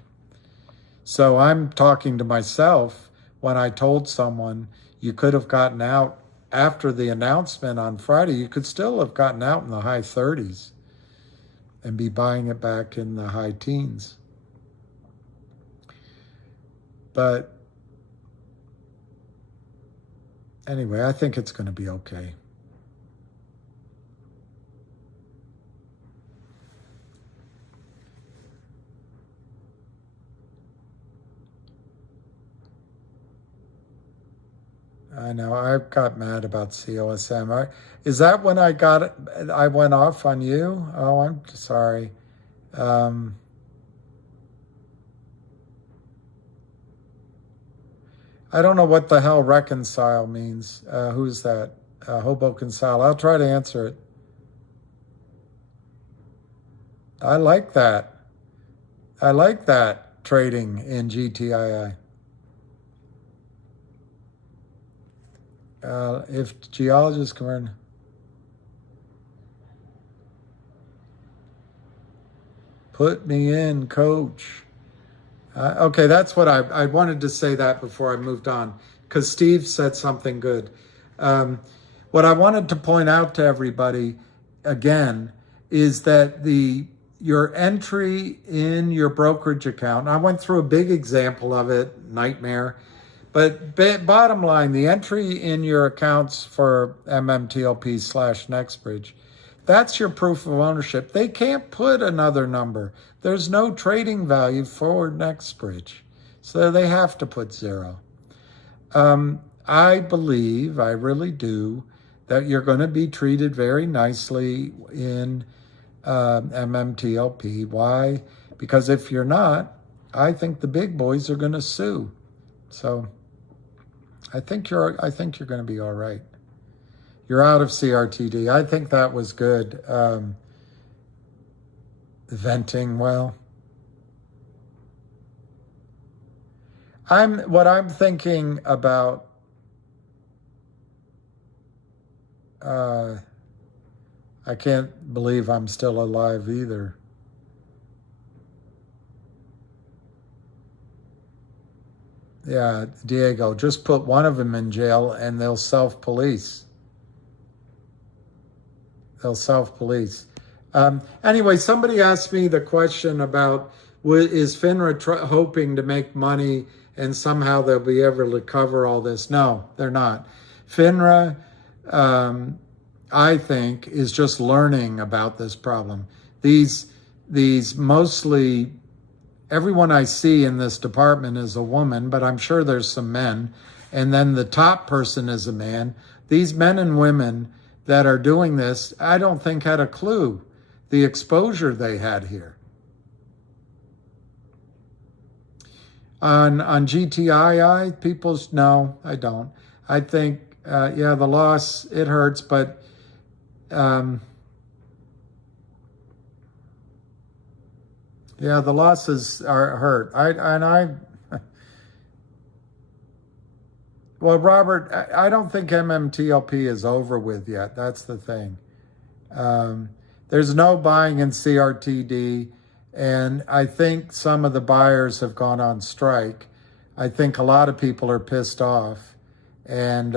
So I'm talking to myself when I told someone you could have gotten out after the announcement on Friday. You could still have gotten out in the high 30s and be buying it back in the high teens. But anyway, I think it's going to be okay. I know, I got mad about COSM. Is that when I went off on you? Oh, I'm sorry. I don't know what the hell reconcile means. Who's that? Hoboken Sal. I'll try to answer it. I like that. I like that trading in GTII. If geologists come in, put me in, coach. Okay, that's what I wanted to say that before I moved on, because Steve said something good. What I wanted to point out to everybody, again, is that your entry in your brokerage account, I went through a big example of it, nightmare, but bottom line, the entry in your accounts for MMTLP/NextBridge, that's your proof of ownership. They can't put another number. There's no trading value for NextBridge. So they have to put 0. I believe, I really do, that you're going to be treated very nicely in MMTLP. Why? Because if you're not, I think the big boys are going to sue. So I think you're going to be all right. You're out of CRTD. I think that was good. Venting, well, what I'm thinking about, I can't believe I'm still alive either. Yeah, Diego, just put one of them in jail and they'll self-police. They'll self-police. Anyway, somebody asked me the question about, is FINRA hoping to make money and somehow they'll be able to cover all this? No, they're not. FINRA, I think, is just learning about this problem. These mostly, everyone I see in this department is a woman, but I'm sure there's some men. And then the top person is a man. These men and women that are doing this, I don't think had a clue the exposure they had here. On GTII, people's, no, I don't. I think, yeah, the loss, it hurts, but yeah, the losses are hurt. Well, Robert, I don't think MMTLP is over with yet. That's the thing. There's no buying in CRTD, and I think some of the buyers have gone on strike. I think a lot of people are pissed off. And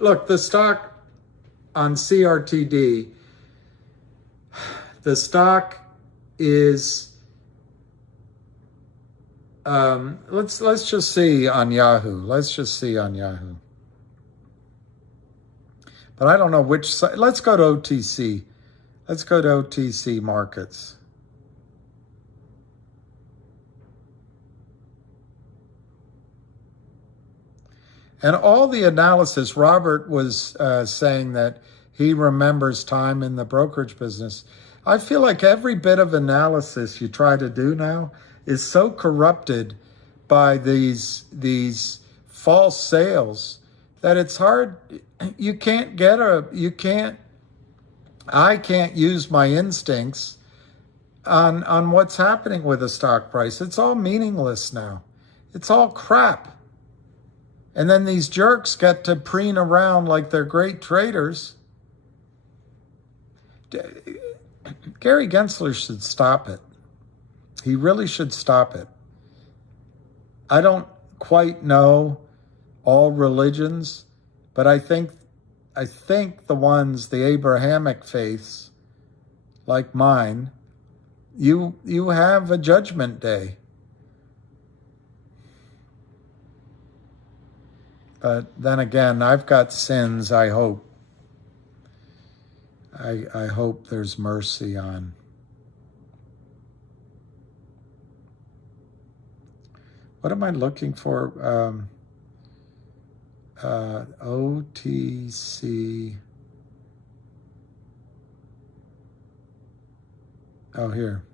look, the stock on CRTD, the stock is, let's just see on Yahoo. Let's just see on Yahoo. But I don't know which side. Let's go to OTC. Let's go to OTC markets. And all the analysis, Robert was saying that he remembers time in the brokerage business. I feel like every bit of analysis you try to do now is so corrupted by these false sales that it's hard. You can't get I can't use my instincts on what's happening with the stock price. It's all meaningless now. It's all crap. And then these jerks get to preen around like they're great traders. Gary Gensler should stop it. He really should stop it. I don't quite know all religions, but I think the ones, the Abrahamic faiths, like mine, you have a judgment day. But then again, I've got sins, I hope. I hope there's mercy on. What am I looking for? OTC. Oh, here.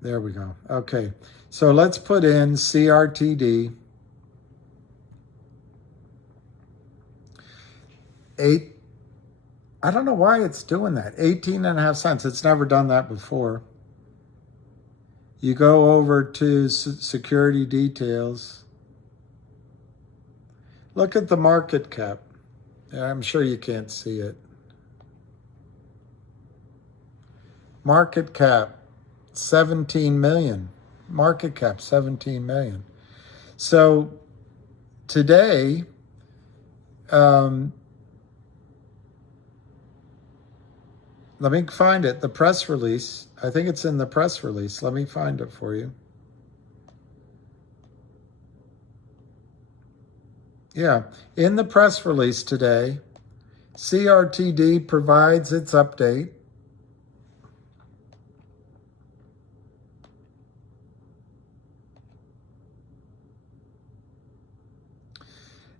There we go. Okay. So let's put in CRTD. 8. I don't know why it's doing that. 18.5 cents. It's never done that before. You go over to security details. Look at the market cap. I'm sure you can't see it. Market cap, 17 million. Market cap, 17 million. So today, let me find it, the press release. I think it's in the press release. Let me find it for you. Yeah, in the press release today, CRTD provides its update.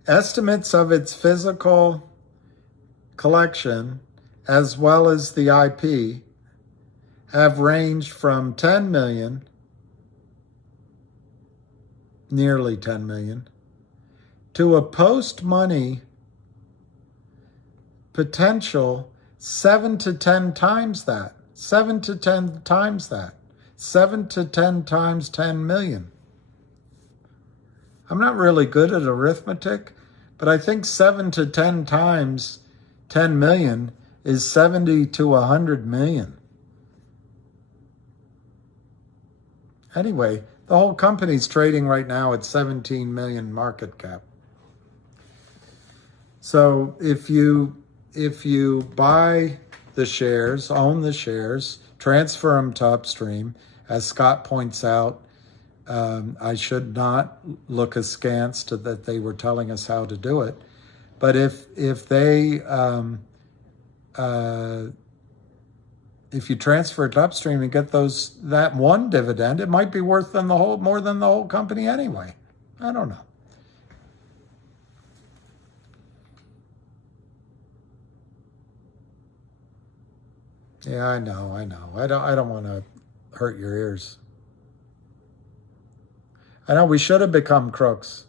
Estimates of its physical collection, as well as the IP, have ranged from 10 million, nearly 10 million, to a post-money potential 7 to 10 times that. 7 to 10 times that. 7 to 10 times 10 million. I'm not really good at arithmetic, but I think 7 to 10 times 10 million is 70 to 100 million. Anyway, the whole company's trading right now at 17 million market cap. So if you buy the shares, own the shares, transfer them to Upstream, as Scott points out, I should not look askance to that they were telling us how to do it. But if you transfer it to Upstream and get that one dividend, it might be worth more than the whole company anyway. I don't know. Yeah, I know. I don't want to hurt your ears. I know we should have become crooks.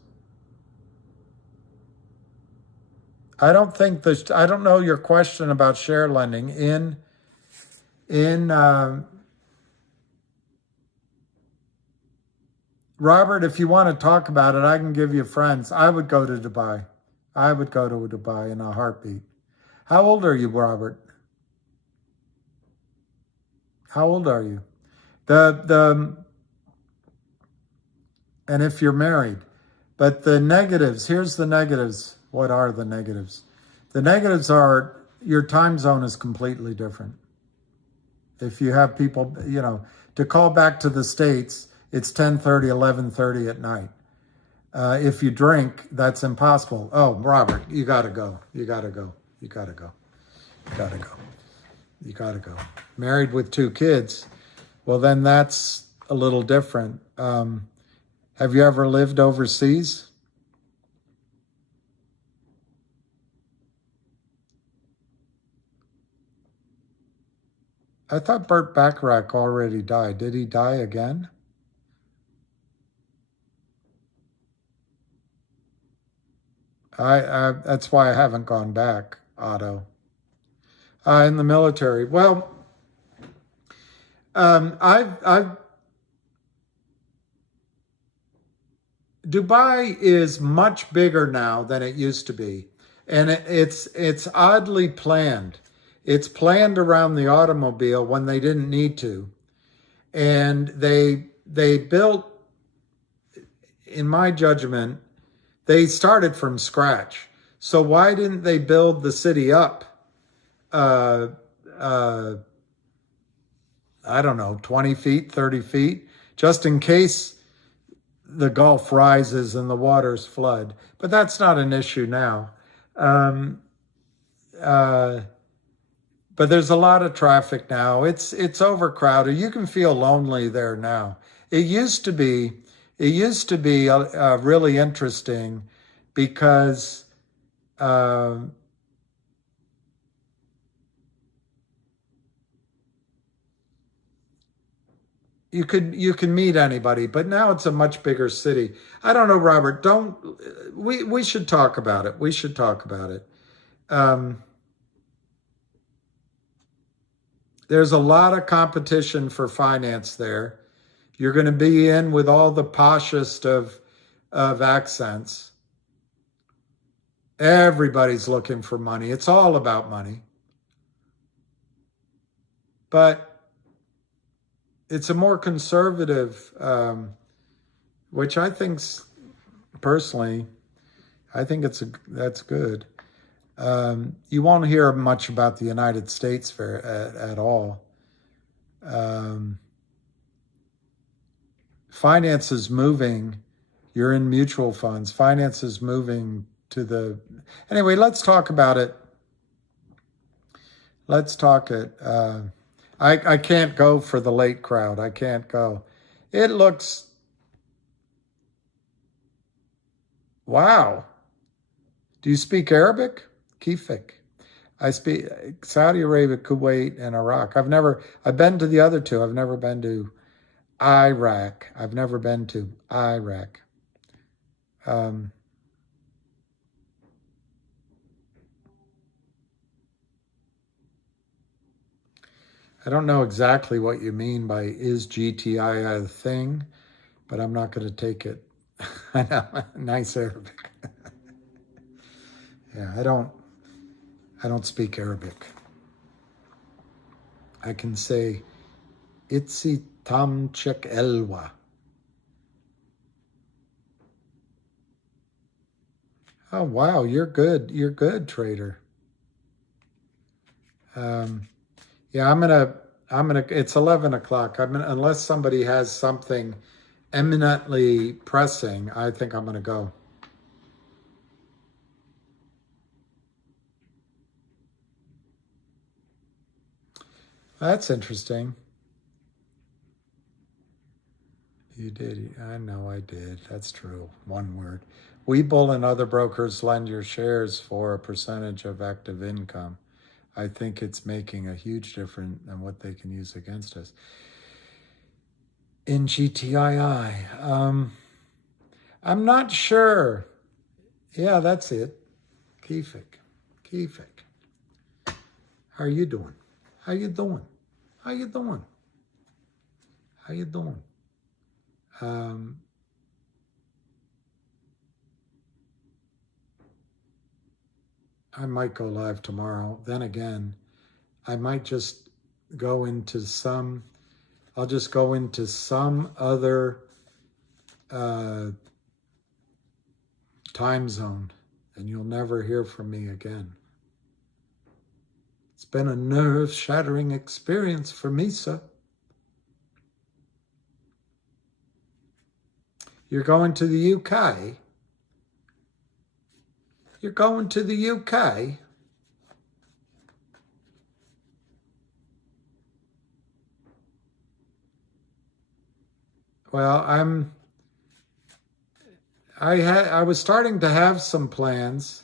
I don't know your question about share lending Robert, if you want to talk about it, I can give you friends. I would go to Dubai. I would go to Dubai in a heartbeat. How old are you, Robert? How old are you? And if you're married. But the negatives, here's the negatives. What are the negatives? The negatives are your time zone is completely different. If you have people, to call back to the States, it's 10:30, 11:30 at night. If you drink, that's impossible. Oh, Robert, you got to go. You got to go. You got to go. You got to go. You got to go. Married with 2 kids, well, then that's a little different. Have you ever lived overseas? I thought Burt Bacharach already died. Did he die again? That's why I haven't gone back, Otto. In the military. Well, Dubai is much bigger now than it used to be, and it's oddly planned. It's planned around the automobile when they didn't need to, and they built, in my judgment, they started from scratch. So why didn't they build the city up? I don't know, 20 feet, 30 feet, just in case the Gulf rises and the waters flood. But that's not an issue now. But there's a lot of traffic now. It's overcrowded. You can feel lonely there now. It used to be really interesting because you can meet anybody, but now it's a much bigger city. I don't know, Robert. We should talk about it. We should talk about it. There's a lot of competition for finance there. You're going to be in with all the poshest of accents. Everybody's looking for money. It's all about money. But it's a more conservative, which I think's, personally, I think that's good. You won't hear much about the United States at all. Finance is moving. You're in mutual funds. Finance is moving to the... Anyway, let's talk about it. Let's talk it. I can't go for the late crowd. I can't go. It looks... Wow. Do you speak Arabic? Kifik. I speak Saudi Arabia, Kuwait, and Iraq. I've been to the other two. I've never been to Iraq. I've never been to Iraq. I don't know exactly what you mean by is GTII a thing, but I'm not going to take it. I know, nice Arabic. Yeah, I don't speak Arabic. I can say Itzi Tam Chek Elwa. Oh wow, you're good. You're good, trader. Yeah, I'm gonna. It's 11 o'clock. Unless somebody has something eminently pressing, I think I'm gonna go. That's interesting. You did. I know I did. That's true. One word. Webull and other brokers lend your shares for a percentage of active income. I think it's making a huge difference in what they can use against us. In GTII, I'm not sure. Yeah, that's it. Kifik. How are you doing? How you doing? How you doing? How you doing? I might go live tomorrow. Then again, I might just go into I'll just go into some other time zone, and you'll never hear from me again. It's been a nerve-shattering experience for me, sir. You're going to the UK? You're going to the UK? Well, I was starting to have some plans.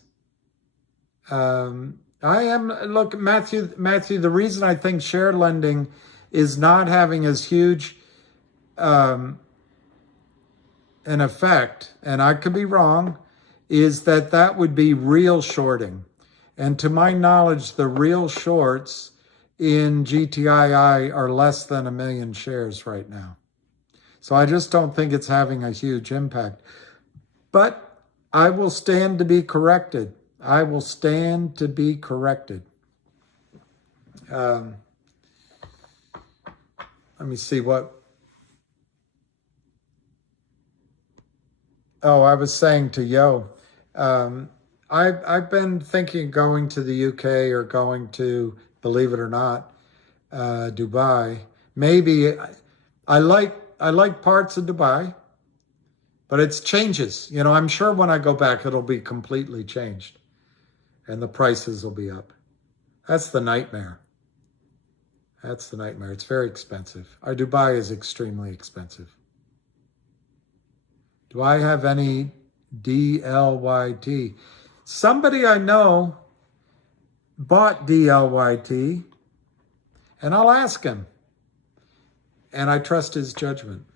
Look, Matthew, the reason I think share lending is not having as huge an effect, and I could be wrong, is that that would be real shorting. And to my knowledge, the real shorts in GTII are less than 1 million shares right now. So I just don't think it's having a huge impact. But I will stand to be corrected. I will stand to be corrected. Let me see what... Oh, I was saying to Yo, I've been thinking of going to the UK or going to, believe it or not, Dubai. Maybe I like parts of Dubai, but it's changes. You know, I'm sure when I go back, it'll be completely changed and the prices will be up. That's the nightmare. That's the nightmare. It's very expensive. Our Dubai is extremely expensive. Do I have any DLYT? Somebody I know bought DLYT, and I'll ask him. And I trust his judgment.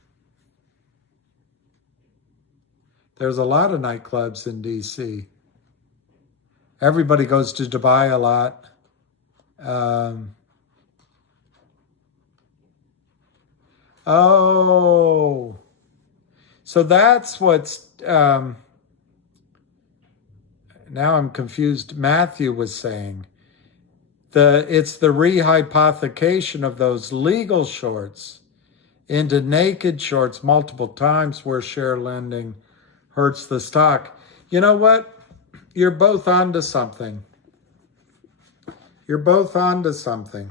There's a lot of nightclubs in DC. Everybody goes to Dubai a lot. Oh, so that's what's, now I'm confused. Matthew was saying it's the rehypothecation of those legal shorts into naked shorts multiple times where share lending hurts the stock. You know what? You're both onto something. You're both onto something.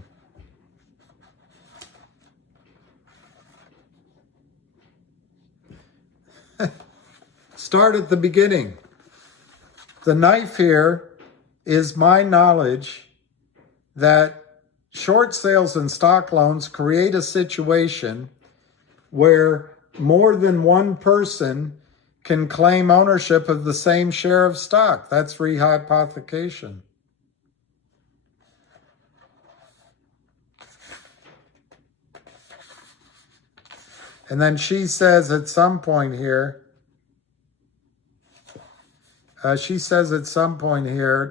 Start at the beginning. The knife here is my knowledge that short sales and stock loans create a situation where more than one person can claim ownership of the same share of stock. That's rehypothecation. And then she says at some point here,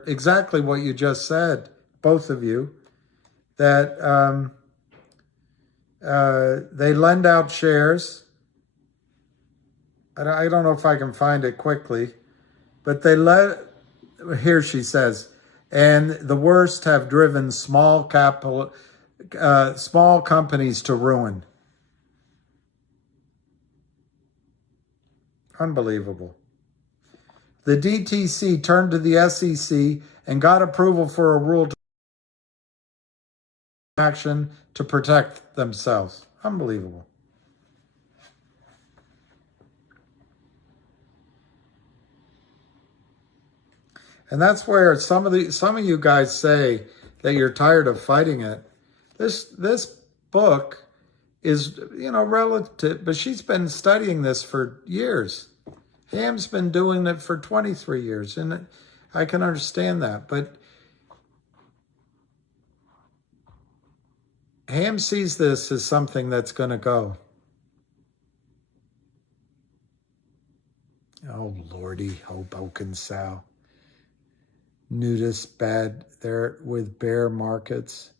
exactly what you just said, both of you, that they lend out shares. I don't know if I can find it quickly, but here she says, and the worst have driven small companies to ruin. Unbelievable. The DTC turned to the SEC and got approval for a rule to action to protect themselves. Unbelievable. And that's where some of you guys say that you're tired of fighting it. This book is, relative, but she's been studying this for years. Ham's been doing it for 23 years, and I can understand that. But Ham sees this as something that's going to go. Oh, Lordy, Hoboken Sow. Nudist bad there with bear markets.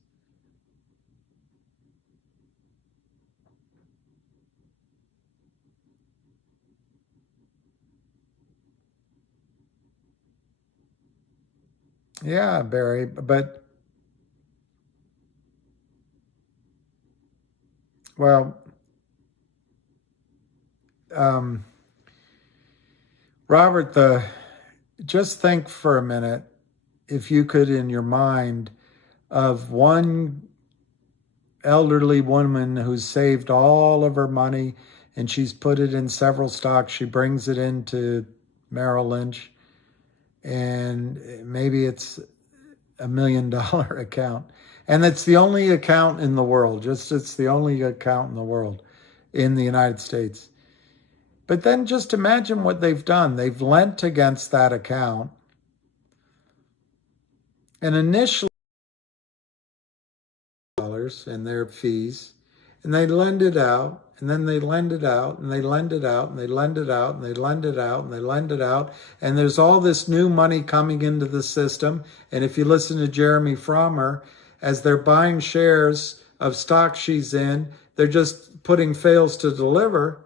Yeah, Barry, but, well, Robert, just think for a minute, if you could, in your mind, of one elderly woman who's saved all of her money and she's put it in several stocks. She brings it into Merrill Lynch, and maybe it's $1 million account. And it's the only account in the world. It's the only account in the world in the United States. But then just imagine what they've done. They've lent against that account. And initially, dollars in their fees, and they lend it out, and then they lend it out, and they lend it out, and they lend it out, and they lend it out, and they lend it out, and there's all this new money coming into the system. And if you listen to Jeremy Frommer, as they're buying shares of stock she's in, they're just putting fails to deliver.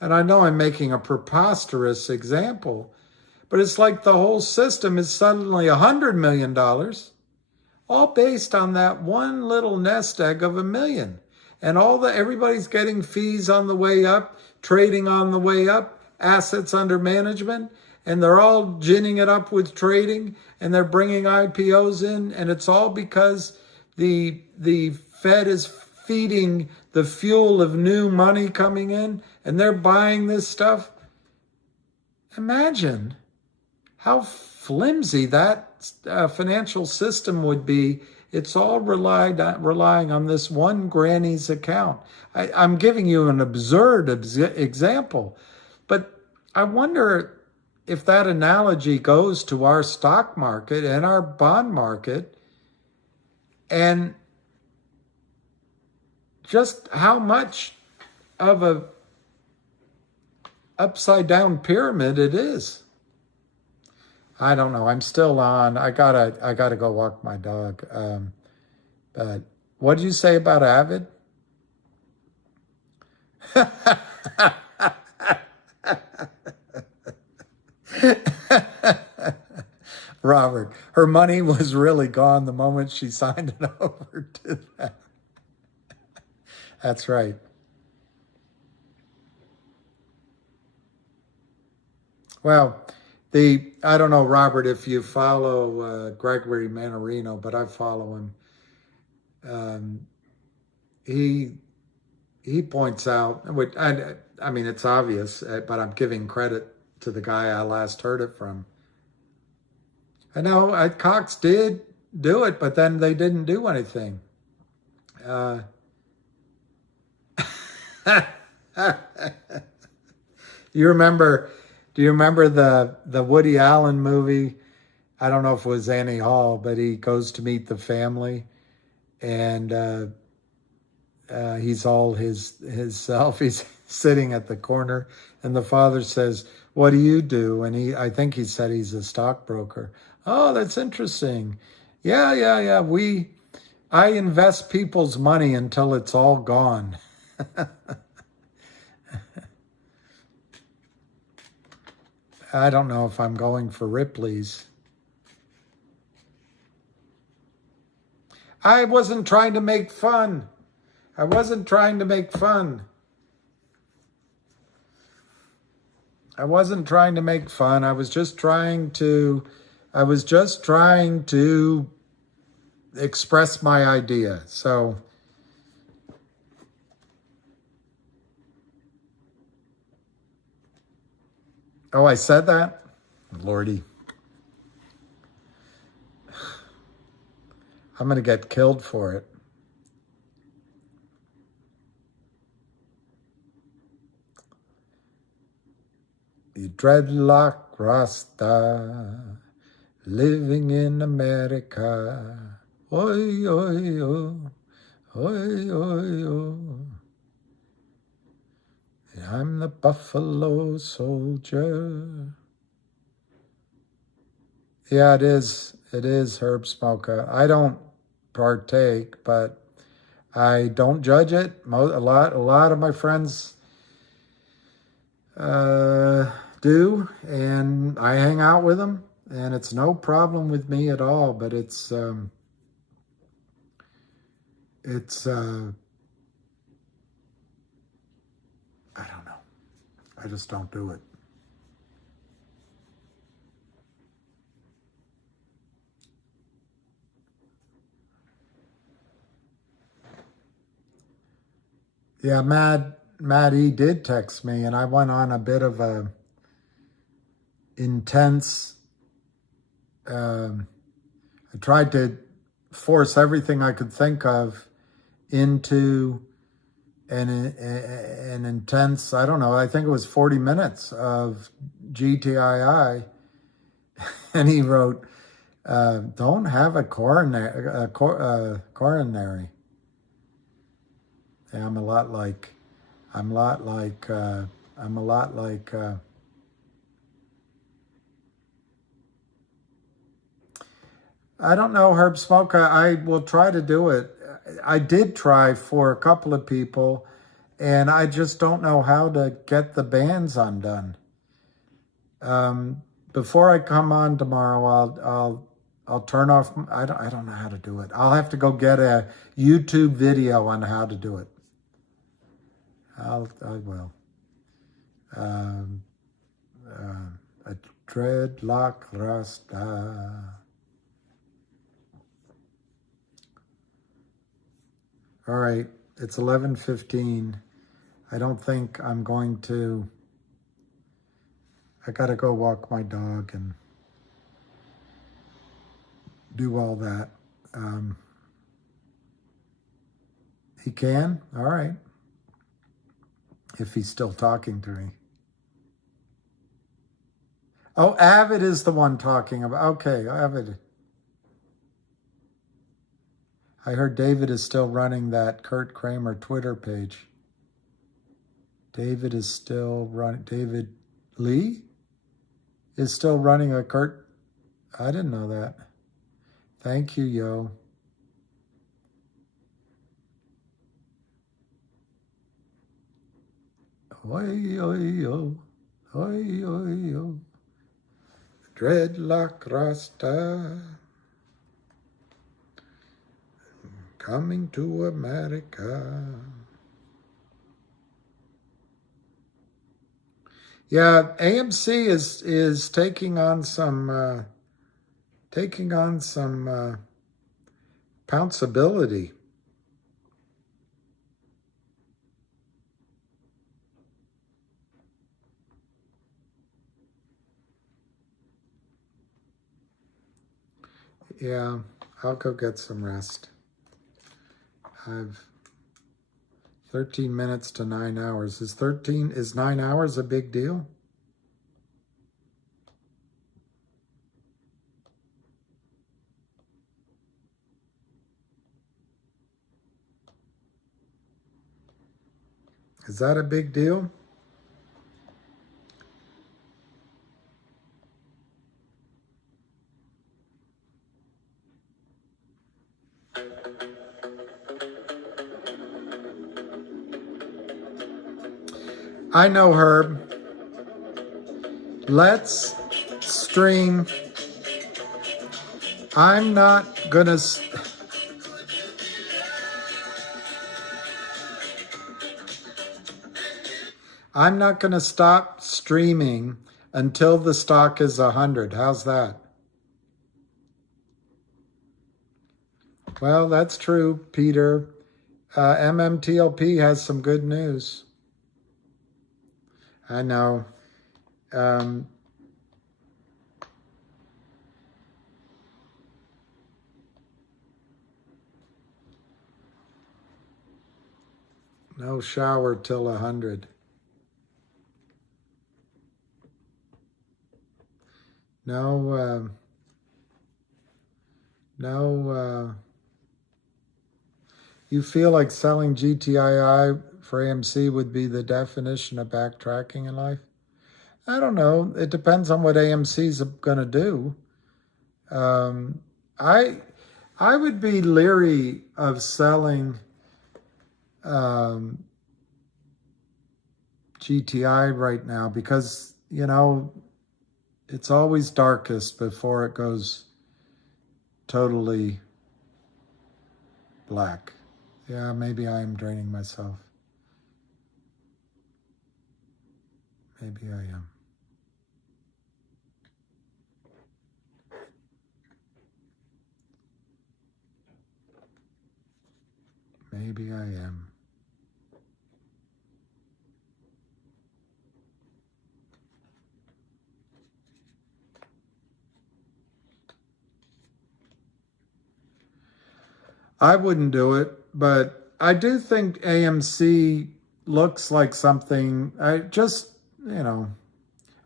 And I know I'm making a preposterous example, but it's like the whole system is suddenly $100 million, all based on that one little nest egg of $1 million. And everybody's getting fees on the way up, trading on the way up, assets under management, and they're all ginning it up with trading, and they're bringing IPOs in, and it's all because the Fed is feeding the fuel of new money coming in, and they're buying this stuff. Imagine how flimsy that financial system would be. It's all relying on this one granny's account. I'm giving you an absurd example, but I wonder if that analogy goes to our stock market and our bond market, and just how much of a upside down pyramid it is. I don't know. I'm still on. I gotta go walk my dog. But what did you say about Avid? Robert, her money was really gone the moment she signed it over to that. That's right. Well, I don't know, Robert, if you follow Gregory Mannarino, but I follow him. He points out, which I mean, it's obvious, but I'm giving credit to the guy I last heard it from. I know Cox did do it, but then they didn't do anything. Do you remember the Woody Allen movie? I don't know if it was Annie Hall, but he goes to meet the family, and he's all his self. He's sitting at the corner, and the father says, "What do you do?" And I think he said he's a stockbroker. Oh, that's interesting. Yeah. I invest people's money until it's all gone. I don't know if I'm going for Ripley's. I wasn't trying to make fun. I wasn't trying to make fun. I wasn't trying to make fun. I was just trying to express my idea. So oh, I said that? Lordy. I'm going to get killed for it. You dreadlock Rasta, living in America. Oi, oi, oi, oi, oi, oi. I'm the Buffalo Soldier. Yeah, it is. It is Herb Smoka. I don't partake, but I don't judge it. A lot of my friends do, and I hang out with them, and it's no problem with me at all. But it's I don't know. I just don't do it. Yeah, Matt E. did text me, and I went on a bit of a intense, I tried to force everything I could think of into an intense, I don't know, I think it was 40 minutes of GTII. And he wrote, don't have a coronary. Yeah, I'm a lot like I'm a lot like, I don't know, Herb Smoke. I will try to do it. I did try for a couple of people, and I just don't know how to get the bands undone. Before I come on tomorrow, I'll turn off. I don't know how to do it. I'll have to go get a YouTube video on how to do it. I will. A dreadlock rasta. All right, it's 11:15. I don't think I'm going to. I gotta go walk my dog and do all that. He can? All right. If he's still talking to me. Oh, Avid is the one talking about. Okay, Avid. I heard David is still running that Kurt Kramer Twitter page. David is still running. David Lee is still running a Kurt. I didn't know that. Thank you, yo. Oi, oi, yo. Oi, oi, yo. Dreadlock Rasta. Coming to America. Yeah, AMC is taking on some pounceability. Yeah, I'll go get some rest. I've 13 minutes to 9 hours. Is 9 hours a big deal? Is that a big deal? I know, Herb. Let's stream. I'm not gonna. I'm not gonna stop streaming until the stock is 100. How's that? Well, that's true, Peter. MMTLP has some good news. I know. No shower till 100. No, you feel like selling GTII for AMC would be the definition of backtracking in life? I don't know. It depends on what AMC's going to do. I would be leery of selling GTI right now because, you know, it's always darkest before it goes totally black. Yeah, maybe I am draining myself. Maybe I am. Maybe I am. I wouldn't do it, but I do think AMC looks like something. I just, you know,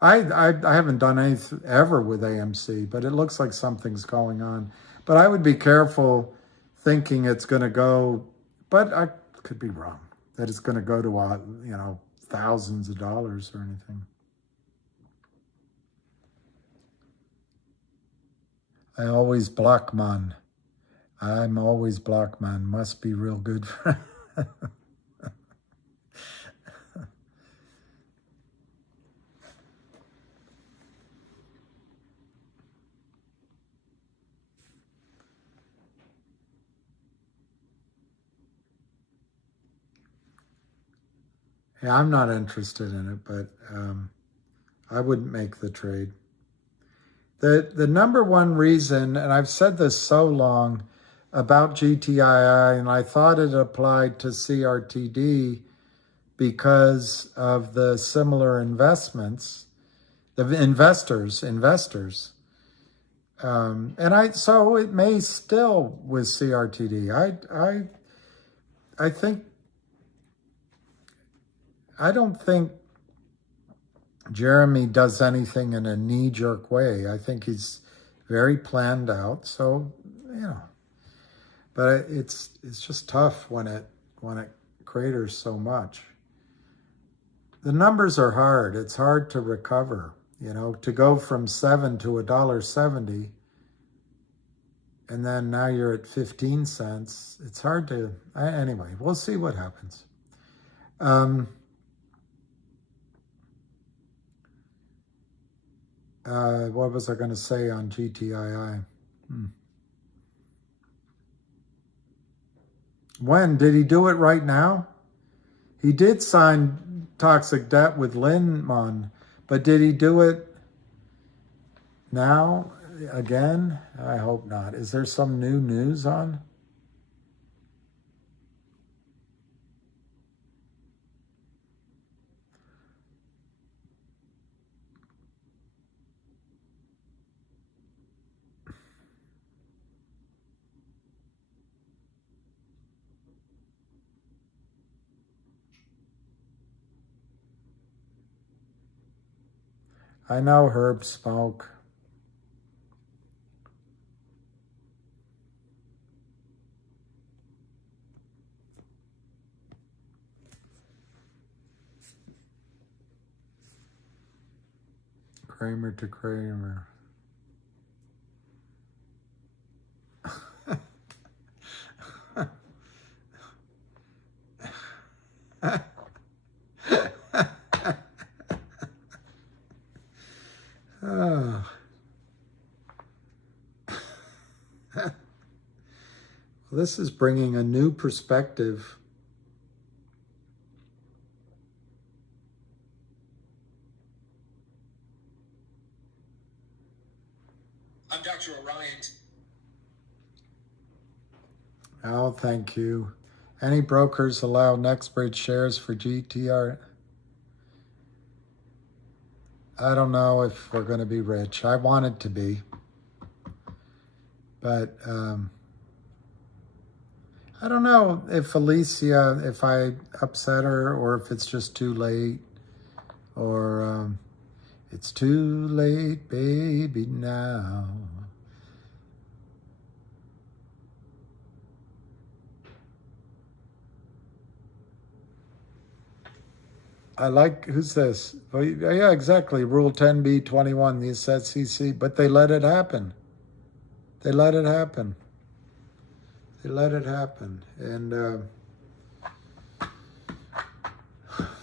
I haven't done anything ever with AMC, but it looks like something's going on. But I would be careful thinking it's going to go, but I could be wrong. that it's going to go to, you know, thousands of dollars or anything. I always block man. I'm always block man. Must be real good for Yeah, I'm not interested in it, but I wouldn't make the trade. The number one reason, and I've said this so long about GTII, and I thought it applied to CRTD because of the similar investments, the investors. So it may still with CRTD. I don't think Jeremy does anything in a knee-jerk way. I think he's very planned out. So, you know, but it's just tough when it craters so much. The numbers are hard. It's hard to recover. You know, to go from $7 to $1.70, and then now you're at 15 cents. It's hard to. Anyway, we'll see what happens. What was I going to say on GTII? When? Did he do it right now? He did sign toxic debt with Lindman, but did he do it now again? I hope not. Is there some new news on? I know Herb Smoke. Kramer to Kramer. Oh. Well, this is bringing a new perspective. I'm Dr. Orion. Oh, thank you. Any brokers allow NextBridge shares for GTR? I don't know if we're going to be rich. I want it to be. But I don't know if Alicia, if I upset her, or if it's just too late, or it's too late, baby, now. I like, who's this? Oh, yeah, exactly. Rule 10B21, the SEC, but they let it happen. They let it happen. They let it happen. And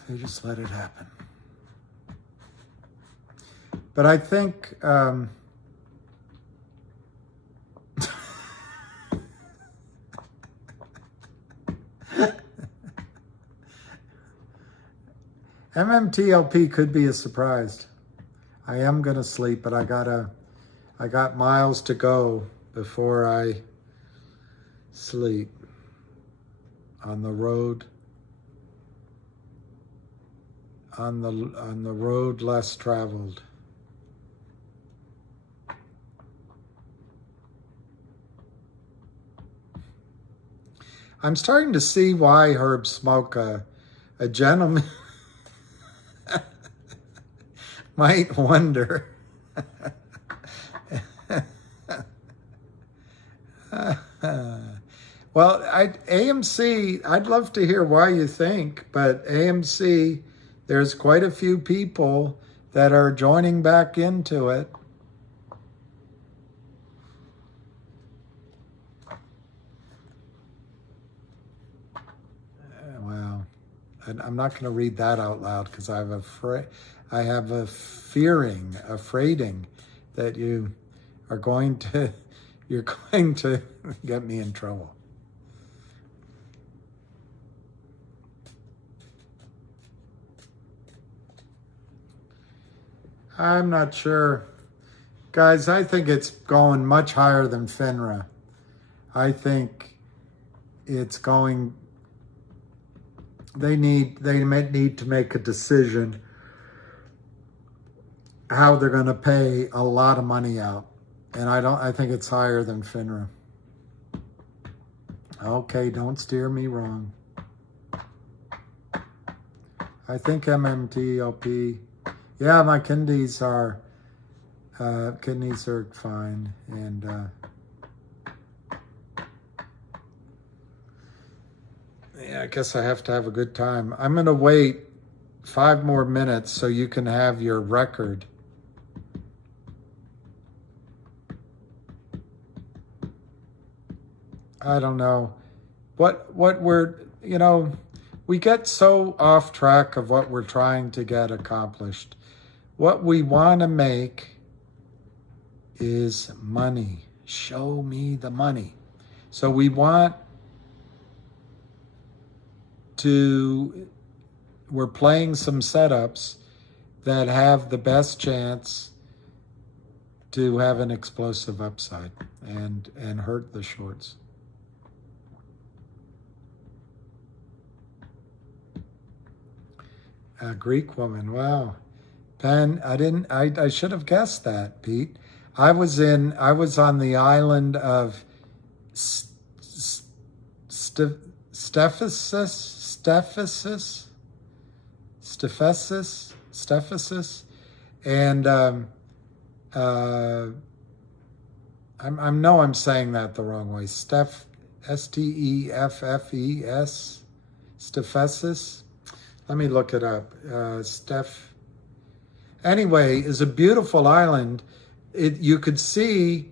they just let it happen. But I think MMTLP could be a surprise. I am gonna sleep, but I got miles to go before I sleep on the road. On the road less traveled. I'm starting to see why Herb Smoke, a gentleman, might wonder. Well, AMC, I'd love to hear why you think, but AMC, there's quite a few people that are joining back into it. Wow. And I'm not going to read that out loud because I have a afraiding that you are going to, you're going to get me in trouble. I'm not sure. Guys, I think it's going much higher than FINRA. I think it's going, they might need to make a decision how they're going to pay a lot of money out. And I think it's higher than FINRA. Okay, don't steer me wrong. I think MMTLP, yeah, my kidneys are fine. And yeah, I guess I have to have a good time. I'm going to wait 5 more minutes so you can have your record. I don't know. What we're, you know, we get so off track of what we're trying to get accomplished. What we want to make is money. Show me the money. So we want to, we're playing some setups that have the best chance to have an explosive upside and hurt the shorts. A Greek woman, wow. Penn, I should have guessed that, Pete. I was on the island of Stephasis, and I know I'm saying that the wrong way. Steffes, Stephasis. Let me look it up. Anyway, is a beautiful island. You could see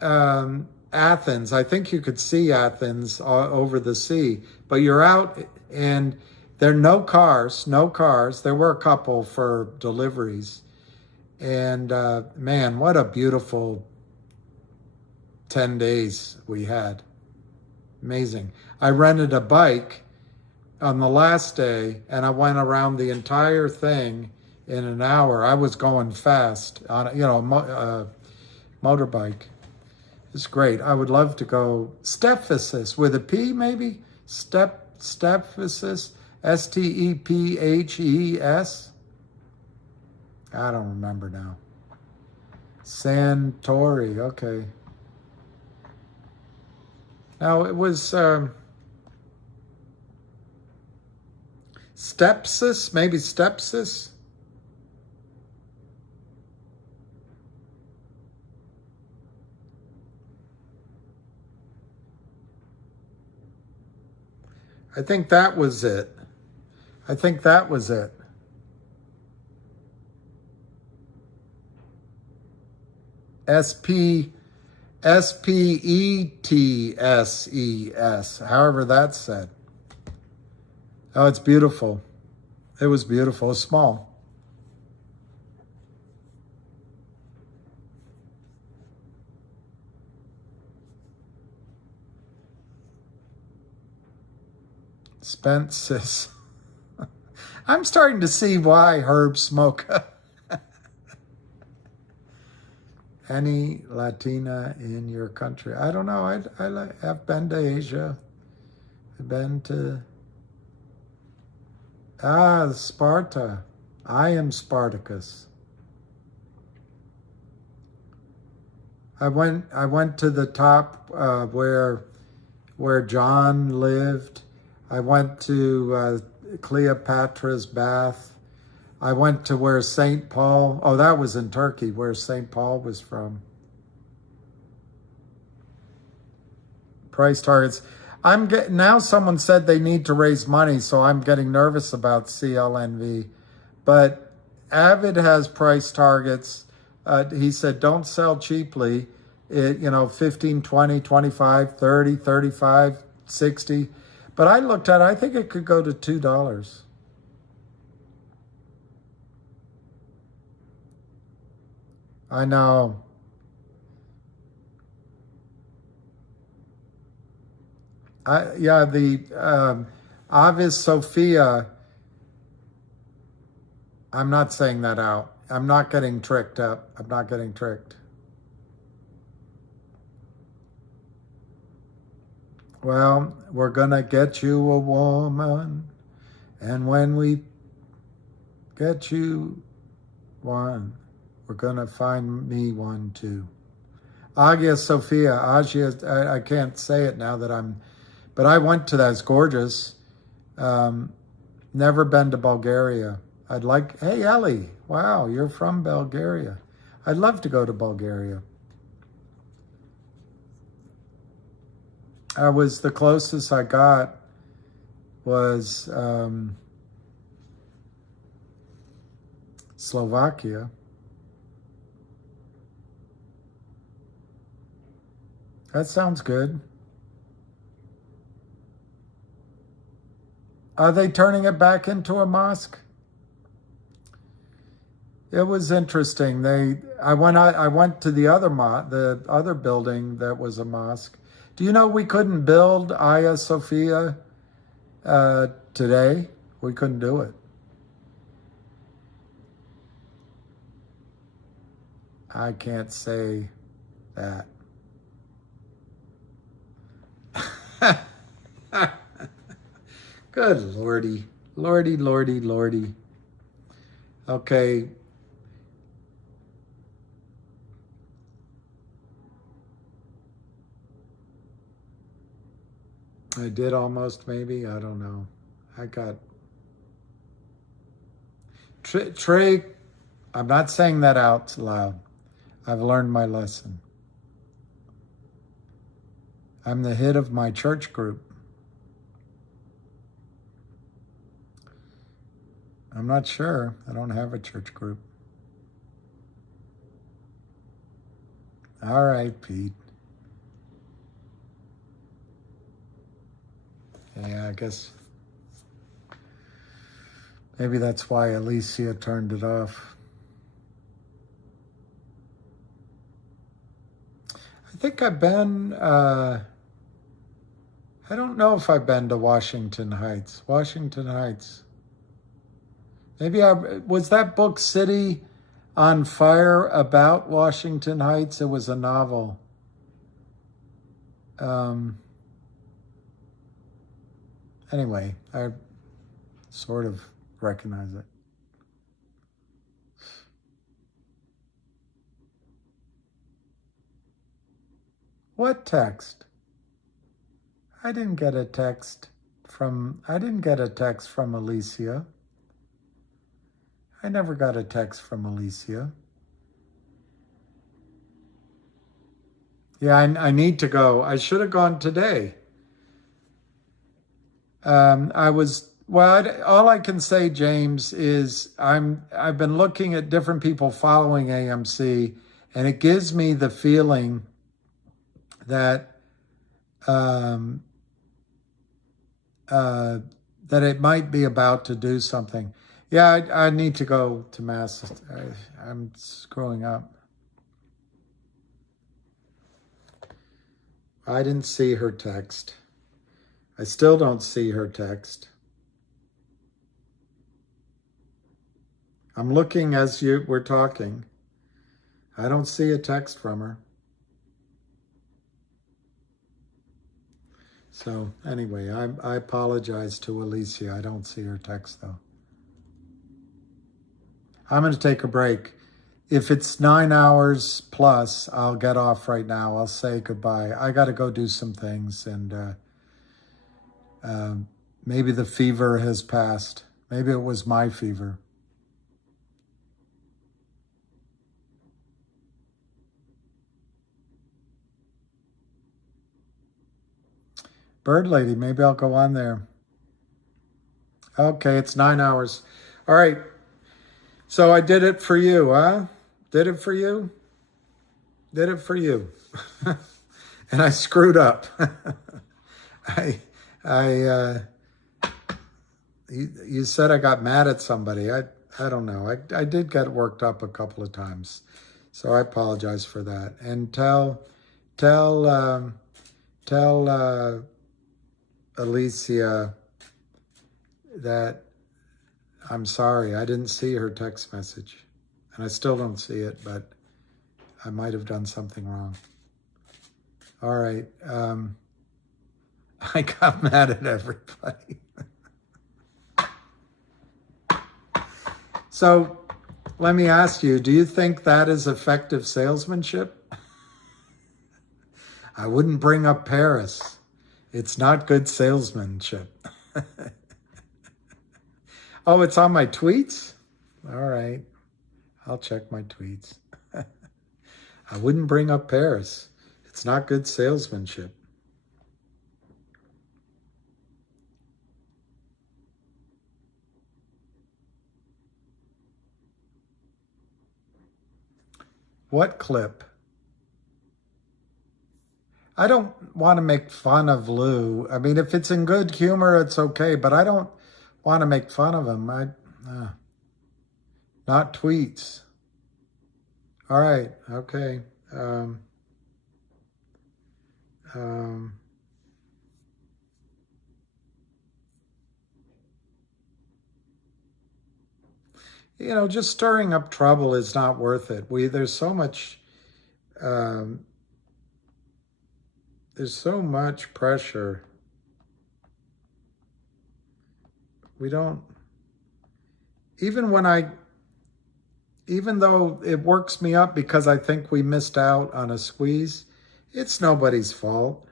Athens. I think you could see Athens over the sea, but you're out and there are no cars. There were a couple for deliveries. And man, what a beautiful 10 days we had. Amazing. I rented a bike on the last day, and I went around the entire thing in an hour. I was going fast on, a motorbike. It's great. I would love to go. Stephasis with a P, maybe? Stephasis, Stephes. I don't remember now. Santori, okay. Now it was Stepsis, maybe Stepsis. I think that was it. Spetses, however that's said. Oh, it's beautiful. It was beautiful. It's small. Spence's. I'm starting to see why Herb smoke. Any Latina in your country? I don't know. I've been to Asia. I've been to Sparta. I am Spartacus. I went to the top where John lived. I went to Cleopatra's bath. I went to where St. Paul, that was in Turkey, where St. Paul was from. price targets. Now someone said they need to raise money, so I'm getting nervous about CLNV. But Avid has price targets. He said, don't sell cheaply. 15, 20, 25, 30, 35, 60. But I looked at it, I think it could go to $2. I know. The Avis Sophia, I'm not saying that out. I'm not getting tricked up. I'm not getting tricked. Well, we're gonna get you a woman, and when we get you one, we're gonna find me one too. Hagia Sophia, I can't say it now that but I went to that. It's gorgeous. Never been to Bulgaria. Hey Ellie, wow, you're from Bulgaria. I'd love to go to Bulgaria. The closest I got was Slovakia. That sounds good. Are they turning it back into a mosque? It was interesting. I went to the other building that was a mosque. Do you know we couldn't build Hagia Sophia today? We couldn't do it. I can't say that. Good lordy. Lordy, lordy, lordy. Okay. I did almost, maybe. I don't know. I got... Trey, I'm not saying that out loud. I've learned my lesson. I'm the head of my church group. I'm not sure. I don't have a church group. All right, Pete. Yeah, I guess maybe that's why Alicia turned it off. I think I've been, I don't know if I've been to Washington Heights. Washington Heights. Maybe was that book City on Fire about Washington Heights? It was a novel. Anyway, I sort of recognize it. What text? I didn't get a text from Alicia. I never got a text from Alicia. Yeah, I need to go. I should have gone today. All I can say, James, is I've been looking at different people following AMC, and it gives me the feeling that that it might be about to do something. Yeah, I need to go to Mass. I'm screwing up. I didn't see her text. I still don't see her text. I'm looking as we're talking. I don't see a text from her. So anyway, I apologize to Alicia. I don't see her text though. I'm going to take a break. If it's 9 hours plus, I'll get off right now. I'll say goodbye. I got to go do some things, and maybe the fever has passed. Maybe it was my fever. Bird Lady, maybe I'll go on there. Okay, it's 9 hours. All right. So I did it for you, huh? Did it for you? Did it for you. And I screwed up. You said I got mad at somebody. I don't know. I did get worked up a couple of times. So I apologize for that. And tell Alicia that I'm sorry. I didn't see her text message. And I still don't see it, but I might have done something wrong. All right. I got mad at everybody. So let me ask you, do you think that is effective salesmanship? I wouldn't bring up Paris. It's not good salesmanship. Oh, it's on my tweets? All right. I'll check my tweets. I wouldn't bring up Paris. It's not good salesmanship. What clip? I don't want to make fun of Lou. I mean, if it's in good humor, it's okay, but I don't want to make fun of him. Not tweets. All right, okay. You know, just stirring up trouble is not worth it. There's so much pressure. We don't, even though it works me up because I think we missed out on a squeeze, it's nobody's fault.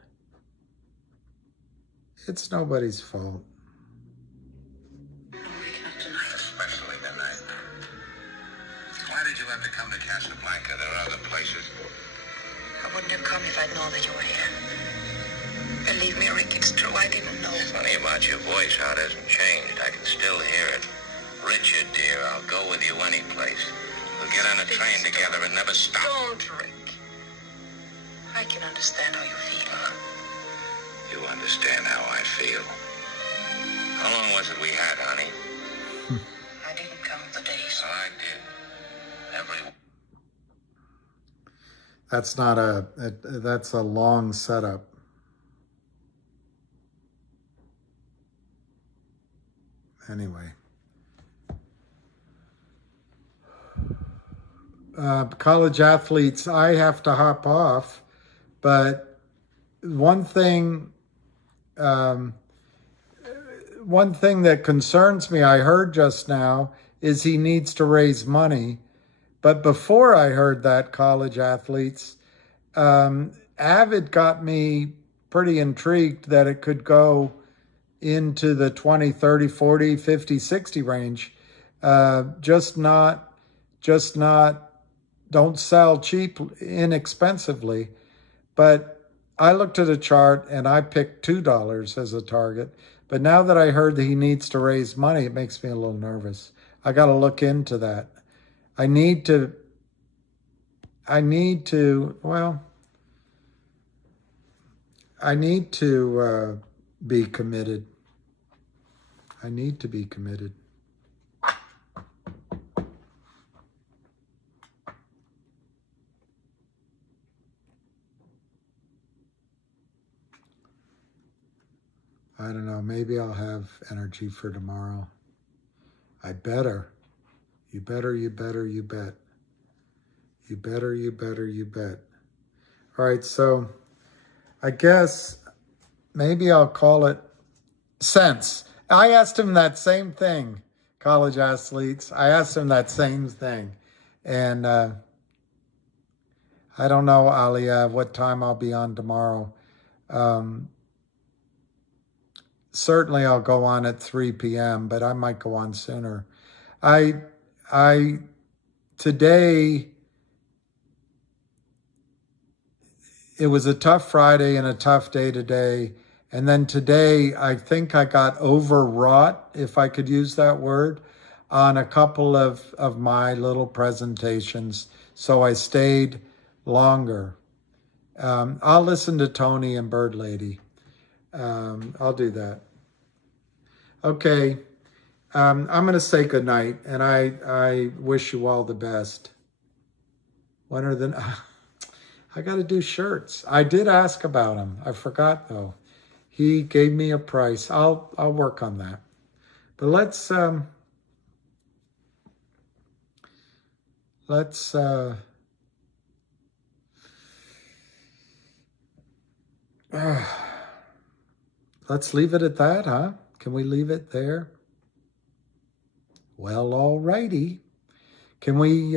It's nobody's fault. Especially tonight. Why did you have to come to Casablanca? There are other places. I wouldn't have come if I'd known that you were here. Believe me, Rick, it's true. I didn't know. Funny about your voice, how it hasn't changed. I can still hear it. Richard, dear, I'll go with you any place. We'll get on a train together and never stop. Don't, Rick. I can understand how you feel. You understand how I feel. How long was it we had, honey? I didn't count the days. I did. Every... That's a long setup. Anyway. College athletes, I have to hop off, but one thing that concerns me, I heard just now, is he needs to raise money. But before I heard that, college athletes, Avid got me pretty intrigued that it could go into the 20, 30, 40, 50, 60 range. Just not, don't sell cheap, inexpensively. But I looked at a chart and I picked $2 as a target. But now that I heard that he needs to raise money, it makes me a little nervous. I got to look into that. I need to be committed. I need to be committed. I don't know, maybe I'll have energy for tomorrow. I better. You better, you better, you bet. You better, you better, you bet. All right, so I guess maybe I'll call it sense. I asked him that same thing, college athletes. I asked him that same thing. And I don't know, Aliyah, what time I'll be on tomorrow. Certainly I'll go on at 3 p.m., but I might go on sooner. Today, it was a tough Friday and a tough day today, And then today, I think I got overwrought, if I could use that word, on a couple of my little presentations. So I stayed longer. I'll listen to Tony and Bird Lady. I'll do that. Okay. I'm going to say goodnight, and I wish you all the best. When are the... I got to do shirts. I did ask about them. I forgot, though. He gave me a price. I'll work on that. But let's leave it at that, huh? Can we leave it there? Well, all righty. Can we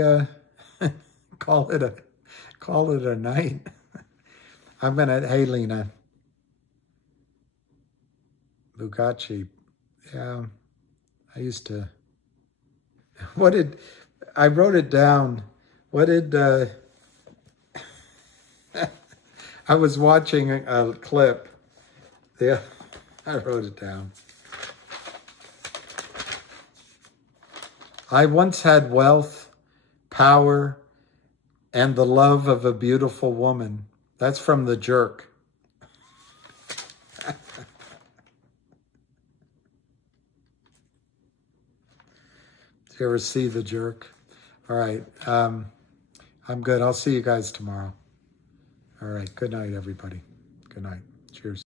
call it a night? I'm gonna. Hey, Lena. Bugacci. Yeah, I used to. I wrote it down. I was watching a clip. Yeah, I wrote it down. I once had wealth, power, and the love of a beautiful woman. That's from The Jerk. Did you ever see The Jerk? All right. I'm good. I'll see you guys tomorrow. All right. Good night, everybody. Good night. Cheers.